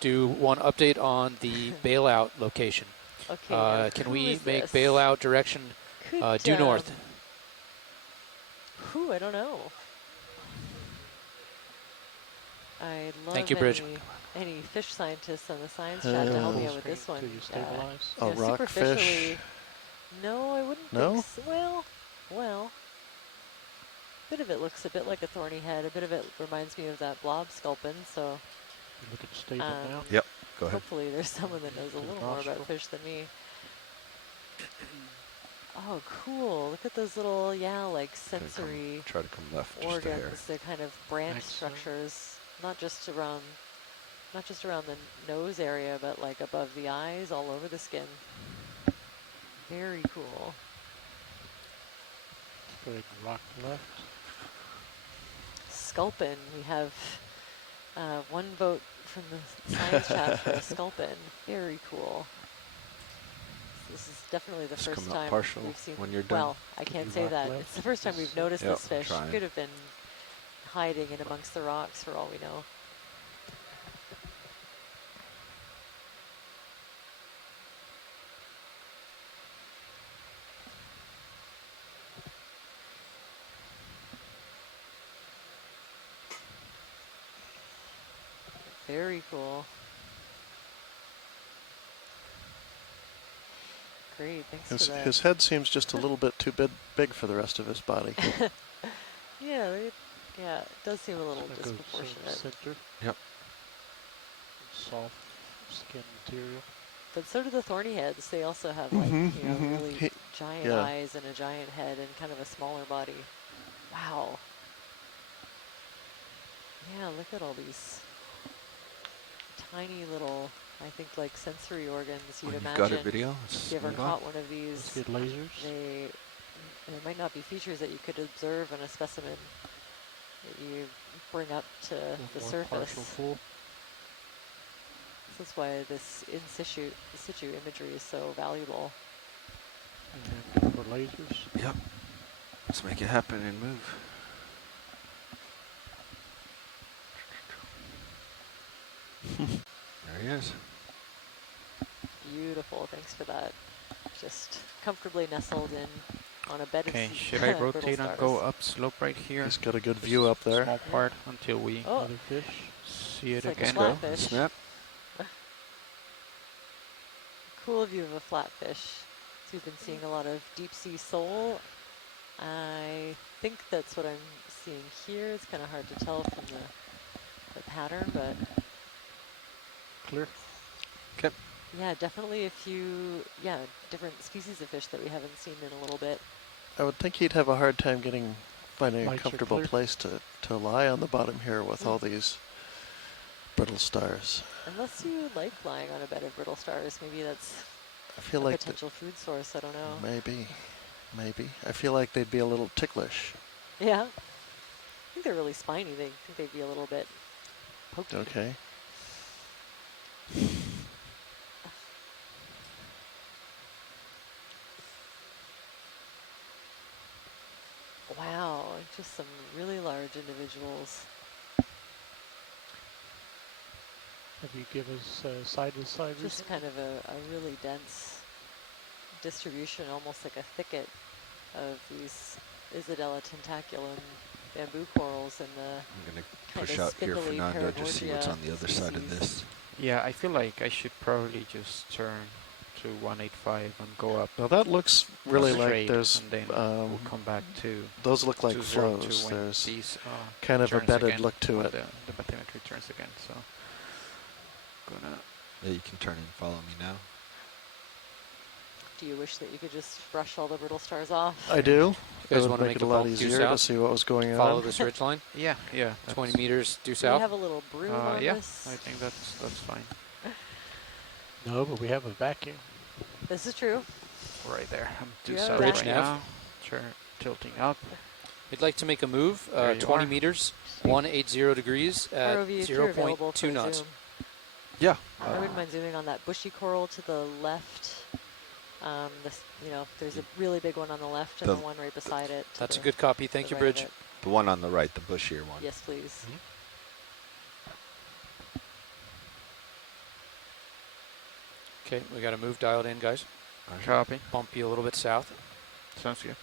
do one update on the bailout location. Okay. Can we make bailout direction due north? I don't know. I love Thank you, Bridge. any fish scientists on the science chat to help me out with this one. A rockfish? No, I wouldn't think so. Well, a bit of it looks a bit like a thorny head. A bit of it reminds me of that blob sculpin, so. Look at the statement now. Yep, go ahead. Hopefully there's someone that knows a little more about fish than me. Oh, cool. Look at those little, like sensory try to come left just organs. They're kind of branch structures, not just around the nose area, but like above the eyes, all over the skin. Very cool. Big rock left. Sculpin. We have one vote from the science chat for a sculpin. Very cool. This is definitely the first time we've seen. When you're done. Well, I can't say that. It's the first time we've noticed this fish. Could have been hiding in amongst the rocks for all we know. Very cool. Great, thanks for that. His head seems just a little bit too big for the rest of his body. Yeah, it does seem a little disproportionate. Center. Yep. Soft skin material. But so do the thorny heads. They also have like really giant eyes and a giant head and kind of a smaller body. Wow. Yeah, look at all these tiny little, I think like sensory organs you'd imagine. Got a video? If you ever caught one of these, let's get lasers. There might not be features that you could observe in a specimen that you bring up to the surface. This is why this in situ imagery is so valuable. And then for lasers. Yep. Let's make it happen and move. There he is. Beautiful, thanks for that. Just comfortably nestled in on a bed of should I rotate and go up slope right here? He's got a good view up there. Small part until we Other fish. see it like again. A flatfish. Snap. Cool view of a flatfish. So we've been seeing a lot of deep sea sole. I think that's what I'm seeing here. It's kind of hard to tell from the pattern, but Clear. Okay. Yeah, definitely a few, different species of fish that we haven't seen in a little bit. I would think he'd have a hard time finding a comfortable place to lie on the bottom here with all these brittle stars. Unless you like lying on a bed of brittle stars, maybe that's I feel a like potential food source. I don't know. Maybe. I feel like they'd be a little ticklish. Yeah. I think they're really spiny. I think they'd be a little bit pokey. Okay. Wow, just some really large individuals. Have you give us side-to-side Just kind of a really dense distribution, almost like a thicket of these Isidella tentaculum bamboo corals and the I'm going to push out here, Fernando, to see what's on the other side of this. Yeah, I feel like I should probably just turn to 185 and go up. Well, that looks really like straight, there's. and then we'll come back to. Those look like 202 flows. when There's these, kind of a turns bedded again, look to when it. The bathymetry turns again, so. Gonna. Yeah, you can turn and follow me now. Do you wish that you could just brush all the brittle stars off? I do. You guys It want would to make make it a lot due easier south? to see what was going Follow on. this ridge line? Yeah, 20 meters due Do south? we have a little broom on yeah, this? I think that's fine. No, but we have a vacuum. This is true. Right there. I'm Do due you have a south Bridge right nav? now. Tilting up. We'd like to make a move, 20 meters, 180 degrees at ROV, if you're available for 0.2 knots. zoom. Yeah. I wouldn't mind zooming on that bushy coral to the left. There's a really big one on the left and the one right beside it. That's a good copy. Thank you, Bridge. The one on the right, the bushier one. Yes, please. Okay, we got a move dialed in, guys. Copy. Bump you a little bit south. Sounds good.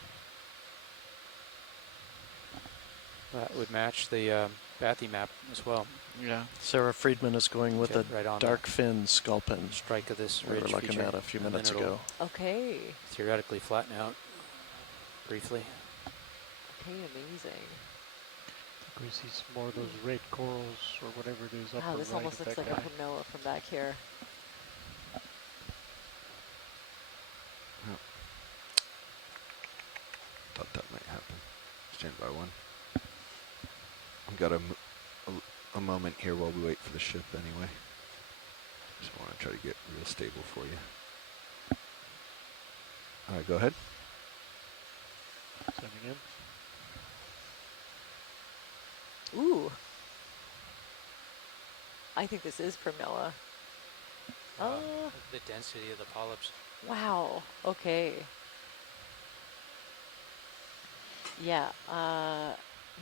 That would match the bathy map as well. Yeah. Sarah Friedman is going with a right on dark fin sculpin. Strike of this we ridge were looking feature, at a few minutes ago. Okay. Theoretically flatten out briefly. Okay, amazing. We see some more of those red corals or whatever it is. Wow, this almost looks like a Primnoa from back here. Thought that might happen. Stand by one. We've got a moment here while we wait for the ship anyway. Just want to try to get real stable for you. All right, go ahead. Sending in. Ooh. I think this is Primnoa. The density of the polyps. Wow. Okay. Yeah.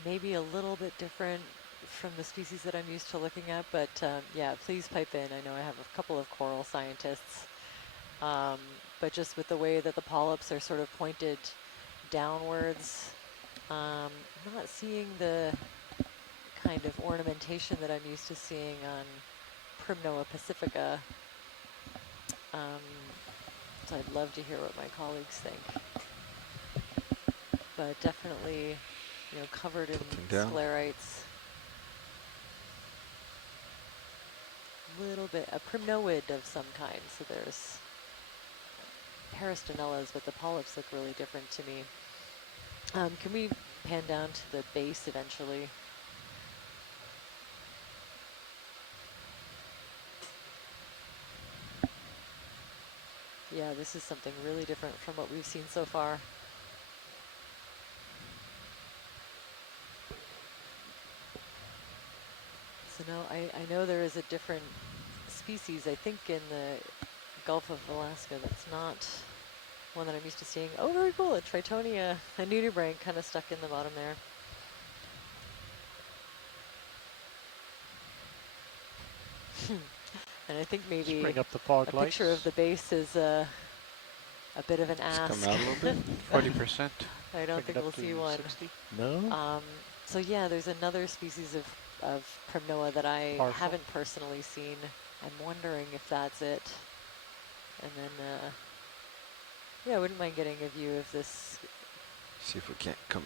Maybe a little bit different from the species that I'm used to looking at, but yeah, please pipe in. I know I have a couple of coral scientists, but just with the way that the polyps are sort of pointed downwards, I'm not seeing the kind of ornamentation that I'm used to seeing on Primnoa pacifica. So I'd love to hear what my colleagues think. But definitely, covered in sclerites. A little bit, a primnoid of some kind. So there's peristenellas, but the polyps look really different to me. Can we pan down to the base eventually? Yeah, this is something really different from what we've seen so far. So no, I know there is a different species, I think in the Gulf of Alaska, that's not one that I'm used to seeing. Oh, very cool, a Tritonia, a nudibranch kind of stuck in the bottom there. And I think maybe bring up the fog a lights. picture of the base is a bit of an ask. Come out a little bit, 40%. I don't think we'll see one. 60? No? So yeah, there's another species of Primnoa that I haven't personally seen. I'm wondering if that's it. And then, yeah, I wouldn't mind getting a view of this. See if we can't come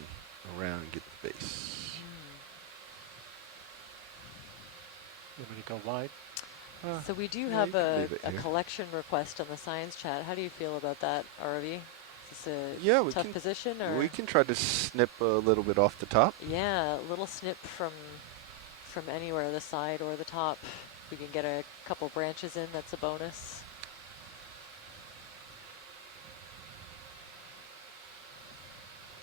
around and get the base. You want me to go wide? So we do have a collection request on the science chat. How do you feel about that, RV? Is this a tough position? Or? We can try to snip a little bit off the top. Yeah, a little snip from anywhere, the side or the top. If we can get a couple branches in, that's a bonus.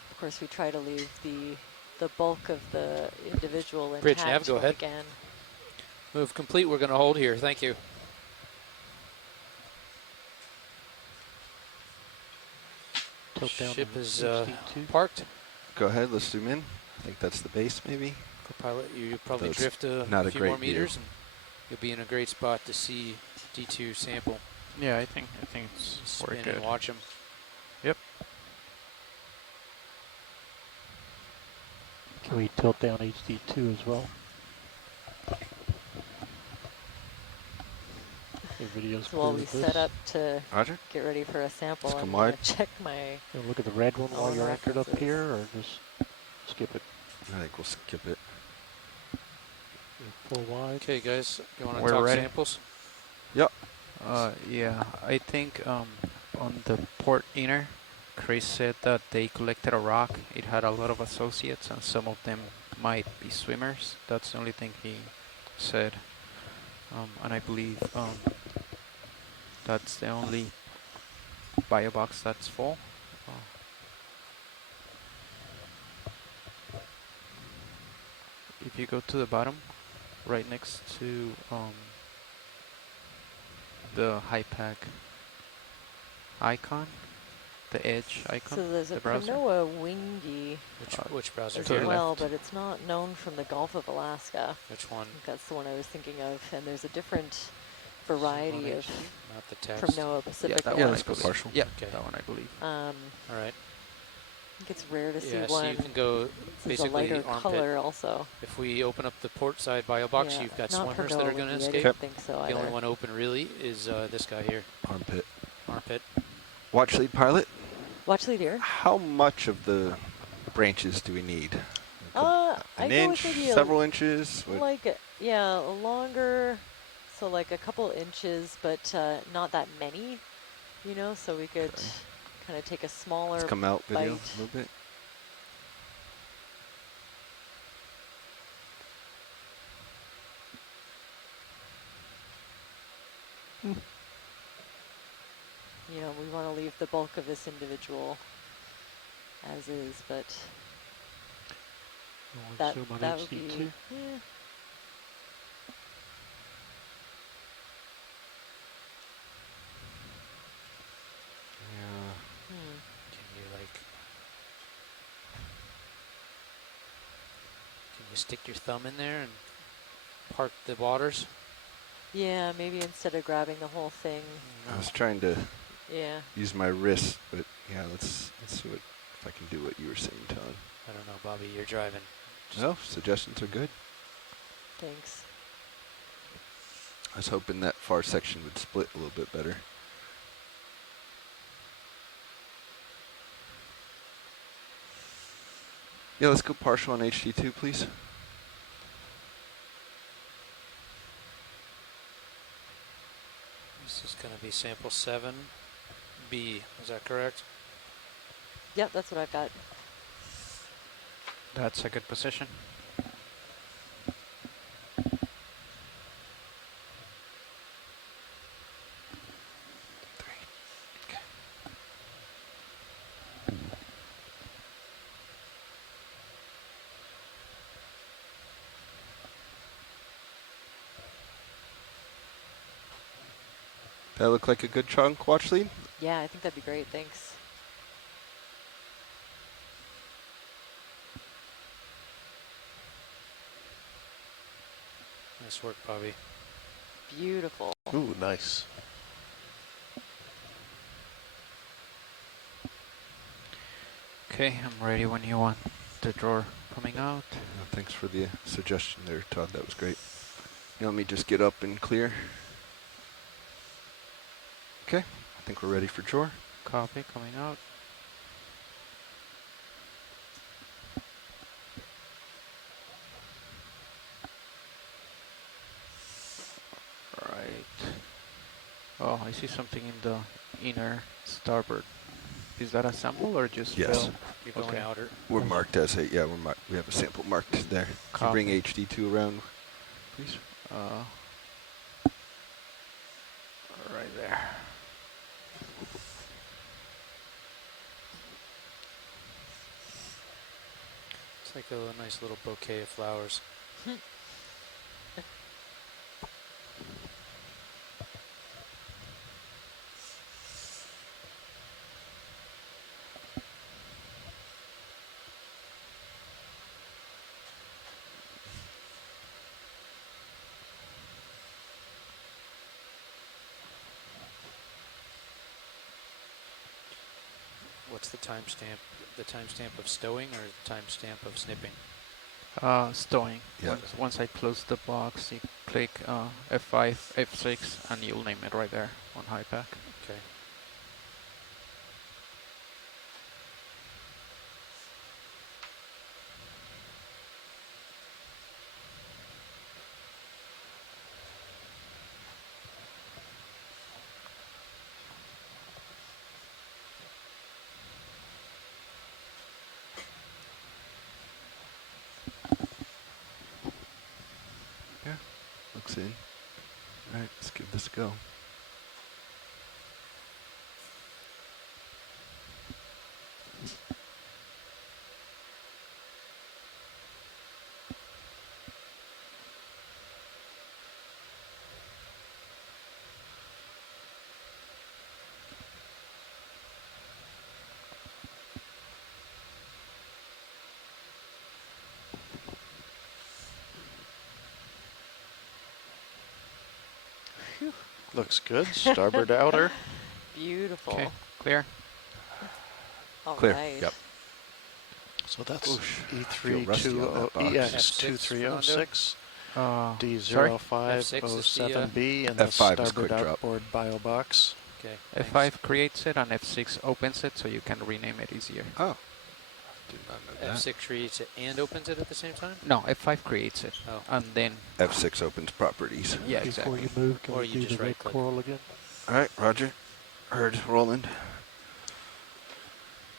Of course, we try to leave the bulk of the individual intact. Bridge nav, go ahead. Again. Move complete. We're going to hold here. Thank you. Ship is parked. Go ahead. Let's zoom in. I think that's the base, maybe. Co-pilot, you probably drift a few more meters, and you'll be in a great spot to see D2 sample. Yeah, I think it's spin good. And watch them. Yep. Can we tilt down HD2 as well? The video's so while we set up to get ready for a sample, I'm going to check my... You'll look at the red one while you're anchored up here, or just skip it? I think we'll skip it. Full wide. Okay, guys, you want to talk ready. samples? Yep. Yeah, I think on the port inner, Chris said that they collected a rock. It had a lot of associates, and some of them might be swimmers. That's the only thing he said. And I believe that's the only bio box that's full. if you go to the bottom, right next to the high pack icon, the edge icon. So there's a Cronoa wingy which browser? as well, but it's not known from the Gulf of Alaska. Which one? I think that's the one I was thinking of, and there's a different variety of not the text. Cronoa Pacifica. Let's go partial. Yeah, okay. That one I believe. All right. I think it's rare to see one. So you can go basically a lighter armpit. color also. If we open up the port side bio box, you've got swimmers that are going to escape. I think so the only one open really is this guy here. Armpit. Armpit. Watch lead pilot. Watch lead here. How much of the branches do we need? An inch, several inches? Like, yeah, longer, so like a couple inches, but not that many, you know, so we could kind of take a smaller Let's come out video bite. a little bit. You know, we want to leave the bulk of this individual as is, but that would be, yeah. Can you stick your thumb in there and part the waters? Yeah, maybe instead of grabbing the whole thing. I was trying to use my wrist, but yeah, let's see if I can do what you were saying, Todd. I don't know, Bobby, you're driving. No, suggestions are good. Thanks. I was hoping that far section would split a little bit better. Yeah, let's go partial on HD2, please. This is going to be sample 7B. Is that correct? Yep, that's what I've got. That's a good position. That look like a good chunk watch lead? Yeah, I think that'd be great, thanks. Nice work, Bobby. Beautiful. Ooh, nice. Okay, I'm ready when you want the drawer coming out. Thanks for the suggestion there, Todd. That was great. You want me to just get up and clear? Okay, I think we're ready for drawer. Copy, coming out. Right. Oh, I see something in the inner starboard. Is that a sample or just yes. fill? You're going outer. We're marked as a, yeah, we have a sample marked there. Can you bring HD2 around, please? Right there. It's like a nice little bouquet of flowers. What's the timestamp? The timestamp of stowing or the timestamp of snipping? Stowing. Yeah. Once I close the box, you click F5, F6, and you'll name it right there on HiPack. Okay. Looks in. All right, let's give this a go. Looks good. Starboard outer. Beautiful. Okay, clear. All Clear. right. Yep. So that's Feel rusty on that box. EX2306, sorry? D0507B, and F5 the is starboard quick drop. outboard bio box. Okay. F5 creates it and F6 opens it, so you can rename it easier. Oh. Did not know that. F6 creates it and opens it at the same time? No, F5 creates it. Oh. And then... F6 opens properties. Yeah, Before exactly. you move, can Or we you do just the red right-click. coral again? All right, Roger. Heard, Roland.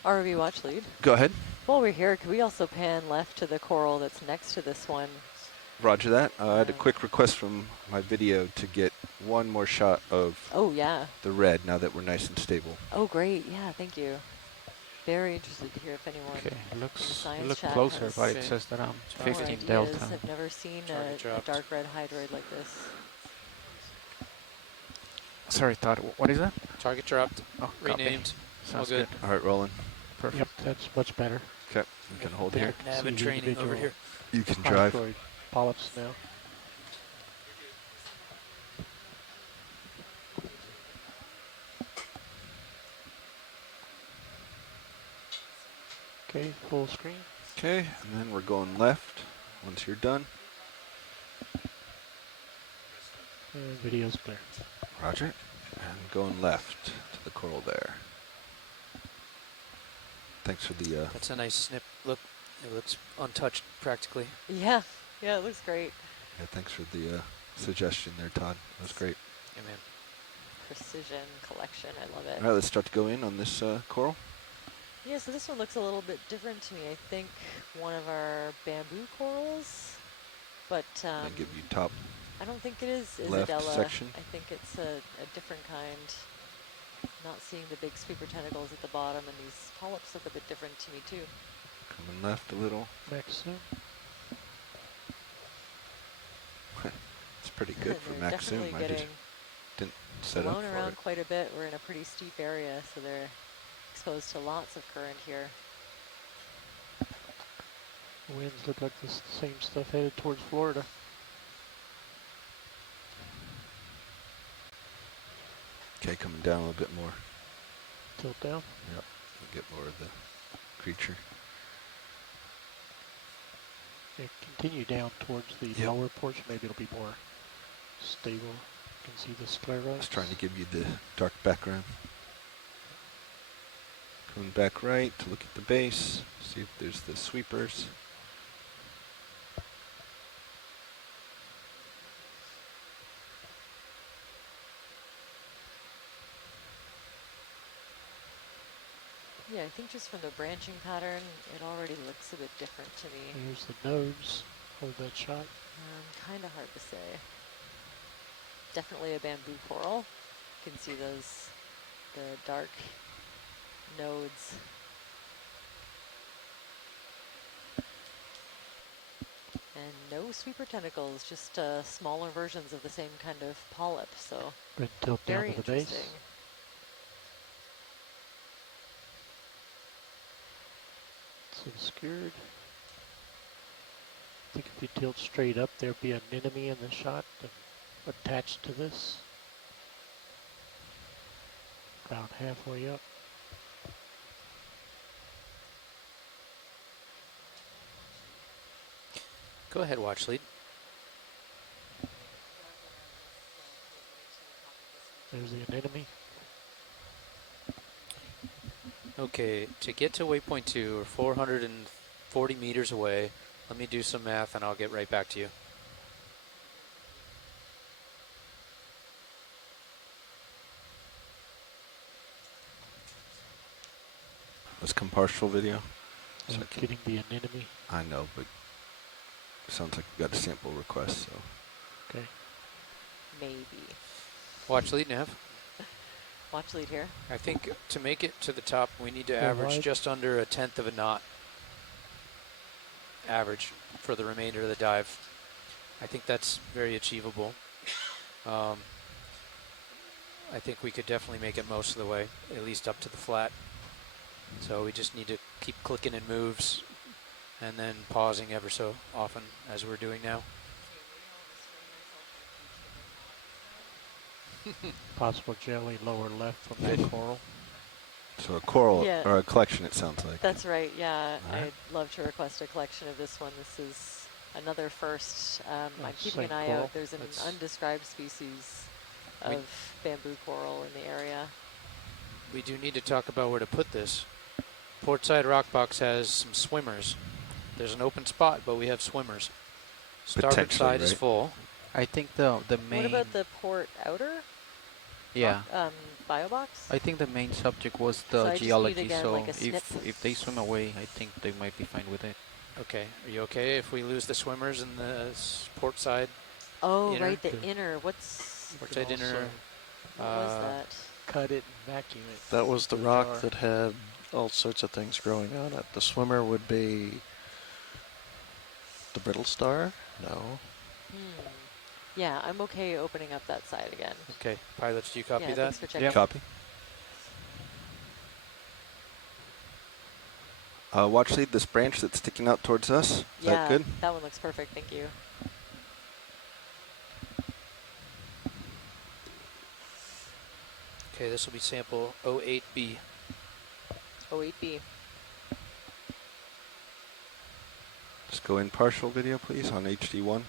ROV watch lead. Go ahead. While we're here, could we also pan left to the coral that's next to this one? Roger that. I had a quick request from my video to get one more shot of the red now that we're nice and stable. Oh, great. Yeah, thank you. Very interested to hear if anyone Okay, in the it science looks chat closer, has but it says that I'm more 15 ideas. delta. I've never seen a dark red hydroid like this. Sorry, Todd, what is that? Target dropped. Oh, renamed. All Sounds good. All right, Roland. Perfect. Yep, that's much better. Okay, you can hold here. Nav and See the training over individual here. You can drive. hydroid polyps now. Okay, full screen. Okay, and then we're going left once you're done. And video's clear. Roger. And going left to the coral there. Thanks for the... That's a nice snip. Look, it looks untouched practically. Yeah, yeah, it looks great. Yeah, thanks for the suggestion there, Todd. That was great. Yeah, man. Precision collection, I love it. All right, let's start to go in on this coral. Yeah, so this one looks a little bit different to me. I think one of our bamboo corals, but And give you top I don't think it is left Isabella. section. I think it's a different kind. Not seeing the big sweeper tentacles at the bottom, and these polyps look a bit different to me too. Coming left a little. Maxim. It's pretty good for They're Maxim. definitely I just getting didn't set up blown for around it. quite a bit. We're in a pretty steep area, so they're exposed to lots of current here. Winds look like the same stuff headed towards Florida. Okay, coming down a little bit more. Tilt down. Yep, we'll get more of the creature. Yeah, continue down towards the lower portion. Maybe it'll be more stable. You can see the sclerosis. I was trying to give you the dark background. Coming back right to look at the base, see if there's the sweepers. Yeah, I think just from the branching pattern, it already looks a bit different to me. Here's the nose. Hold that shot. Kind of hard to say. Definitely a bamboo coral. You can see the dark nodes. And no sweeper tentacles, just smaller versions of the same kind of polyp. So Go ahead and tilt down very to the base. interesting. It's obscured. I think if you tilt straight up, there'll be an enemy in the shot attached to this. About halfway up. Go ahead, watch lead. There's the enemy. Okay, to get to waypoint 2, we're 440 meters away. Let me do some math and I'll get right back to you. Let's come partial video. So Getting the enemy. I know, but it sounds like we got a sample request, so. Okay. Maybe. Watch lead, Nav. Watch lead here. I think to make it to the top, we need to Go average wide. just under 1/10 of a knot. Average for the remainder of the dive. I think that's very achievable. I think we could definitely make it most of the way, at least up to the flat. So we just need to keep clicking in moves and then pausing ever so often as we're doing now. Possible jelly lower left from that coral. So a coral or a collection, it sounds like. That's right. Yeah, I'd love to request a collection of this one. This is another first. I'm keeping an eye out. There's an undescribed species of bamboo coral in the area. We do need to talk about where to put this. Portside Rock Box has some swimmers. There's an open spot, but we have swimmers. Starboard side is full. I think the main. What about the port outer? Yeah. Bio box? I think the main subject was the geology. So like if they swim away, I think they might be fine with it. Okay. Are you okay if we lose the swimmers in the port side? Oh, inner? Right, the inner. What's port side inner? What was that? Cut it and vacuum it. That was the rock that had all sorts of things growing on it. The swimmer would be the brittle star? No. Yeah, I'm okay opening up that side again. Okay, pilots, do you copy that? Thanks for checking. Yeah. Copy. Watch lead this branch that's sticking out towards us. Is that good? That one looks perfect. Thank you. Okay, this will be sample 08B. 08B. Just go in partial video, please, on HD1.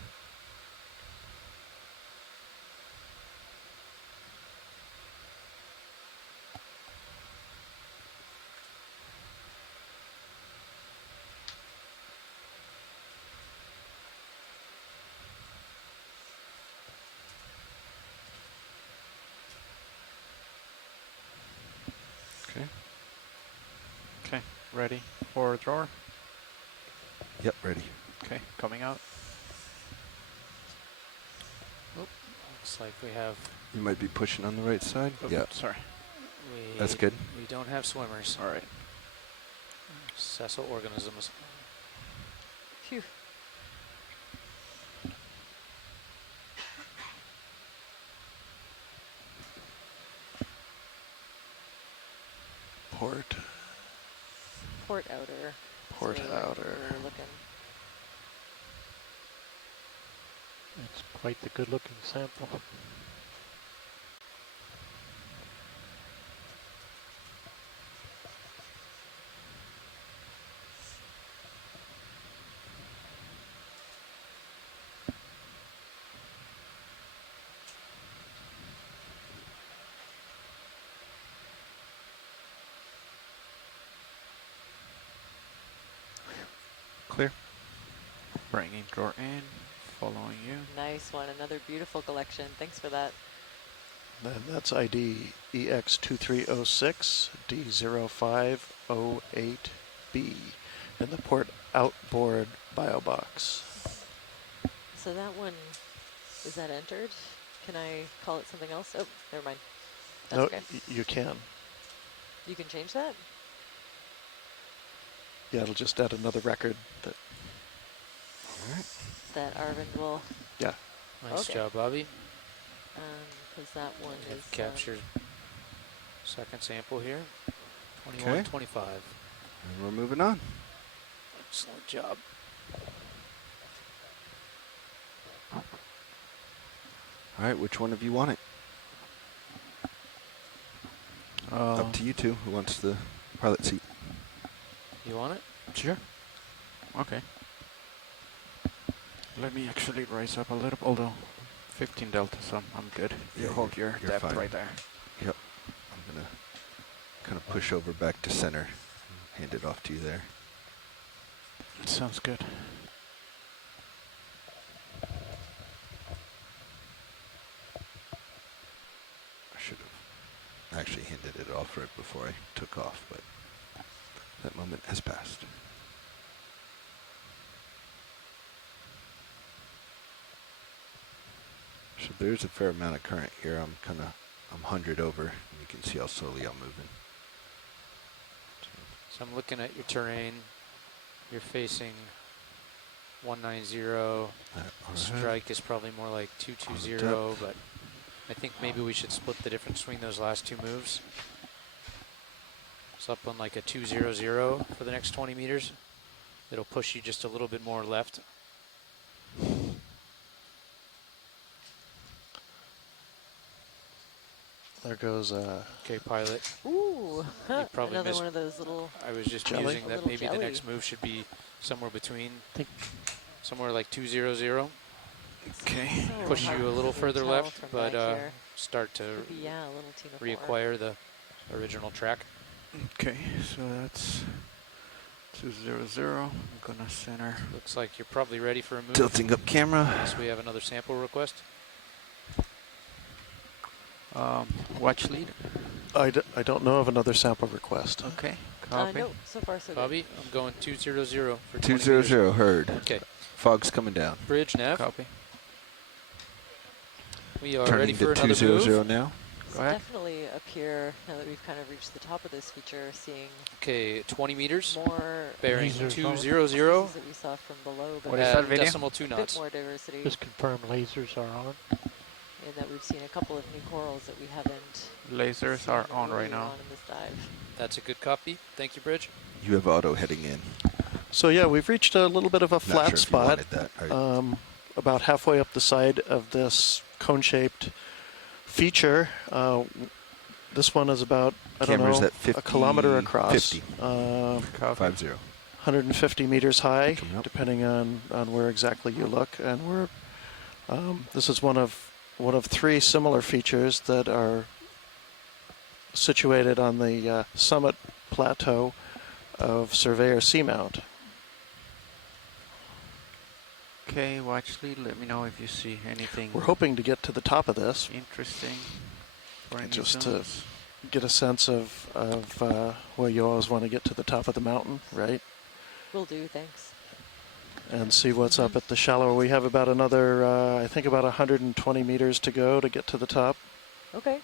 Okay, ready for drawer? Yep, ready. Okay, coming out. Oh, looks like we have... You might be pushing on the right side. Oh, yeah. Sorry. That's good. We don't have swimmers. All right. Sessile organisms. Phew. Port outer. Port outer. We're looking. It's quite the good-looking sample. Clear. Bringing drawer in, following you. Nice one. Another beautiful collection. Thanks for that. Then that's ID EX2306 D0508B in the port outboard bio box. So that one, is that entered? Can I call it something else? Oh, never mind. That's No, okay. you can. You can change that? Yeah, it'll just add another record that. All right. That Arvind will. Yeah. Nice job, Bobby. Because that one is captured. Second sample here. 21, 25. And we're moving on. Excellent job. All right, which one of you want it? Up to you two. Who wants the pilot seat? You want it? Sure. Okay. Let me actually rise up a little, although 15 delta, so I'm good. Yeah, you hold your depth fine. right there. Yep. I'm going to kind of push over back to center and hand it off to you there. Sounds good. I should have actually handed it off right before I took off, but that moment has passed. So there's a fair amount of current here. I'm 100 over, and you can see how slowly I'm moving. So I'm looking at your terrain. You're facing 190. Strike is probably more like 220, but I think maybe we should split the difference between those last two moves. It's up on like a 200 for the next 20 meters. It'll push you just a little bit more left. There goes Okay, pilot. Ooh, probably another missed. one of those little. I was just jelly. musing that maybe the next move should be somewhere between, somewhere like 200. Okay. So Push you a little further left, but start to could be, yeah, a little Tina reacquire the original track. Okay, so that's 200. I'm gonna center. Looks like you're probably ready for a move. Tilting up camera. Unless we have another sample request. Watch lead. I don't know of another sample request. Okay, copy. No, so far so Bobby, I'm going 200 for 200, heard. Okay. Fog's coming down. Bridge nav. Copy. We are Turning ready for to another 200 move. now. So definitely up here, now that we've kind of reached the top of this feature, seeing Okay, 20 meters. more bearing species 200. that we saw from below, but What is that video? Decimal 2 a bit knots. more diversity. Just confirm lasers are on. And that we've seen a couple of new corals that we haven't. Lasers are on right now. In this dive. That's a good copy. Thank you, Bridge. You have auto heading in. So yeah, we've reached a little bit of a flat sure if you spot. wanted that. About halfway up the side of this cone-shaped feature. This one is about, I don't Camera's know, at 50, a kilometer across. 50. 50. 50. 150 meters high, depending on where exactly you look. And we're this is one of three similar features that are situated on the summit plateau of Surveyor Seamount. Okay, watch lead. Let me know if you see anything. We're hoping to get to the top of this. Interesting. Just to get a sense of well, you always want to get to the top of the mountain, right? Will do, thanks. And see what's up at the shallower. We have about another, I think about 120 meters to go to get to the top. Okay.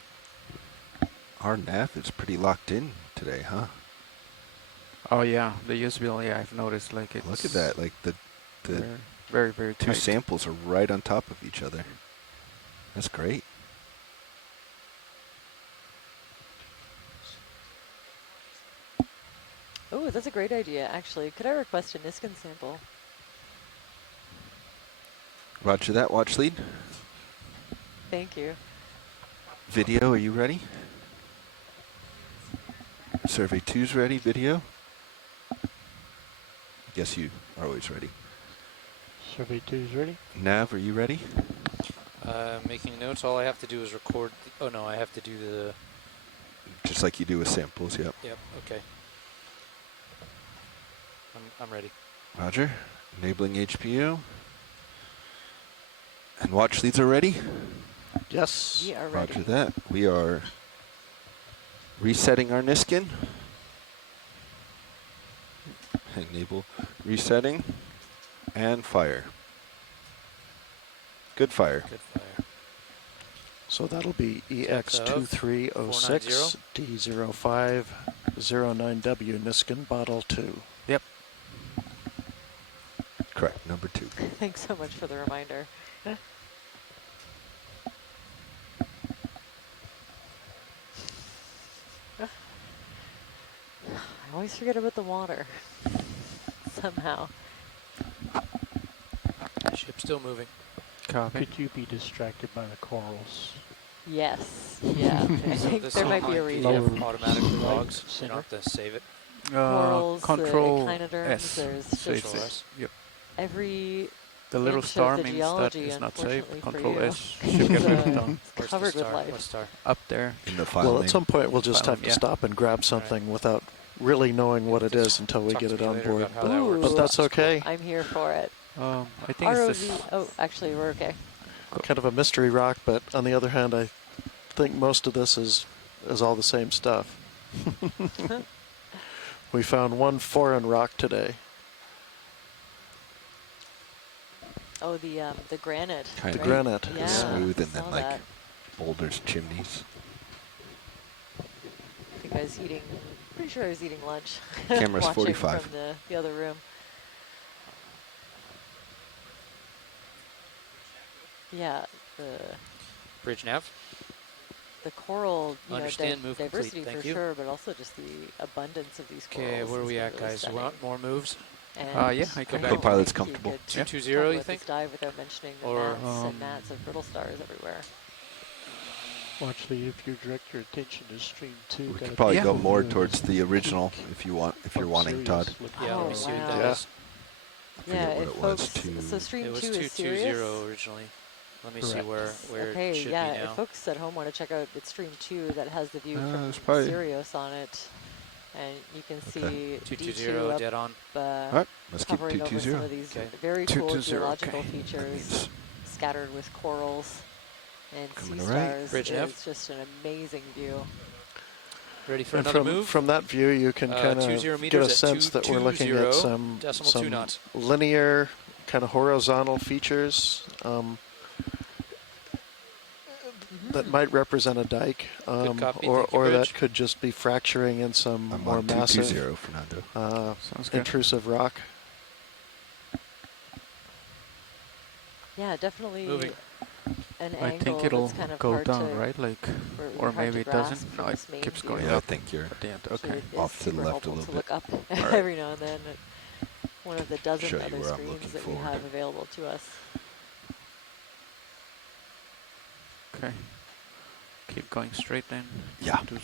Our nav is pretty locked in today, huh? Oh yeah, the usability I've noticed, like it's. Look at that, like the very, very two tight. samples are right on top of each other. That's great. Oh, that's a great idea, actually. Could I request a Niskin sample? Roger that, watch lead. Thank you. Video, are you ready? Survey 2's ready, video? Guess you are always ready. Survey 2 is ready. Nav, are you ready? Making notes. All I have to do is record. Oh no, I have to do the. Just like you do with samples, yep. Yep. Okay. I'm ready. Roger. Enabling HPU. And watch leads are ready? Yes. We are ready. Roger that. We are resetting our Niskin. Enable resetting and fire. Good fire. Good fire. So that'll be EX2306 D0509W Niskin Bottle 2. Yep. Correct, number 2. Thanks so much for the reminder. I always forget about the water. Somehow. Ship's still moving. Could you be distracted by the corals? Yes. Yeah. I think there might be a reason. Automatically logs. You don't have to save it. Corals, Control echinoderms, S. there's So just it's, yep. every The little inch of star the means that geology, it's not safe. unfortunately for Control you, S. is, Ship can down. it's covered with What life. star? Up there. In the file Well, name. at some point we'll just File have to name, stop and grab something without really knowing what it is until we Talk get to it me on later board. about how that works. But that's okay. I'm here for it. I think it's this. ROV. Oh, actually, we're okay. Kind of a mystery rock, but on the other hand, I think most of this is all the same stuff. We found one foreign rock today. Oh, the granite. Kind The of granite. Yeah, smooth I and then saw like that. boulders, chimneys. I think I was eating. Pretty sure I was eating lunch. Camera's watching 45. from the other room. Yeah, Bridge nav. the coral, Understand, move complete. diversity Thank for you. sure, but also just the abundance of these corals. Okay, where are has we been at, really guys? stunning. Want more moves? And Yeah, I can back. The pilot's think you comfortable. could 220, talk you about think? this dive without mentioning the Or, mats and mats of brittle stars everywhere. Well, actually, if you direct your attention to stream 2, We could probably go more towards the original if you want, if you're wanting, Todd. Yeah, let me see what that yeah. is. Yeah, what if it folks, was, so stream It was 2 is serious. 220 originally. Let me see Correct. where Okay, it should yeah, be if now. folks at home want to check out, it's stream 2 that has the view it's from probably Sirius on it. And you can see 220 D2 up, dead on. Alright, let's keep hovering over 220. some of these Okay. very cool 220, geological okay. features scattered with corals and sea Coming right. stars. Bridge It's F. just an amazing view. Ready for And another move? from that view, you can kind 20 of get meters a at sense that we're looking at some 2 knots. linear, kind of horizontal features that might represent a dike, copy. or Thank you, that Bridge. could just be fracturing in some I'm more on massive, 220, Fernando. Sounds good. intrusive rock. Yeah, definitely Moving. an I angle think it'll that's kind of go hard down, to, right? Like, really or hard maybe to it doesn't. grasp No, from it this main keeps view. going Yeah, I up think you're at the end. Actually, Okay. it is off to the super left a helpful little to bit. look up Alright. every now and then at one of the dozen Show you other where I'm screens looking that we forward. have available to us. Okay. Keep going straight then. Yeah. 20.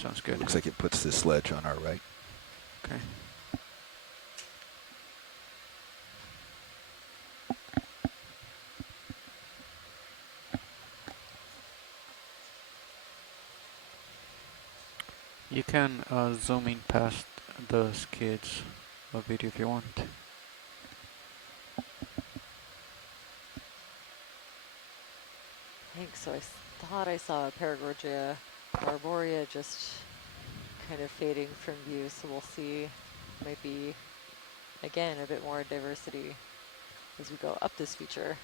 Sounds good. Looks like it puts this ledge on our right. Okay. You can zoom in past the skids of video if you want. Thanks. So I thought I saw a Paragorgia arborea just kind of fading from view, so we'll see maybe, again, a bit more diversity as we go up this feature.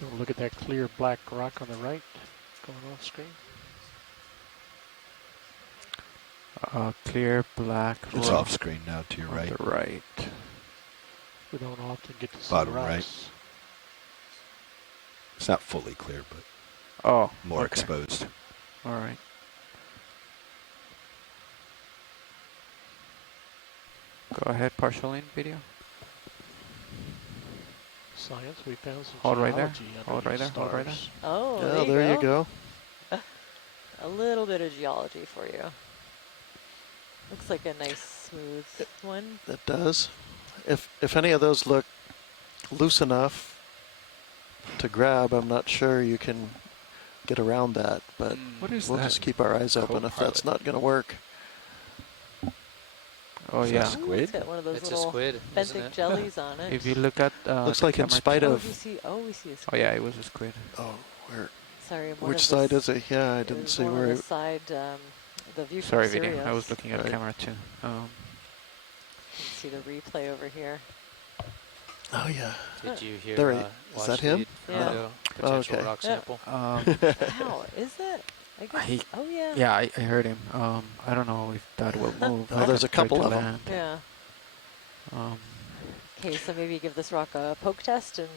Don't look at that clear black rock on the right going off screen. Clear black It's rock off screen now to your on right. the right. We don't often get to see Bottom rocks. right. It's not fully clear, but Oh, more okay. exposed. All right. Go ahead, partial in video. Science, we found some Hold right there. geology under Hold right these there. Hold right there. stars. Oh, Yeah, there you go. A little bit of geology for you. Looks like a nice smooth one. It does. If any of those look loose enough to grab, I'm not sure you can get around that, but What is we'll that? just keep our eyes open if that's not going to work. Oh Is that yeah. squid? It's got one of those It's a little squid, isn't benthic it? jellies on it. If you look at Looks the like in camera spite too- Oh, of... we see a Oh squid. yeah, it was a squid. Oh, where? Sorry, one Which of side the, is it? Yeah, I it didn't was see one where... on the side, the view from Sorry, Sirius. video. I was looking at Right. camera too. You can see the replay over here. Oh, yeah. Did you hear? There he- is watch that him? the Yeah. Fernando potential okay. rock Yeah. sample? Wow, is it? I guess. Oh yeah. Yeah, I heard him. I don't know if that will move. Oh, there's a Try couple to of 'em. land. Yeah. Okay, so maybe give this rock a poke test and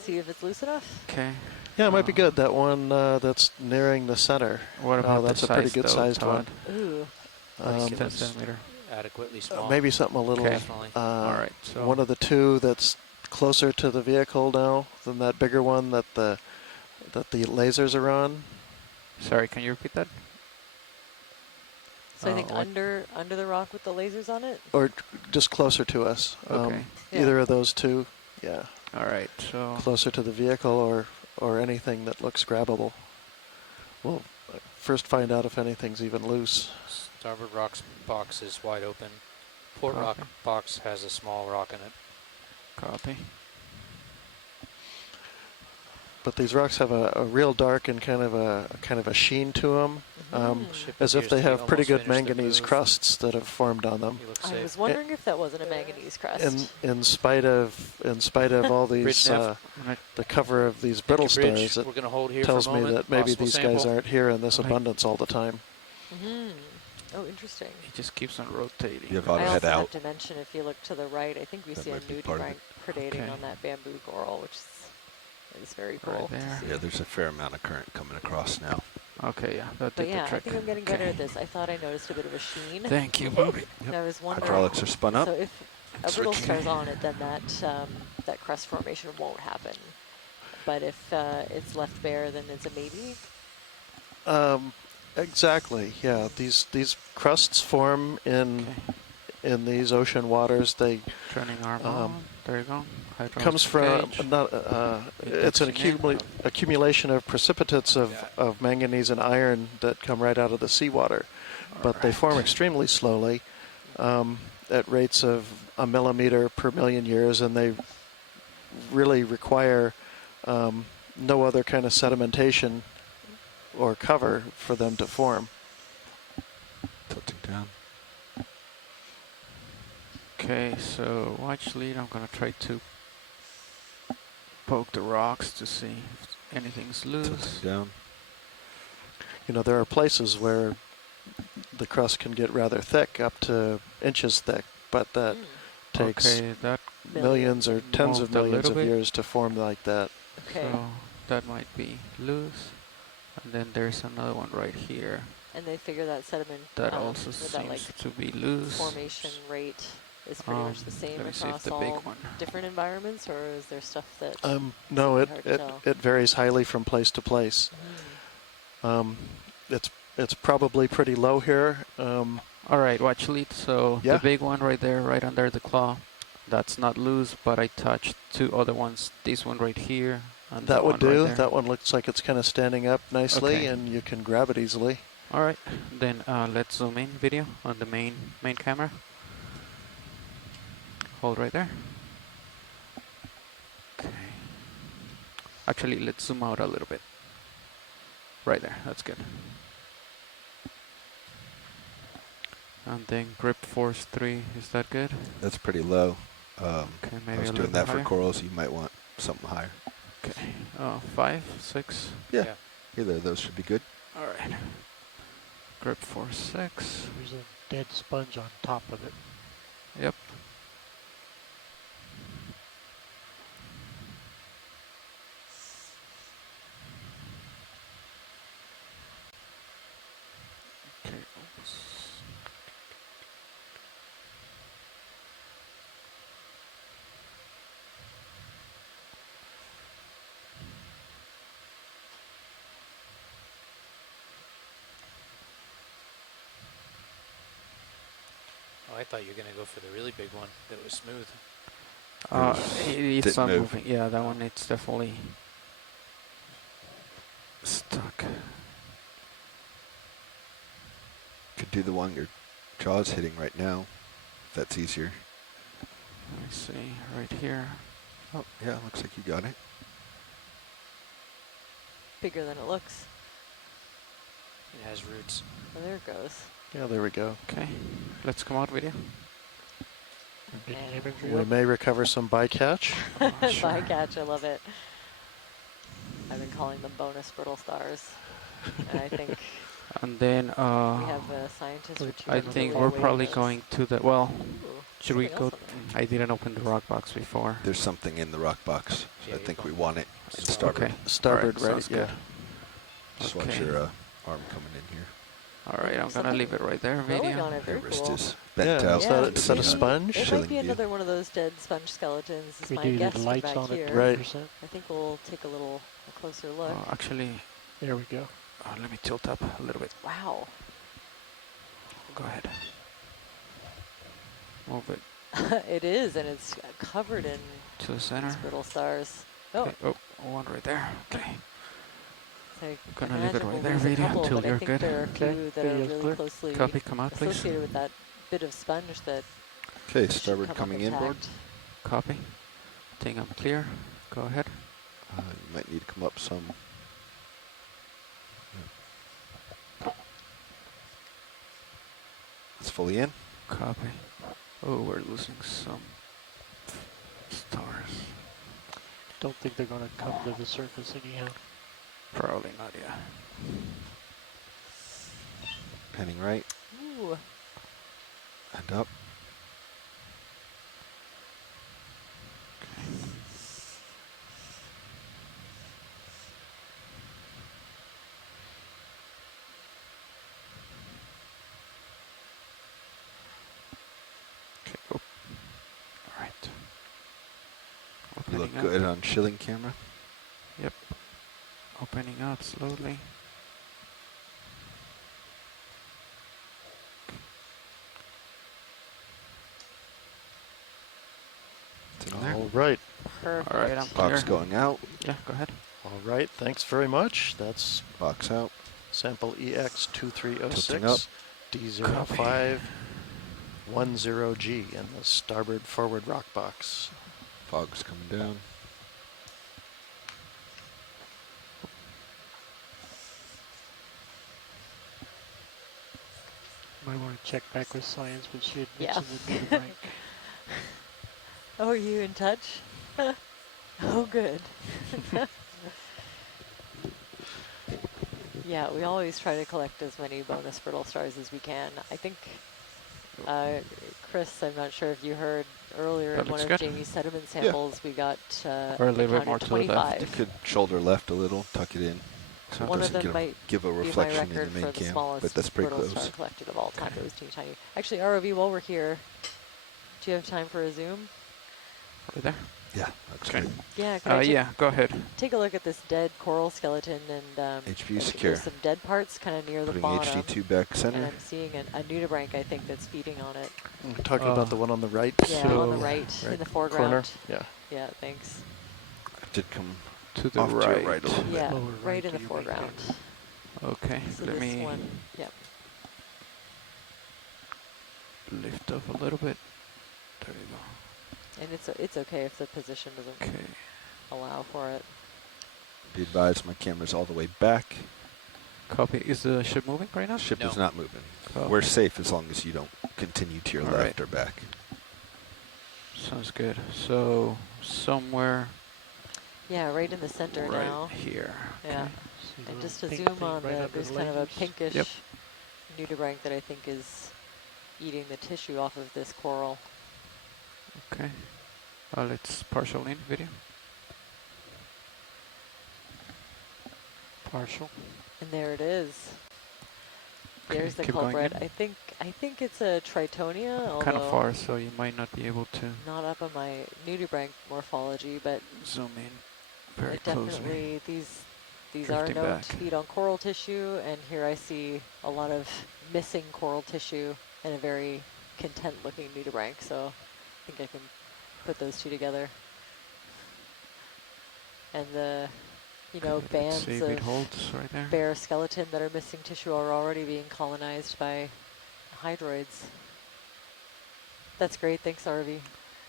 see if it's loose enough. Okay. Yeah, it might be good. That one that's nearing the center. What about that's the a pretty size good though, sized one. Todd? Ooh. Like 10 centimeter. Adequately small. Maybe something a little... Okay. Definitely. All right. So one of the two that's closer to the vehicle now than that bigger one that the lasers are on. Sorry, can you repeat that? So I think what- under the rock with the lasers on it. Or just closer to us. Okay. Yeah. Either of those two. Yeah. All right. So Closer to the vehicle or anything that looks grabbable. We'll first find out if anything's even loose. Starboard rock box is wide open. Port rock Copy. box has a small rock in it. copy. But these rocks have a real dark and kind of a sheen to them, Ship as if appears they to be have pretty almost good finished their manganese move. crusts that have formed on them. You look I safe. was wondering if that wasn't a manganese crust. In spite of all Bridge these nav. the cover of these Thank brittle you, Bridge. stars, We're it going to hold here tells for a me moment. that maybe Possible these sample. guys aren't here in this Right. abundance all the time. Oh, interesting. It just keeps on rotating. You have auto I head also out. have to mention, if you look to the right, I think we That see a might be nudie part of rank predating Okay. on that bamboo coral, which is It's very cool. Yeah, there's a fair amount of current coming across now. Okay, yeah, that But did yeah, the trick. I think I'm getting better at this. I thought I noticed a bit of a sheen. Thank you, Bobby. And I was wondering. Hydraulics are spun up. So if a brittle star's on it, then that crust formation won't happen. But if it's left bare, then it's a maybe. Exactly. Yeah. These crusts form in these ocean waters. They turning arm on. There you go. Comes from it's an accumulation of precipitates of manganese and iron that come right out of the seawater, but they form extremely slowly, at rates of 1 millimeter per million years, and they really require no other kind of sedimentation or cover for them to form. Tilting down. Okay, so watch lead. I'm gonna try to poke the rocks to see if anything's loose. Tilting down. You know, there are places where the crust can get rather thick, up to inches thick, but that takes millions or tens of millions of years to form like that. Okay. So that might be loose. And then there's another one right here. And they figure that sediment that also seems to be loose. Formation rate is pretty much the same across all different environments, or is there stuff that? No, it varies highly from place to place. It's probably pretty low here. All right, watch lead. So the big one right there, right under the claw, that's not loose, but I touched 2 other ones. This one right here. And that would do. Right that one looks like it's kind of standing up nicely, and you can grab it easily. All right, then let's zoom in video on the main camera. Hold right there. Okay. Actually, let's zoom out a little bit. Right there, that's good. And then grip force 3, is that good? That's pretty low. Okay, maybe I was doing that for corals. You might want something higher. Okay, 5, 6? Yeah, either of those should be good. All right. Grip force 6. There's a dead sponge on top of it. Yep. Okay, oops. I thought you were going to go for the really big one that was smooth. It's not moving. Yeah, that one, it's definitely stuck. Could do the one your jaw's hitting right now, if that's easier. Let me see, right here. Oh, yeah, looks like you got it. Bigger than it looks. It has roots. Oh, there it goes. Yeah, there we go. Okay, let's come out video. We may recover some bycatch. Sure. Bycatch, I love it. I've been calling them bonus brittle stars. And I think and then we have a scientist. I think we're probably going to the, well, should we go? I didn't open the rock box before. There's something in the rock box, so I think we want it in starboard. Okay. Starboard, right, yeah. Just watch your arm coming in here. All right, I'm gonna leave it right there. Video. On it, very wrist cool. is bent out. Is that a sponge? It might be another one of those dead sponge skeletons. Is my guess from back here. Right. I think we'll take a closer look. Actually, there we go. Let me tilt up a little bit. Wow. Go ahead. Move it. It is, and it's covered in to the center. Brittle stars. Oh. Okay. Oh, one right there. Okay. So I'm gonna leave it right there, video, until you're good. There are a few that are really closely Copy, come out, please. associated with that bit of sponge that. Okay, starboard coming inboard. Copy. Think I'm clear. Go ahead. You might need to come up some. It's fully in. Copy. Oh, we're losing some stars. Don't think they're going to come to the surface anyhow. Probably not, yeah. Heading right. Ooh. And up. look good on shilling camera. Yep. Opening up slowly. All right. Perfect. All right, I'm Box clear. going out. Yeah, go ahead. All right, thanks very much. That's box out. Sample EX2306 Tilting up. D0510G in the starboard forward rock box. Fog's coming down. Might want to check back with science, but she had mentioned the new rank. Oh, are you in touch? Oh, good. Yeah, we always try to collect as many bonus brittle stars as we can. I think, Chris, I'm not sure if you heard earlier in one of Jamie's sediment samples, we got or a little bit more to 25. the left. You could shoulder left a little, tuck it in. So One it of them doesn't might give a be my reflection record in the main for the cam, smallest but that's pretty brittle close. star collected of all time. It was teeny tiny. Actually, ROV, while we're here, do you have time for a zoom? Over there? Yeah, that's good. Yeah, can yeah, go ahead. Take a look at this dead coral skeleton, and HPU secure. there's some dead parts kind of near the Putting bottom. HD2 back center. And I'm seeing a nudibranch, I think, that's feeding on it. We're talking about the one on the right? Yeah, on the right, in the foreground. Corner? Yeah. Yeah, thanks. It did come to the off right. to your right a little Yeah, bit. right in the foreground. Okay, So let this me one, yep. lift up a little bit. There you go. And it's okay if the position doesn't allow for it. Be advised, my camera's all the way back. Copy. Is the ship moving right now? Ship is not moving. Copy. We're safe as long as you don't continue to your left or back. Sounds good. So somewhere. Yeah, right in the center right now. Here. Yeah. Okay. And just to zoom on there's kind of a pinkish nudibranch that I think is eating the tissue off of this coral. Okay. Let's partial in video. Partial. And there it is. There's the keep culprit. going I think it's a Tritonia. Kind of far, so you might not be able to. Not up on my nudibranch morphology, but zoom in very definitely closely. These are known to feed on coral tissue, and here I see a lot of missing coral tissue and a very content-looking nudibranch. So I think I can put those two together. And the bands of bare skeleton that are missing tissue are already being colonized by hydroids. That's great. Thanks, RV.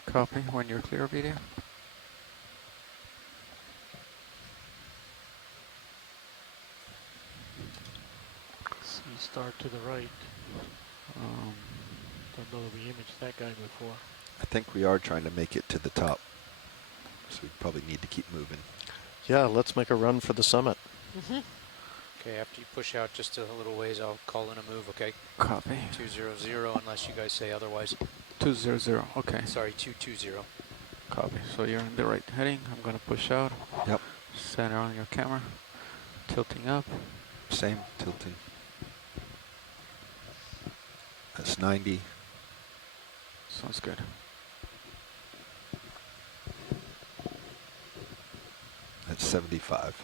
Copy. When you're clear, video. See star to the right. Don't know that we imaged that guy before. I think we are trying to make it to the top, so we probably need to keep moving. Yeah, let's make a run for the summit. Okay, after you push out just a little ways, I'll call in a move, okay? Copy. 200, unless you guys say otherwise. 200, okay. Sorry, 220. Copy. So you're in the right heading. I'm going to push out. Yep. Center on your camera. Tilting up. Same, tilting. That's 90. Sounds good. That's 75.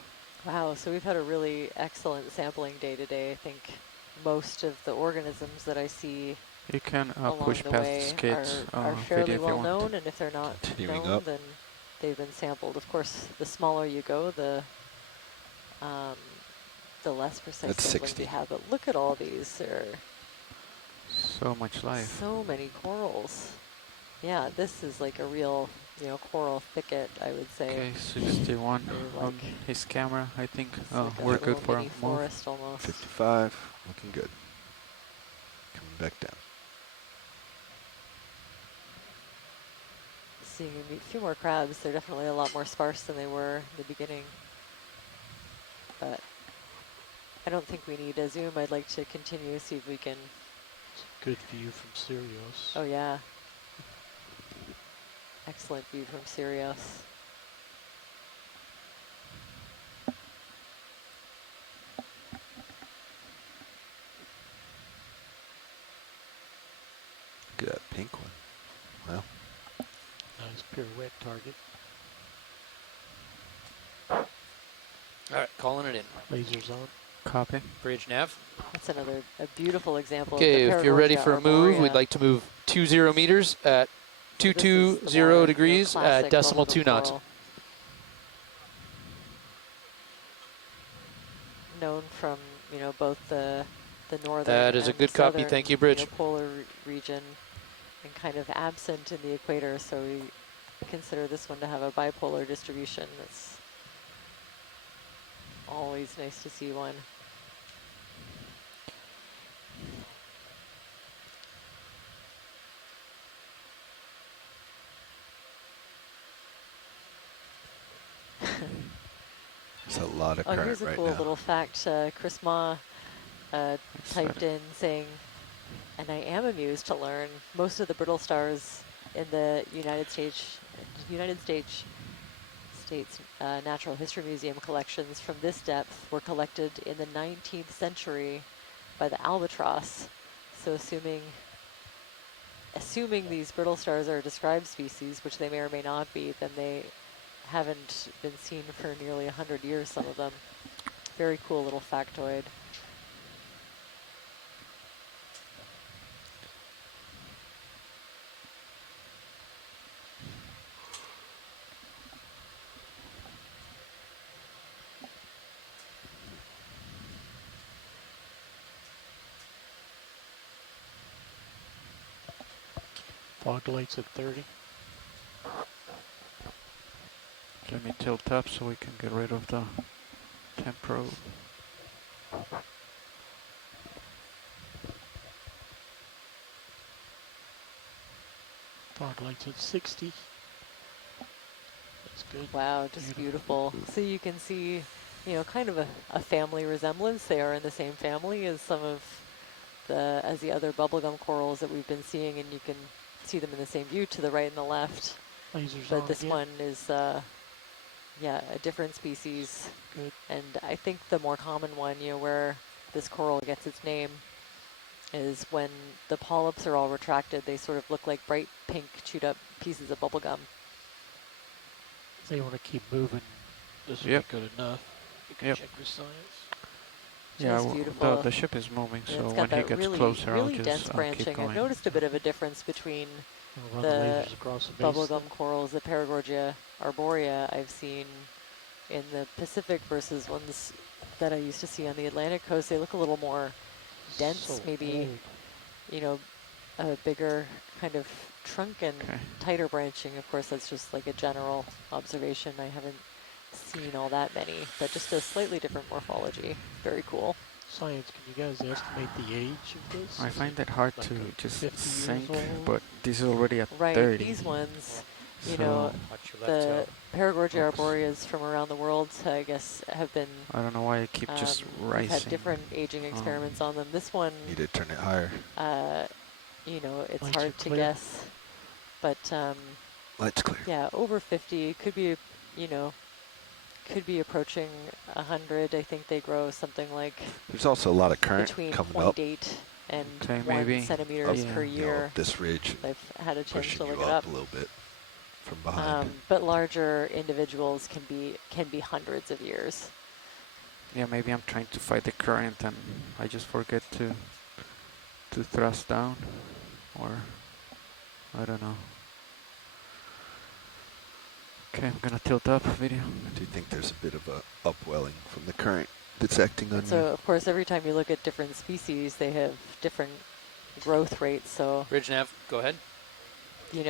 Wow, so we've had a really excellent sampling day today. I think most of the organisms that I see you can push the past way the skates are fairly well known, and if they're not known, up. then they've been sampled. Of course, the smaller you go, the less precise sampling you have. But look at all these. There are so much life. So many corals. Yeah, this is like a real, coral thicket, I would say. Okay, 61 on his camera, I think. We're good for a move. Forest almost. 55, looking good. Coming back down. Seeing a few more crabs. They're definitely a lot more sparse than they were in the beginning. But I don't think we need a zoom. I'd like to continue, see if we can. Good view from Sirius. Oh, yeah. Excellent view from Sirius. Look at that pink one. Well. Nice pirouette target. All right, calling it in. Lasers on. Copy. Bridge nav. That's another beautiful example. Okay, of the if you're ready Paragogia for a move, arborea. we'd like to move 20 meters at 220 degrees at decimal 2 knots. Known from both the northern That is a and good copy. southern, Thank you, Bridge. polar region, and kind of absent in the equator. So we consider this one to have a bipolar distribution. That's always nice to see one. There's a lot of current here's a right cool now. little fact. Chris Ma typed in saying, and I am amused to learn most of the brittle stars in the United States Natural History Museum collections from this depth were collected in the 19th century by the albatross. So assuming these brittle stars are a described species, which they may or may not be, then they haven't been seen for nearly 100 years, some of them. Very cool little factoid. Fog lights at 30. Let me tilt up so we can get rid of the temporal. Fog lights at 60. That's good. Wow, just beautiful. So you can see, kind of a family resemblance. They are in the same family as some of the other bubblegum corals that we've been seeing, and you can see them in the same view to the right and the left. Lasers but on this again. one is, a different species. Good. And I think the more common one, where this coral gets its name, is when the polyps are all retracted, they sort of look like bright pink chewed up pieces of bubblegum. If they want to keep moving, this will be good enough. You can check your science. Yeah, beautiful. The ship is moving, And so it's when got he that gets really, closer, really I'll dense just branching. keep going. I've noticed a bit of a difference between Run the lasers across the base bubblegum corals, the Paragorgia arborea I've seen in the Pacific versus ones that I used to see on the Atlantic coast. They look a little more dense, So maybe, old. A bigger kind of trunk and tighter branching. Of course, that's just like a general observation. I haven't seen all that many, but just a slightly different morphology. Very cool. Science, can you guys estimate the age of this? I find that hard like to just 50 sync, years old? but this is already at Right, 30. these ones, So the Paragorgia arboreas from around the world, I guess, have been. I don't know why I keep just rising. We've had different aging experiments on them. This one, Need to turn it higher. it's Lights hard are to clear. guess, but Lights clear. yeah, over 50 could be, could be approaching 100. I think they grow something like There's also a lot of current between coming up. 0.8 and Okay, 1 maybe. centimeters per year. This ridge I've had a chance pushing to look you it up up. a little bit from behind. But larger individuals can be hundreds of years. Yeah, maybe I'm trying to fight the current and I just forget to thrust down, or I don't know. Okay, I'm gonna tilt up video. Do you think there's a bit of a upwelling from the current that's acting on So you? of course, every time you look at different species, they have different growth rates. So Bridge nav, go ahead.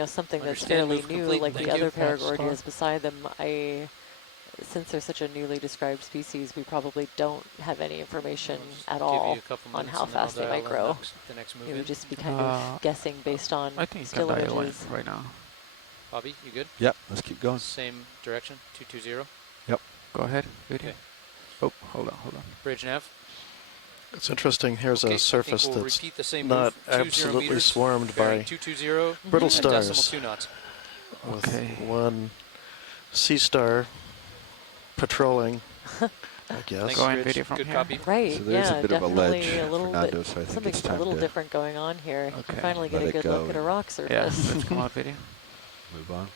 Something that's Understand, fairly move new, complete. like Thank the you. other Paragordias beside them, since they're such a newly described species, we probably don't have any information at all on how fast they might grow. The next move It in. would just be kind of guessing based on I think still I dial in images. right now. Bobby, you good? Yep, let's keep going. Same direction, 220. Yep. Go ahead, video. Okay. Oh, hold on. Bridge nav. It's interesting. Here's Okay, I a think surface we'll that's repeat the same not move, 20 absolutely meters, swarmed bearing by 220 brittle at decimal stars. 2 knots. With Okay. one sea star patrolling, I guess. Thanks, Go in Bridge. video from Good here. copy. Right, So there's yeah, a bit of a definitely ledge a little Fernando, bit, so I think something it's a time little to different going on here. You Okay. can finally get Let a it good go look at a rock surface. Yeah, let's come out video. Move on.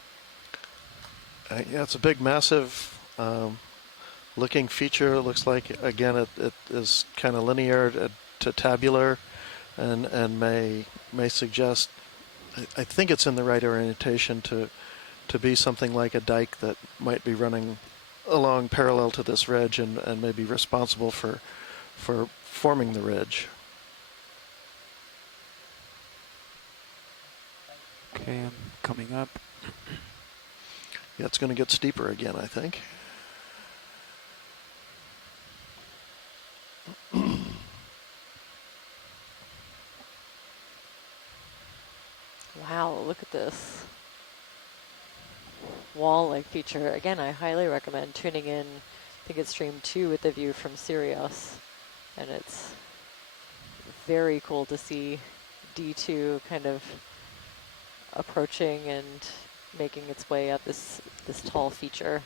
Yeah, it's a big, massive looking feature. It looks like, again, it is kind of linear to tabular, and may suggest, I think it's in the right orientation to be something like a dike that might be running along parallel to this ridge and may be responsible for forming the ridge. Okay, I'm coming up. Yeah, it's going to get steeper again, I think. Wow, look at this wall-like feature. Again, I highly recommend tuning in. I think it's stream 2 with the view from Sirius. And it's very cool to see D2 kind of approaching and making its way up this tall feature.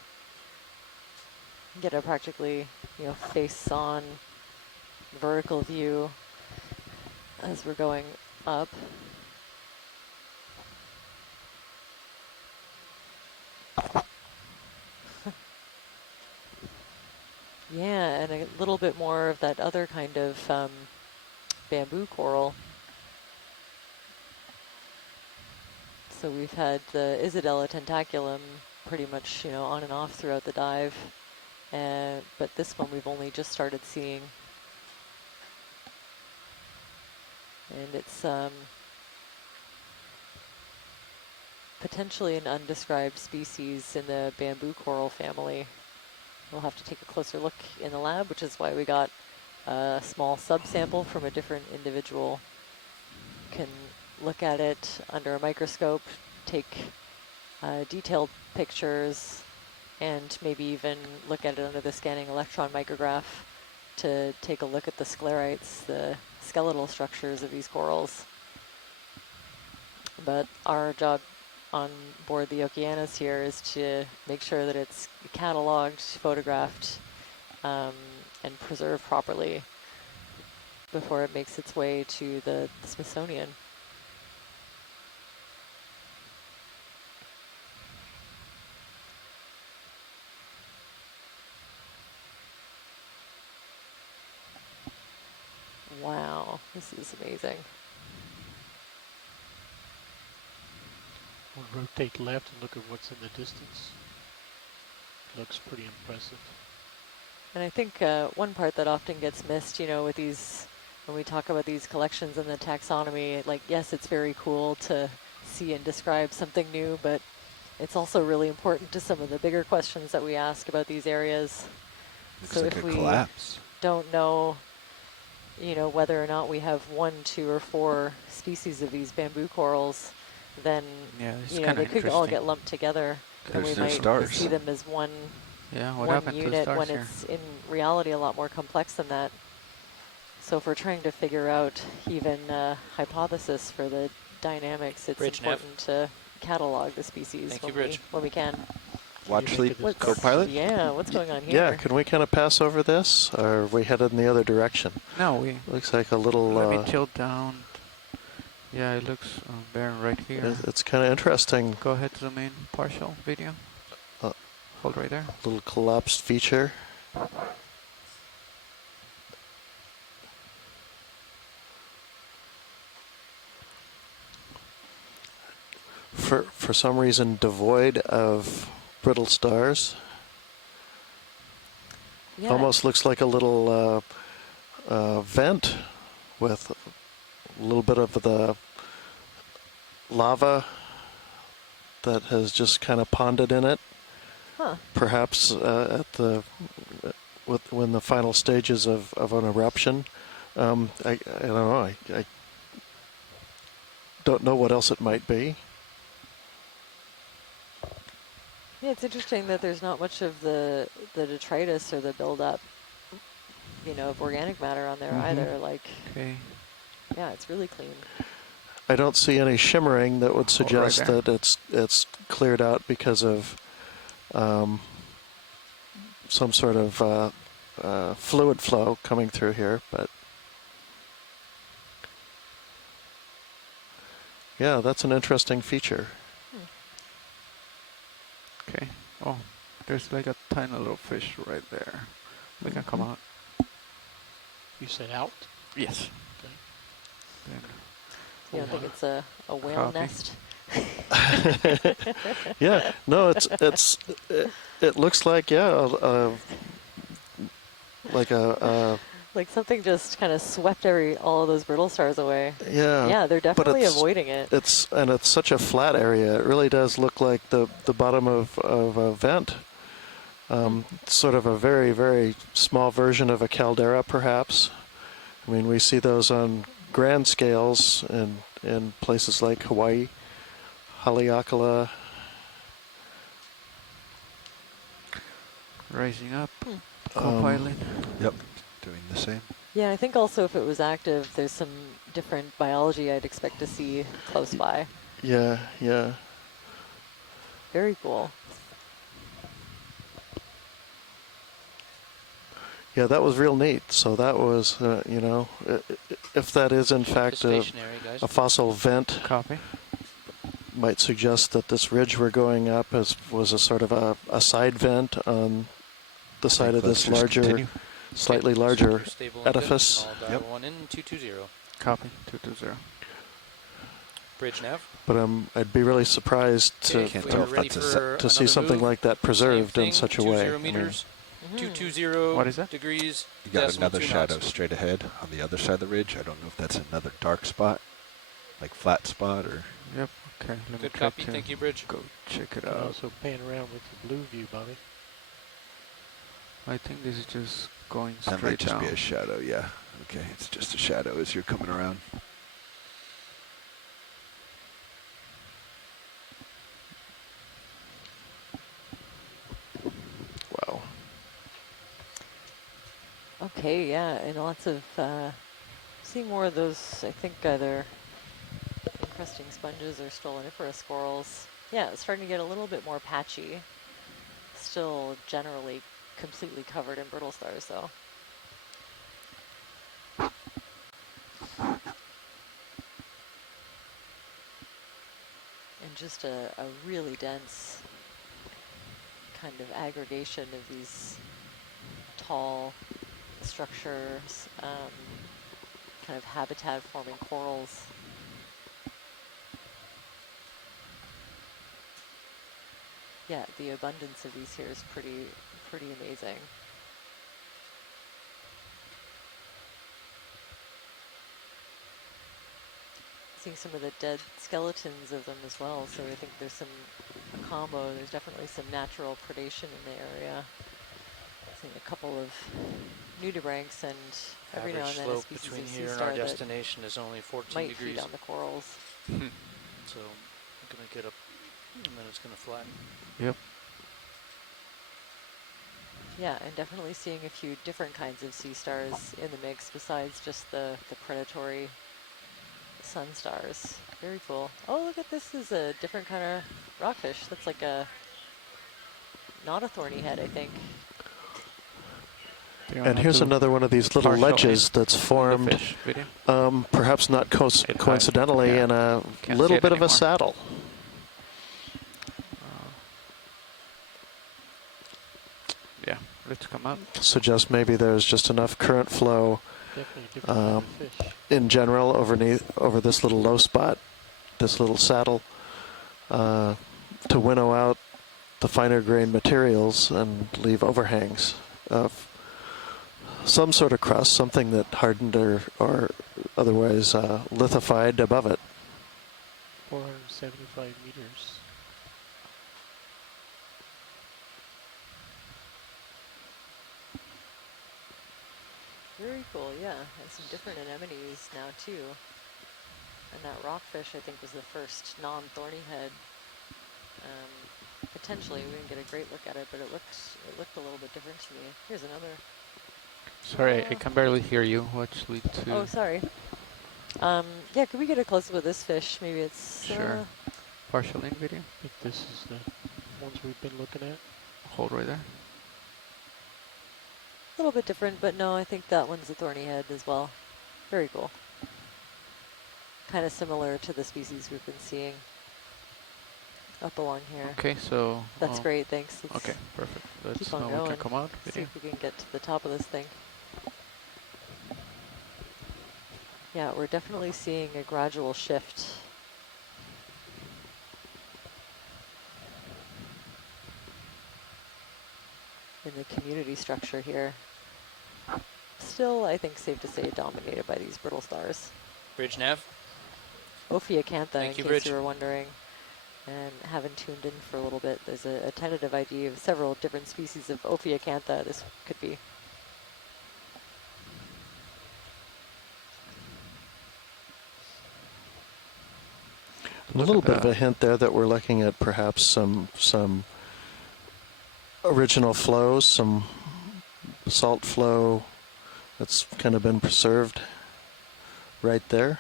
Get a practically, face-on vertical view as we're going up. Yeah, and a little bit more of that other kind of bamboo coral. So we've had the Isidella tentaculum pretty much, on and off throughout the dive. But this one we've only just started seeing. And it's potentially an undescribed species in the bamboo coral family. We'll have to take a closer look in the lab, which is why we got a small subsample from a different individual. Can look at it under a microscope, take detailed pictures, and maybe even look at it under the scanning electron micrograph to take a look at the sclerites, the skeletal structures of these corals. But our job on board the Okeanos here is to make sure that it's cataloged, photographed, and preserved properly before it makes its way to the Smithsonian. Wow, this is amazing. We'll rotate left and look at what's in the distance. Looks pretty impressive. And I think one part that often gets missed, with these, when we talk about these collections and the taxonomy, like, yes, it's very cool to see and describe something new, but it's also really important to some of the bigger questions that we ask about these areas. Looks so like if a we collapse. don't know, whether or not we have 1, 2, or 4 species of these bamboo corals, then they could all get lumped together, and we might see them as one unit when it's in reality a lot more complex than that. So if we're trying to figure out even a hypothesis for the dynamics, it's important to catalog the species when we can. Watch Fleet co-pilot? Yeah, what's going on here? Yeah, can we kind of pass over this, or are we headed in the other direction? No, looks like a little. Let me tilt down. Yeah, it looks barren right here. It's kind of interesting. Go ahead, zoom in, partial video. Hold right there. Little collapsed feature. For some reason, devoid of brittle stars. Yeah. Almost looks like a little vent with a little bit of the lava that has just kind of ponded in it. Huh. Perhaps at when the final stages of an eruption. I don't know. I don't know what else it might be. Yeah, it's interesting that there's not much of the detritus or the buildup, of organic matter on there either. Like, yeah, it's really clean. I don't see any shimmering that would suggest that it's cleared out because of some sort of fluid flow coming through here, but yeah, that's an interesting feature. Okay. Oh, There's like a tiny little fish right there. They can come out. You said out? Yes. Okay. Then You don't think it's a whale copy. nest? Yeah, no, it looks like, yeah, like a like something just kind of swept all of those brittle stars away. yeah. Yeah, they're but definitely avoiding it. It's such a flat area. It really does look like the bottom of a vent. Sort of a very, very small version of a caldera, perhaps. I mean, we see those on grand scales in places like Hawaii, Haleakala. Rising up, co-pilot. Yep, doing the same. Yeah, I think also if it was active, there's some different biology I'd expect to see close by. Yeah, yeah. Very cool. Yeah, that was real neat. So that was, you know, if that is in fact a fossil vent, copy, might suggest that this ridge we're going up was a sort of a side vent on the side of this larger, slightly larger edifice. Yep. 1 in 220. Copy, 220. Bridge nav. But I'd be really surprised to see something like that preserved in such a way. 20 meters. 220 what is that? degrees. You got another shadow straight ahead on the other side of the ridge. I don't know if that's another dark spot, like flat spot or. Yep. Okay. Let Good me copy. Thank you, Bridge. Go check it You can out. also pan around with the blue view, Bobby. I think this is just going That straight might just down. be a shadow, yeah. Okay, it's just a shadow as you're coming around. Wow. Okay, yeah, and lots of, seeing more of those, I think either encrusting sponges or stoloniferous corals. Yeah, it's starting to get a little bit more patchy. Still generally completely covered in brittle stars though. And just a really dense kind of aggregation of these tall structures, kind of habitat forming corals. Yeah, the abundance of these here is pretty amazing. Seeing some of the dead skeletons of them as well, so I think there's a combo. There's definitely some natural predation in the area. Seeing a couple of nudibranchs and every now and then a species between of here sea and star our that destination is only 14 might degrees. feed on the corals. So I'm gonna get up, and then it's gonna flatten. Yep. Yeah, and definitely seeing a few different kinds of sea stars in the mix besides just the predatory sun stars. Very cool. Oh, look at this is a different kind of rockfish. That's like not a thorny head, I think. And here's another one of these little ledges that's formed, perhaps not coincidentally, in a little bit of a saddle. Yeah, let's come up. Suggest maybe there's just enough current flow in general over this little low spot, this little saddle, to winnow out the finer grained materials and leave overhangs of some sort of crust, something that hardened or otherwise lithified above it. 475 meters. Very cool, yeah. And some different anemones now too. And that rockfish, I think, was the first non-thorny head. Potentially, we didn't get a great look at it, but it looked a little bit different to me. Here's another. Sorry, I can barely hear you. Actually, too. Oh, sorry. Yeah, could we get a close-up of this fish? Maybe it's... Sure. Partial in video. I think this is the ones we've been looking at. Hold right there. A little bit different, but no, I think that one's a thorny head as well. Very cool. Kind of similar to the species we've been seeing. up along here. Okay, so that's great. Thanks. Let's okay, perfect. Let's keep on know going. we can come out. See if we can get to the top of this thing. Yeah, we're definitely seeing a gradual shift. In the community structure here. Still, I think safe to say, dominated by these brittle stars. Bridge nav. Ophiacantha, in case you were wondering, and haven't tuned in for a little bit. There's a tentative ID of several different species of Ophiacantha this could be. A little bit of a hint there that we're looking at perhaps some original flows, some salt flow that's kind of been preserved right there.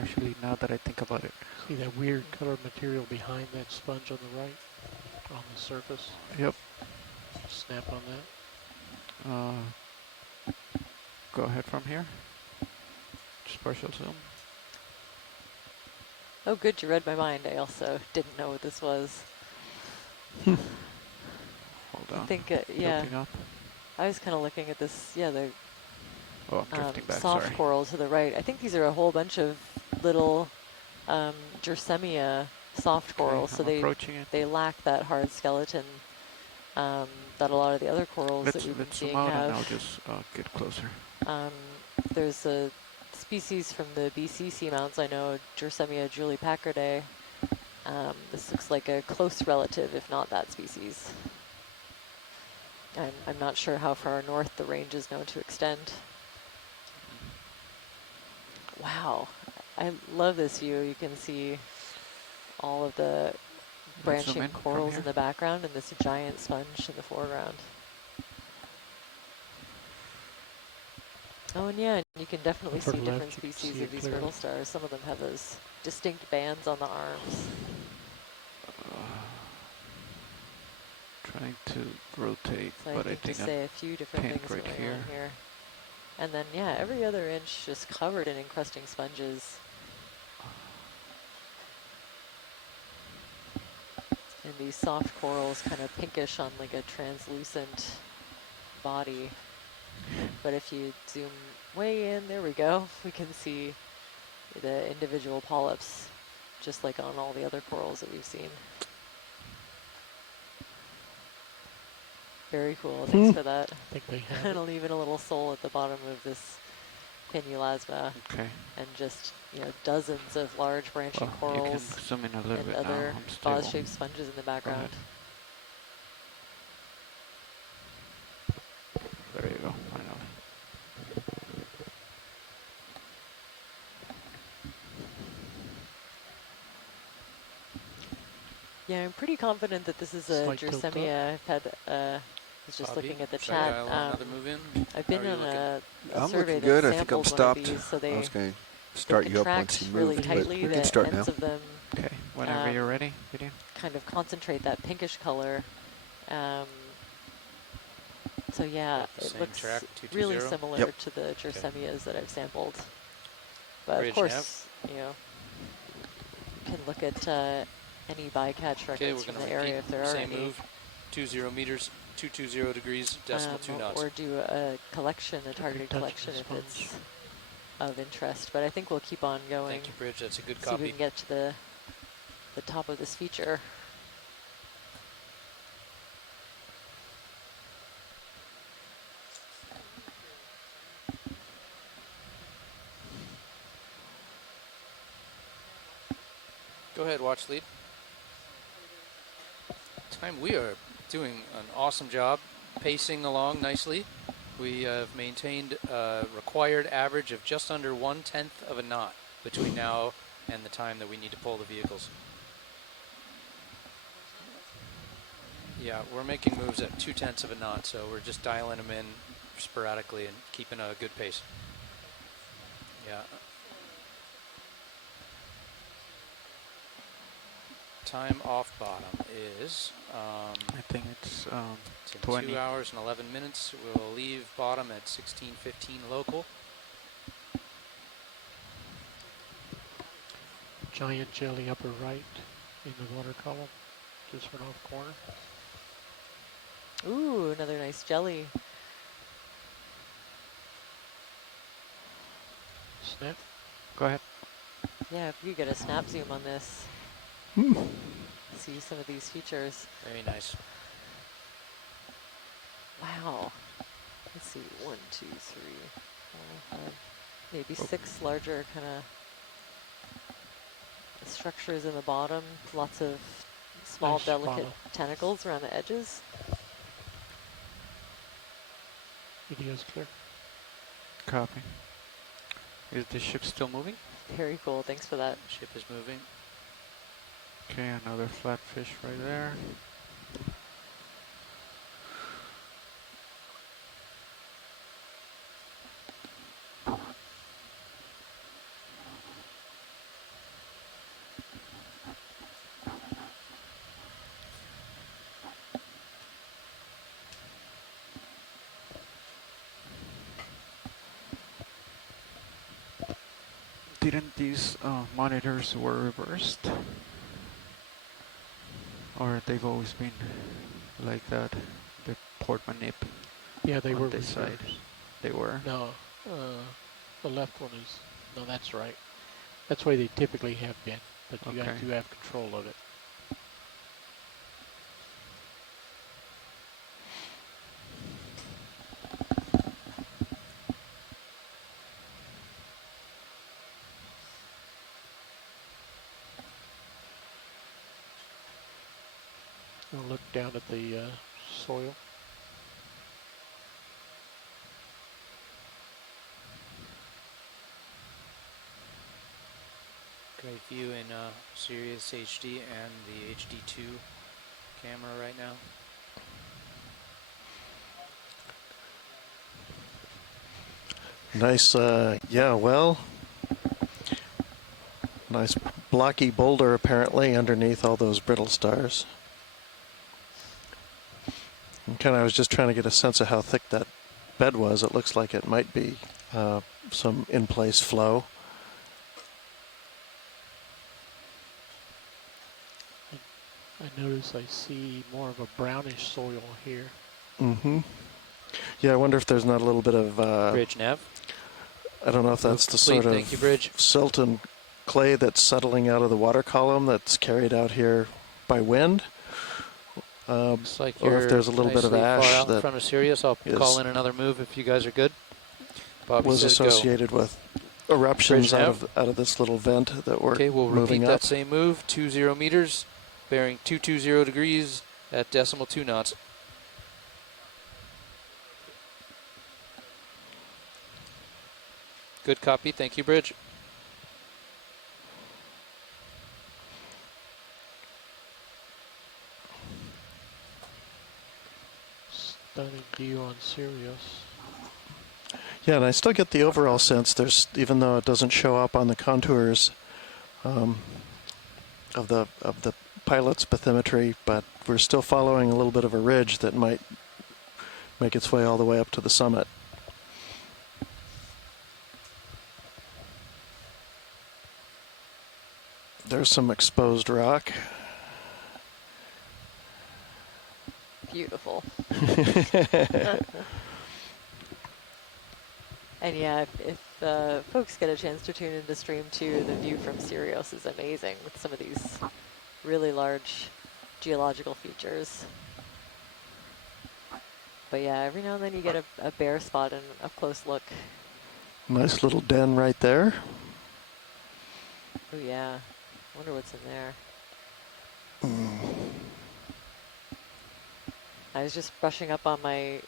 Actually, now that I think about it. See that weird colored material behind that sponge on the right, on the surface? Yep. Snap on that. Go ahead from here. Just partial zoom. Oh, good, you read my mind. I also didn't know what this was. Hold on. I think, yeah. I was kind of looking at this, yeah, the soft coral to the right. I think these are a whole bunch of little Gersemia soft corals, so they lack that hard skeleton that a lot of the other corals that we've been seeing have. And I'll just get closer. There's a species from the BC seamounts, I know, Gersemia julipacridae. This looks like a close relative, if not that species. I'm not sure how far north the range is known to extend. Wow, I love this view. You can see all of the branching corals in the background and this giant sponge in the foreground. Oh, and yeah, you can definitely see different species of these brittle stars. Some of them have those distinct bands on the arms. Trying to rotate, so but I think to say a few different things right going on here. And then, yeah, every other inch just covered in encrusting sponges. And these soft corals kind of pinkish on like a translucent body. But if you zoom way in, there we go, we can see the individual polyps, just like on all the other corals that we've seen. Very cool, thanks for that. And I'll leave in a little soul at the bottom of this Pinulasma. Okay. And just, you know, dozens of large branching corals you can zoom in a little and bit other now. vase-shaped sponges in the background. There you go, finally. Yeah, I'm pretty confident that this is a Gersemia. I've had, was just looking at the chat. I've been on a survey that sampled one of these, so they I was going to start you up once you moved, really tightly. but we can start now. Of them, okay, whenever you're ready, Gideon. Kind of concentrate that pinkish color. So yeah, it looks really similar to the Gersemias that I've sampled. But of course, you know, you can look at any bycatch records from the area if there are any. Move, 20 meters, 220 degrees, decimal 2 knots. Or do a collection, a targeted collection if it's of interest. But I think we'll keep on going. Thank you, Bridge. That's a good copy. copy. See if we can get to the top of this feature. Go ahead, watch lead. We are doing an awesome job pacing along nicely. We have maintained a required average of just under 1/10 of a knot between now and the time that we need to pull the vehicles. Yeah, we're making moves at 2/10 of a knot, so we're just dialing them in sporadically and keeping a good pace. Yeah. time off bottom is, I think it's in 20. 2 hours and 11 minutes. We'll leave bottom at 16:15 local. Giant jelly upper right in the water column, just went off corner. Ooh, another nice jelly. Snap. Go ahead. Yeah, if you get a snap zoom on this, see some of these features. Very nice. Wow. Let's see, 1, 2, 3, 4, 5, maybe 6 larger kind of structures in the bottom. Lots of small, Nice delicate follow. tentacles around the edges. Video's clear. Copy. Is the ship still moving? Very cool. Thanks for that. Ship is moving. Okay, another flatfish right there. Didn't these monitors were reversed? Or they've always been like that? The port manip. Yeah, they on were this side. reversed. They were? No, the left one is, no, that's right. That's the way they typically have been, but you Okay. have control of it. We'll look down at the soil. Great view in Sirius HD and the HD2 camera right now. Nice, yeah, well, nice blocky boulder apparently underneath all those brittle stars. And I was just trying to get a sense of how thick that bed was. It looks like it might be some in-place flow. I notice I see more of a brownish soil here. Mm-hmm. Yeah, I wonder if there's not a little bit of Bridge nav. I don't know if that's the sort of Thank you, Bridge. silt and clay that's settling out of the water column that's carried out here by wind. Looks like or you're if there's a little bit of nicely ash far out in that front of Sirius. I'll call in another move if you guys are good. Bobby was says associated go. with eruptions Bridge out of this little vent that we're Okay, we'll moving repeat up. that same move. 20 meters, bearing 220 degrees at 2 knots. Good copy. Thank you, Bridge. Stunning view on Sirius. Yeah, and I still get the overall sense there's, even though it doesn't show up on the contours of the pilot's bathymetry, but we're still following a little bit of a ridge that might make its way all the way up to the summit. There's some exposed rock. Beautiful. And yeah, if folks get a chance to tune into stream 2, the view from Sirius is amazing with some of these really large geological features. But yeah, every now and then you get a bare spot and a close look. Nice little den right there. Oh yeah, wonder what's in there. I was just brushing up on my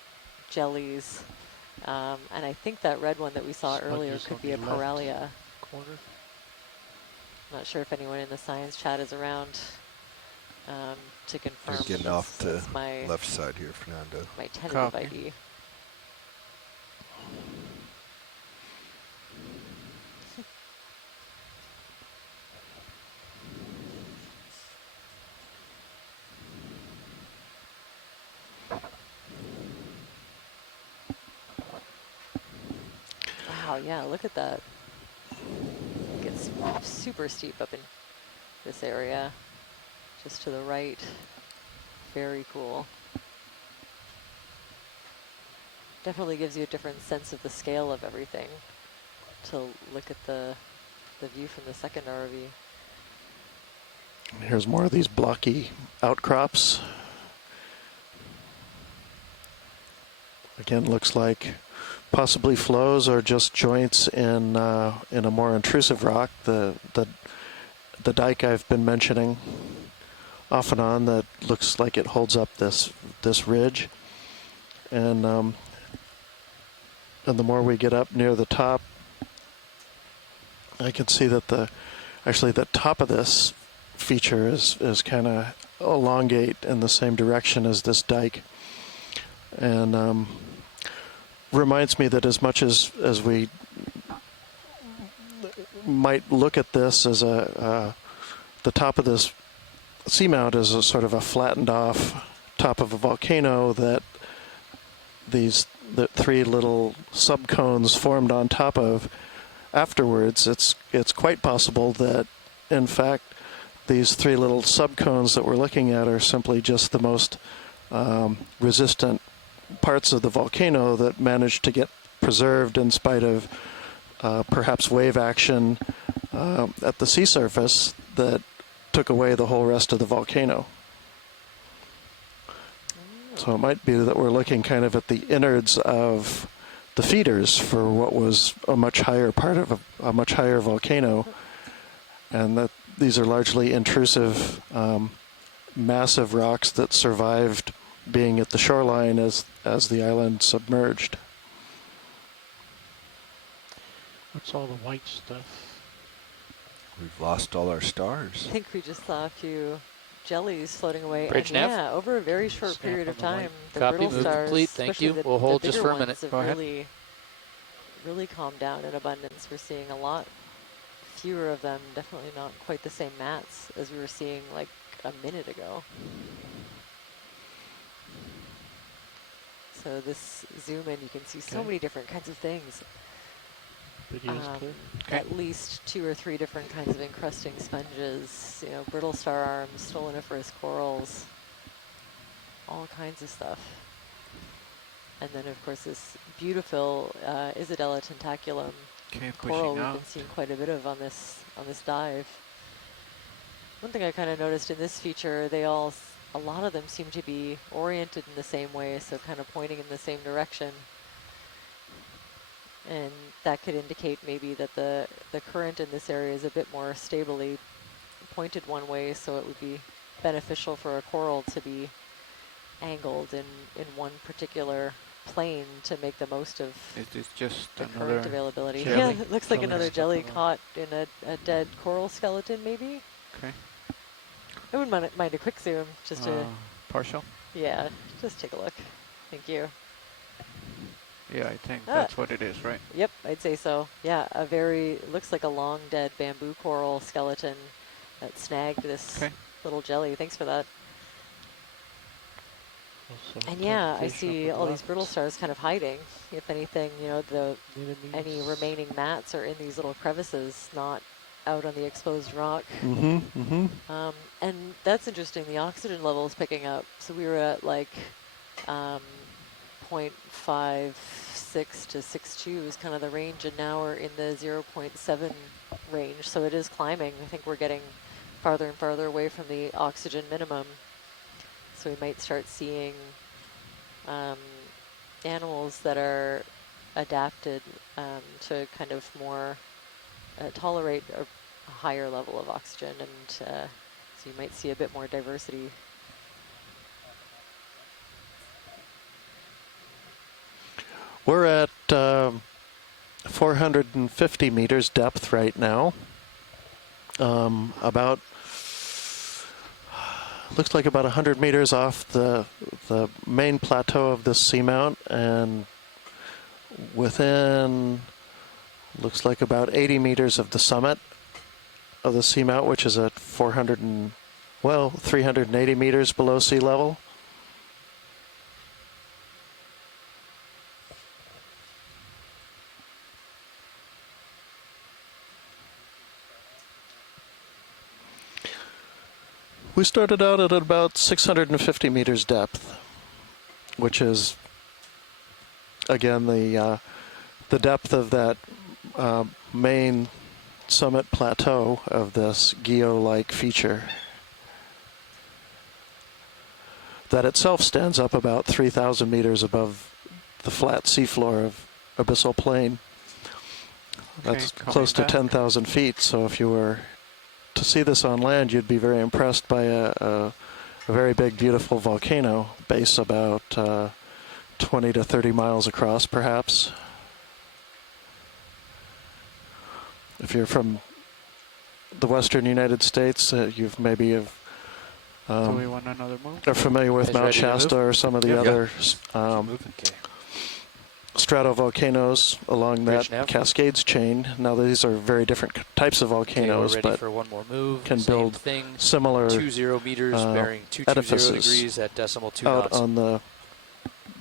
jellies, and I think that red one that we saw earlier could be a Corellia. Corner. Not sure if anyone in the science chat is around to confirm. You're getting off to my left side here, Fernando. My tentative ID. Wow, yeah, look at that. It gets super steep up in this area. Just to the right. Very cool. Definitely gives you a different sense of the scale of everything to look at the view from the second ROV. Here's more of these blocky outcrops. Again, looks like possibly flows or just joints in a more intrusive rock. The dike I've been mentioning off and on that looks like it holds up this ridge, and the more we get up near the top, I can see that actually the top of this feature is kind of elongate in the same direction as this dike, and reminds me that as much as we might look at this as the top of this seamount is a sort of a flattened off top of a volcano, that the three little subcones formed on top of afterwards, it's quite possible that in fact these three little subcones that we're looking at are simply just the most resistant parts of the volcano that managed to get preserved in spite of perhaps wave action at the sea surface that took away the whole rest of the volcano. So it might be that we're looking kind of at the innards of the feeders for what was a much higher part of a much higher volcano, and that these are largely intrusive, massive rocks that survived being at the shoreline as the island submerged. What's all the white stuff? We've lost all our stars. I think we just saw a few jellies floating away. Bridge and nav? Yeah, over a very short period of time, the Copy, brittle move stars, complete. Thank you. the, We'll hold the just bigger for a minute. ones have Go ahead. really calmed down in abundance. We're seeing a lot fewer of them, definitely not quite the same mats as we were seeing like a minute ago. So this zoom in, you can see so many different kinds of things. At least 2 or 3 different kinds of encrusting sponges, brittle star arms, stoloniferous corals, all kinds of stuff. And then of course this beautiful Isidella tentaculum coral we've been seeing quite a bit of on this dive. One thing I kind of noticed in this feature, a lot of them seem to be oriented in the same way, so kind of pointing in the same direction. And that could indicate maybe that the current in this area is a bit more stably pointed one way, so it would be beneficial for a coral to be angled in one particular plane to make the most of just the current availability. Jelly? Yeah, it looks like another jelly caught in a dead coral skeleton, maybe. Okay. I wouldn't mind a quick zoom, just to... Partial? Yeah, just take a look. Thank you. Yeah, I think that's what it is, right? Yep, I'd say so. Yeah, looks like a long dead bamboo coral skeleton that snagged this little jelly. Thanks for that. And yeah, I see all these brittle stars kind of hiding. If anything, any remaining mats are in these little crevices, not out on the exposed rock. And that's interesting. The oxygen level is picking up. So we were at like 0.56 to 6.2 is kind of the range, and now we're in the 0.7 range. So it is climbing. I think we're getting farther and farther away from the oxygen minimum. So we might start seeing animals that are adapted to kind of more tolerate a higher level of oxygen, and so you might see a bit more diversity. We're at 450 meters depth right now. Looks like about 100 meters off the main plateau of this seamount, and within, looks like about 80 meters of the summit of the seamount, which is at 380 meters below sea level. We started out at about 650 meters depth, which is, again, the depth of that main summit plateau of this guyot-like feature. That itself stands up about 3,000 meters above the flat seafloor of Abyssal Plain. That's close to 10,000 feet, so if you were to see this on land, you'd be very impressed by a very big, beautiful volcano, base about 20 to 30 miles across, perhaps. If you're from the western United States, you've maybe have do we want another move? Are familiar with Mount Shasta or some of the other stratovolcanoes along that Cascades chain. Now these are very different types of volcanoes, we're ready but for one more move. can Same build thing. similar 20 meters bearing 220 edifices degrees at decimal 2 out knots. on the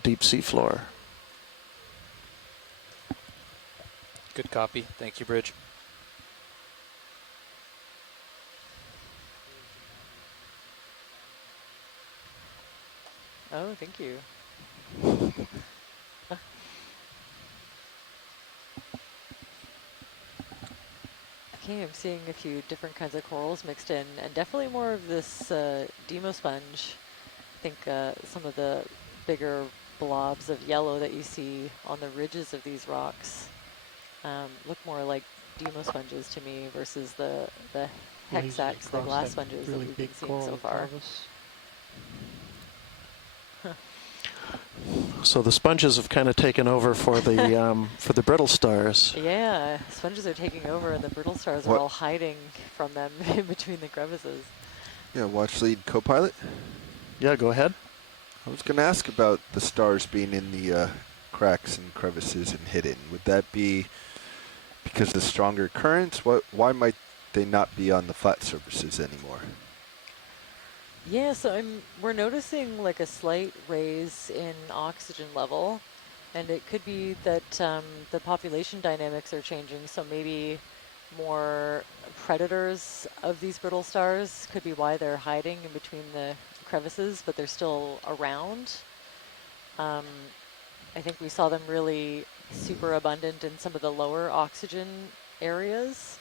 deep sea floor. Good copy. Thank you, Bridge. Oh, thank you. Okay, I'm seeing a few different kinds of corals mixed in, and definitely more of this demo sponge. I think some of the bigger blobs of yellow that you see on the ridges of these rocks look more like demo sponges to me versus the hexacs, the glass sponges that we've been seeing so far. So the sponges have kind of taken over for the brittle stars. Yeah, sponges are taking over, and the brittle stars are all hiding from them in between the crevices. Yeah, watch lead co-pilot. Yeah, go ahead. I was going to ask about the stars being in the cracks and crevices and hidden. Would that be because of the stronger currents? Why might they not be on the flat surfaces anymore? Yeah, so we're noticing like a slight raise in oxygen level, and it could be that the population dynamics are changing, so maybe more predators of these brittle stars could be why they're hiding in between the crevices, but they're still around. I think we saw them really super abundant in some of the lower oxygen areas.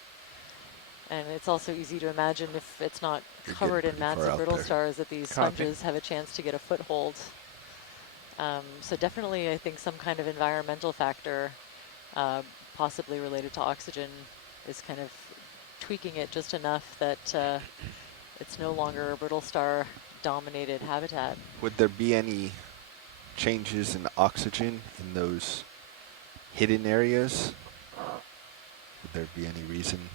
And it's also easy to imagine if it's not covered in mats of brittle stars that these sponges have a chance to get a foothold. So definitely I think some kind of environmental factor, possibly related to oxygen, is kind of tweaking it just enough that it's no longer a brittle star dominated habitat. Would there be any changes in oxygen in those hidden areas? Would there be any reason?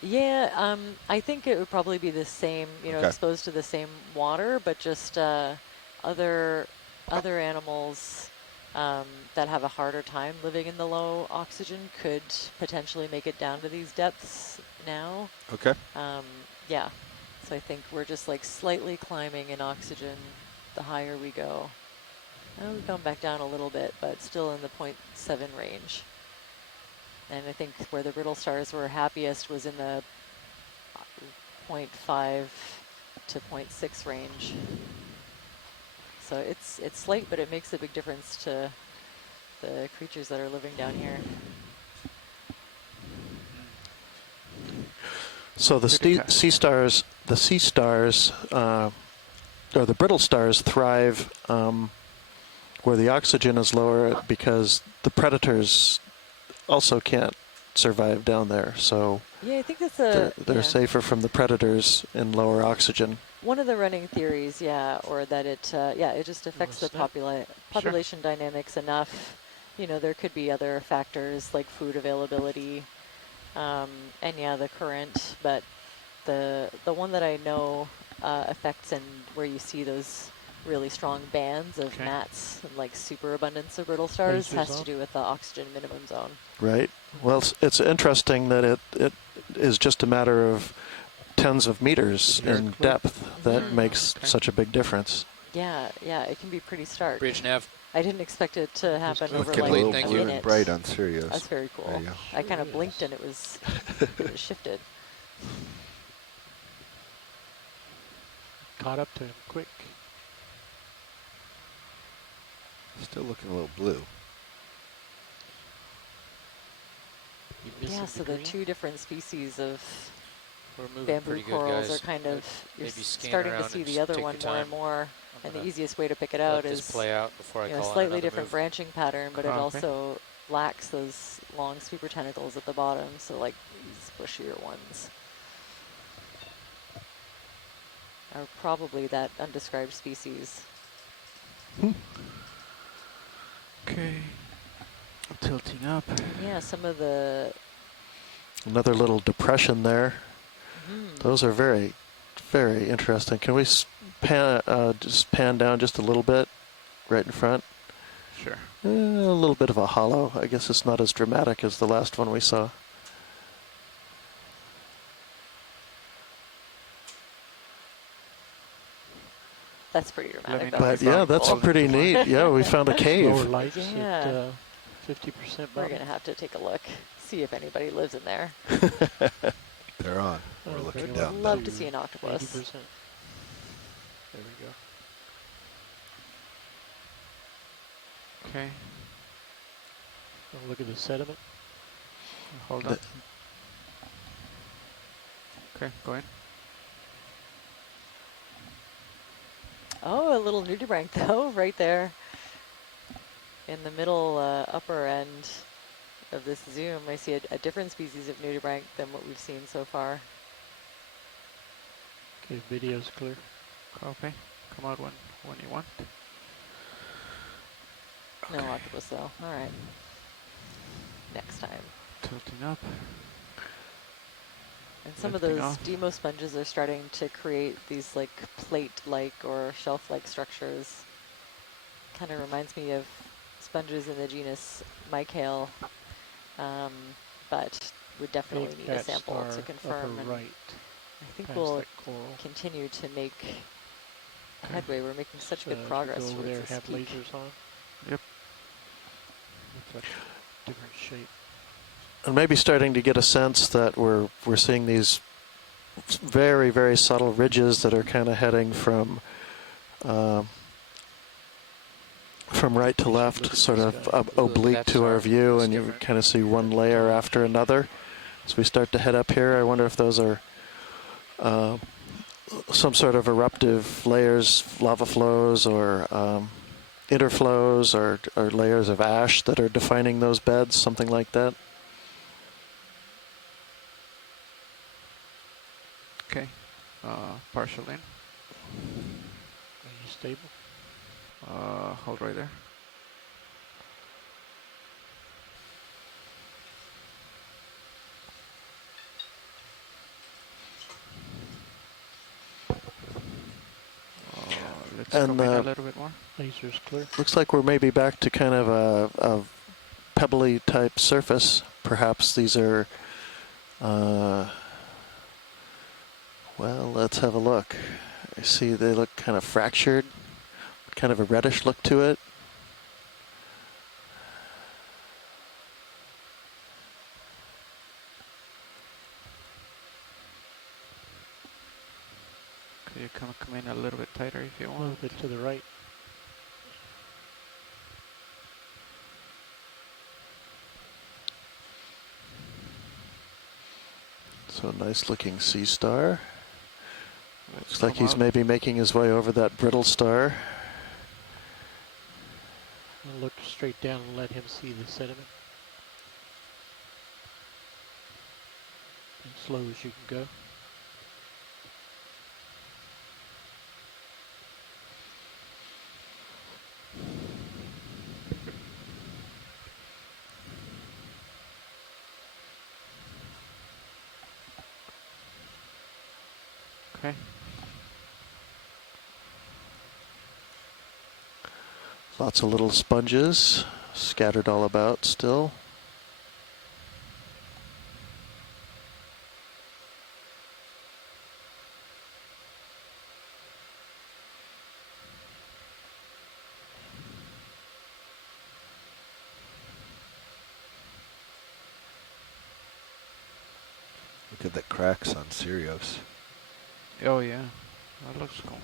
Yeah, I think it would probably be the same, exposed to the same water, but just other animals that have a harder time living in the low oxygen could potentially make it down to these depths now. Okay. Yeah, so I think we're just like slightly climbing in oxygen the higher we go. Now we've gone back down a little bit, but still in the 0.7 range. And I think where the brittle stars were happiest was in the 0.5 to 0.6 range. So it's slight, but it makes a big difference to the creatures that are living down here. So the sea stars, or the brittle stars, thrive where the oxygen is lower because the predators also can't survive down there. So yeah, I think that's they're safer from the predators in lower oxygen. One of the running theories, or that it just affects the population dynamics enough. There could be other factors like food availability, and the current. But the one that I know affects and where you see those really strong bands of mats and like super abundance of brittle stars has to do with the oxygen minimum zone. Right. Well, it's interesting that it is just a matter of tens of meters in depth that makes such a big difference. Yeah, it can be pretty stark. Bridge nav. I didn't expect it to happen over like blue a minute. and bright on Sirius. That's very cool. I kind of blinked and it was shifted. caught up to him quick. Still looking a little blue. Yeah, so the two different species of bamboo corals are kind of, you're starting to see the other one more and more. And the easiest way to pick it out is play out before I call slightly different branching pattern, but it also lacks those long sweeper tentacles at the bottom, so like these bushier ones are probably that undescribed species. Okay, tilting up. Yeah, some of the... Another little depression there. Those are very, very interesting. Can we just pan down just a little bit right in front? Sure. A little bit of a hollow. I guess it's not as dramatic as the last one we saw. That's pretty dramatic. But yeah, that's pretty neat. Yeah, we found a cave. Lower lights at 50% bottom. We're going to have to take a look, see if anybody lives in there. They're on. We're looking down. I'd love to see an octopus. 80%. There we go. Okay. Look at the sediment. Hold up. Okay, go in. Oh, a little nudibranch though, right there in the middle upper end of this zoom. I see a different species of nudibranch than what we've seen so far. Okay, video's clear. Copy. Come out when you want. No octopus though. All right. Next time. Tilting up. And some of those demo sponges are starting to create these like plate-like or shelf-like structures. Kind of reminds me of sponges in the genus Mycale, but would definitely need a sample to confirm. And right. I think we'll continue to make headway. We're making such good progress. Go over there, have peak. lasers on. Yep. Looks like a different shape. And maybe starting to get a sense that we're seeing these very, very subtle ridges that are kind of heading from right to left, sort of oblique to our view, and you kind of see one layer after another. As we start to head up here, I wonder if those are some sort of eruptive layers, lava flows, or interflows, or layers of ash that are defining those beds, something like that. Okay, partial in. Are you stable? Hold right there. Let's come in a little bit more. Laser's clear. Looks like we're maybe back to kind of a pebbly type surface. Perhaps these are, well, let's have a look. I see they look kind of fractured, kind of a reddish look to it. Could you come in a little bit tighter if you want? A little bit to the right. So nice looking sea star. Looks like he's maybe making his way over that brittle star. I'll look straight down and let him see the sediment. As slow as you can go. Okay. Lots of little sponges scattered all about still. Look at the cracks on Sirius. Oh yeah. That looks cool.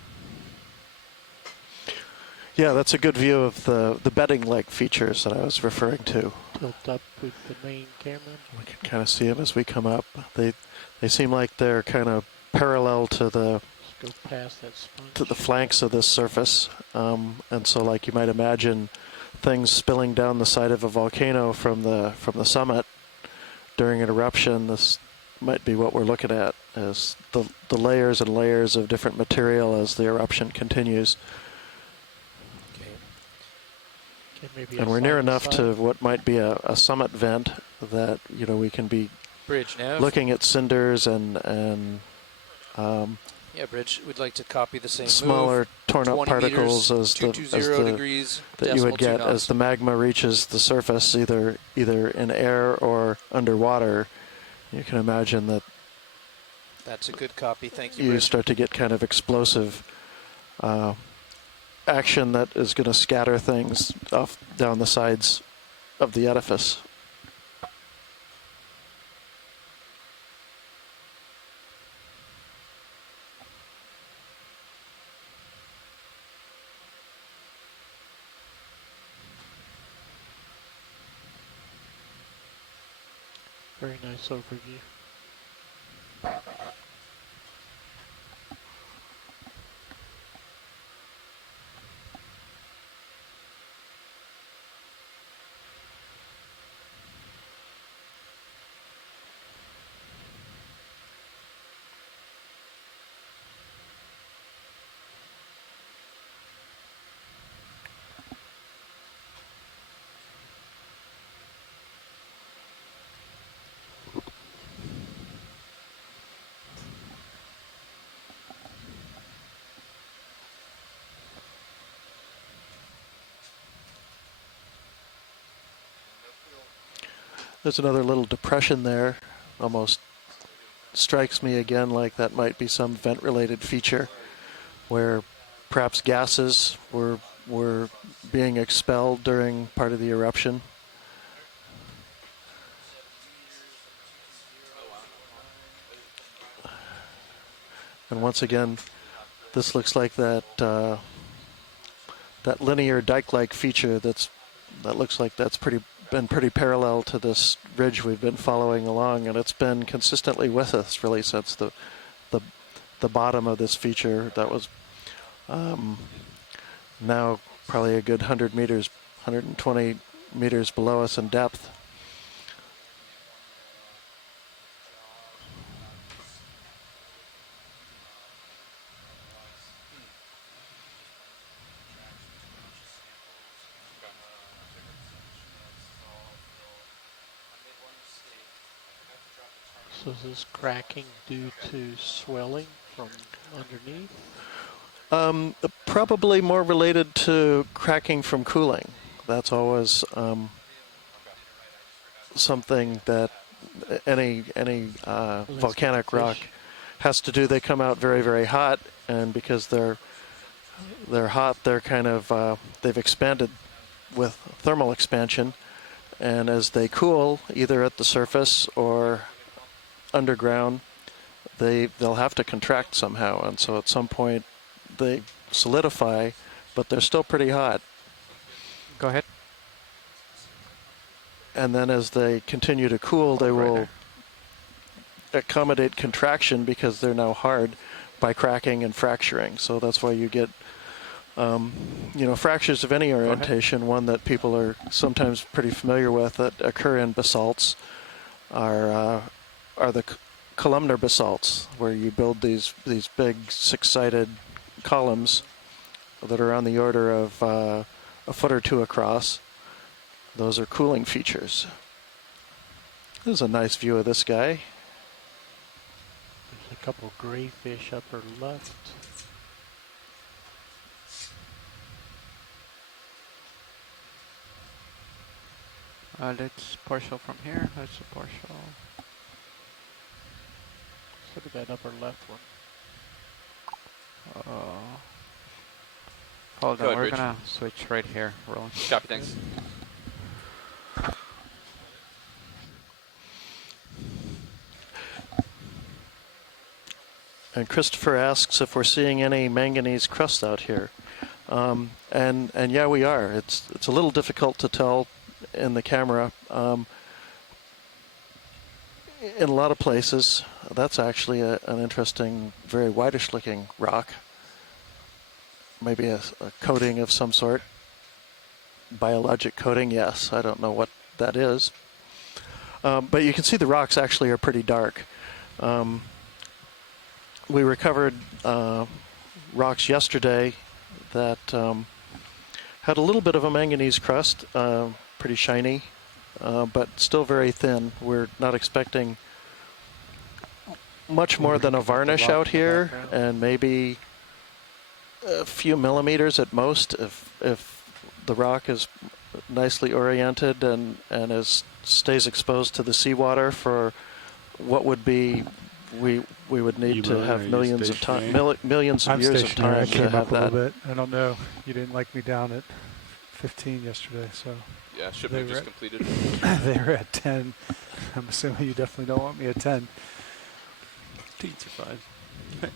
Yeah, that's a good view of the bedding leg features that I was referring to. Tilt up with the main camera. We can kind of see them as we come up. They seem like they're kind of parallel to the Go past that sponge. to the flanks of this surface, and so like you might imagine things spilling down the side of a volcano from the summit during an eruption. This might be what we're looking at, as the layers and layers of different material as the eruption continues. And we're near enough to what might be a summit vent that, you know, we can be Bridge nav. looking at cinders and yeah, Bridge, we'd like to copy the same smaller move. torn up particles meters, degrees, that you would get as the magma reaches the surface, either in air or underwater. You can imagine that that's a good copy. Thank you, you Bridge. start to get kind of explosive action that is going to scatter things off down the sides of the edifice. Very nice overview. There's another little depression there. Almost strikes me again like that might be some vent-related feature where perhaps gases were being expelled during part of the eruption. And once again, this looks like that that linear dike-like feature that looks like that's been pretty parallel to this ridge we've been following along, and it's been consistently with us really since the bottom of this feature. That was now probably a good 100 meters, 120 meters below us in depth. So is this cracking due to swelling from underneath? Probably more related to cracking from cooling. That's always something that any volcanic rock has to do. They come out very, very hot, and because they're hot, they're kind of they've expanded with thermal expansion, and as they cool, either at the surface or underground, they'll have to contract somehow, and so at some point they solidify, but they're still pretty hot. Go ahead. And then as they continue to cool, they will accommodate contraction because they're now hard by cracking and fracturing. So that's why you get fractures of any orientation. One that people are sometimes pretty familiar with that occur in basalts are the columnar basalts, where you build these big six-sided columns that are on the order of a foot or two across. Those are cooling features. There's a nice view of this guy. There's a couple gray fish upper left. Let's partial from here. Let's do partial. Look at that upper left one. Hold on, we're gonna switch right here. Rolling. Copy, thanks. And Christopher asks if we're seeing any manganese crust out here. And yeah, we are. It's a little difficult to tell in the camera. In a lot of places, that's actually an interesting, very whitish looking rock. Maybe a coating of some sort. Biologic coating, yes. I don't know what that is. But you can see the rocks actually are pretty dark. We recovered rocks yesterday that had a little bit of a manganese crust, pretty shiny, but still very thin. We're not expecting much more than a varnish out here, and maybe a few millimeters at most if the rock is nicely oriented and stays exposed to the seawater for what would be we would need to have millions of time, millions of years of time to have that. A little bit. I don't know. You didn't like me down at 15 yesterday, so. Yeah, shipment just completed. They were at 10. I'm assuming you definitely don't want me at 10. Teens are fine.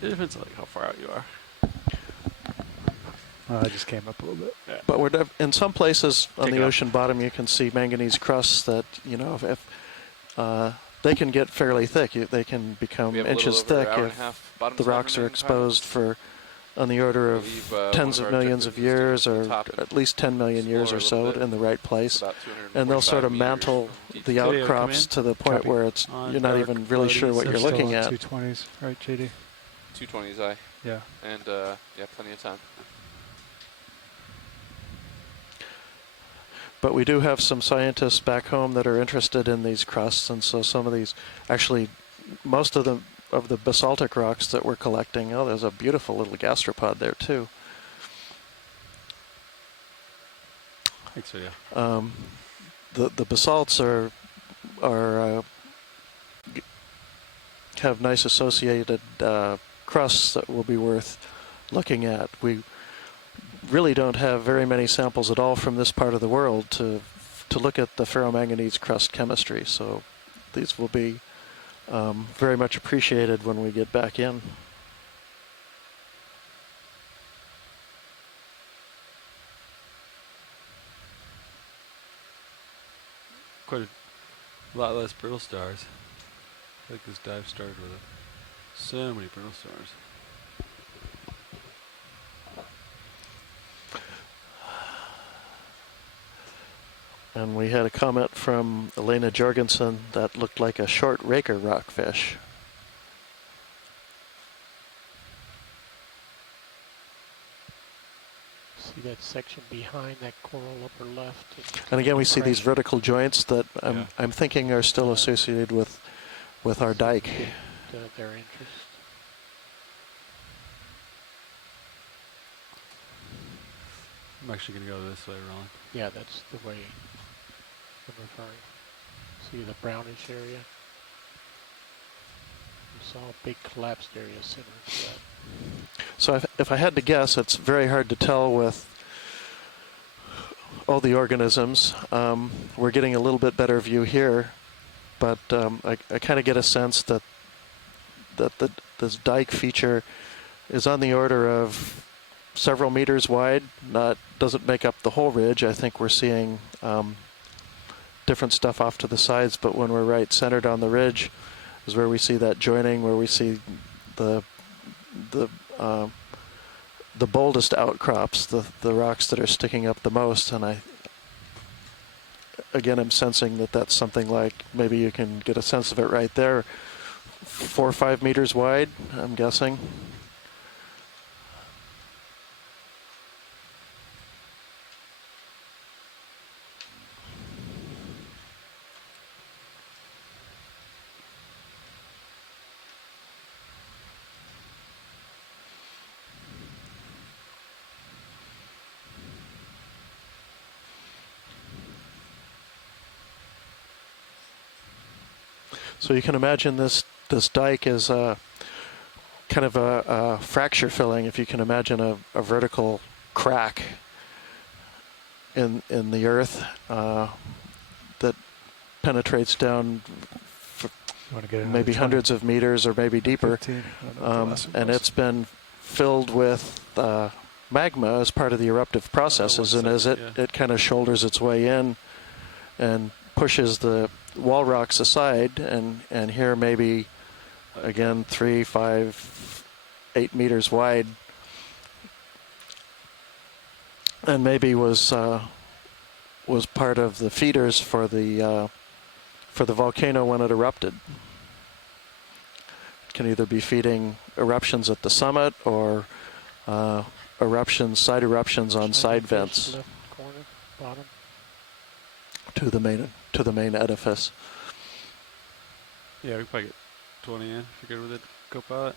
It depends on how far out you are. I just came up a little bit. Yeah. But we're in some places on the ocean bottom, you can see manganese crusts that, if they can get fairly thick. They can become inches thick if the rocks are exposed for on the order of tens of millions of years, or at least 10 million years or so in the right place. And they'll sort of mantle the outcrops to the point where you're not even really sure what you're looking at. 220s, right, JD? 220s, aye. Yeah. And, yeah, plenty of time. But we do have some scientists back home that are interested in these crusts, and so some of these, actually, most of the basaltic rocks that we're collecting. Oh, there's a beautiful little gastropod there too. Thanks, yeah. The basalts have nice associated crusts that will be worth looking at. We really don't have very many samples at all from this part of the world to look at the ferromanganese crust chemistry, so these will be very much appreciated when we get back in. Quite a lot less brittle stars. I think this dive started with so many brittle stars. And we had a comment from Elena Jorgensen that looked like a short raker rockfish. See that section behind that coral upper left? And again, we see these vertical joints that I'm thinking are still associated with our dike. Their interest. I'm actually going to go this way, Ron. Yeah, that's the way I'm referring. See the brownish area? You saw a big collapsed area similar to that. So if I had to guess, it's very hard to tell with all the organisms. We're getting a little bit better view here, but I kind of get a sense that this dike feature is on the order of several meters wide. Doesn't make up the whole ridge. I think we're seeing different stuff off to the sides, but when we're right centered on the ridge is where we see that joining, where we see the boldest outcrops, the rocks that are sticking up the most. And I'm sensing that that's something like, maybe you can get a sense of it right there, 4 or 5 meters wide, I'm guessing. So you can imagine this dike is kind of a fracture filling, if you can imagine a vertical crack in the earth that penetrates down maybe hundreds of meters or maybe deeper. And it's been filled with magma as part of the eruptive processes, and as it kind of shoulders its way in and pushes the wall rocks aside, and here maybe again 3, 5, 8 meters wide, and maybe was part of the feeders for the volcano when it erupted. It can either be feeding eruptions at the summit or side eruptions on side vents left corner, bottom. to the main edifice. Yeah, we can probably get 20 in if you're good with it, Copilot.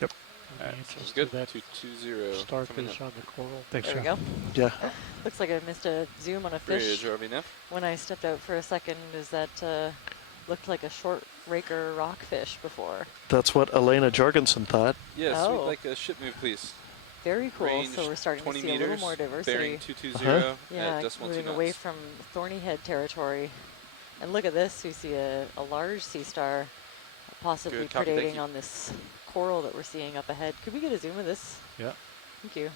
Yep. Sounds good. 220. Starfish on the coral. Thanks, there we Sean. go. Yeah. Looks like I missed a zoom on a fish. When I stepped out for a second, is that looked like a short raker rockfish before. That's what Elena Jorgensen thought. Yes, we'd like a ship move, please. Very cool. Range so we're starting to see 20 a little meters, more diversity. bearing 220 yeah, at decimal 2 moving knots. away from Thorny Head territory. And look at this. We see a large sea star possibly Good, copy, predating on this coral that we're seeing up ahead. Could we get a zoom of this? Yeah. Thank you.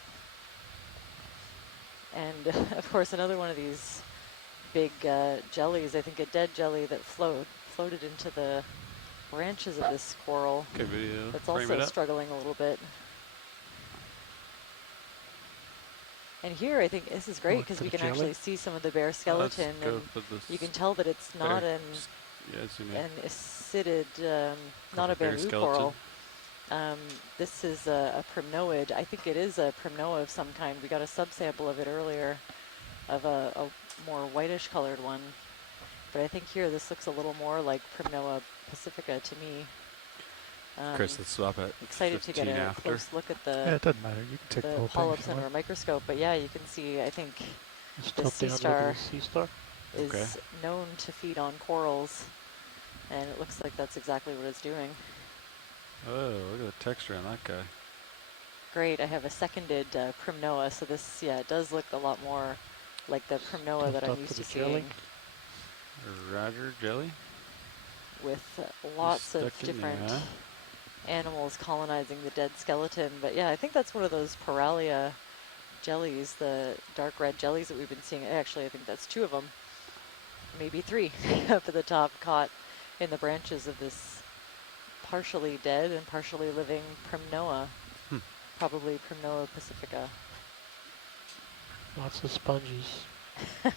And of course, another one of these big jellies, I think a dead jelly that floated into the branches of this coral. Okay, video. That's also struggling a little bit. And here, I think this is great because we can actually see some of the bare skeleton, and you can tell that it's not an acidid, not a bamboo coral. This is a primnoid. I think it is a primnoa of some kind. We got a subsample of it earlier, of a more whitish colored one. But I think here this looks a little more like Primnoa pacifica to me. Chris, let's swap it. Excited to get a close look at the, it doesn't matter. You can take the whole polyps thing under a microscope. But yeah, you can see, I think the sea star is known to feed on corals. And it looks like that's exactly what it's doing. Oh, look at the texture on that guy. Great. I have a seconded Primnoa. So this, it does look a lot more like the Primnoa that I'm used to seeing. Roger, jelly? With lots of different animals colonizing the dead skeleton. But yeah, I think that's one of those Paralia jellies, the dark red jellies that we've been seeing. Actually, I think that's 2 of them, maybe 3 up at the top, caught in the branches of this partially dead and partially living Primnoa, probably Primnoa pacifica. Lots of sponges. Back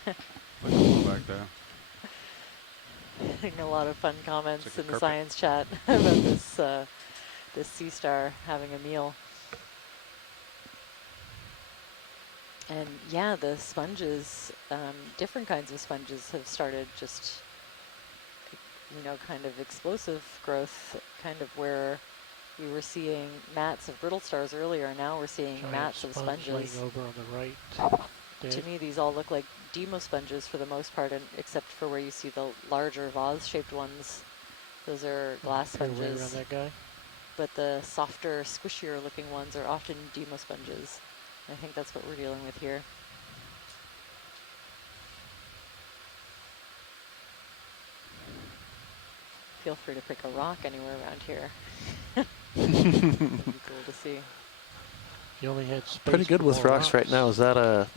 there. A lot of fun comments in the science chat about this this sea star having a meal. And yeah, the sponges, different kinds of sponges have started just, kind of explosive growth, kind of where we were seeing mats of brittle stars earlier. Now we're seeing mats of sponges. Laying over on the right. To me, these all look like demosponges for the most part, except for where you see the larger vase-shaped ones. Those are glass sponges. Around that guy. But the softer, squishier-looking ones are often demosponges. I think that's what we're dealing with here. Feel free to pick a rock anywhere around here. It'd be cool to see. You only had space. Pretty good with rocks right now. Was that a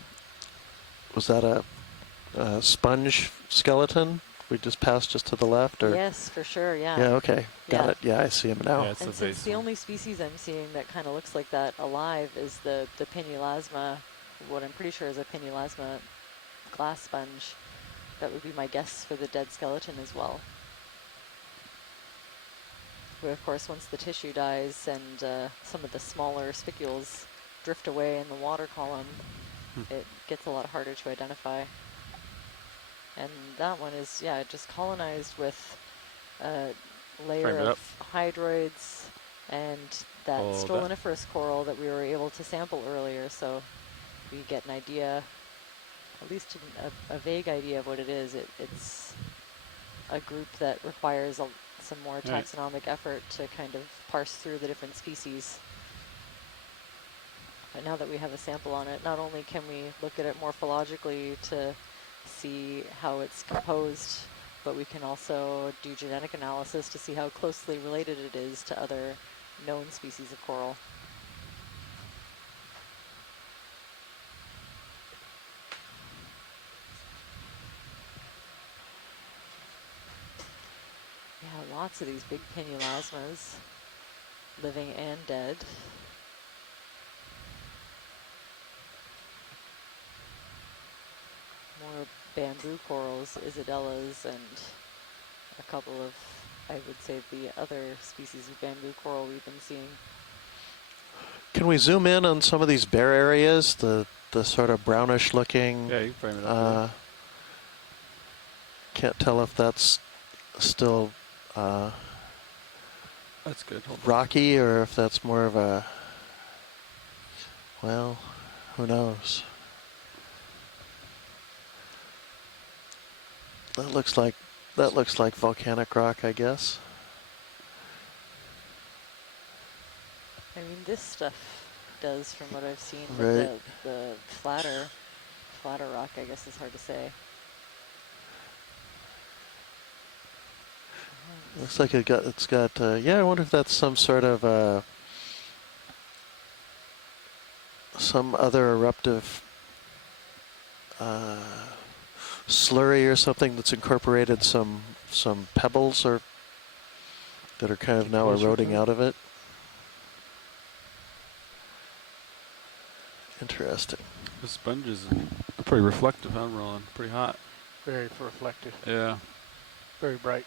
sponge skeleton we just passed just to the left? Or? Yes, for sure, yeah. Yeah, okay. Got it. Yeah, I see him now. Yeah, and since the only species I'm seeing that kind of looks like that alive is the Pinulasma, what I'm pretty sure is a Pinulasma glass sponge, that would be my guess for the dead skeleton as well. But of course, once the tissue dies and some of the smaller spicules drift away in the water column, it gets a lot harder to identify. And that one is, just colonized with a layer of hydroids and that stoloniferous coral that we were able to sample earlier. So we get an idea, at least a vague idea of what it is. It's a group that requires some more taxonomic effort to kind of parse through the different species. But now that we have a sample on it, not only can we look at it morphologically to see how it's composed but we can also do genetic analysis to see how closely related it is to other known species of coral. Yeah, lots of these big pinulasmas, living and dead. More bamboo corals, Isadellas, and a couple of, I would say, the other species of bamboo coral we've been seeing. Can we zoom in on some of these bare areas, the sort of brownish looking? Yeah, you can frame it up. Can't tell if that's still that's good. rocky or if that's more of a, well, who knows? That looks like volcanic rock, I guess. I mean, this stuff does, from what I've seen, Right. but the flatter rock, I guess, is hard to say. Looks like it's got. Yeah, I wonder if that's some sort of some other eruptive slurry or something that's incorporated some pebbles or that are kind of now eroding out of it. Interesting. The sponges are pretty reflective, huh, Roland? Pretty hot. Very reflective. Yeah. Very bright.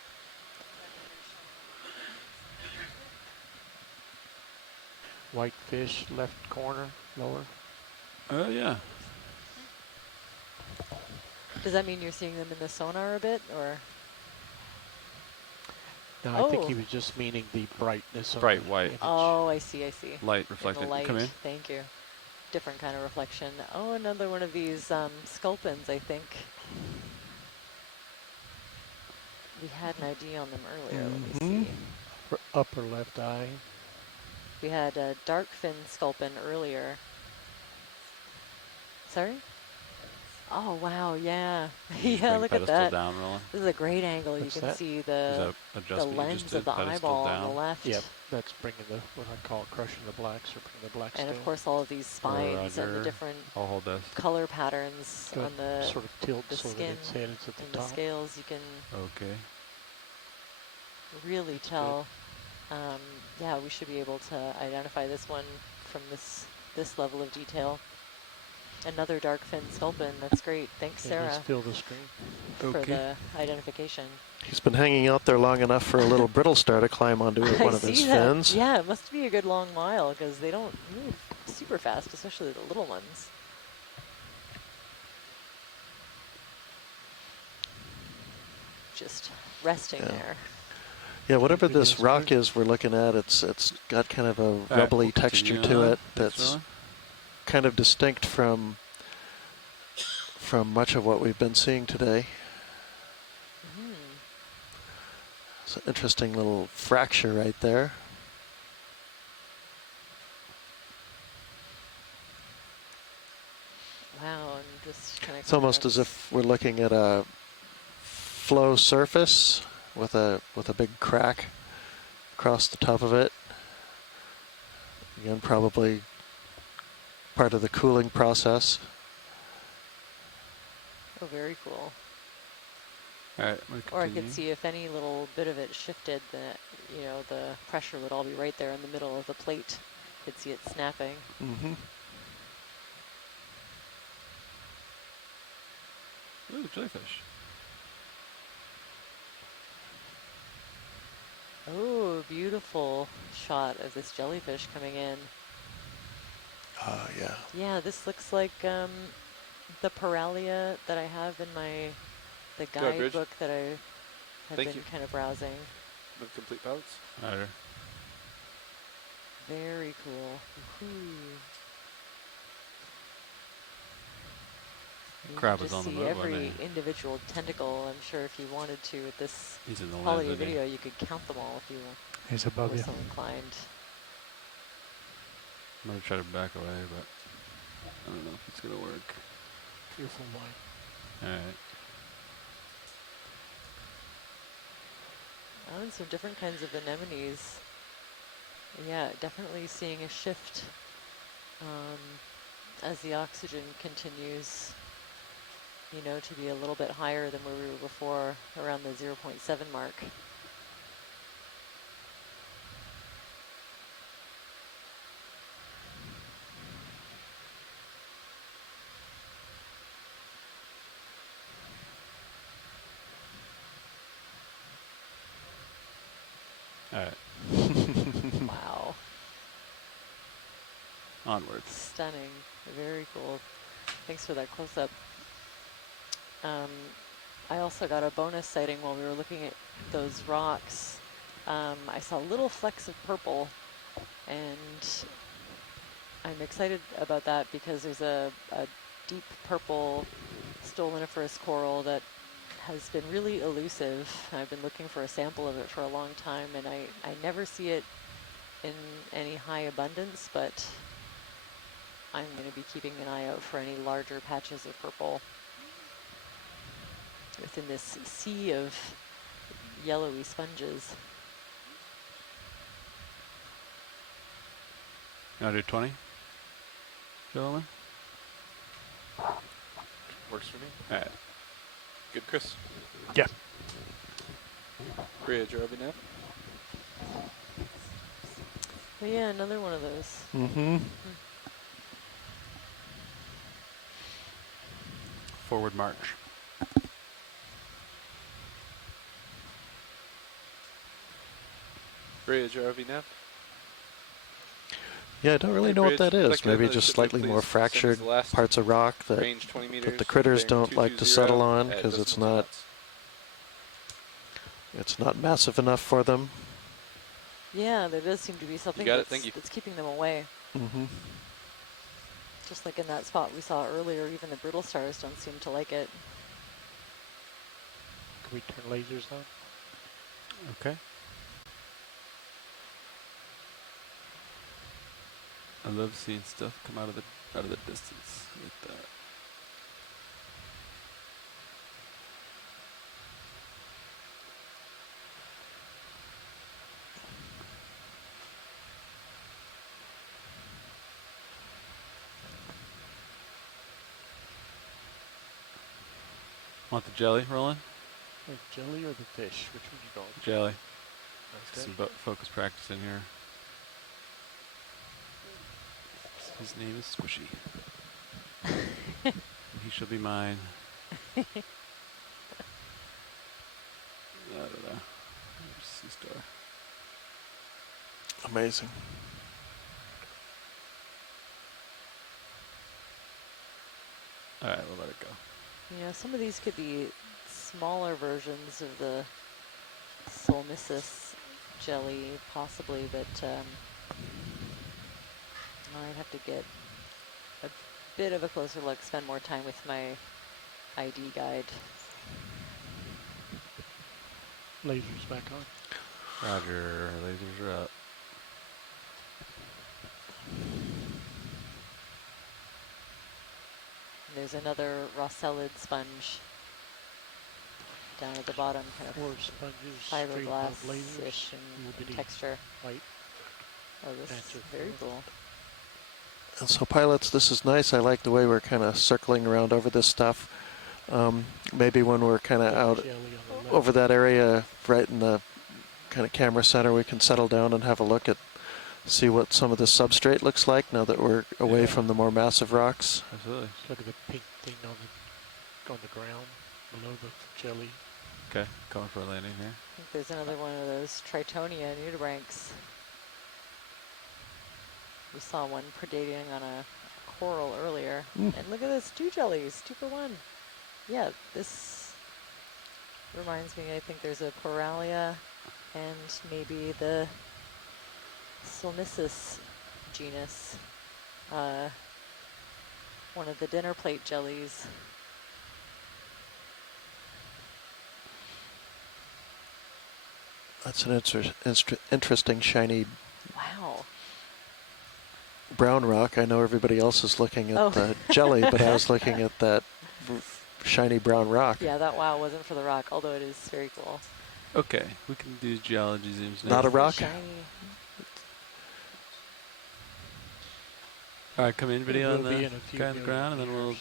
White fish, left corner, lower. Oh, yeah. Does that mean you're seeing them in the sonar a bit, or? No, I think he was just meaning the brightness. Bright white. Image. Oh, I see, I see. Light reflecting. Light. Come in. Thank you. Different kind of reflection. Oh, another one of these sculpins, I think. We had an ID on them earlier. Let me see. Upper left eye. We had a dark fin sculpin earlier. Sorry? Oh, wow, yeah. Yeah, look at that. Down, Roland. This is a great angle. You can see the lens of the eyeball on the left. Yep, that's bringing what I call crushing the blacks, or bringing the blacks and down. of course, all of these spines and the different color patterns on the sort of tilt the so skin that its head is at the and top. the scales. You can really tell. Yeah, we should be able to identify this one from this level of detail. Another dark fin sculpin. That's great. Thanks, Sarah. Let's fill the screen for the identification. He's been hanging out there long enough for a little brittle star to climb onto one of his fins. Yeah, it must be a good long while because they don't move super fast, especially the little ones. Just resting there. Yeah, whatever this rock is we're looking at, it's got kind of a rubbly texture to it that's kind of distinct from much of what we've been seeing today. It's an interesting little fracture right there. Wow, and just kind of. It's almost as if we're looking at a flow surface with a big crack across the top of it. Again, probably part of the cooling process. Oh, very cool. All right, or I could see if any little bit of it shifted, the pressure would all be right there in the middle of the plate. Could see it snapping. Mm-hmm. Ooh, jellyfish. Oh, beautiful shot of this jellyfish coming in. Oh, yeah. Yeah, this looks like the Paralia that I have in the guidebook that I have been kind of browsing. With complete pellets? Very cool. Crab was on the move. Every individual tentacle. I'm sure if you wanted to, with this quality of video, you could count them all if you were so inclined. I'm going to try to back away, but I don't know if it's going to work. Beautiful line. All right. Oh, and some different kinds of anemones. Yeah, definitely seeing a shift as the oxygen continues, you know, to be a little bit higher than where we were before, around the 0.7 mark. All right. Wow. Onward. Stunning. Very cool. Thanks for that close-up. I also got a bonus sighting while we were looking at those rocks. I saw little flecks of purple, and I'm excited about that because there's a deep purple stoloniferous coral that has been really elusive. I've been looking for a sample of it for a long time, and I never see it in any high abundance, but I'm going to be keeping an eye out for any larger patches of purple within this sea of yellowy sponges. You want to do 20, gentlemen? Works for me. All right. Good, Chris? Yeah. Bridge, RV But yeah, another one of those. Mm-hmm. Forward march. Bridge, RV nav. Yeah, I don't really know what that is. Like Maybe just slightly more fractured parts of rock that the critters don't like to settle on because it's not massive enough for them. Yeah, there does seem to be something that's keeping them away. Mm-hmm. Just like in that spot we saw earlier, even the brittle stars don't seem to like it. Can we turn lasers on? Okay. I love seeing stuff come out of the distance like that. Want the jelly rolling? The jelly or the fish? Which one you going? Jelly. Okay. Some focus practice in here. His name is Squishy. He shall be mine. I don't know. Sea star. Amazing. All right, we'll let it go. Yeah, some of these could be smaller versions of the Solmicis jelly, possibly, but I'd have to get a bit of a closer look, spend more time with my ID guide. Lasers back on. Roger, lasers are up. There's another Rossellid sponge down at the bottom, kind of fiberglass-ish in texture. White. Oh, this is very cool. And so pilots, this is nice. I like the way we're kind of circling around over this stuff. Maybe when we're kind of out over that area, right in the kind of camera center, we can settle down and have a look at, see what some of the substrate looks like now that we're away from the more massive rocks. Absolutely. Look at the pink thing on the ground below the jelly. Okay, going for a landing here. I think there's another one of those Tritonia nudibranchs. We saw one predating on a coral earlier. And look at this, 2 jellies, 2 for 1. Yeah, this reminds me, I think there's a Coralia and maybe the Solmicis genus. One of the dinner plate jellies. That's an interesting shiny wow. brown rock. I know everybody else is looking at the jelly, but I was looking at that shiny brown rock. Yeah, that wow wasn't for the rock, although it is very cool. Okay, we can do geology zooms now. Not a rock? All right, come in video on the guy on the ground, and then we'll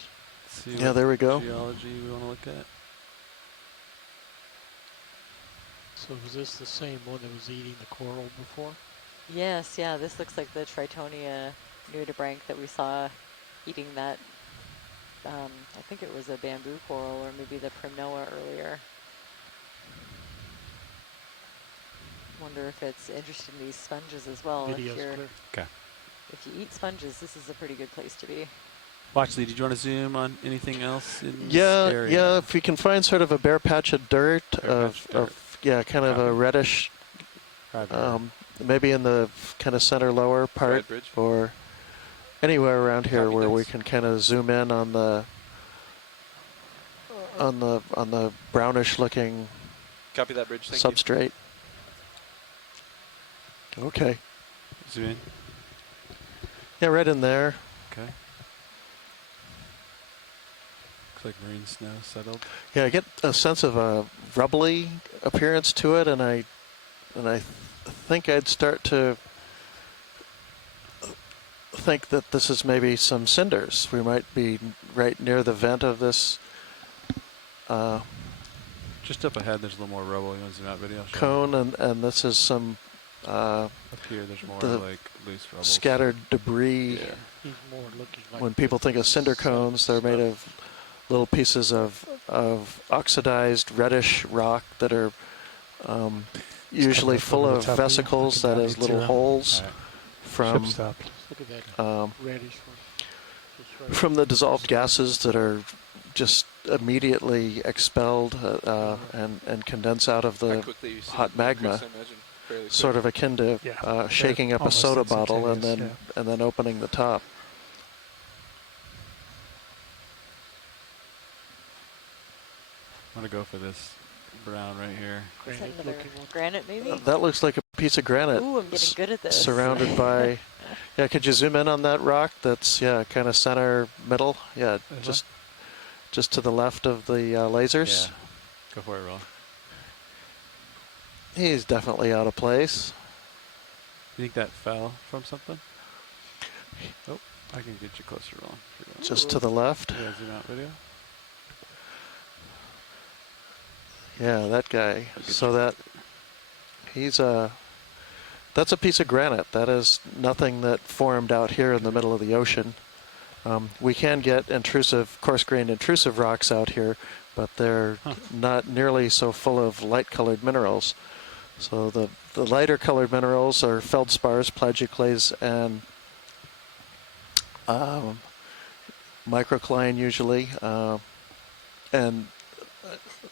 see what there we go. Geology we want to look at. So was this the same one that was eating the coral before? Yes, yeah, this looks like the Tritonia nudibranch that we saw eating that. I think it was a bamboo coral or maybe the primnoa earlier. Wonder if it's interested in these sponges as well. Video's clear. Okay. If you eat sponges, this is a pretty good place to be. Watchley, did you want to zoom on anything else in this Yeah, area? yeah. If we can find sort of a bare patch of dirt, kind of a reddish, maybe in the kind of center lower part, or anywhere around here where we can kind of zoom in on the brownish looking Copy that bridge. Thank substrate. You. Okay. Zoom in. Yeah, right in there. Okay. Looks like marine snow settled. Yeah, I get a sense of a rubbly appearance to it, and I think I'd start to think that this is maybe some cinders. We might be right near the vent of this. Just up ahead, there's a little more rubble. You want to zoom out video? Cone, and this is some. Up here, there's more like loose rubble. Scattered debris. Yeah. He's more looking like when people think of cinder cones, they're made of little pieces of oxidized reddish rock that are usually full of vesicles, that is, little holes from the dissolved gases that are just immediately expelled and condense out of the hot magma. Sort of akin to shaking up a soda bottle and then opening the top. I'm gonna go for this brown right here. Is that another granite maybe? That looks like a piece of granite. Ooh, I'm getting good at this. Surrounded by, could you zoom in on that rock? That's kind of center middle. Yeah, just to the left of the lasers. Yeah. Go for it, Roll. He's definitely out of place. You think that fell from something? Oh, I can get you closer, Roll. Just to the left. Yeah, zoom out video. Yeah, that guy. So that's a piece of granite. That is nothing that formed out here in the middle of the ocean. We can get coarse-grained intrusive rocks out here, but they're not nearly so full of light-colored minerals. So the lighter-colored minerals are feldspars, plagioclase, and microcline usually. And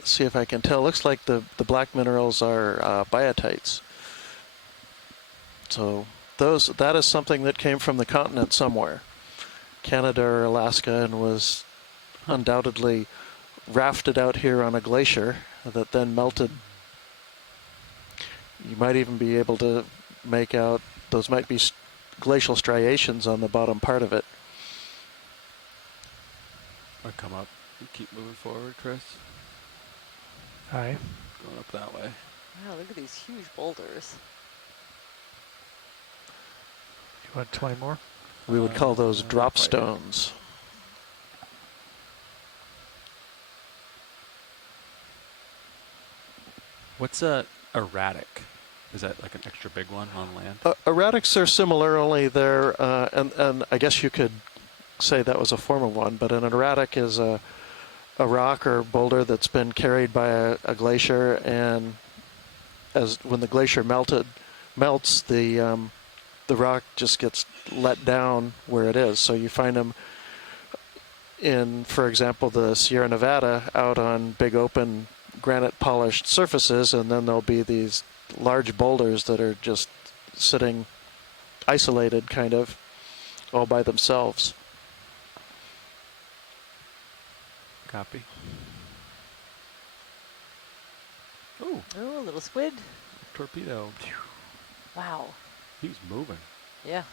see if I can tell. Looks like the black minerals are biotites. So that is something that came from the continent somewhere, Canada or Alaska, and was undoubtedly rafted out here on a glacier that then melted. You might even be able to make out those might be glacial striations on the bottom part of it. I'll come up and keep moving forward, Chris. Hi. Going up that way. Wow, look at these huge boulders. You want 20 more? We would call those drop stones. What's erratic? Is that like an extra big one on land? Erratics are similar, only they're, and I guess you could say that was a form of one, but an erratic is a rock or boulder that's been carried by a glacier, and when the glacier melts, the rock just gets let down where it is. So you find them in, for example, the Sierra Nevada out on big open granite polished surfaces, and then there'll be these large boulders that are just sitting isolated kind of all by themselves. Copy. Oh, a little squid. Torpedo. Wow. He was moving. Yeah.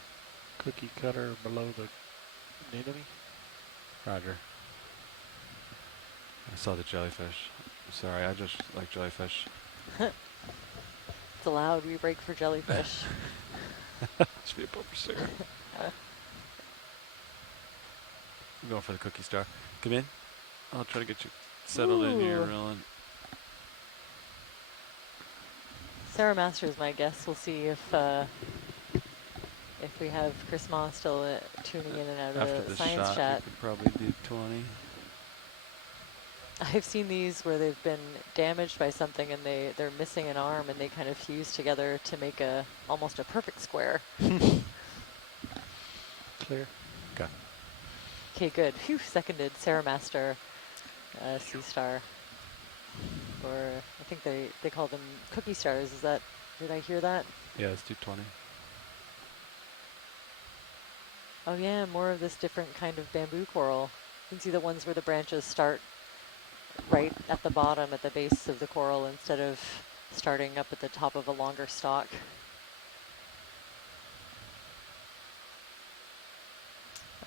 Cookie cutter below the enemy. Roger. I saw the jellyfish. Sorry, I just like jellyfish. It's allowed. We break for jellyfish. Should be a bumper sticker. I'm going for the cookie star. Come in. I'll try to get you settled in here, rolling. Sarah Masters, my guess. We'll see if we have Chris Moss still tuning in and out After of the this science shot, chat. we could probably do 20. I've seen these where they've been damaged by something and they're missing an arm and they kind of fuse together to make almost a perfect square. Clear. Okay. Okay, good. Phew, seconded. Sarah Master, Sea Star. Or I think they call them cookie stars. Did I hear that? Yeah, it's 220. Oh yeah, more of this different kind of bamboo coral. You can see the ones where the branches start right at the bottom, at the base of the coral, instead of starting up at the top of a longer stalk.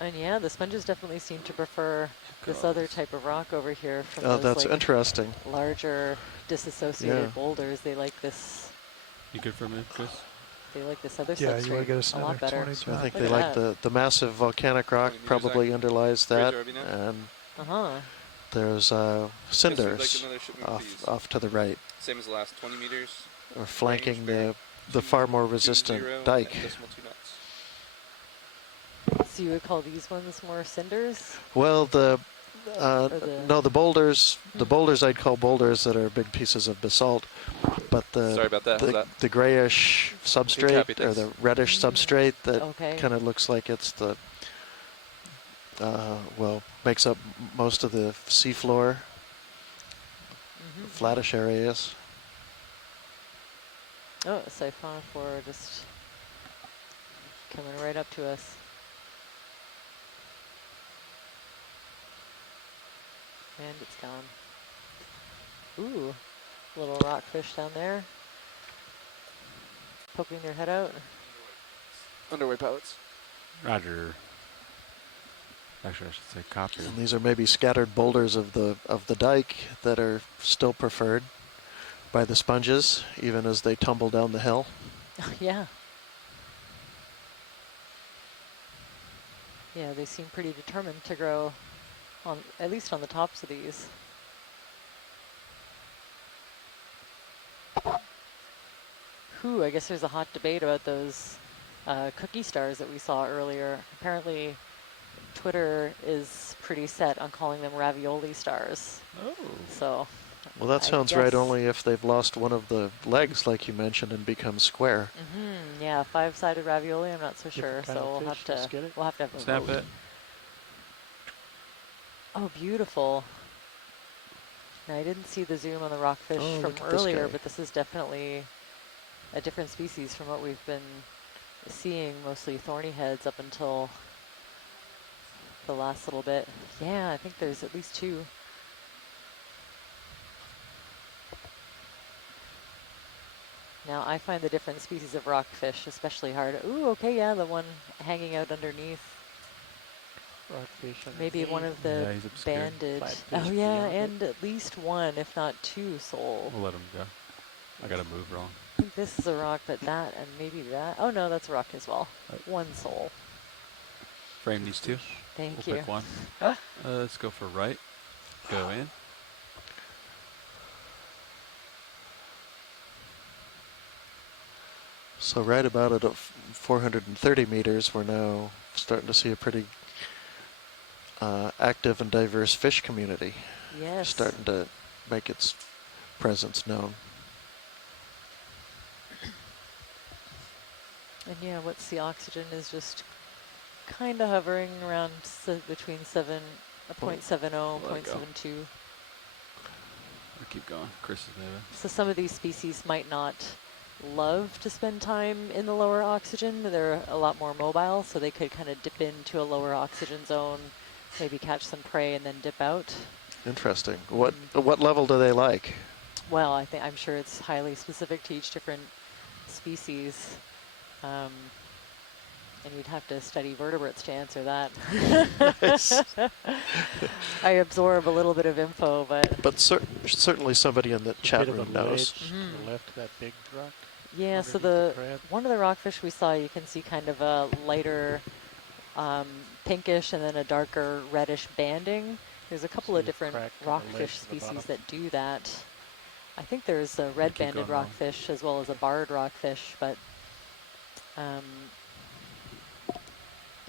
And yeah, the sponges definitely seem to prefer this other type of rock over here from those, that's like, interesting. larger disassociated boulders. They like this. You good for a minute, Chris? They like this other Yeah, substrate you want to get us a lot better. So I think they like the massive volcanic rock probably underlies that, and there's cinders off to the right. Same as the last 20 meters. Or flanking the far more resistant dike. So you would call these ones more cinders? Well, no, the boulders. The boulders I'd call boulders that are big pieces of basalt, but Sorry about that. the grayish substrate or the reddish substrate that Okay. kind of looks like it's the makes up most of the seafloor, flattish areas. Oh, siphonophore just coming right up to us. And it's gone. Ooh, little rockfish down there. Poking their head out. Underway pilots. Roger. Actually, I should say copy. And these are maybe scattered boulders of the dike that are still preferred by the sponges, even as they tumble down the hill. Yeah. Yeah, they seem pretty determined to grow, at least on the tops of these. I guess there's a hot debate about those cookie stars that we saw earlier. Apparently, Twitter is pretty set on calling them ravioli stars. Oh. So. Well, that sounds right, only if they've lost one of the legs, like you mentioned, and become square. Yeah, 5-sided ravioli. I'm not so sure, so we'll have to have a Snap vote. it. Oh, beautiful. Now, I didn't see the zoom on the rockfish from earlier, but this is definitely a different species from what we've been seeing, mostly thorny heads up until the last little bit. Yeah, I think there's at least 2. Now, I find the different species of rockfish especially hard. Ooh, okay, yeah, the one hanging out underneath. Rockfish underneath. Maybe one of the banded. Oh, yeah, and at least 1, if not 2 sole. We'll let him go. I got to move wrong. I think this is a rock, but that and maybe that. Oh, no, that's a rock as well. 1 sole. Frame these 2. Thank We'll you. pick one. Let's go for right. Go in. So right about at 430 meters, we're now starting to see a pretty active and diverse fish community. Yes. Starting to make its presence known. And yeah, what's the oxygen is just kind of hovering around between 0.70, 0.72. I'll keep going. Chris is moving. So some of these species might not love to spend time in the lower oxygen. They're a lot more mobile, so they could kind of dip into a lower oxygen zone, maybe catch some prey and then dip out. Interesting. What level do they like? Well, I'm sure it's highly specific to each different species. And you'd have to study vertebrates to answer that. Nice. I absorb a little bit of info, but certainly somebody in the chat room knows. To the left, that big rock. Yeah, so one of the rockfish we saw, you can see kind of a lighter pinkish and then a darker reddish banding. There's a couple of different rockfish species that do that. I think there's a red-banded rockfish as well as a barred rockfish, but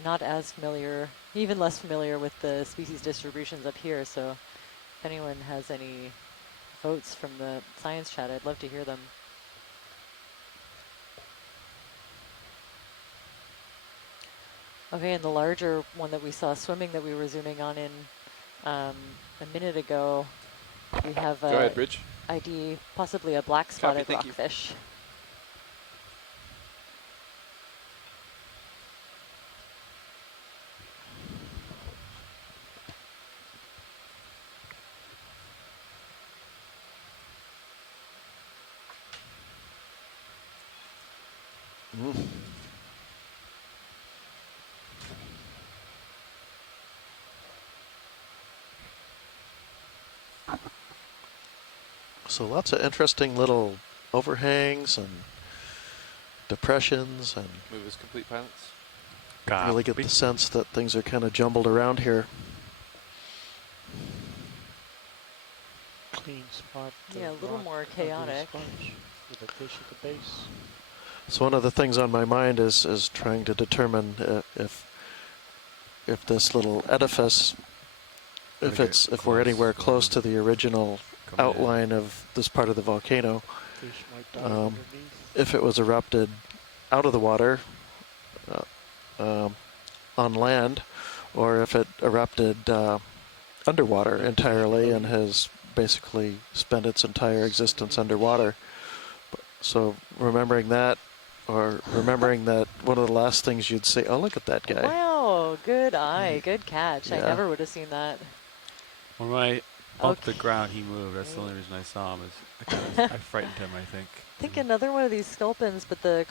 not as familiar, even less familiar with the species distributions up here. So if anyone has any votes from the science chat, I'd love to hear them. Okay, and the larger one that we saw swimming that we were zooming on in a minute ago, we have Go ahead, Bridge. ID, possibly a black spotted rockfish. So lots of interesting little overhangs and depressions, and move as complete pilots. Really get the sense that things are kind of jumbled around here. Clean spot. Yeah, a little more chaotic. With a fish at the base. So one of the things on my mind is trying to determine if this little edifice, if we're anywhere close to the original outline of this part of the volcano, if it was erupted out of the water on land, or if it erupted underwater entirely and has basically spent its entire existence underwater. So remembering that, or remembering that one of the last things you'd say, oh, look at that guy. Wow, good eye, good catch. Yeah. I never would have seen that. When I bumped the ground, he moved. That's the only reason I saw him. I frightened him, I think. I think another one of these sculpins, but the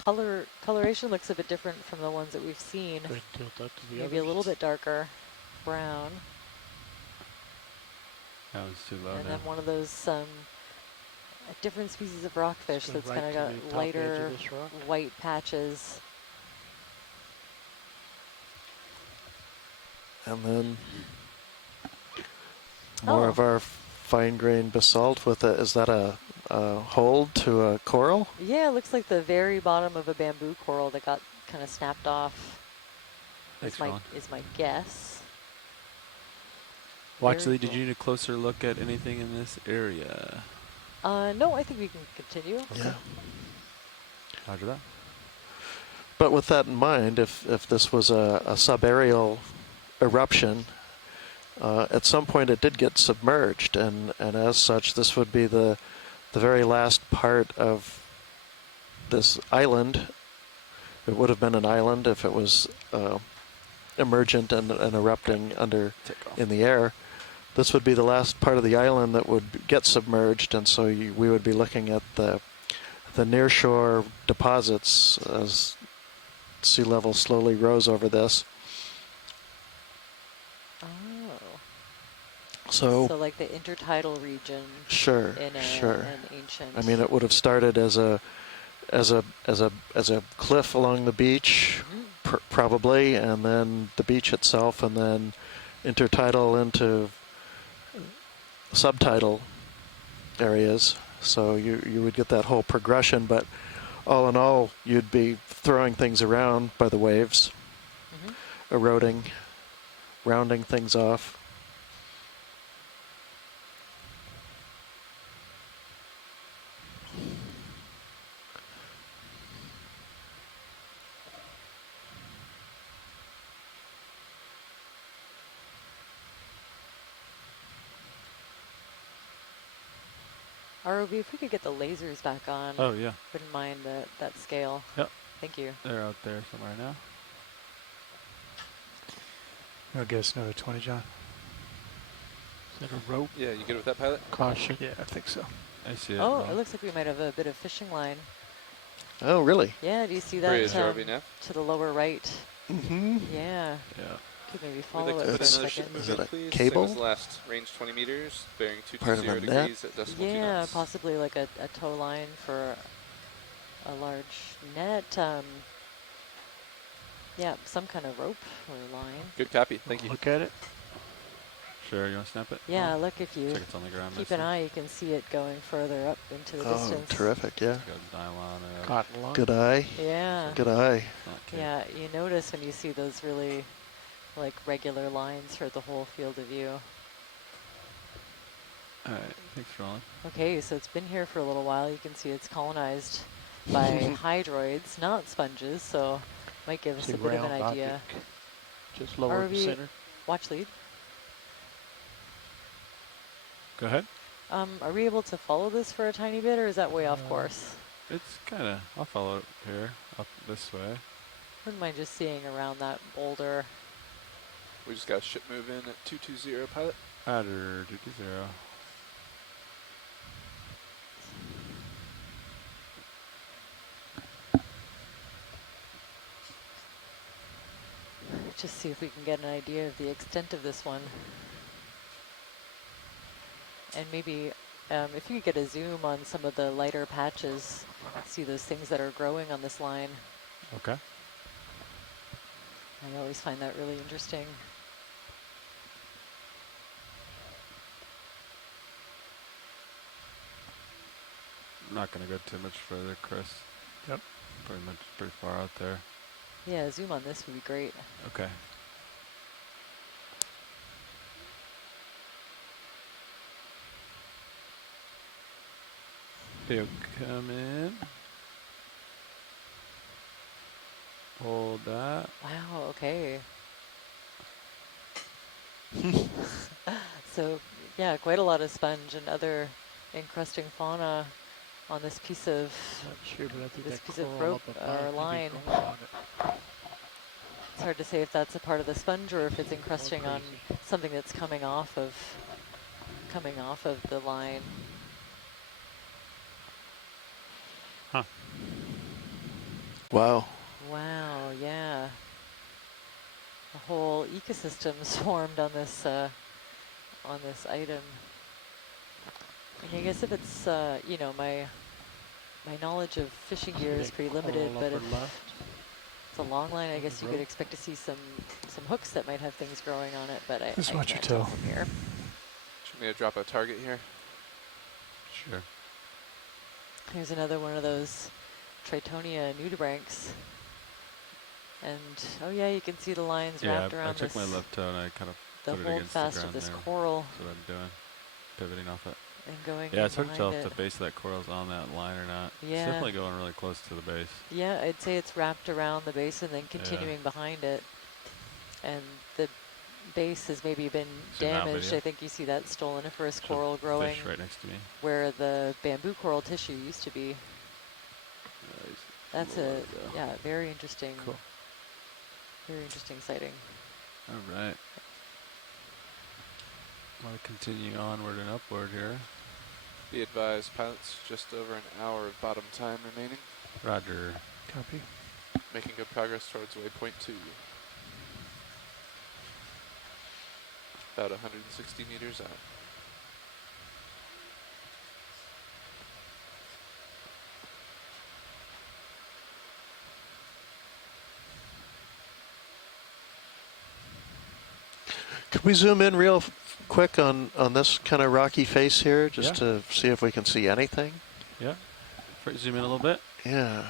coloration looks a bit different from the ones that we've seen. Maybe a little bit darker brown. That was too low. And then one of those different species of rockfish that's kind of got lighter white patches. And then more of our fine-grained basalt with it. Is that a hold to a coral? Yeah, it looks like the very bottom of a bamboo coral that got kind of snapped off. Is my guess. Well, actually, did you need a closer look at anything in this area? No, I think we can continue. Yeah. Roger that. But with that in mind, if this was a subaerial eruption, at some point it did get submerged, and as such, this would be the very last part of this island. It would have been an island if it was emergent and erupting in the air. This would be the last part of the island that would get submerged, and so we would be looking at the nearshore deposits as sea level slowly rose over this. Oh. So like the intertidal region. Sure, in sure. An ancient. I mean, it would have started as a cliff along the beach, probably, and then the beach itself, and then intertidal into subtidal areas. So you would get that whole progression, but all in all, you'd be throwing things around by the waves, eroding, rounding things off. ROV, if we could get the lasers back on. Oh, yeah. Wouldn't mind that scale. Yep. Thank you. They're out there somewhere now. I'll guess another 20, John. Is that a rope? Yeah, you good with that, pilot? Caution. Yeah, I think so. I see it. Oh, it looks like we might have a bit of fishing line. Oh, really? Yeah, do you see that to the lower right? Mm-hmm. Yeah. Yeah. Could maybe follow it for a second. Is it a please. cable? Same as last, range 20 meters, bearing Part of 220 a net? degrees at decimal 2 Yeah, knots. possibly like a tow line for a large net. Yeah, some kind of rope or line. Good copy. Thank you. Look at it. Sure, you want to snap it? Yeah, look, if you Check it's on the ground. keep an eye, you can see it going further up into the distance. Oh, terrific, yeah. Got nylon. Cotton line. Good eye. Yeah. Good eye. Yeah, you notice when you see those really like regular lines for the whole field of view. All right, thanks, Roland. Okay, so it's been here for a little while. You can see it's colonized by hydroids, not sponges, so might give us a bit of an idea. Just lower the center. Watch lead. Go ahead. Are we able to follow this for a tiny bit, or is that way off course? It's kind of, I'll follow it here, up this way. Wouldn't mind just seeing around that boulder. We just got a ship move in at 220, pilot. Adder 220. Just see if we can get an idea of the extent of this one. And maybe if you could get a zoom on some of the lighter patches, see those things that are growing on this line. Okay. I always find that really interesting. I'm not going to go too much further, Chris. Yep. Pretty far out there. Yeah, zoom on this would be great. Okay. He'll come in. Hold that. Wow, okay. So, yeah, quite a lot of sponge and other encrusting fauna on this piece of rope or line. It's hard to say if that's a part of the sponge or if it's encrusting on something that's coming off of the line. Huh. Wow. Wow, yeah. A whole ecosystem swarmed on this item. And I guess if it's you know, my knowledge of fishing gear is pretty limited, but if it's a long line, I guess you could expect to see some hooks that might have things growing on it, but I watch your can't tell toe. from here. Should we drop a target here? Sure. Here's another one of those Tritonia nudibranchs. And oh yeah, you can see the lines wrapped around I took my left toe and I kind of the put it against the holdfast ground of this there. coral. That's what I'm doing, pivoting off it. And going yeah, it's hard to tell behind if the base of that coral's on that line or not. Yeah. It's definitely going really close to the base. Yeah, I'd say it's wrapped around the base and then continuing behind it. And the base has maybe been damaged. I think you see that stoloniferous coral growing fish right next to me, where the bamboo coral tissue used to be. That's very interesting. Cool. Very interesting sighting. All right. Want to continue onward and upward here. Be advised, pilots, just over an hour of bottom time remaining. Roger. Copy. Making good progress towards waypoint 2. About 160 meters out. Could we zoom in real quick on this kind of rocky face here, just to see if we can see anything? Yeah. Zoom in a little bit. Yeah.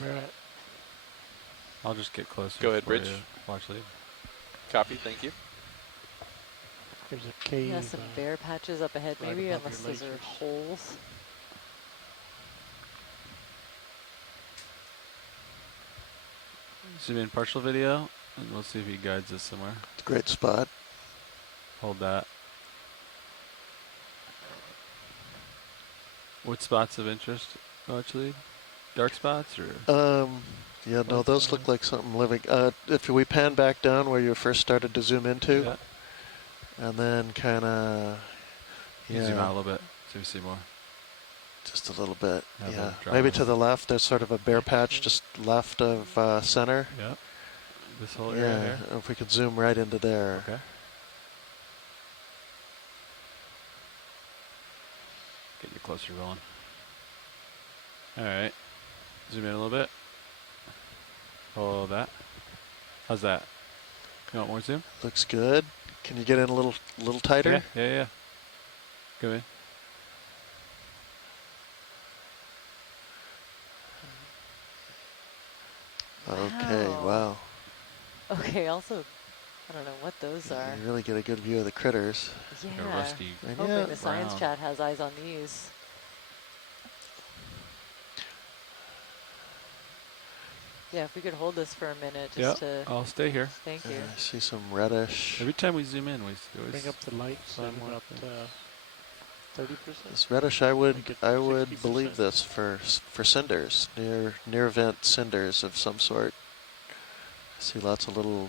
Right. I'll just get closer. Go ahead, Bridge. Watch lead. Copy, thank you. There's a cave. Yeah, some bare patches up ahead maybe, unless those are holes. Zoom in partial video, and we'll see if he guides us somewhere. It's a great spot. Hold that. What spots of interest, actually? Dark spots or? Yeah, no, those look like something living. If we pan back down where you first started to zoom into, and then kind of, Zoom out a little bit so we see more. Just a little bit, Yeah, Maybe to the left, there's sort of a bare patch just left of center. Yeah. This whole area here? If we could zoom right into there. Okay. Get you closer rolling. All right. Zoom in a little bit. Follow that. How's that? You want more zoom? Looks good. Can you get in a little tighter? Yeah. Go in. Okay, wow. Okay, also, I don't know what those are. You really get a good view of the critters. Yeah, like a rusty hoping the science chat has eyes on these. Yeah, if we could hold this for a minute just to... I'll stay here. Thank you. I see some reddish. Every time we zoom in, we always bring up the light so about 30%. This reddish, I would believe this for cinders, near vent cinders of some sort. I see lots of little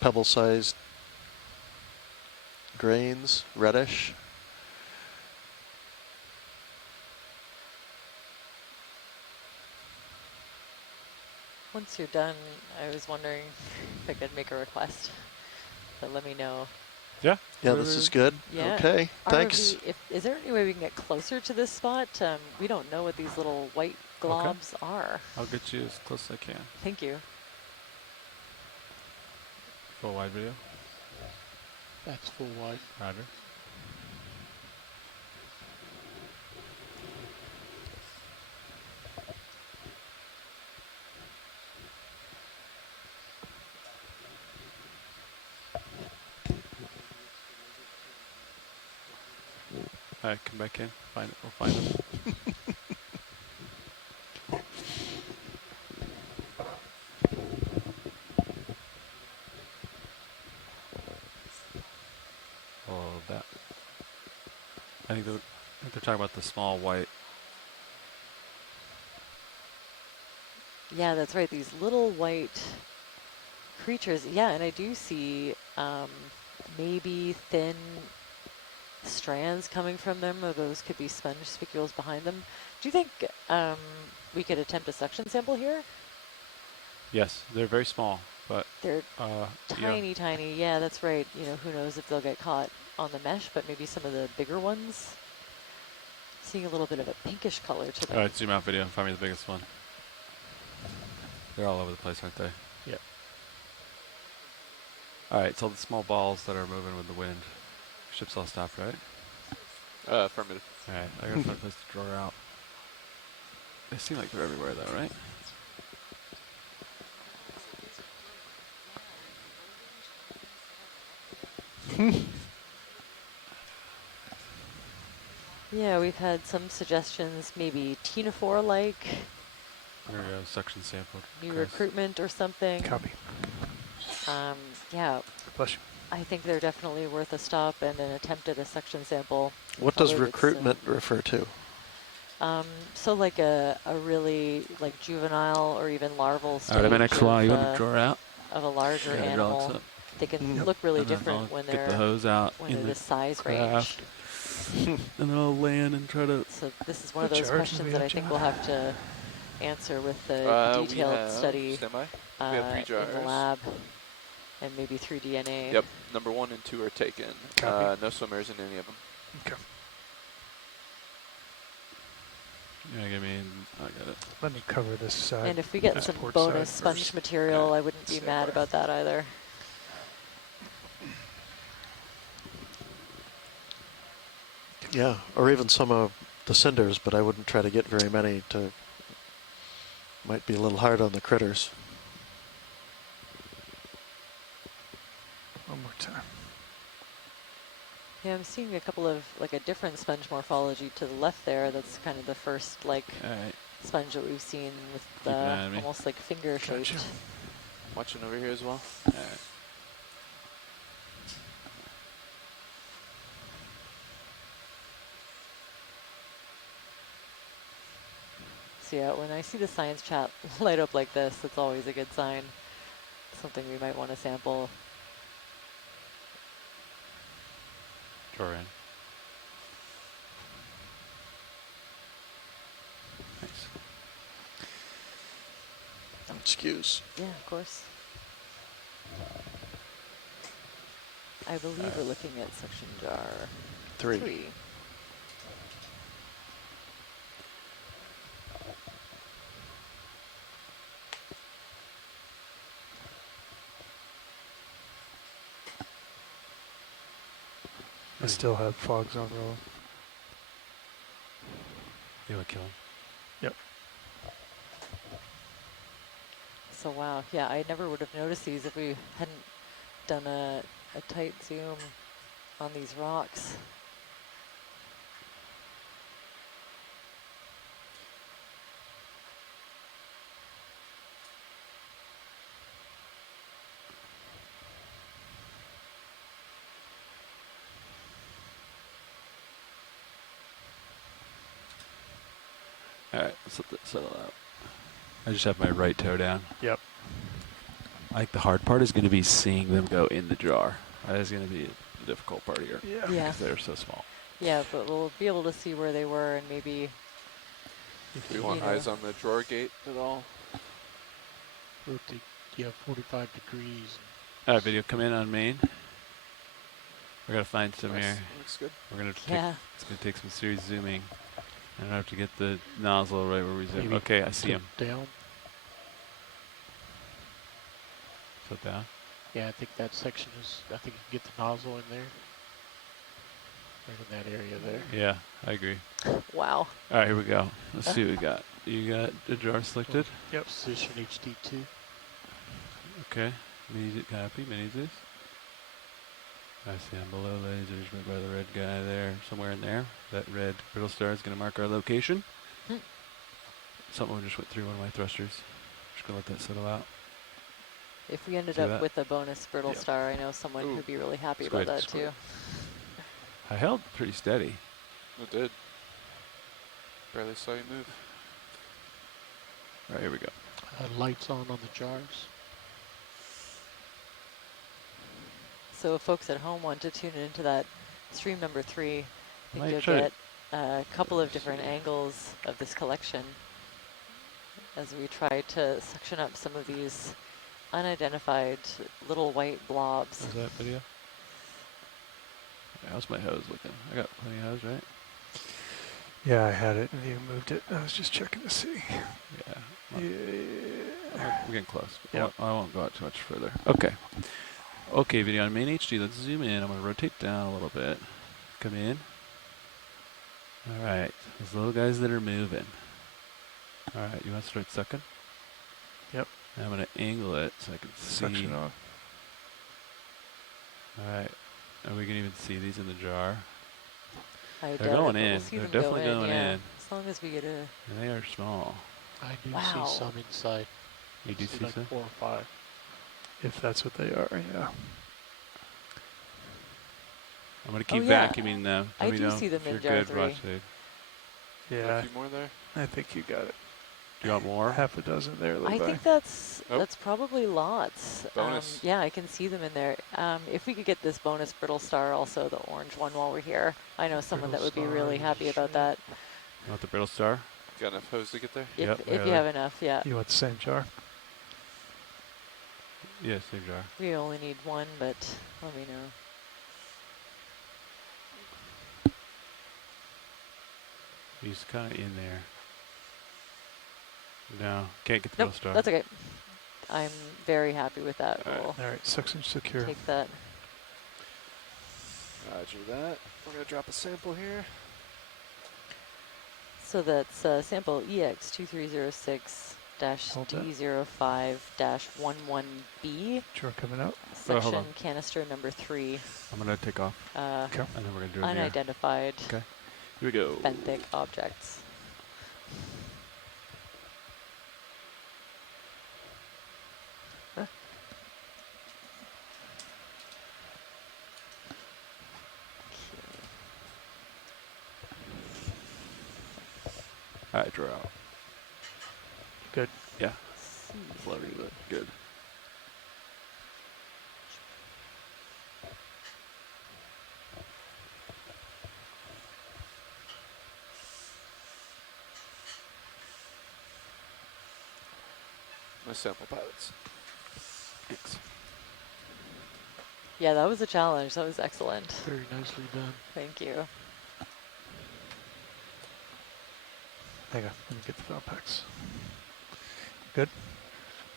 pebble-sized grains, reddish. Once you're done, I was wondering if I could make a request, but let me know. Yeah. Yeah, this is good. Yeah. Okay, thanks. Is there any way we can get closer to this spot? We don't know what these little white globs are. I'll get you as close as I can. Thank you. Full wide video? That's full wide. Roger. All right, come back in. We'll find them. All of that. I think they're talking about the small white. Yeah, that's right. These little white creatures. Yeah, and I do see maybe thin strands coming from them, or those could be sponge spicules behind them. Do you think we could attempt a suction sample here? Yes, they're very small, but they're tiny. Yeah, that's right. You know, who knows if they'll get caught on the mesh, but maybe some of the bigger ones. Seeing a little bit of a pinkish color to them. All right, zoom out video and find me the biggest one. They're all over the place, aren't they? Yeah. All right, it's all the small balls that are moving with the wind. Ship's all stopped, right? Affirmative. All right, I gotta find a place to draw her out. They seem like they're everywhere, though, right? Yeah, we've had some suggestions, maybe ctenophore-like. There we go, suction sample. New recruitment or something. Copy. Yeah. Bless you. I think they're definitely worth a stop and an attempt at a suction sample. What does recruitment refer to? So like a really like juvenile or even larval stage. All right, I'm XY. You want to draw out? Of a larger animal. They can look really different when they're get the hose out when they're this size range. Craft. And then I'll land and try to. So this is one of those questions that I think we'll have to answer with the detailed study in the lab. And maybe through DNA. Yep, number 1 and 2 are taken. No swimmers in any of them. Okay. Yeah, I got it. Let me cover this side. And if we get some bonus sponge material, I wouldn't be mad about that either. Yeah, or even some of the cinders, but I wouldn't try to get very many. Might be a little hard on the critters. One more time. Yeah, I'm seeing a couple of, like a different sponge morphology to the left there. That's kind of the first, like, sponge that we've seen with almost like finger shaped. Watching over here as well. So yeah, when I see the science chat light up like this, it's always a good sign. Something we might want to sample. Draw in. Nice. excuse. Yeah, of course. I believe we're looking at section jar 3. I still have fog zone roll. You would kill him. Yep. So wow, yeah, I never would have noticed these if we hadn't done a tight zoom on these rocks. All right, let's let that settle out. I just have my right toe down. Yep. I think the hard part is going to be seeing them go in the jar. That is going to be the difficult part here. Yeah. Because they're so small. Yeah, but we'll be able to see where they were and maybe. Do we want eyes on the drawer gate at all? Rotate, 45 degrees. All right, video, come in on main. We're going to find some here. Looks good. We're going to it's going to take some serious zooming. I don't have to get the nozzle right where we zoom. Maybe Okay, I see him. Down. Flip down. Yeah, I think that section is, I think you can get the nozzle in there. Right in that area there. Yeah, I agree. Wow. All right, here we go. Let's see what we got. You got the jar selected? Yep. Position HD2. Okay. Mini copy, mini this. I see him below lasers right by the red guy there, somewhere in there. That red brittle star is going to mark our location. Something just went through one of my thrusters. Just going to let that settle out. If we ended See up that? with a bonus brittle star, I know someone who'd be really happy Squid, about that squid. too. I held pretty steady. It did. Barely saw you move. All right, here we go. Lights on the jars. So if folks at home want to tune into that stream number 3, I think Might you'll try get a couple of different angles of this collection as we try to suction up some of these unidentified little white blobs. Is that video? How's my hose looking? I got plenty of hose, right? Yeah, I had it and you moved it. I was just checking to see. Yeah. We're getting close. Yep. I won't go out too much further. Okay. Okay, video on main HD. Let's zoom in. I'm going to rotate down a little bit. Come in. All right. Those little guys that are moving. All right. You want to start sucking? Yep. And I'm going to angle it so I can see. Suction on. All right. And we can even see these in the jar. I They're going in. We'll They're definitely going in. As long as we get a... And they are small. I do see some inside. You do see like some? 4 or 5. If that's what they are, yeah. I'm going to keep vacuuming them. I do see them in jar 3. Yeah. A few more there? I think you got it. Do you want more? Half a dozen there. I think that's probably lots. Bonus. Yeah, I can see them in there. If we could get this bonus brittle star, also the orange one, while we're here, I know someone that would be really happy about that. You want the brittle star? Got enough hose to get there? If you have enough, yeah. You want the same jar? Yeah, same jar. We only need one, but let me know. He's kind of in there. No, can't get the Nope, brittle star. that's okay. I'm very happy with that. All right, suction secure. Take that. Roger that. We're going to drop a sample here. So that's sample EX2306-D05-11B. Jar coming out. Section canister number 3. I'm going to take off. Okay. And then we're going to do it unidentified. Okay. Here we go. Benthic objects. All right, draw out. Good. Yeah. Floating, but good. my sample pilots. Thanks. Yeah, that was a challenge. That was excellent. Very nicely done. Thank you. Hang on, let me get the file packs. Good?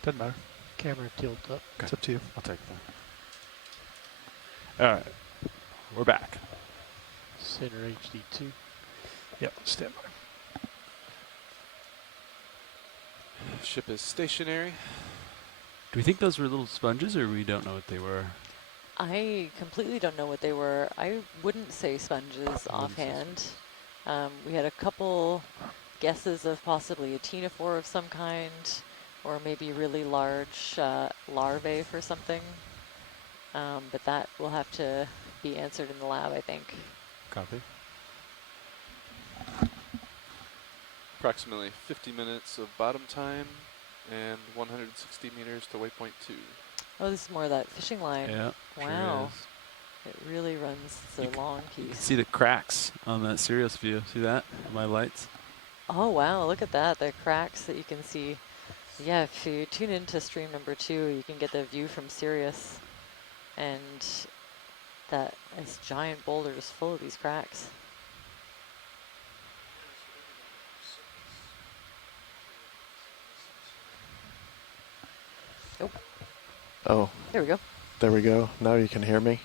Doesn't matter. Camera tilt up. Okay. It's up to you. I'll take that. All right. We're back. Center HD2. Yep, stand by. Ship is stationary. Do we think those were little sponges, or we don't know what they were? I completely don't know what they were. I wouldn't say sponges offhand. We had a couple guesses of possibly a ctenophore of some kind, or maybe really large larvae for something. But that will have to be answered in the lab, I think. Copy. Approximately 50 minutes of bottom time and 160 meters to waypoint 2. Oh, this is more of that fishing line. Yeah. Wow. Sure It really runs the long You can piece. see the cracks on that Sirius view. See that? My lights. Oh, wow. Look at that. The cracks that you can see. Yeah, if you tune into stream number 2, you can get the view from Sirius. And that is giant boulders full of these cracks. Oh. Oh. There we go. There we go. Now you can hear me.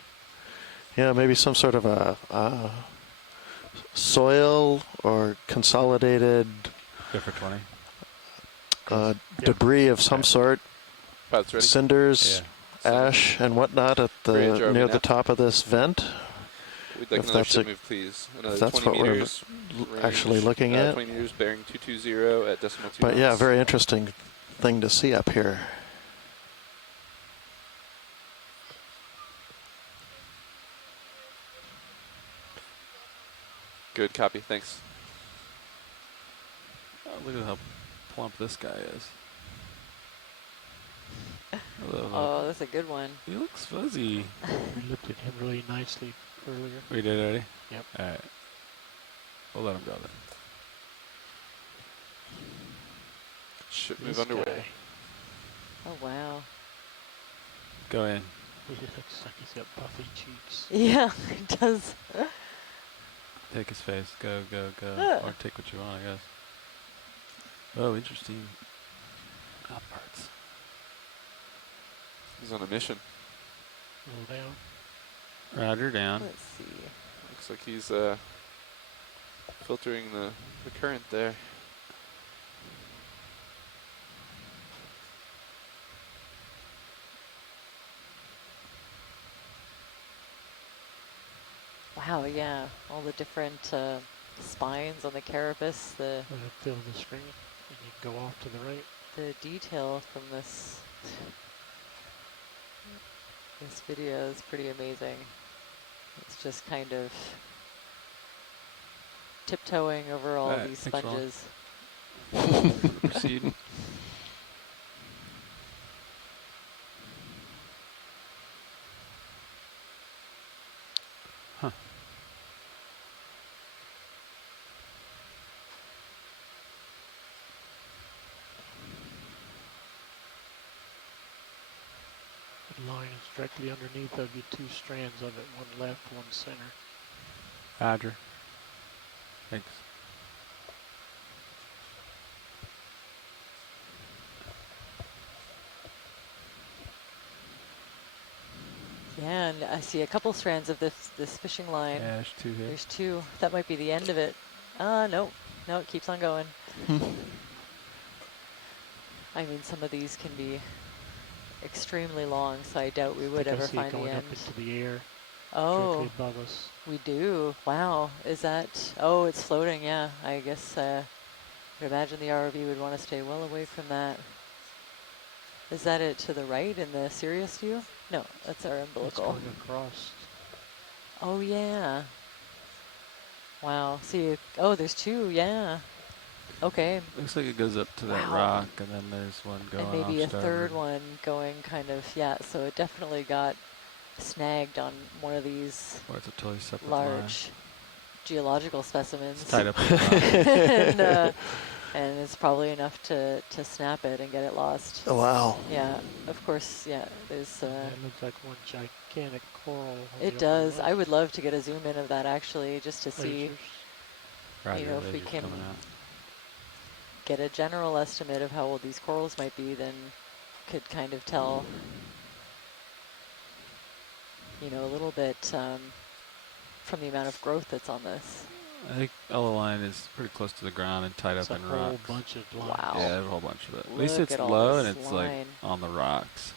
Yeah, maybe some sort of a soil or consolidated Go for 20. Debris of some sort. Pilots ready? Cinders, ash, and whatnot at the near the top of this vent. We'd like another ship move, please. Another if that's 20 what meters we're actually looking at. 20 meters, bearing 220 at decimal 2 But knots. yeah, very interesting thing to see up here. Good copy, thanks. Oh, look at how plump this guy is. Oh, that's a good one. He looks fuzzy. We looked at him really nicely earlier. We did already? Yep. All right. We'll let him go then. Ship move underway. Oh, wow. Go in. He looks like he's got puffy cheeks. Yeah, it does. Take his face. Go, go, go. Or take what you want, I guess. Oh, interesting. Up parts. He's on a mission. Roll down. Roger down. Let's see. Looks like he's filtering the current there. Wow, yeah. All the different spines on the carapace. The fill the screen, and you can go off to the right. The detail from this video is pretty amazing. It's just kind of tiptoeing over all these sponges. Proceed. Huh. The line is directly underneath of you, 2 strands of it, one left, one center. Roger. Thanks. Yeah, and I see a couple strands of this fishing line. Yeah, there's 2 here. There's 2. That might be the end of it. No, it keeps on going. I mean, some of these can be extremely long, so I doubt we would ever find the end. Up into the air. Oh, directly above us. We do. Wow. Is that? Oh, it's floating. Yeah. I guess I would imagine the ROV would want to stay well away from that. Is that it to the right in the Sirius view? No, that's our umbilical. It's going across. Oh yeah. Wow. See. Oh, there's 2. Yeah. Okay. Looks like it goes up to that rock, and then there's one going off and maybe a starboard. third one going kind of, yeah, so it definitely got snagged on one of these Or it's a totally separate large geological specimens. It's tied up. And And it's probably enough to snap it and get it lost. Oh, wow. Yeah, of course, yeah, there's... that looks like one gigantic coral. It does. I would love to get a zoom in of that, actually, just to see, Roger, you know, if we can get a general estimate of how old these corals might be, then could kind of tell, you know, a little bit from the amount of growth that's on this. I think yellow line is pretty close to the ground and tied up in rocks. A whole bunch of lines. Wow. Yeah, there's a whole bunch of it. At Look least it's at all low and this it's like line. on the rocks.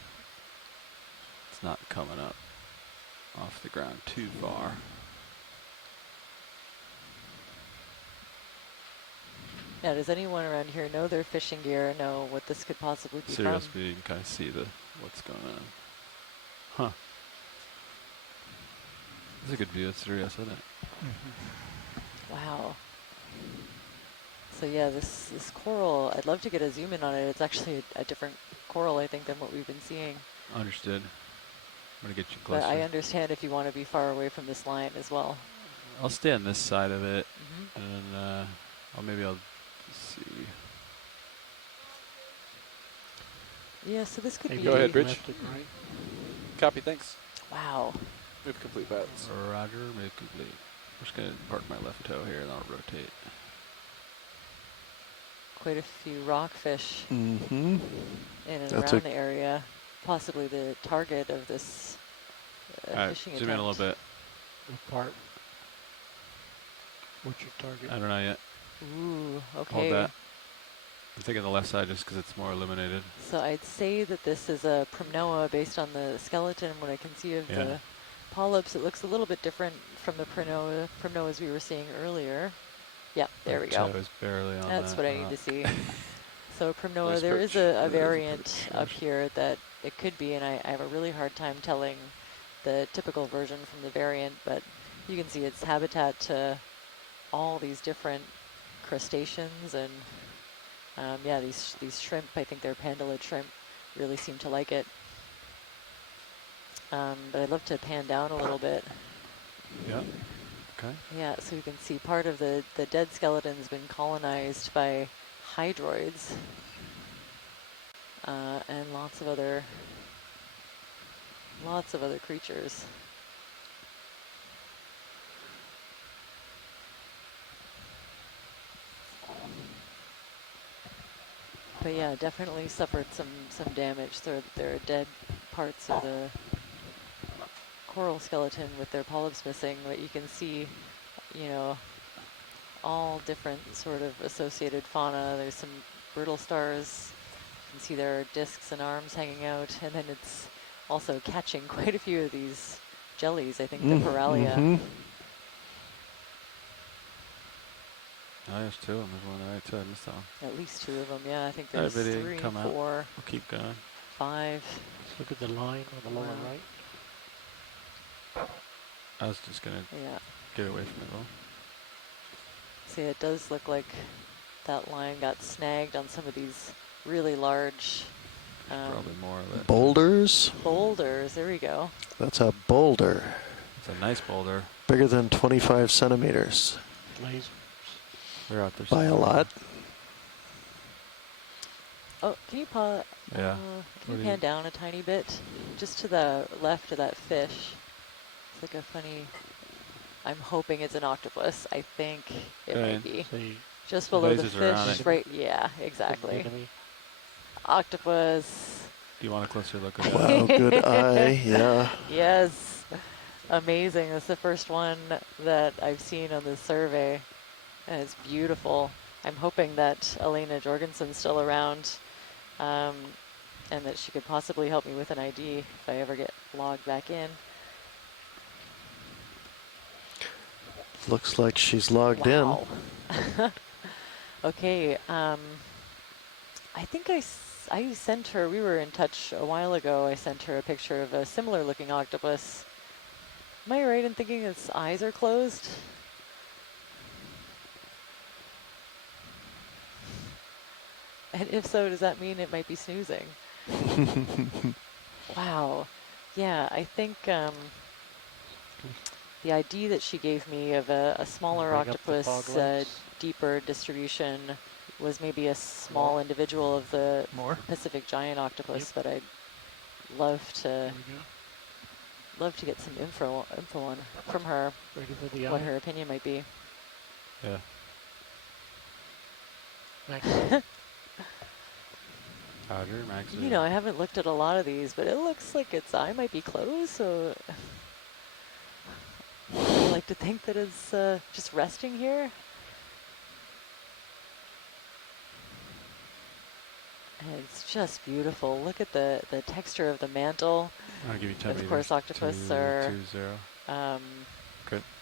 It's not coming up off the ground too far. Now, does anyone around here know their fishing gear, know what this could possibly be Serious from? you can kind of see what's going on. Huh. That's a good view of Sirius, isn't it? Wow. So yeah, this coral, I'd love to get a zoom in on it. It's actually a different coral, I think, than what we've been seeing. Understood. I'm going to get you closer. But I understand if you want to be far away from this line as well. I'll stay on this side of it, and maybe I'll see. Yeah, so this could be... Go ahead, Rich. Copy, thanks. Wow. Move complete bets. Roger, move complete. I'm just going to park my left toe here, and I'll rotate. Quite a few rockfish in and around the area. Possibly the target of this fishing zoom in a little bit. What part? What's your target? I don't know yet. Ooh, okay. Hold that. I'm thinking the left side just because it's more illuminated. So I'd say that this is a Primnoa based on the skeleton. What I can see of the polyps, it looks a little bit different from the Primnoas we were seeing earlier. Yeah, there we go. Is barely on That's what I need to see. So Primnoa, Nice there perch. is a variant up here that it could be, and I have a really hard time telling the typical version from the variant, but you can see its habitat to all these different crustaceans, and yeah, these shrimp, I think they're pandalid shrimp, really seem to like it. But I'd love to pan down a little bit. Yeah. Okay. Yeah, so you can see part of the dead skeleton's been colonized by hydroids and lots of other creatures. But yeah, definitely suffered some damage. There are dead parts of the coral skeleton with their polyps missing, but you can see, you know, all different sort of associated fauna. There's some brittle stars. You can see there are discs and arms hanging out, and then it's also catching quite a few of these jellies, I think the Paralia. Oh, there's two of them. There's one on the right side. I missed that one. At least two of them, yeah. I think there's 3, 4, We'll keep going. 5. Let's look at the line on the lower right. I was just going to get away from it all. See, it does look like that line got snagged on some of these really large... probably more of it. Boulders? Boulders, there we go. That's a boulder. It's a nice boulder. Bigger than 25 centimeters. Lasers. They're out there by a lot. Oh, can you can you pan down a tiny bit? Just to the left of that fish. It's like a funny... I'm hoping it's an octopus. I think it might be. Just below the fish, right? Yeah, exactly. Octopus. Do you want a closer look at that? Wow, good eye, yeah. Yes, amazing. That's the first one that I've seen on this survey, and it's beautiful. I'm hoping that Elena Jorgensen's still around, and that she could possibly help me with an ID if I ever get logged back in. Looks like she's logged in. Okay, I think I sent her, we were in touch a while ago, I sent her a picture of a similar looking octopus. Am I right in thinking its eyes are closed? And if so, does that mean it might be snoozing? Wow. Yeah, I think the ID that she gave me of a smaller octopus, deeper distribution, was maybe a small individual of the Pacific giant octopus, but I'd love to get some info on from her, what her opinion might be. Yeah. Roger, Max. You know, I haven't looked at a lot of these, but it looks like its eye might be closed, so I like to think that it's just resting here. And it's just beautiful. Look at the texture of the mantle. I'll give you 10 Of course, octopus are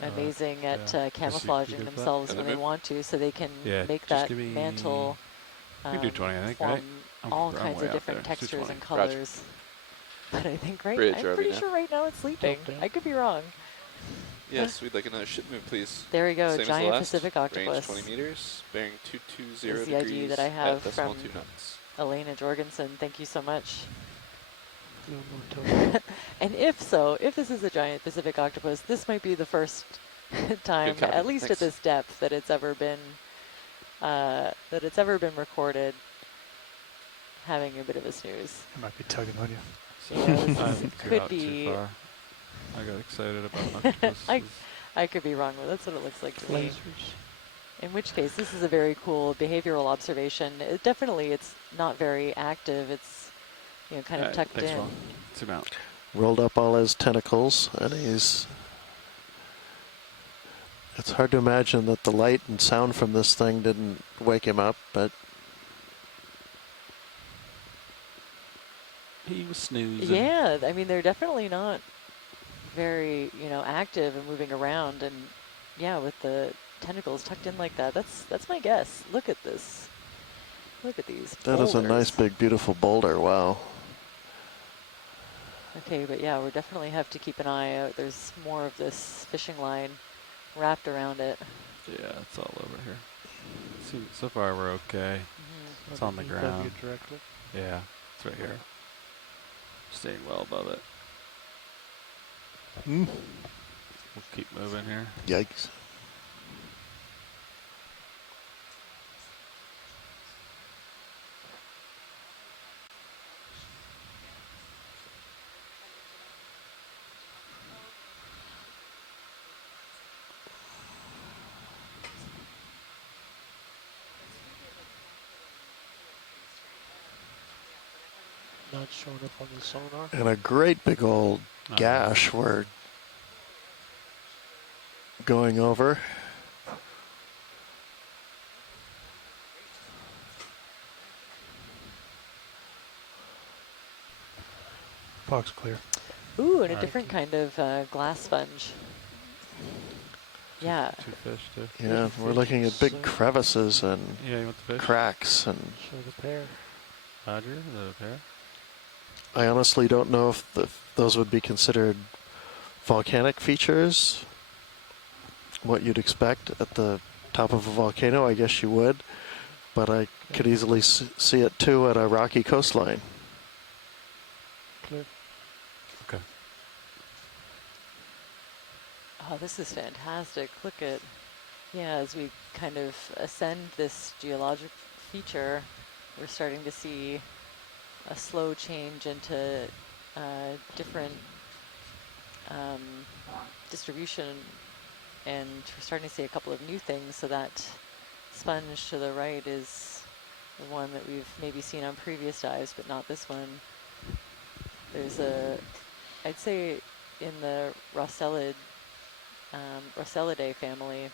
amazing at camouflaging themselves when they want to, so they can make that mantle you do 20, I think, right? all kinds of different textures and colors. But I think I'm pretty sure right now it's sleeping. I could be wrong. Yes, we'd like another ship move, please. There we go, Same giant Pacific octopus. Range 20 meters, bearing 220 Is the degrees ID that I have at from 2 knots. Elena Jorgensen. Thank you so much. And if this is a giant Pacific octopus, this might be the first time, at least at this depth, that it's ever been recorded having a bit of a snooze. It might be tugging on you. Yeah, could be. I got excited about octopuses. I could be wrong, but that's what it looks like to me. In which case, this is a very cool behavioral observation. It's not very active. It's, kind of tucked in. Seamount. Rolled up all his tentacles, and it's hard to imagine that the light and sound from this thing didn't wake him up, but he was snoozing. Yeah, I mean, they're definitely not very, active and moving around, and with the tentacles tucked in like that, that's my guess. Look at this. Look at these boulders. That is a nice, big, beautiful boulder. Wow. Okay, but we definitely have to keep an eye out. There's more of this fishing line wrapped around it. Yeah, it's all over here. So far, we're okay. It's on the ground. Yeah, it's right here. Staying well above it. We'll keep moving here. Yikes. Not showing up on the sonar. And a great big old gash we're going over. Fog's clear. Ooh, and a different kind of glass sponge. Yeah. Two fish, too. Yeah, we're looking at big crevices and you want the fish? cracks. And show the pair. Roger, the pair. I honestly don't know if those would be considered volcanic features. What you'd expect at the top of a volcano, I guess you would. But I could easily see it too at a rocky coastline. Clear. Okay. Oh, this is fantastic. Look at, as we kind of ascend this geologic feature, we're starting to see a slow change into different distribution, and we're starting to see a couple of new things. So that sponge to the right is the one that we've maybe seen on previous dives, but not this one. There's I'd say in the Rossellid, Rosselidae family,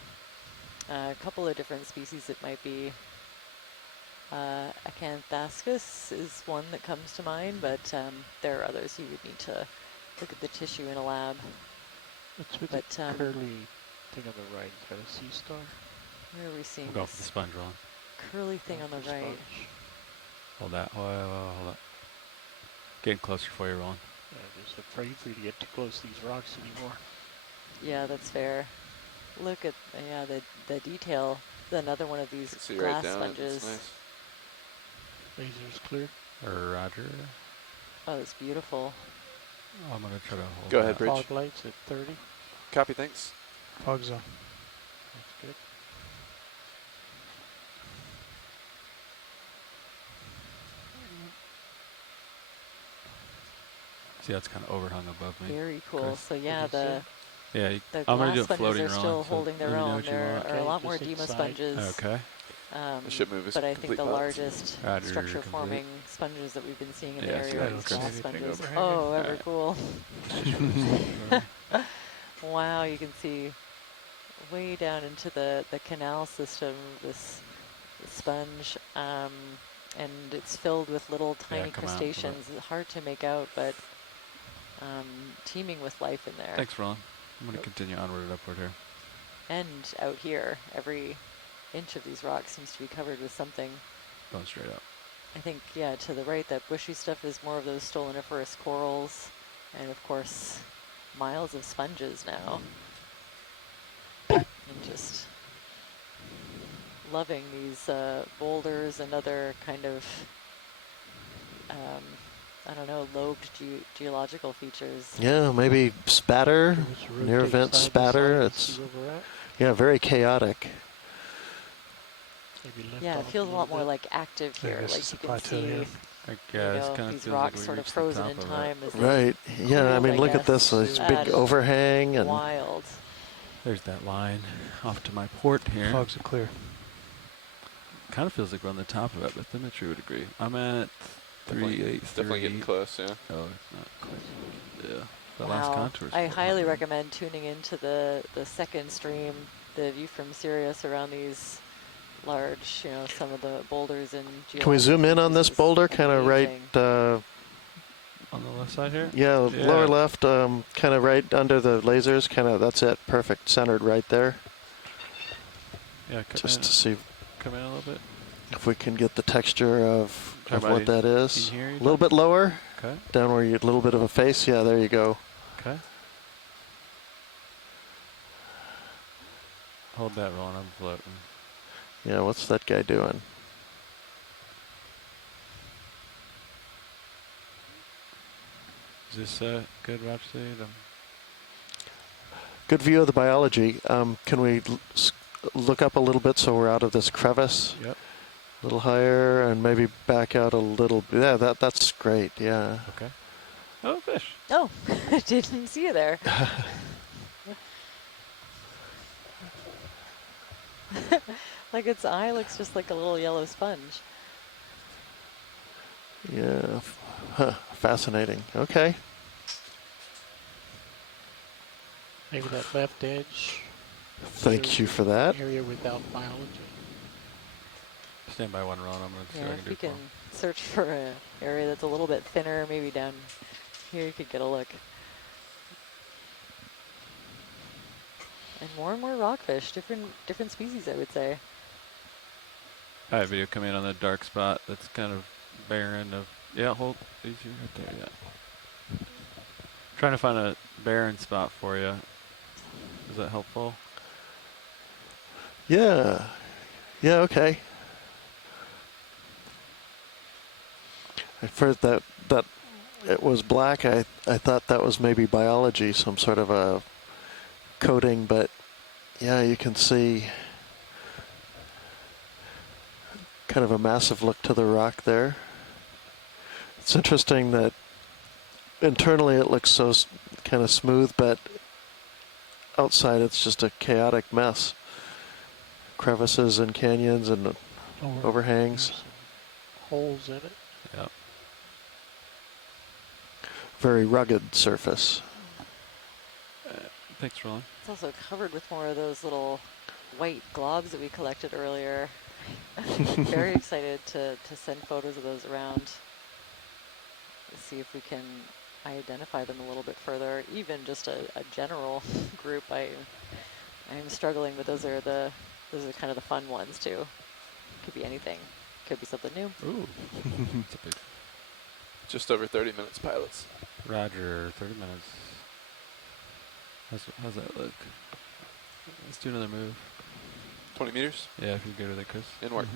a couple of different species it might be. Acanthascus is one that comes to mind, but there are others you would need to look at the tissue in a lab. What's with the curly thing on the right? Is that a sea star? Where are we seeing We'll go this for the sponge roll. curly thing on the right? Sponge. Hold that. Hold that. Getting closer for you, Roland. Yeah, I'm just afraid for you to get too close to these rocks anymore. Yeah, that's fair. Look at the detail. Another one of these glass sponges. Nice. Laser's clear. Roger. Oh, it's beautiful. I'm gonna try to hold. Go ahead, Bridge. Fog lights at 30. Copy, thanks. Fog zone. That's good. See, that's kind of overhung above me. Very cool. Chris. So yeah, the I'm gonna do glass it floating sponges are still holding their own. There are a lot more Dima sponges. Okay. The ship move is but I think the pods. largest structure-forming sponges that we've been seeing in the area are these glass sponges. Oh, ever cool. Wow, you can see way down into the canal system this sponge, and it's filled with little tiny crustaceans. Hard to make out, but teeming with life in there. Thanks, Ron. I'm going to continue onward and upward here. And out here, every inch of these rocks seems to be covered with something. Going straight up. I think, yeah, to the right, that bushy stuff is more of those stoloniferous corals, and of course, miles of sponges now. And just loving these boulders and other kind of, I don't know, lobed geological features. Yeah, maybe spatter, near event spatter. It's very chaotic. Yeah, it feels a lot more like active here. Like you can see, these rocks sort of frozen in time. Right. Yeah, I mean, look at this. This big overhang and wild. There's that line off to my port here. Fogs are clear. Kind of feels like we're on the top of it, but Dimitri would agree. I'm at 3.8. Definitely getting close, yeah. Oh, it's not quite. Yeah. The wow. last contour. I highly recommend tuning into the second stream, the view from Sirius around these large, some of the boulders and. Can we zoom in on this boulder, kind of right? On the left side here? Yeah, lower left, kind of right under the lasers. Kind of, that's it. Perfect, centered right there. Yeah. Just to see. Come in a little bit. If we can get the texture of what that is. Here, a little bit lower. Okay. Down where you get a little bit of a face. Yeah, there you go. Okay. Hold that rolling. I'm floating. Yeah, what's that guy doing? Is this good, Rhapsody? Good view of the biology. Can we look up a little bit so we're out of this crevice? Yep. A little higher and maybe back out a little bit. Yeah, that's great. Yeah. Okay. Oh, fish. Oh, I didn't see you there. Like its eye looks just like a little yellow sponge. Yeah. Huh. Fascinating. Okay. Maybe that left edge. Thank you for that. Area without biology. Stand by one, Ron. I'm going to see what I can do. If you can search for an area that's a little bit thinner, maybe down here you could get a look. And more rockfish, different species, I would say. I have video coming in on the dark spot that's kind of barren of, hold these here right there, Trying to find a barren spot for you. Is that helpful? Yeah. Yeah, okay. At first that it was black, I thought that was maybe biology, some sort of a coating, but yeah, you can see kind of a massive look to the rock there. It's interesting that internally it looks so kind of smooth, but outside it's just a chaotic mess. Crevices and canyons and overhangs. Holes in it. Yep. Very rugged surface. Thanks, Ron. It's also covered with more of those little white globs that we collected earlier. Very excited to send photos of those around to see if we can identify them a little bit further. Even just a general group, I'm struggling, but those are kind of the fun ones too. Could be anything. Could be something new. Ooh. It's a big. Just over 30 minutes, pilots. Roger, 30 minutes. How's that look? Let's do another move. 20 meters? Yeah, if you go to the coast. Inward.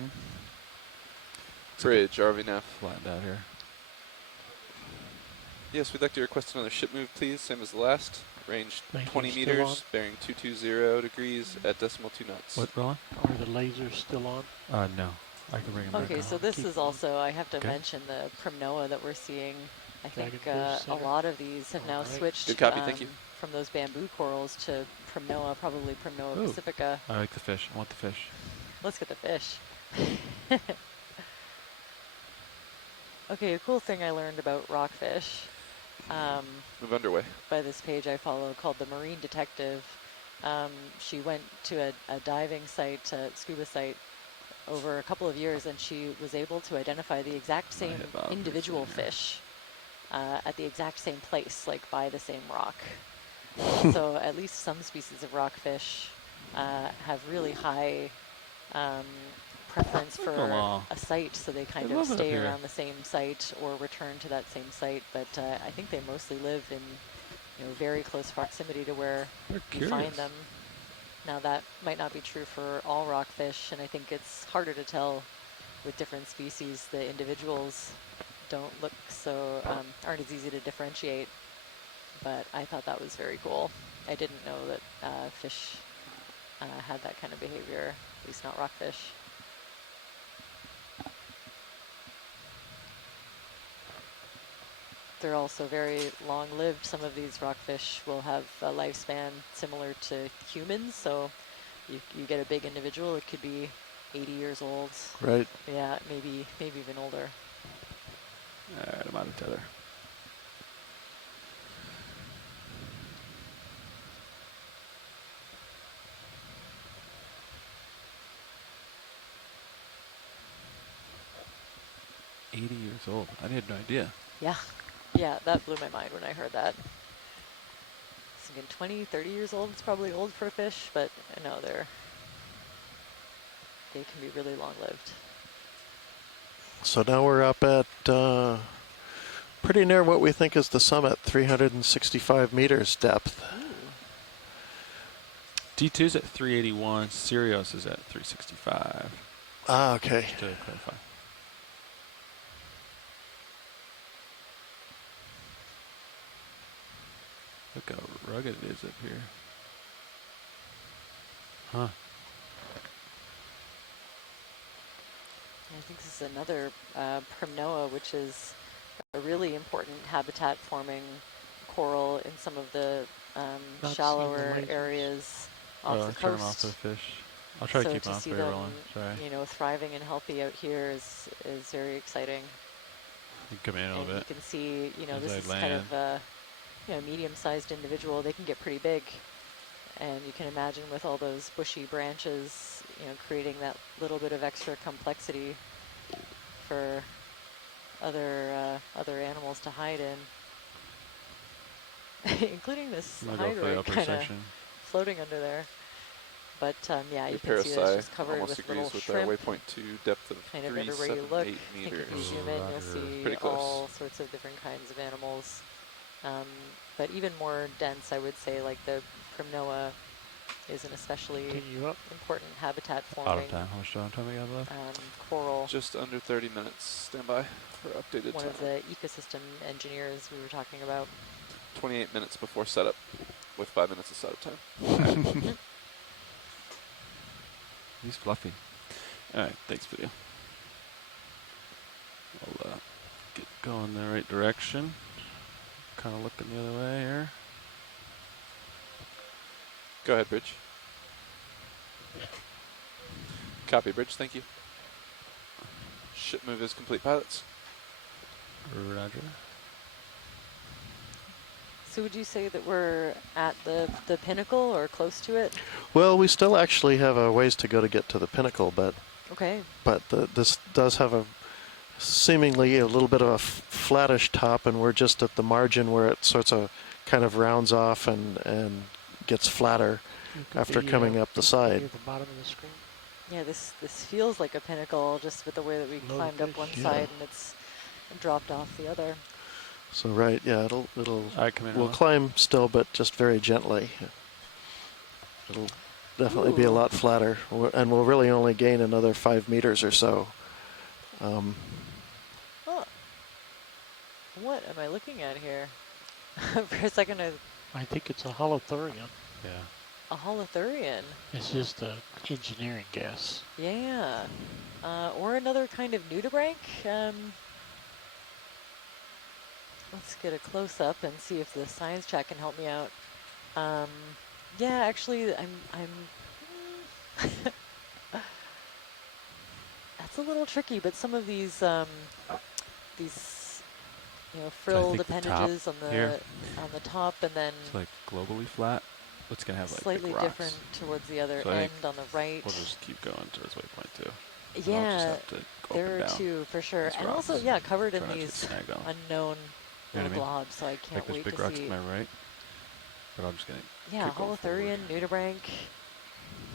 Bridge, RVNAV. Flattened out here. Yes, we'd like to request another ship move, please, same as the last. Range 20 meters, bearing 220 degrees at decimal 2 knots. What, Ron? Are the lasers still on? No. I can bring them back Okay, on. so this is also, I have to mention the Primnoa that we're seeing I think a lot of these have now switched Good copy, thank you. from those bamboo corals to Primnoa, probably Primnoa pacifica. I like the fish. I want the fish. Let's get the fish. Okay, a cool thing I learned about rockfish. Move underway. By this page I follow called The Marine Detective. She went to a diving site, scuba site, over a couple of years, and she was able to identify the exact same individual fish at the exact same place, like by the same rock. So at least some species of rockfish have really high preference for a site, so they kind of stay around the same site or return to that same site. But I think they mostly live in very close proximity to where you find them. Now that might not be true for all rockfish, and I think it's harder to tell with different species. The individuals don't look so, aren't as easy to differentiate, but I thought that was very cool. I didn't know that fish had that kind of behavior, at least not rockfish. They're also very long-lived. Some of these rockfish will have a lifespan similar to humans, so you get a big individual, it could be 80 years old. Right. Yeah, maybe even older. All right, I'm out of tether. $80 years old. I had no idea. Yeah. Yeah, that blew my mind when I heard that. I was thinking 20, 30 years old is probably old for a fish, but no, they can be really long-lived. So now we're up at pretty near what we think is the summit, 365 meters depth. D2's at 381. Sirius is at 365. Ah, okay. Just to clarify. Look how rugged it is up here. Huh. I think this is another Primnoa, which is a really important habitat-forming coral in some of the shallower areas off the coast. Turn them off the fish. I'll try to keep them off very rolling. Sorry. Thriving and healthy out here is very exciting. You come in a little bit. You can see, this is kind of a medium-sized individual. They can get pretty big, and you can imagine with all those bushy branches, creating that little bit of extra complexity for other animals to hide in, including this hydroid kind of floating under there. But yeah, you can see it's just covered with little shrimp. Waypoint 2, depth of kind of everywhere you look. 378 meters. If you zoom in, you'll see all sorts of different kinds of animals. But even more dense, I would say, like the Primnoa is an especially important habitat forming. Out of time. How much time we got left? Coral. Just under 30 minutes. Stand by for updated One time. of the ecosystem engineers we were talking about. 28 minutes before setup, with 5 minutes of setup time. He's fluffy. All right, thanks, video. I'll get going the right direction. Kind of looking the other way here. Go ahead, Bridge. Copy, Bridge. Thank you. Ship move is complete, pilots. Roger. So would you say that we're at the pinnacle or close to it? Well, we still actually have a ways to go to get to the pinnacle, but okay. But this does have a seemingly a little bit of a flattish top, and we're just at the margin where it sorts of kind of rounds off and gets flatter after coming up the side. At the bottom of the screen. Yeah, this feels like a pinnacle just with the way that we climbed up one side and it's dropped off the other. So right, yeah, we'll climb still, but just very gently. It'll definitely be a lot flatter, and we'll really only gain another 5 meters or so. What am I looking at here? For a second, I think it's a holothurian. Yeah. A holothurian. It's just an engineering guess. Yeah. Or another kind of nudibranch. let's get a close-up and see if the science chat can help me out. Yeah, actually, that's a little tricky, but some of these frilled appendages on the top, and then it's like globally flat. It's gonna have like slightly rocks. different towards the other So end on the right. We'll just keep going towards waypoint 2. Yeah, there are two for sure, and also covered in these unknown little globs. So I can't wait big to rocks see. to my right, but I'm just gonna. Yeah, Holothurian, nudibranch.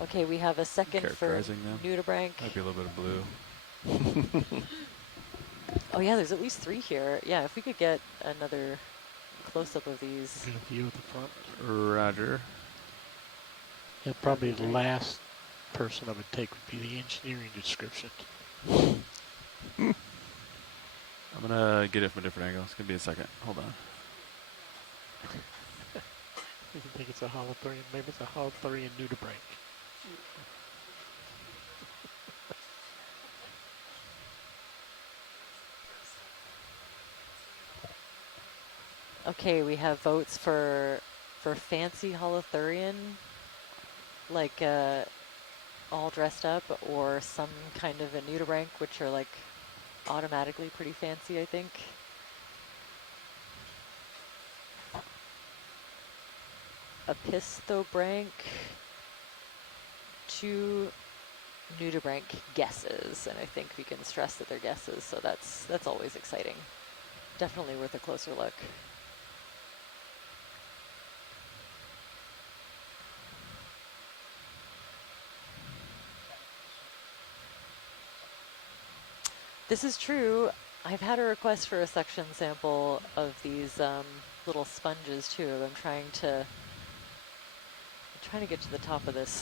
Okay, we have a second for nudibranch. Might be a little bit of blue. Oh yeah, there's at least 3 here. Yeah, if we could get another close-up of these. Get a view of the front. Roger. Yeah, probably the last person I would take would be the engineering description. I'm gonna get it from a different angle. It's gonna be a second. Hold on. You think it's a Holothurian? Maybe it's a Holothurian nudibranch. Okay, we have votes for fancy Holothurian, like all dressed up, or some kind of a nudibranch, which are like automatically pretty fancy, I think. A pistobranch, 2 nudibranch guesses, and I think we can stress that they're guesses, so that's always exciting. Definitely worth a closer look. This is true. I've had a request for a suction sample of these little sponges too. I'm trying to get to the top of this,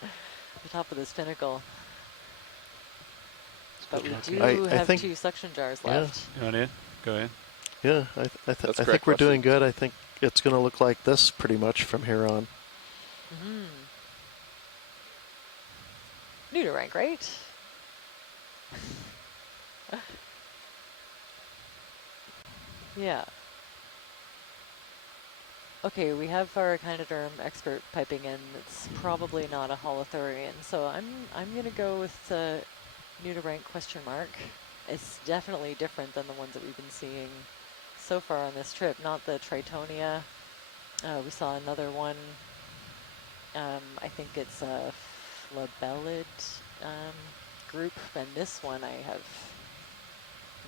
the top of this pinnacle. But we do have 2 suction jars left. You want in? Go in. Yeah, I think we're doing good. I think it's going to look like this pretty much from here on. Nudibranch, right? Yeah. Okay, we have our echinoderm expert piping in. It's probably not a Holothurian, so I'm gonna go with the nudibranch question mark. It's definitely different than the ones that we've been seeing so far on this trip. Not the Tritonia. We saw another one. I think it's a flabellid group, and this one I have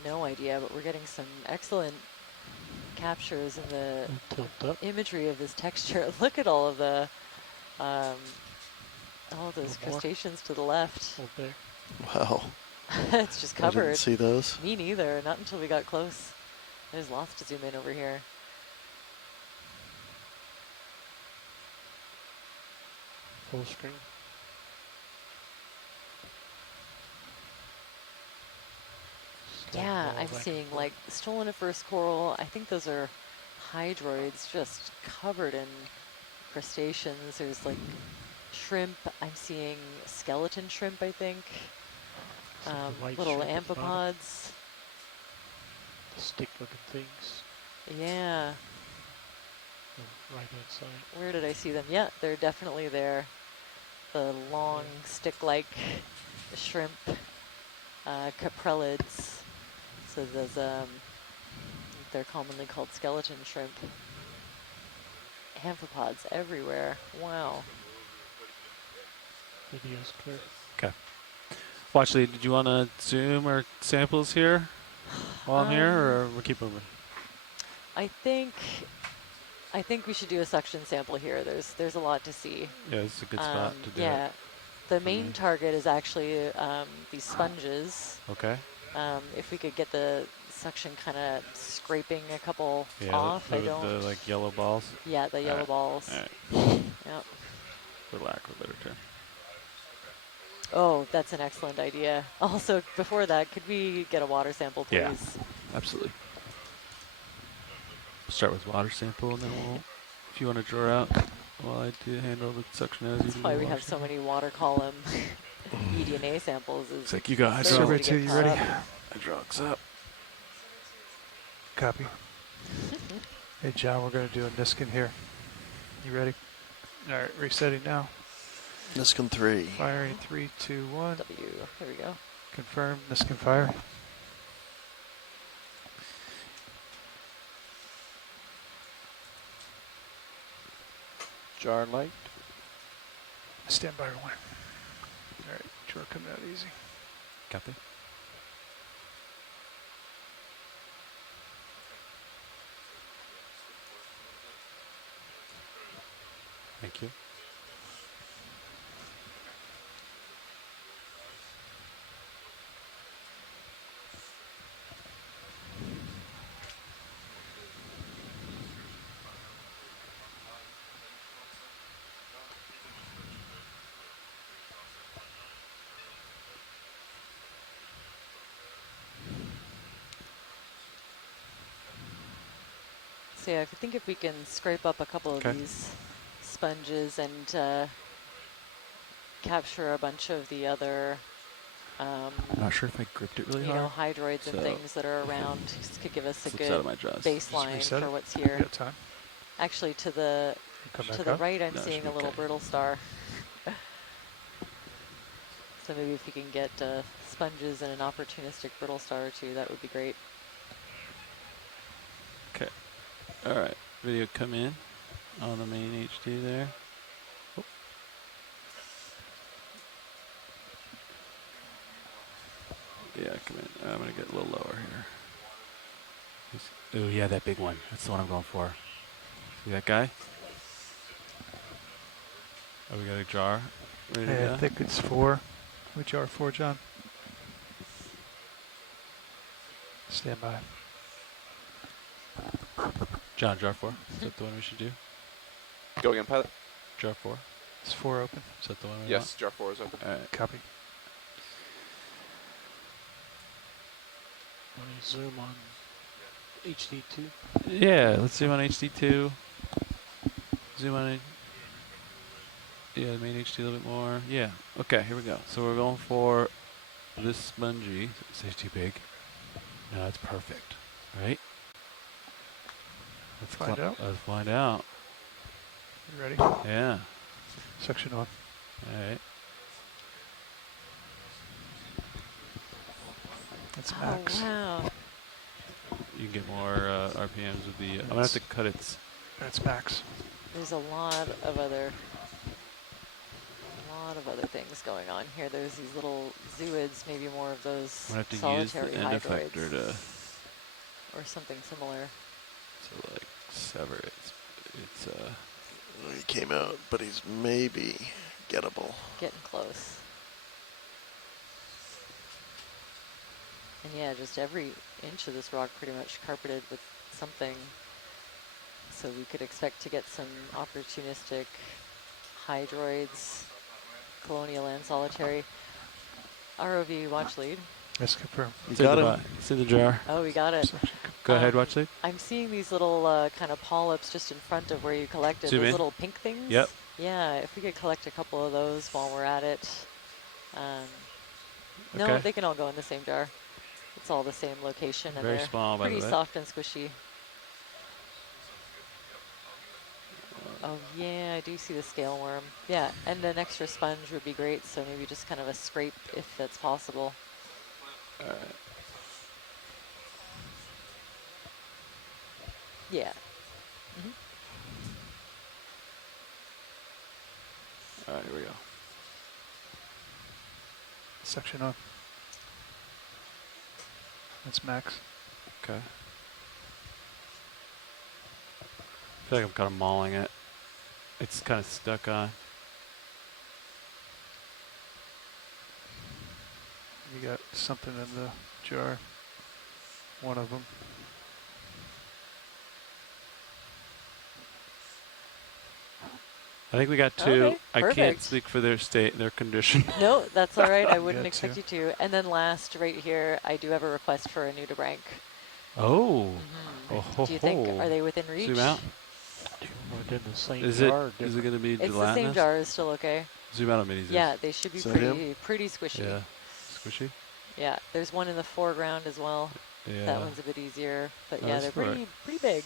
no idea, but we're getting some excellent captures in the imagery of this texture. Look at all of the all those crustaceans to the left. Wow. It's just covered. I didn't see those. Me neither, not until we got close. There's lots to zoom in over here. Full screen. Yeah, I'm seeing like stoloniferous coral. I think those are hydroids just covered in crustaceans. There's like shrimp. I'm seeing skeleton shrimp, I think. Little amphipods. Stick-looking things. Yeah. Right hand side. Where did I see them? Yeah, they're definitely there. The long stick-like shrimp, caprellids. So those, they're commonly called skeleton shrimp. Amphipods everywhere. Wow. Video's clear. Okay. Watchley, did you want to zoom our samples here while I'm here, or we'll keep moving? I think we should do a suction sample here. There's a lot to see. Yeah, it's a good spot to do it. The main Mm-hmm. target is actually these sponges. Okay. If we could get the suction kind of scraping a couple off. The like yellow balls. Yeah, the yellow balls. All right. Yep. For lack of a better term. Oh, that's an excellent idea. Also, before that, could we get a water sample, please? Yeah, absolutely. Start with water sample, and then we'll, if you want to draw out while I do handle the suction as you do. That's why we have so many water column eDNA samples. It's like you got Surveyor 2, you ready? Hydrox up. Copy. Hey, John, we're going to do a Niskin here. You ready? All right, resetting now. Niskin 3. Firing 3, 2, 1. W. Here we go. Confirm. Niskin fire. Jar light. Stand by, everyone. All right, jar coming out easy. Copy. Thank you. So yeah, I think if we can scrape up a couple of these sponges and capture a bunch of the other I'm not sure if I gripped it really you hard. know, hydroids and things that are around could give us a good out of my jaws. baseline for what's here. You got time. Actually, to the right, I'm seeing a little brittle star. So maybe if you can get sponges and an opportunistic brittle star or two, that would be great. Okay. All right. Video come in on the main HD there. Oh. Yeah, come in. I'm going to get a little lower here. Oh, yeah, that big one. That's the one I'm going for. See that guy? Oh, we got a jar. Ready to go? I think it's 4. Which jar 4, John? Stand by. John, jar 4. Is that the one we should do? Go again, pilot. Jar 4. Is 4 open? Is that the one we want? Yes, jar 4 is open. All right. Copy. Want to zoom on HD2? Yeah, let's zoom on HD2. Zoom on it. Yeah, the main HD a little bit more. Yeah. Okay, here we go. So we're going for this spongy. Is it too big? No, that's perfect. Right? Let's find out. Let's find out. You ready? Yeah. Section on. All right. That's max. Oh, wow. You can get more RPMs with the. I'm gonna have to cut it. That's max. There's a lot of other things going on here. There's these little zooids, maybe more of those I'm gonna have to solitary use the end hydroids effector to. Or something similar. To like sever it. It's He came out, but he's maybe gettable. Getting close. And yeah, just every inch of this rock pretty much carpeted with something. So we could expect to get some opportunistic hydroids, colonial and solitary. ROV watch lead. Yes, confirm. You got him. It's in the jar. Oh, we got it. Go ahead, watch lead. I'm seeing these little kind of polyps just in front of where you collected. Zoom Those in. little pink things. Yep. Yeah, if we could collect a couple of those while we're at it. No, Okay. they can all go in the same jar. It's all the same location, and Very they're small, by the pretty way. soft and squishy. Oh yeah, I do see the scale worm. Yeah, and an extra sponge would be great. So maybe just kind of a scrape if that's possible. All right. Yeah. All right, here we go. Section on. That's max. Okay. I feel like I'm kind of mauling it. It's kind of stuck on. You got something in the jar. One of them. I think we got 2. Okay, I can't perfect. speak for their state, their condition. No, that's all right. I wouldn't got expect 2. you to. And then last, right here, I do have a request for a nudibranch. Oh. Oh ho, Do you think, ho. are they within reach? Zoom out. Within the same Is jar. it going to be It's the gelatinous? same jar, is still okay. Zoom out on minis. Yeah, they should be Is that pretty squishy. Yeah. Squishy? Yeah, there's one in the foreground as well. Yeah. That one's a bit easier, but Oh, yeah, that's they're all right. pretty big.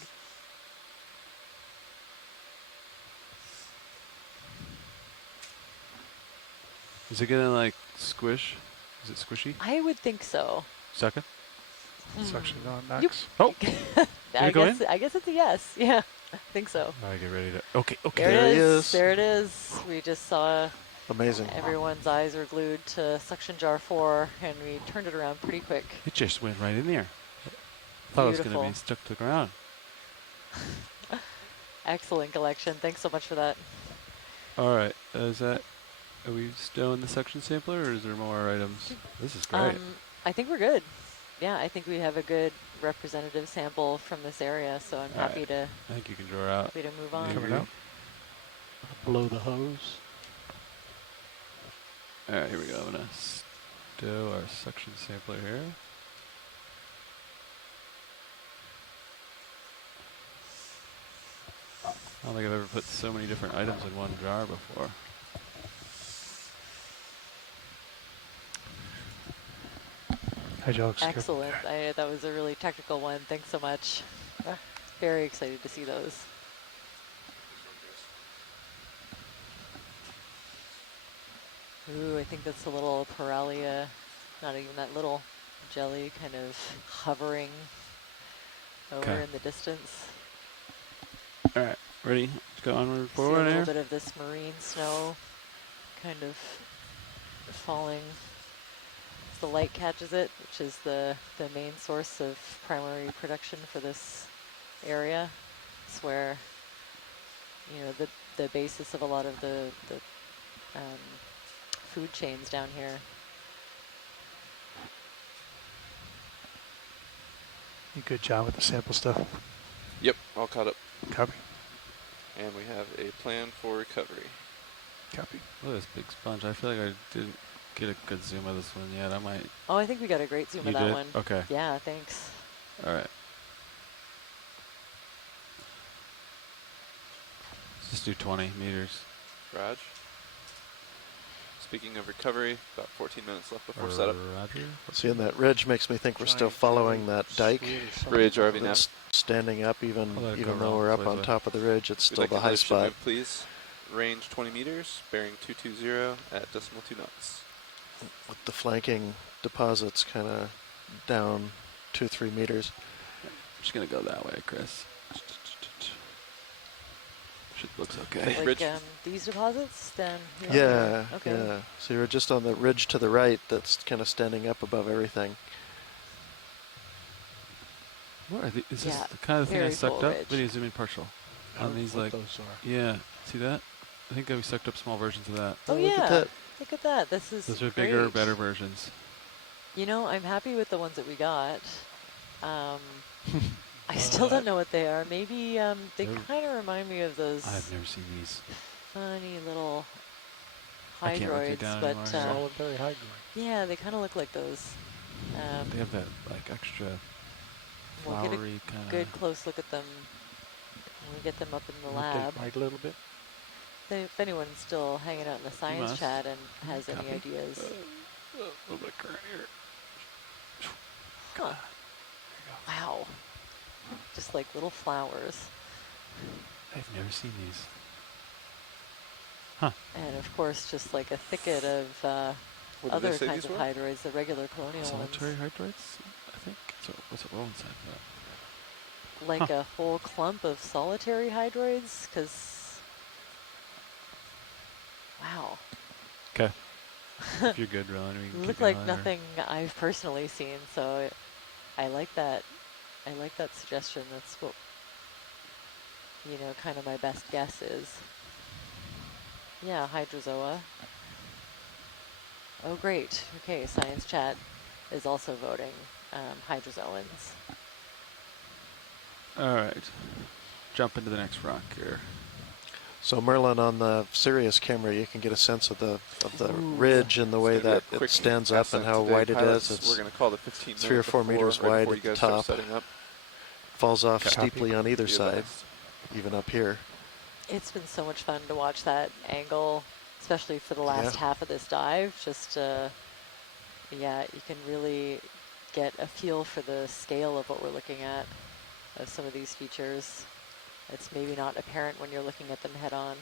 Is it gonna like squish? Is it squishy? I would think so. Second? Suction on max. Oh! I guess it's a yes. Yeah, I think so. All right, get ready to. Okay. There it is. There it is. We just saw. Amazing. Everyone's eyes are glued to suction jar 4, and we turned it around pretty quick. It just went right in there. Thought it was gonna be stuck to the ground. Excellent collection. Thanks so much for that. All right. Are we still in the suction sampler, or is there more items? This is great. I think we're good. Yeah, I think we have a good representative sample from this area, so I'm happy to. I think you can draw out. Happy to move on. Coming out. Blow the hose. All right, here we go. I'm gonna stow our suction sampler here. I don't think I've ever put so many different items in one jar before. Hydraulics. Excellent. That was a really technical one. Thanks so much. Very excited to see those. Ooh, I think that's a little Paralia, not even that little, jelly kind of hovering over in the distance. All right, ready? Let's go onward, forward See a here. little bit of this marine snow kind of falling as the light catches it, which is the main source of primary production for this area. It's where, you know, the basis of a lot of the food chains down here. Good job with the sample stuff. Yep, all caught up. Copy. And we have a plan for recovery. Copy. Look at this big sponge. I feel like I didn't get a good zoom of this one yet. I might. Oh, I think we got a great zoom of that one. Okay. Yeah, thanks. All right. Let's just do 20 meters. Raj. Speaking of recovery, about 14 minutes left before setup. Roger. Seeing that ridge makes me think we're still following that dike. Bridge, RV nav. That's standing up, even though we're up on top of the ridge, it's still the high spot. Move, please. Range 20 meters, bearing 220 at decimal 2 knots. With the flanking deposits kind of down 2-3 meters. I'm just gonna go that way, Chris. Looks okay. Like these deposits, then? Yeah, okay. Yeah. So you're just on the ridge to the right that's kind of standing up above everything. What are these? Is this the kind of thing I sucked up? Video zoom in partial. On these, like, those are. Yeah, see that? I think we sucked up small versions of that. Oh, yeah. Look at that. This is Those are bigger, better versions. You know, I'm happy with the ones that we got. I still don't know what they are. Maybe they kind of remind me of those. I've never seen these. Funny little I can't look you hydroids, down but anymore. Solitary hydroid. yeah, they kind of look like those. They have that like extra We'll flowery get a kind of. good close look at them when we get them up in the lab. Right a little bit. If anyone's still hanging out in the science chat and has any ideas. A little bit current here. Huh. Wow. Just like little flowers. I've never seen these. And of course, just like a thicket of other kinds of hydroids, the regular colonial Solitary ones. hydroids, I think. So what's it roll inside of that? Like a whole clump of solitary hydroids, because wow. Okay. If you're good, Rowan, we can Look like nothing I've personally seen, so I like that. I like that suggestion. That's what, you know, kind of my best guess is. Yeah, hydrozoa. Oh, great. Okay, science chat is also voting hydrozoans. All right. Jump into the next rock here. So Merlin, on the Sirius camera, you can get a sense of the ridge and the way that it stands up and how wide it is. It's we're going to call the 15 3 or 4 meters wide at the top. Falls off Copy. steeply on either side, even up here. It's been so much fun to watch that angle, especially for the last half of this dive. Just, yeah, you can really get a feel for the scale of what we're looking at, of some of these features. It's maybe not apparent when you're looking at them head on.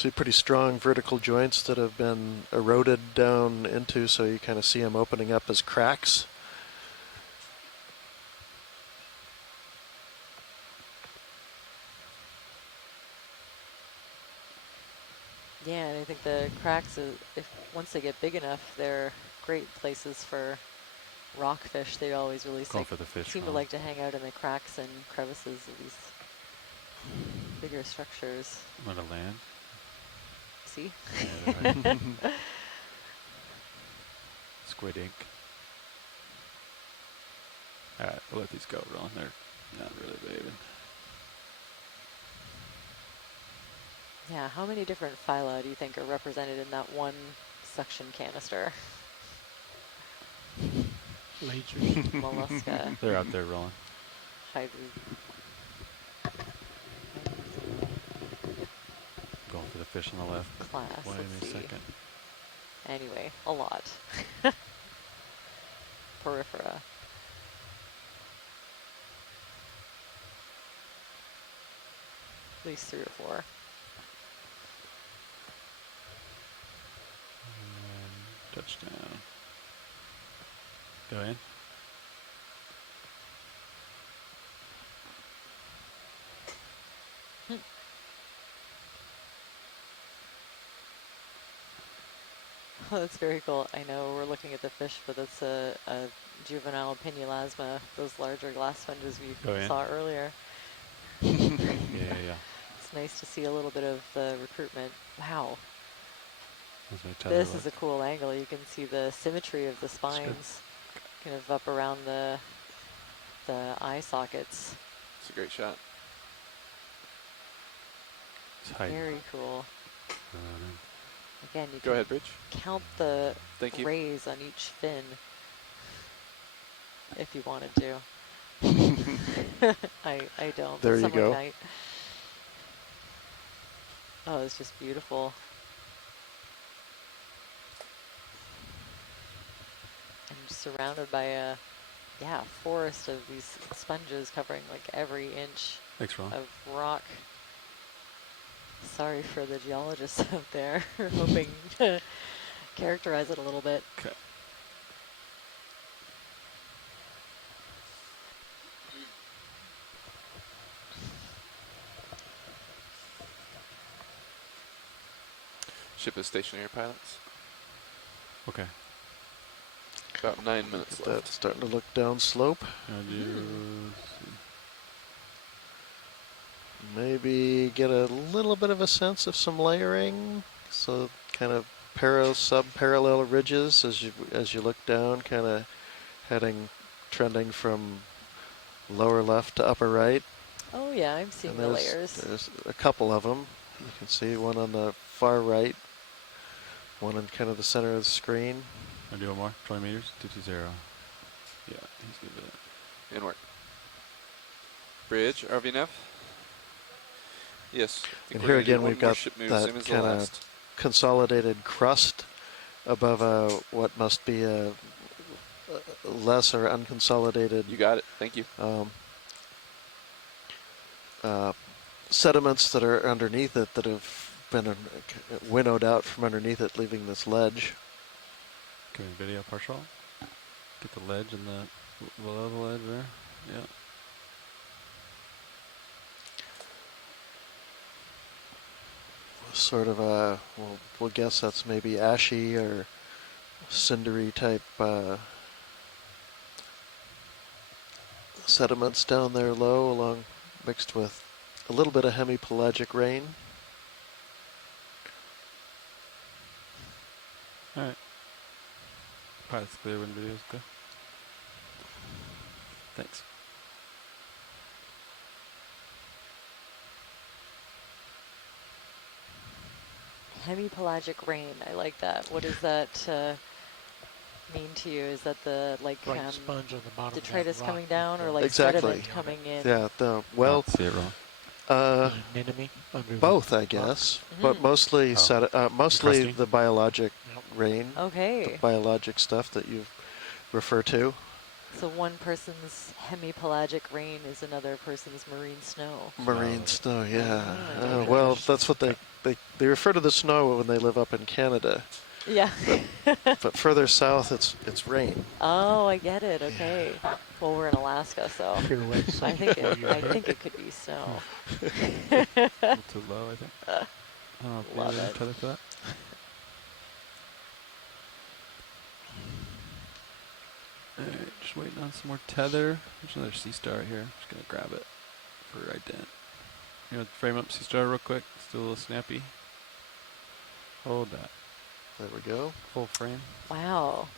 See pretty strong vertical joints that have been eroded down into, so you kind of see them opening up as cracks. Yeah, and I think the cracks, once they get big enough, they're great places for rockfish. They always really seem to like to hang out in the cracks and crevices of these bigger structures. Want to land? See? Yeah, Squid ink. All right, we'll let these go, Ron. They're not really behaving. Yeah, how many different phyla do you think are represented in that one suction canister? Mollusca. They're out there rolling. Going for the fish on the left. Class, Wait let's a see. second. Anyway, a lot. Porifera. At least 3 or 4. Touchdown. Go in. Oh, that's very cool. I know we're looking at the fish, but it's a juvenile pinulasma, those larger glass sponges we saw earlier. Yeah. It's nice to see a little bit of the recruitment. Wow. This is a cool angle. You can see the symmetry of the spines kind of up around the eye sockets. It's a great shot. Very cool. Again, you Go can ahead, Bridge. count the rays on each fin if you wanted to. I don't. There you go. Might. Oh, it's just beautiful. I'm surrounded by a forest of these sponges covering like every inch of rock. Sorry for the geologists out there, hoping to characterize it a little bit. Okay. Ship is stationary, pilots. Okay. About 9 minutes left. That's starting to look down slope. Maybe get a little bit of a sense of some layering, so kind of sub-parallel ridges as you look down, kind of trending from lower left to upper right. Oh yeah, I'm seeing the layers. There's a couple of them. You can see one on the far right, one in kind of the center of the screen. I'll do one more. 20 meters. 220. Yeah, he's good with it. In work. Bridge, RVNF. Yes. And here again, we've got that kind of consolidated crust above what must be a less or unconsolidated. You got it. Thank you. Sediments that are underneath it that have been winnowed out from underneath it, leaving this ledge. Can we video partial? Get the ledge and the below the ledge there. Yeah. Sort of we'll guess that's maybe ashy or cindery type sediments down there low, mixed with a little bit of hemipelagic rain. All right. Pilot's clear when video's go. Thanks. Hemipelagic rain. I like that. What does that mean to you? Is that the sponge on the bottom detritus coming down, or like exactly. sediment coming in? Yeah. See it wrong. Both, I guess, but mostly mostly the biologic rain. Okay. The biologic stuff that you refer to. So one person's hemipelagic rain is another person's marine snow. Marine snow, yeah. Well, that's what they refer to the snow when they live up in Canada. Yeah. But further south, it's rain. Oh, I get it. Okay. Yeah. Well, we're in Alaska, so I think it could be snow. A little too low, I think. I don't know if Love we it. each other for that. Alright, just waiting on some more tether. There's another sea star here. Just gonna grab it for ident. You know, frame up sea star real quick. Still a little snappy. Hold that. There we go. Full frame. Wow.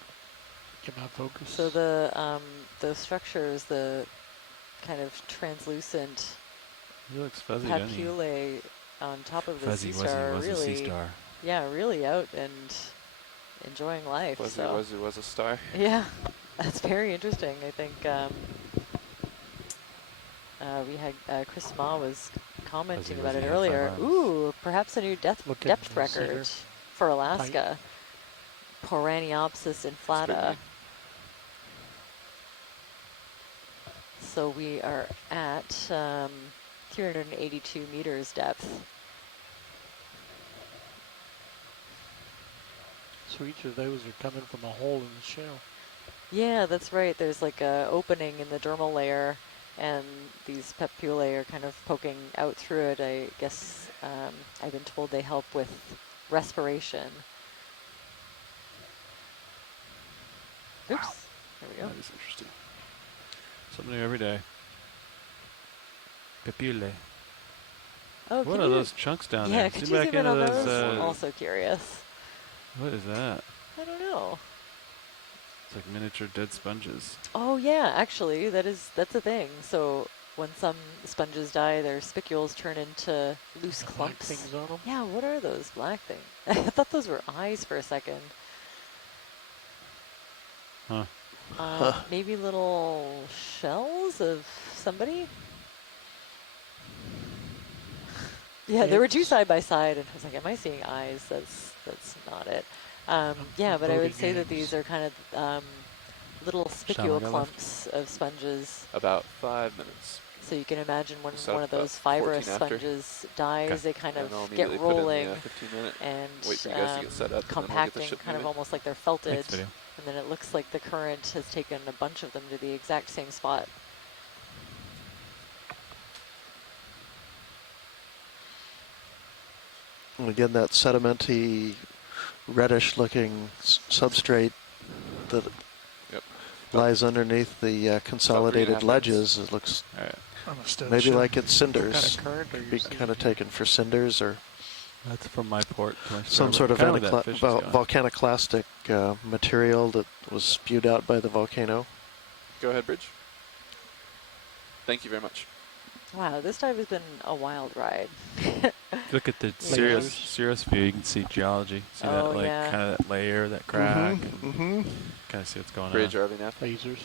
Come out focus. So the structures, the kind of translucent He looks fuzzy, papillae on top of the sea star, sea star. Yeah, really out and enjoying life. Fuzzy was a star. Yeah, that's very interesting. I think we had Chris Ma was commenting about it earlier. Ooh, perhaps a new depth record for Alaska. Poraniopsis inflata. So we are at 382 meters depth. So each of those are coming from a hole in the shell. Yeah, that's right. There's like a opening in the dermal layer, and these papillae are kind of poking out through it. I guess I've been told they help with respiration. Oops. Wow. There we go. That is interesting. Something new every day. Papillae. Oh, what are those chunks down there? Yeah, could you zoom in on those? I'm also curious. What is that? I don't know. It's like miniature dead sponges. Oh yeah, actually, that's a thing. So when some sponges die, their spicules turn into loose clumps. Black things on them? Yeah, what are those black things? I thought those were eyes for a second. Huh. Maybe little shells of somebody? Yeah, there were two side by side, and I was like, am I seeing eyes? That's not it. Yeah, but I would say that these are kind of little spicule clumps of sponges. About 5 minutes. So you can imagine when So one of those fibrous sponges dies, they kind of get rolling and wait for you guys to get set up, compacting, kind of almost like they're felted. And then it looks like the current has taken a bunch of them to the exact same spot. And again, that sedimenty, reddish-looking substrate that lies underneath the consolidated ledges. It looks maybe like it's cinders. Could be kind of taken for cinders, or that's from my port. Some sort of volcaniclastic material that was spewed out by the volcano. Go ahead, Bridge. Thank you very much. Wow, this dive has been a wild ride. Look at the Cirrus view. You can see geology. See that, like, kind of that layer, that crack. Kind of see what's going Bridge, on. Lasers.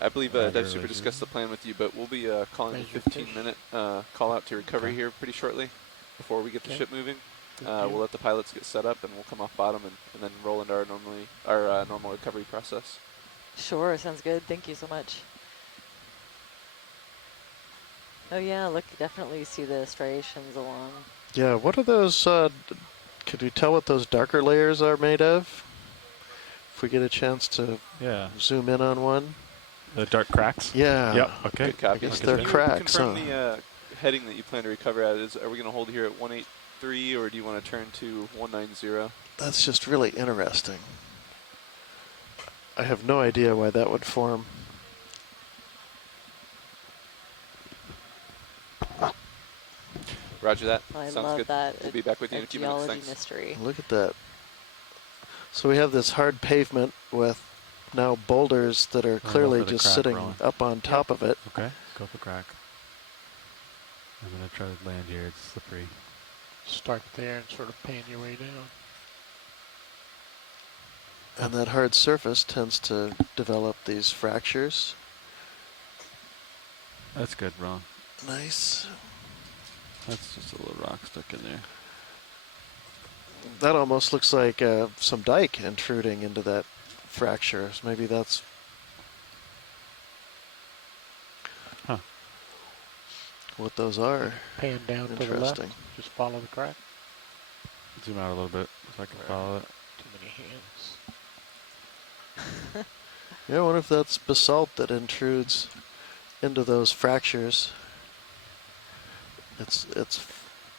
I believe Dive Super discussed the plan with you, but we'll be calling a 15-minute call out to recovery here pretty shortly before we get the ship moving. We'll let the pilots get set up, and we'll come off bottom and then roll into our normal recovery process. Sure, sounds good. Thank you so much. Oh yeah, look, definitely see the striations along. Yeah, what are those, could you tell what those darker layers are made of? If we get a chance to zoom in on one. The dark cracks? Yeah. Yep, okay. Good copy. I guess they're cracks, Confirm the heading that you plan to recover at. Are we going to hold here at 183, or do you want to turn to 190? That's just really interesting. I have no idea why that would form. Roger that. I Sounds love good. that. We'll be back with you in a few minutes. Thanks. Mystery. Look at that. So we have this hard pavement with now boulders that are clearly just sitting up on top of it. Okay, go for crack. I'm going to try to land here. It's slippery. Start there and sort of pan your way down. And that hard surface tends to develop these fractures. That's good, Ron. Nice. That's just a little rock stuck in there. That almost looks like some dike intruding into that fracture. So maybe that's what those are. Pan down to the left. Just follow the crack. Zoom out a little bit so I can follow it. Too many hands. Yeah, I wonder if that's basalt that intrudes into those fractures. It's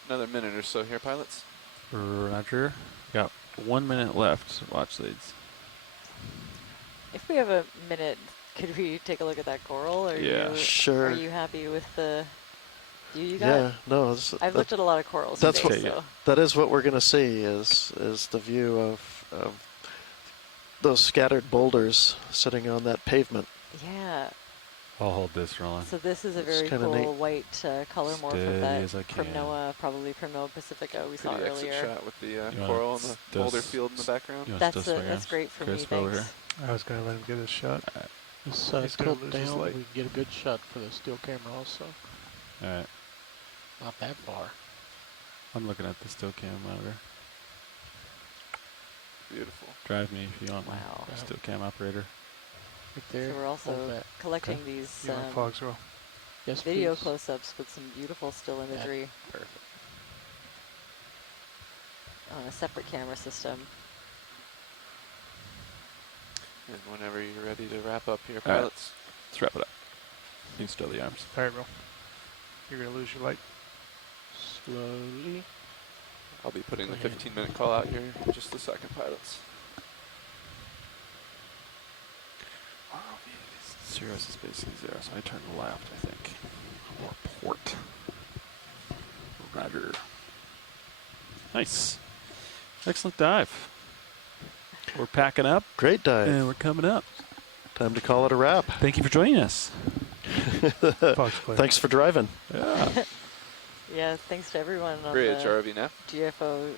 another minute or so here, pilots. Roger. Got 1 minute left. Watch leads. If we have a minute, could we take a look at that coral? Sure. Are you happy with the view you got? Yeah, no. I've looked at a lot of corals. That's today, what. so. That is what we're going to see. Is the view of those scattered boulders sitting on that pavement. Yeah. I'll hold this, Roland. So this is a very cool white color morph of that Primnoa, probably Primnoa pacifica we saw earlier. Exit shot with the coral and the boulder field in the background. That's great for me, thanks. I was going to let him get his shot. Just tilt down, we can get a good shot for the still camera also. All right. Not that far. I'm looking at the still cam monitor. Beautiful. Drive me if you want. Wow. Still cam operator. Right there. So we're also collecting these yes, video close-ups with some beautiful still imagery. Perfect. On a separate camera system. And whenever you're ready to wrap up here, pilots. Right. Let's wrap it up. You can still the arms. All right, Will. You're going to lose your light. Slowly. I'll be putting the 15-minute call out here in just a second, pilots. Cirrus is basically 0, so I turn left, I think. Or port. Roger. Nice. Excellent dive. We're packing up. Great dive. And we're coming up. Time to call it a wrap. Thank you for joining us. Thanks for driving. Yeah. Yeah, thanks to everyone on Bridge, the ROV now. GFO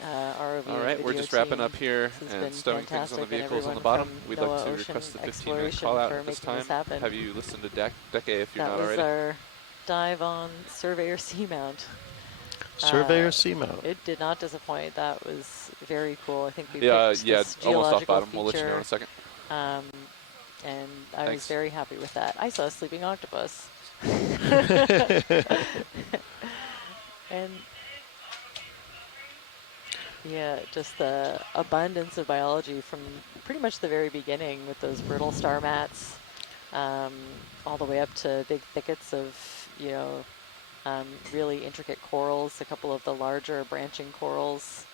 ROV. All right, we're just wrapping up here and stowing things on the vehicles on the bottom. We'd like to request the 15-minute call out at this time. Have you listened to Deck A if you're not already? That was our dive on Surveyor Seamount. Surveyor Seamount. It did not disappoint. That was very cool. I think we picked this almost off bottom. feature, We'll let you know in a second. And I was very happy with that. I saw a sleeping octopus. And yeah, just the abundance of biology from pretty much the very beginning with those brittle star mats, all the way up to big thickets of, really intricate corals, a couple of the larger branching corals,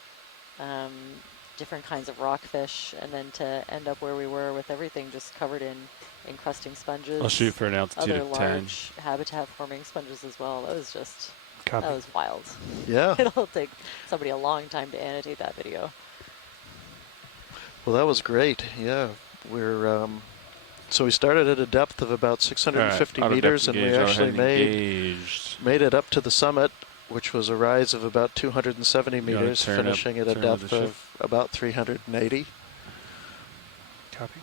different kinds of rockfish, and then to end up where we were with everything just covered in encrusting sponges. I'll shoot for an altitude other of 10. large habitat-forming sponges as well. That was just... Copy. That was wild. Yeah. It'll take somebody a long time to annotate that video. Well, that was great. Yeah, we're so we started at a depth of about 650 meters, and we actually made it up to the summit, which was a rise of about 270 meters, finishing at a depth of about 380. Copy.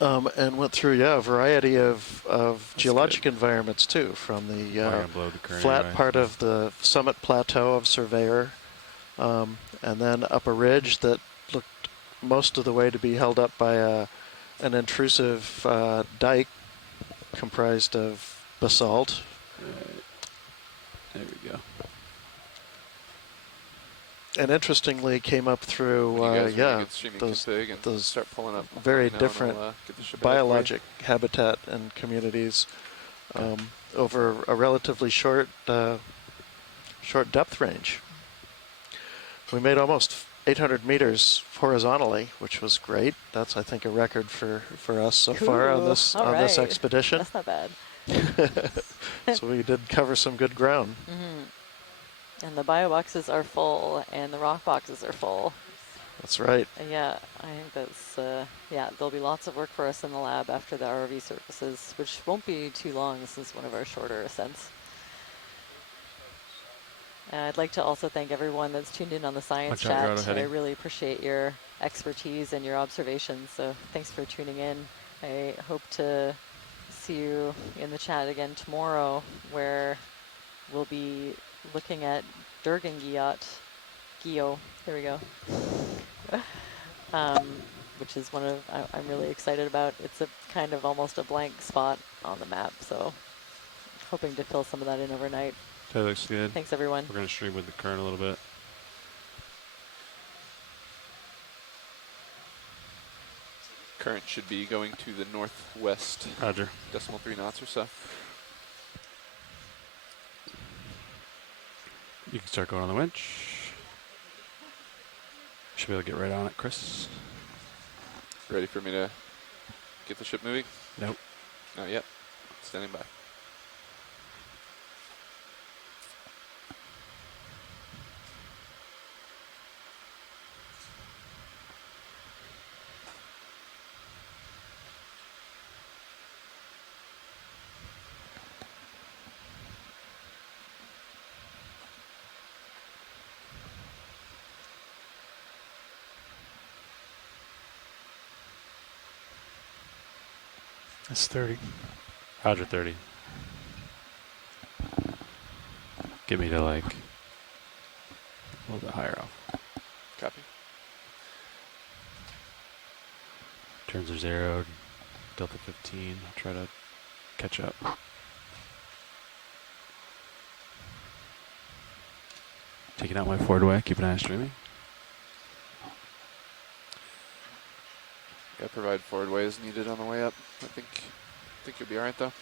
And went through, a variety of geologic environments too, from the flat part of the summit plateau of Surveyor, and then up a ridge that looked most of the way to be held up by an intrusive dike comprised of basalt. There we go. And interestingly, came up through those start pulling up very different biologic habitat and communities over a relatively short depth range. We made almost 800 meters horizontally, which was great. That's, I think, a record for us so far on this this expedition. That's not bad. So we did cover some good ground. Mm-hmm. And the bio boxes are full, and the rock boxes are full. That's right. Yeah, I think that's, there'll be lots of work for us in the lab after the ROV surfaces, which won't be too long. This is one of our shorter ascents. I'd like to also thank everyone that's tuned in on the science chat. I really appreciate your expertise and your observations, so thanks for tuning in. I hope to see you in the chat again tomorrow, where we'll be looking at Geo, there we go, which is one of, I'm really excited about. It's a kind of almost a blank spot on the map, so hoping to fill some of that in overnight. That looks good. Thanks, everyone. We're going to stream with the current a little bit. Current should be going to the northwest. Roger. 0.3 knots or so. You can start going on the winch. Should be able to get right on it, Chris. Ready for me to get the ship moving? Nope. Not yet. Standing by. That's 30. Roger, 30. Get me to like a little bit higher off. Copy. Turns are zeroed. Delta 15. I'll try to catch up. Taking out my forward way. Keep an eye on streaming. Yeah, provide forward way as needed on the way up. I think you'll be all right though.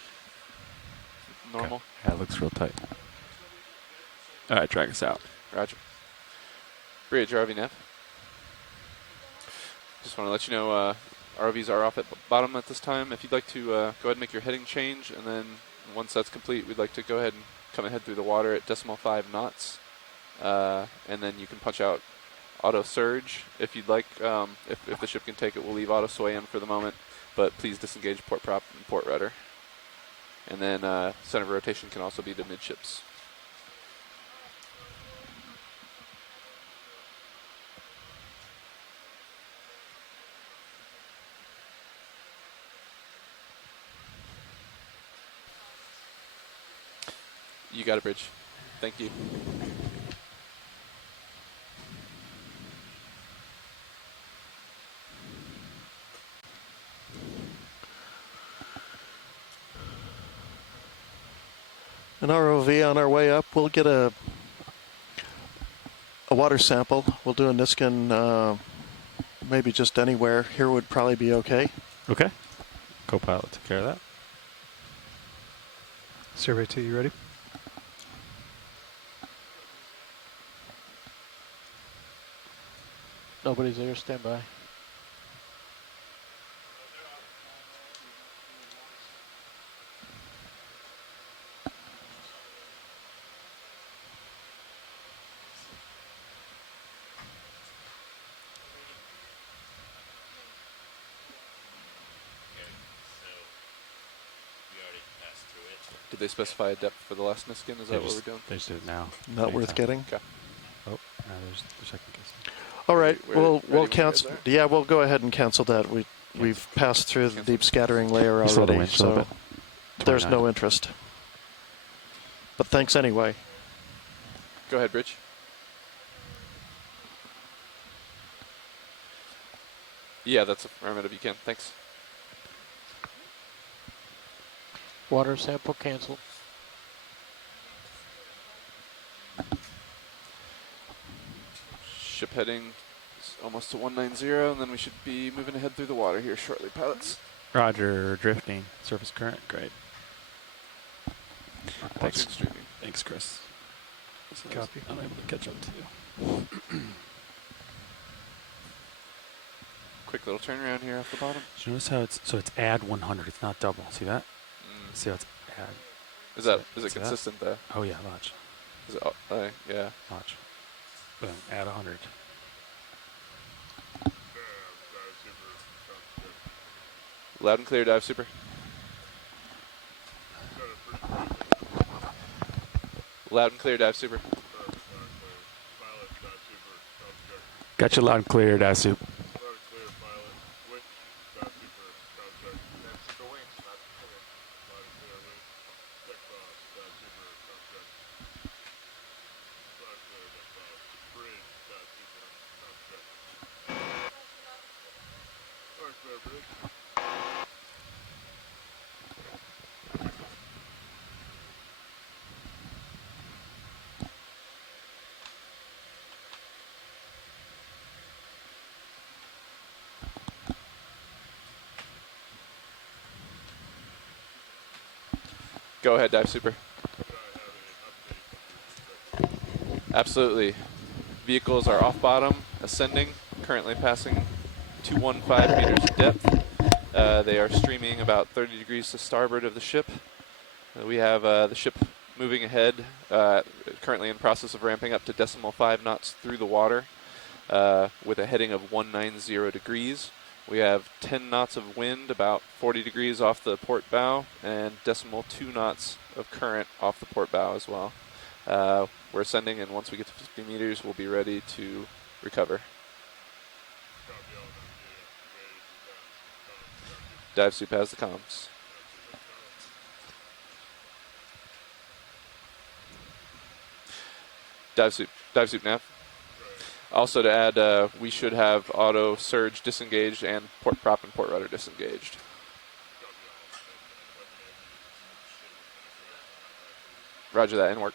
Normal. Okay. Yeah, it looks real tight. All right, drag us out. Roger. Bridge, ROV nav. Just want to let you know ROVs are off at bottom at this time. If you'd like to go ahead and make your heading change, and then once that's complete, we'd like to go ahead and come ahead through the water at 0.5 knots. And then you can punch out auto surge if you'd like. If the ship can take it, we'll leave auto sway in for the moment, but please disengage port prop and port rudder. And then center of rotation can also be to midships. You got it, Bridge. Thank you. An ROV on our way up. We'll get a water sample. We'll do a Niskin, maybe just anywhere. Here would probably be okay. Okay. Co-pilot took care of that. Survey 2, you ready? Nobody's there. Stand by. Did they specify a depth for the last Niskin? Is that what we're doing? They just did it now. Not worth getting. Okay. Oh, no, there's second guessing. All right, we'll cancel. Yeah, we'll go ahead and cancel that. We've passed through the deep scattering layer already, so there's no interest. But thanks anyway. Go ahead, Bridge. Yeah, that's affirmative. You can. Thanks. Water sample canceled. Ship heading is almost to 190, and then we should be moving ahead through the water here shortly, pilots. Roger, drifting. Surface current, great. Thanks. Streaming. Thanks, Chris. Copy. I'm able to catch up to you. Quick little turnaround here off the bottom. Did you notice how it's add 100? It's not double. See that? See how it's add. Is it consistent though? Oh yeah, watch. Is it? Yeah. Watch. Boom. Add 100. Loud and clear, dive super. Loud and clear, dive super. Got you loud and clear, dive soup. Go ahead, Dive Super. Absolutely. Vehicles are off bottom, ascending, currently passing 215 meters of depth. They are streaming about 30 degrees to starboard of the ship. We have the ship moving ahead, currently in process of ramping up to 0.5 knots through the water with a heading of 190 degrees. We have 10 knots of wind, about 40 degrees off the port bow, and 0.2 knots of current off the port bow as well. We're ascending, and once we get to 50 meters, we'll be ready to recover. Dive Soup has the comms. Dive Soup nav. Also to add, we should have auto surge disengaged and port prop and port rudder disengaged. Roger that, in work.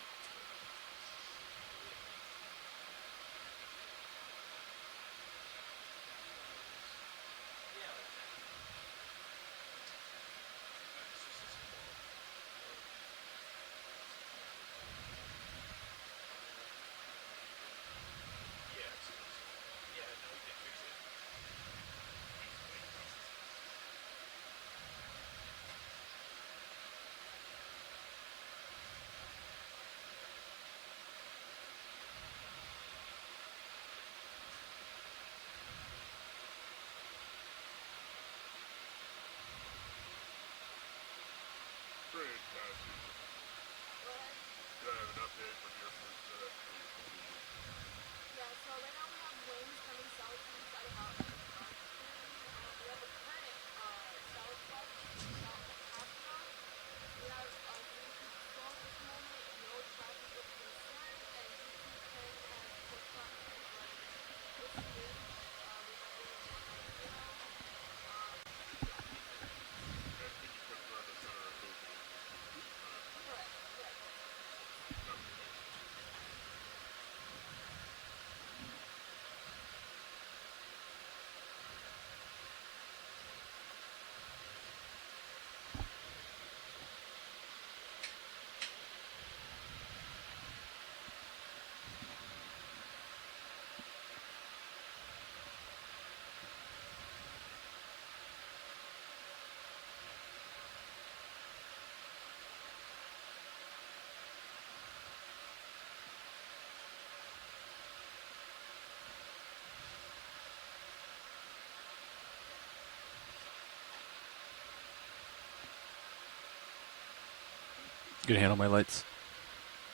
Gonna handle my lights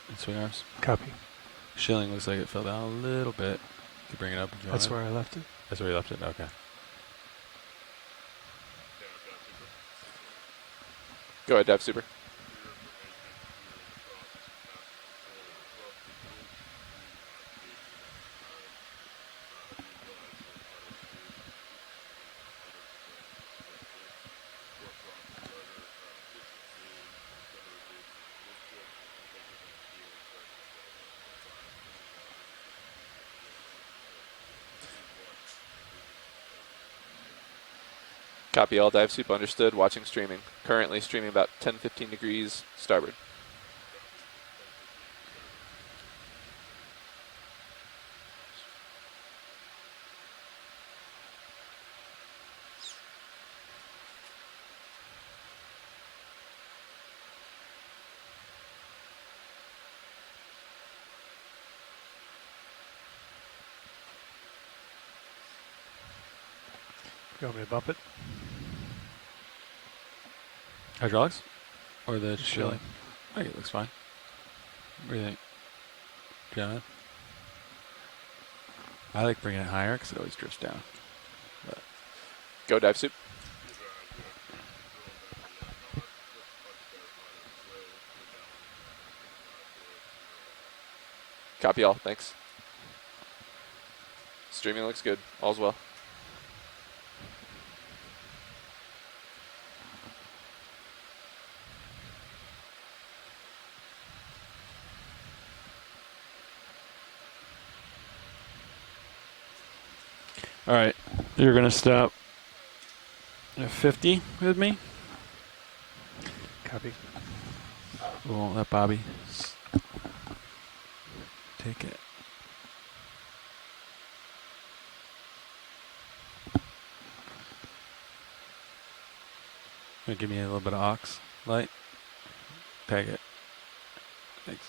and swing arms. Copy. Shilling looks like it fell down a little bit. You can bring it up and join That's it. where I left it. That's where you left it? Okay. Go ahead, Dive Super. Copy all, Dive Soup understood, watching streaming. Currently streaming about 10-15 degrees starboard. You want me to bump it? Hydraulics? Or the Just shilling? I think it looks fine. What do you think? John? I like bringing it higher because it always drifts down. But go, Dive Soup. Copy all, thanks. Streaming looks good. All's well. all right, you're gonna stop at 50 with me. Copy. We won't let Bobby take it. Give me a little bit of ox light. Take it. Thanks.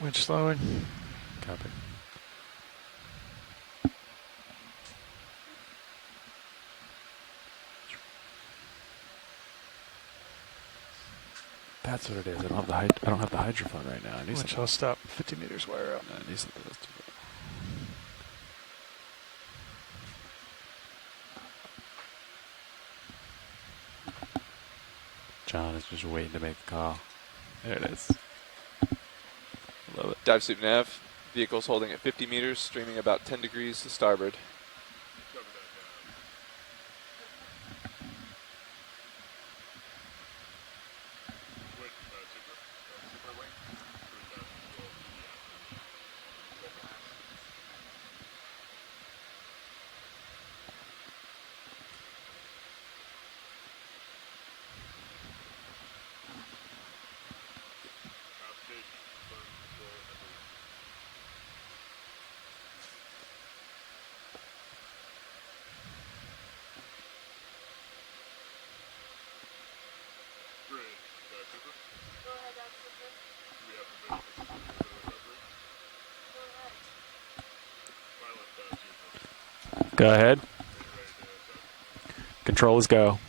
Winch slowing. Copy. That's what it is. I don't have the hydrophone right now. I need Winch, I'll stop. 50 meters wire up. I need something else to do. John is just waiting to make the call. There it is. Love it. Dive suit nav. Vehicle's holding at 50 meters, streaming about 10 degrees to starboard. Go ahead. Controls go.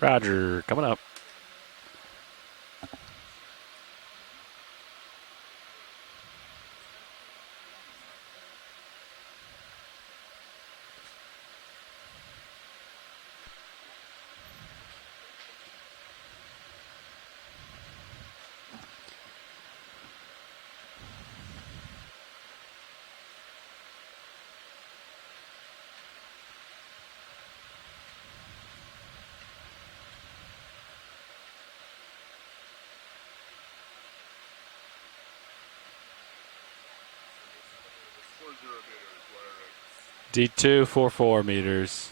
Roger, coming up. D2, 44 meters.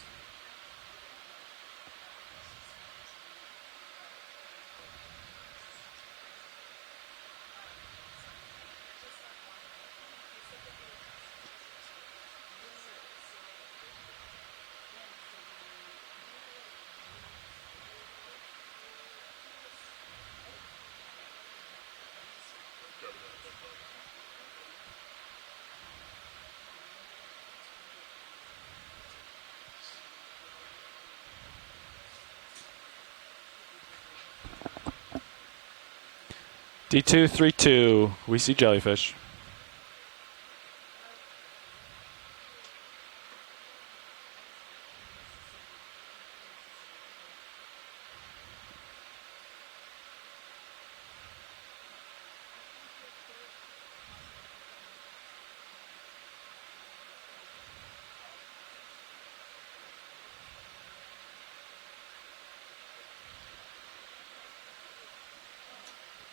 D232, we see jellyfish.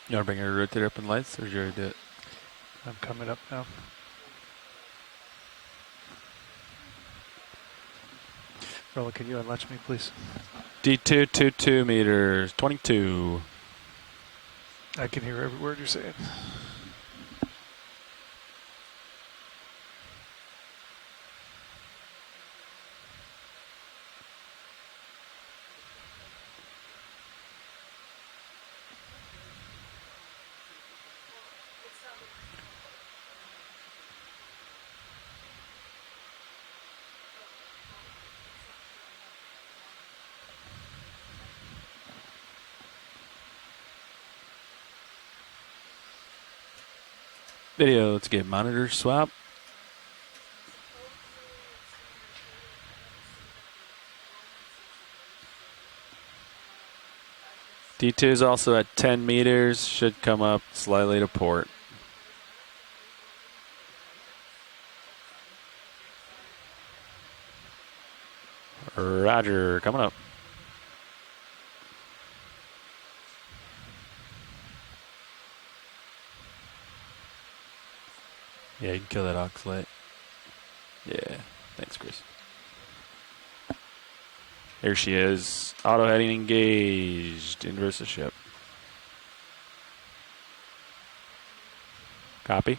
You want to bring your rotator up in lights, or did you already do it? I'm coming up now. Roland, can you unlatch me, please? D222 meters, 22. I can hear every word you're saying. Video, let's get monitor swap. D2 is also at 10 meters, should come up slightly to port. Roger, coming up. Yeah, you can kill that oxalate. Yeah, thanks, Chris. There she is. Auto heading engaged. Inverse the ship. Copy.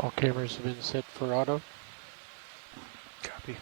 All cameras have been set for auto. Copy.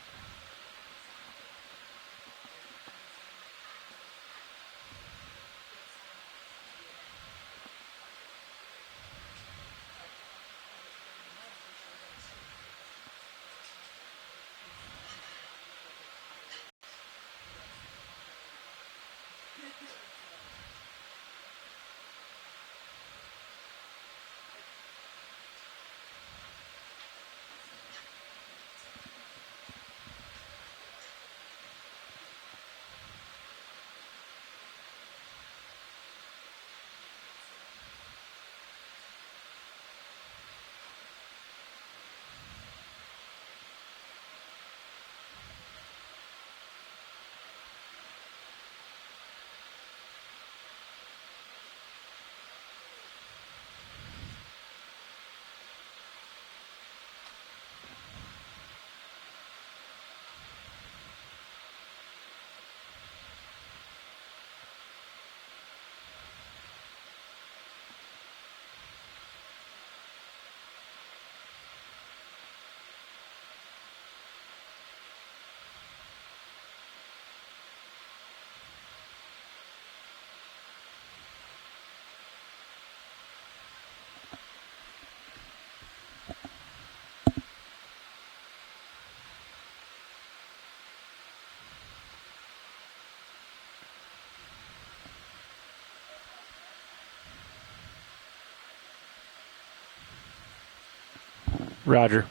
Roger.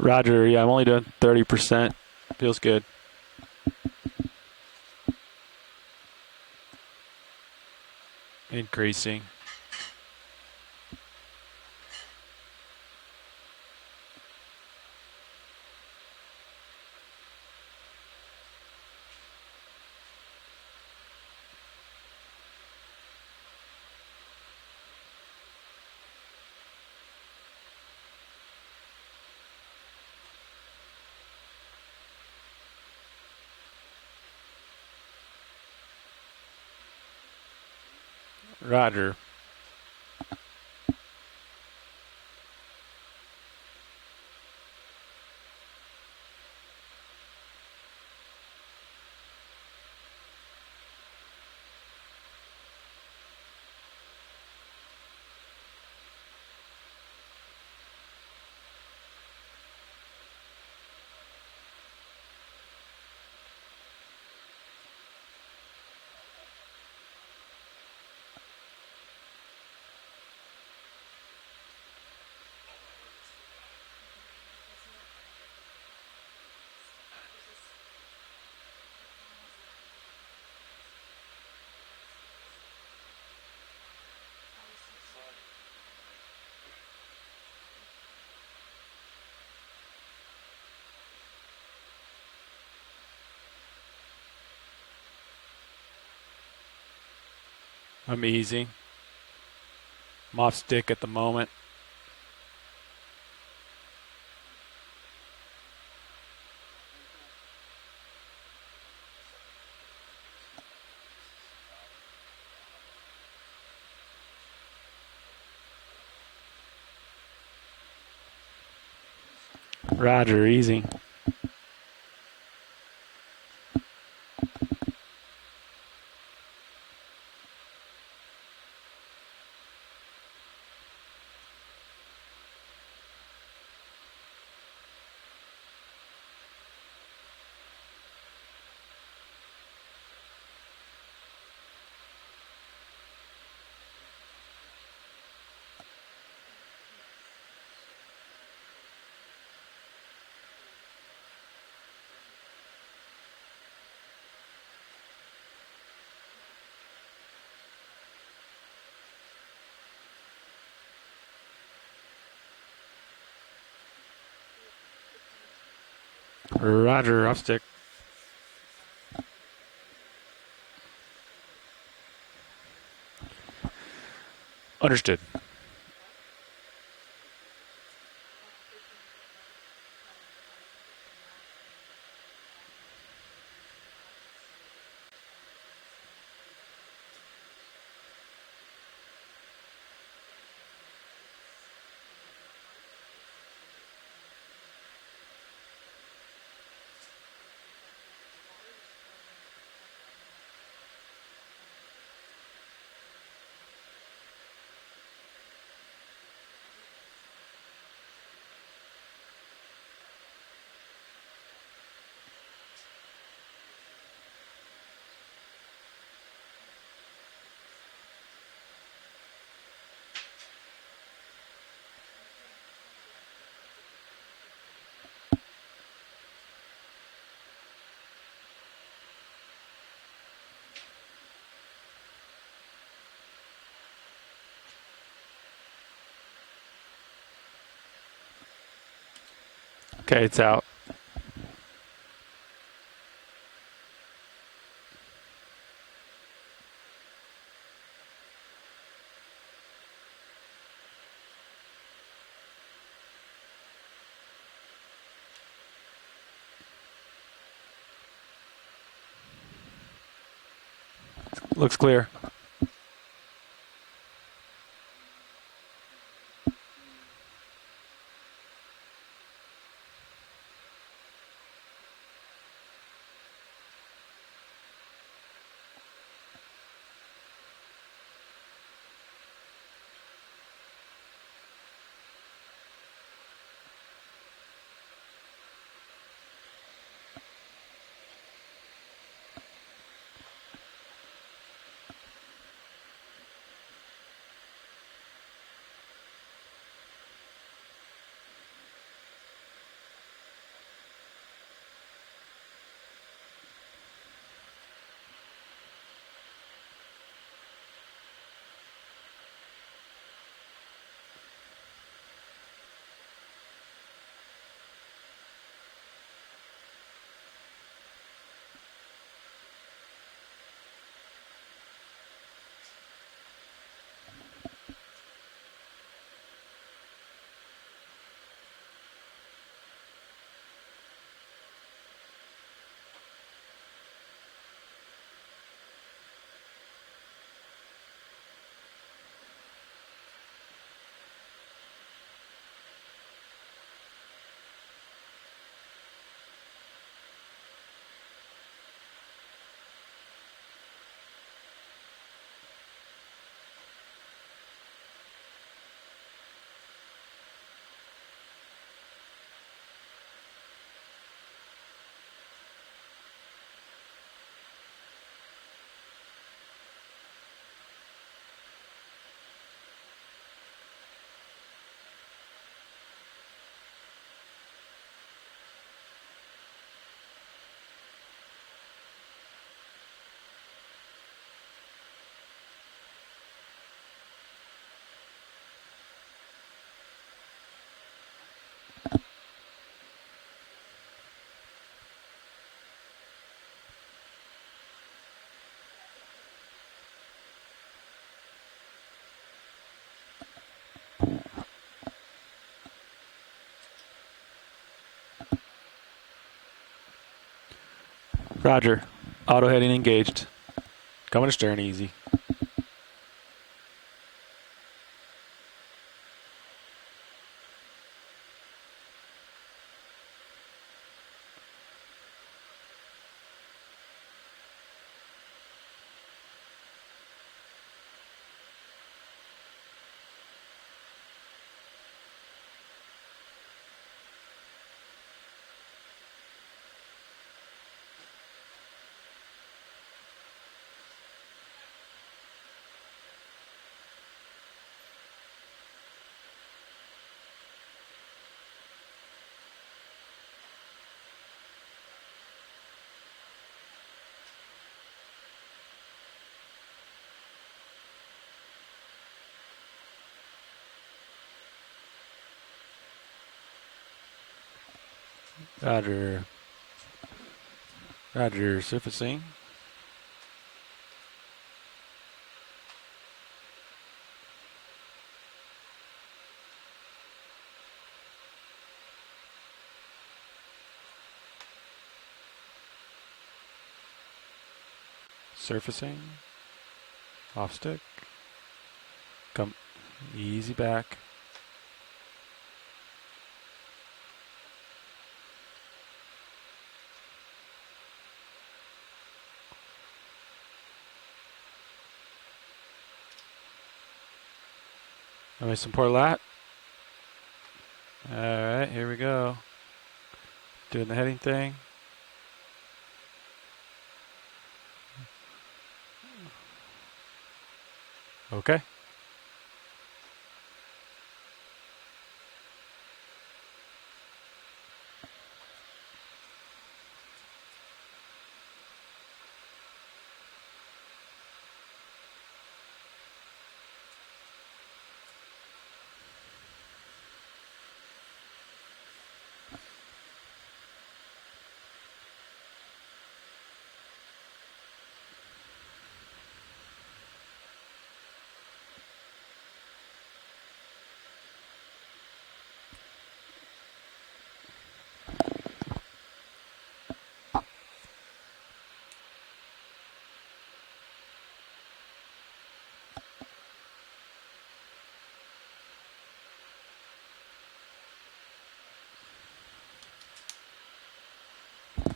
Roger, yeah, I'm only doing 30%. Feels good. Increasing. Roger. I'm easy. I'm off stick at the moment. Roger, easy. Roger, off stick. Understood. Okay, it's out. Looks clear. Roger. Auto heading engaged. Coming astern easy. Roger. Roger, surfacing. Surfacing. Off stick. Come easy back. Let me some port lat. Alright, here we go. Doing the heading thing. Okay.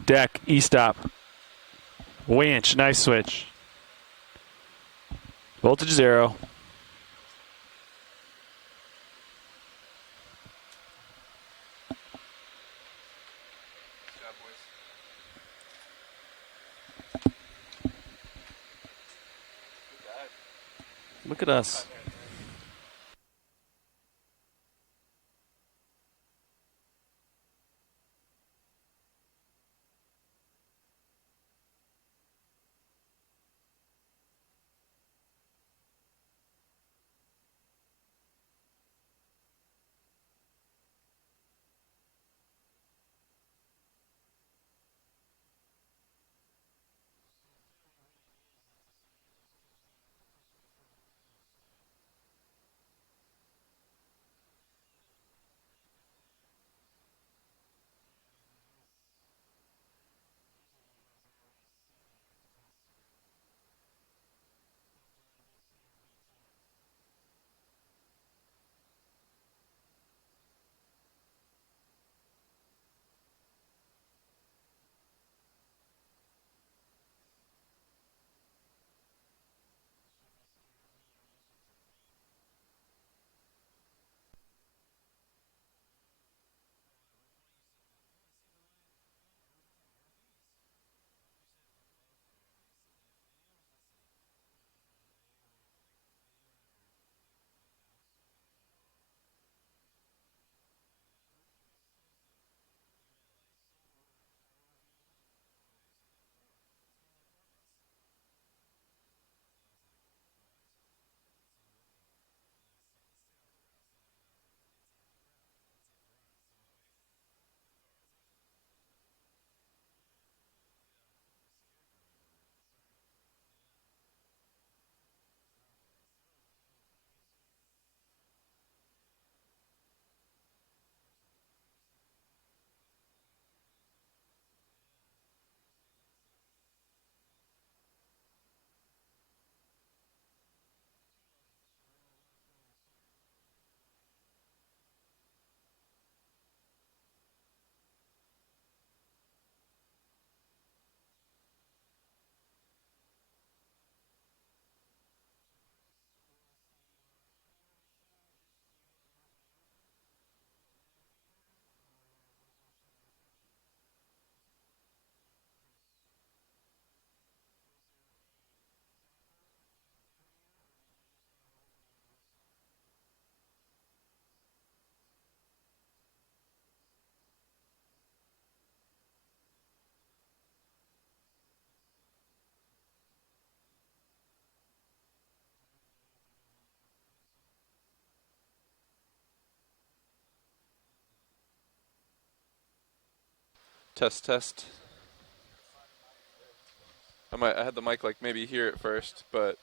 Deck, E-stop. Winch, nice switch. Voltage 0. Look at us. Test, test. I had the mic like maybe here at first, but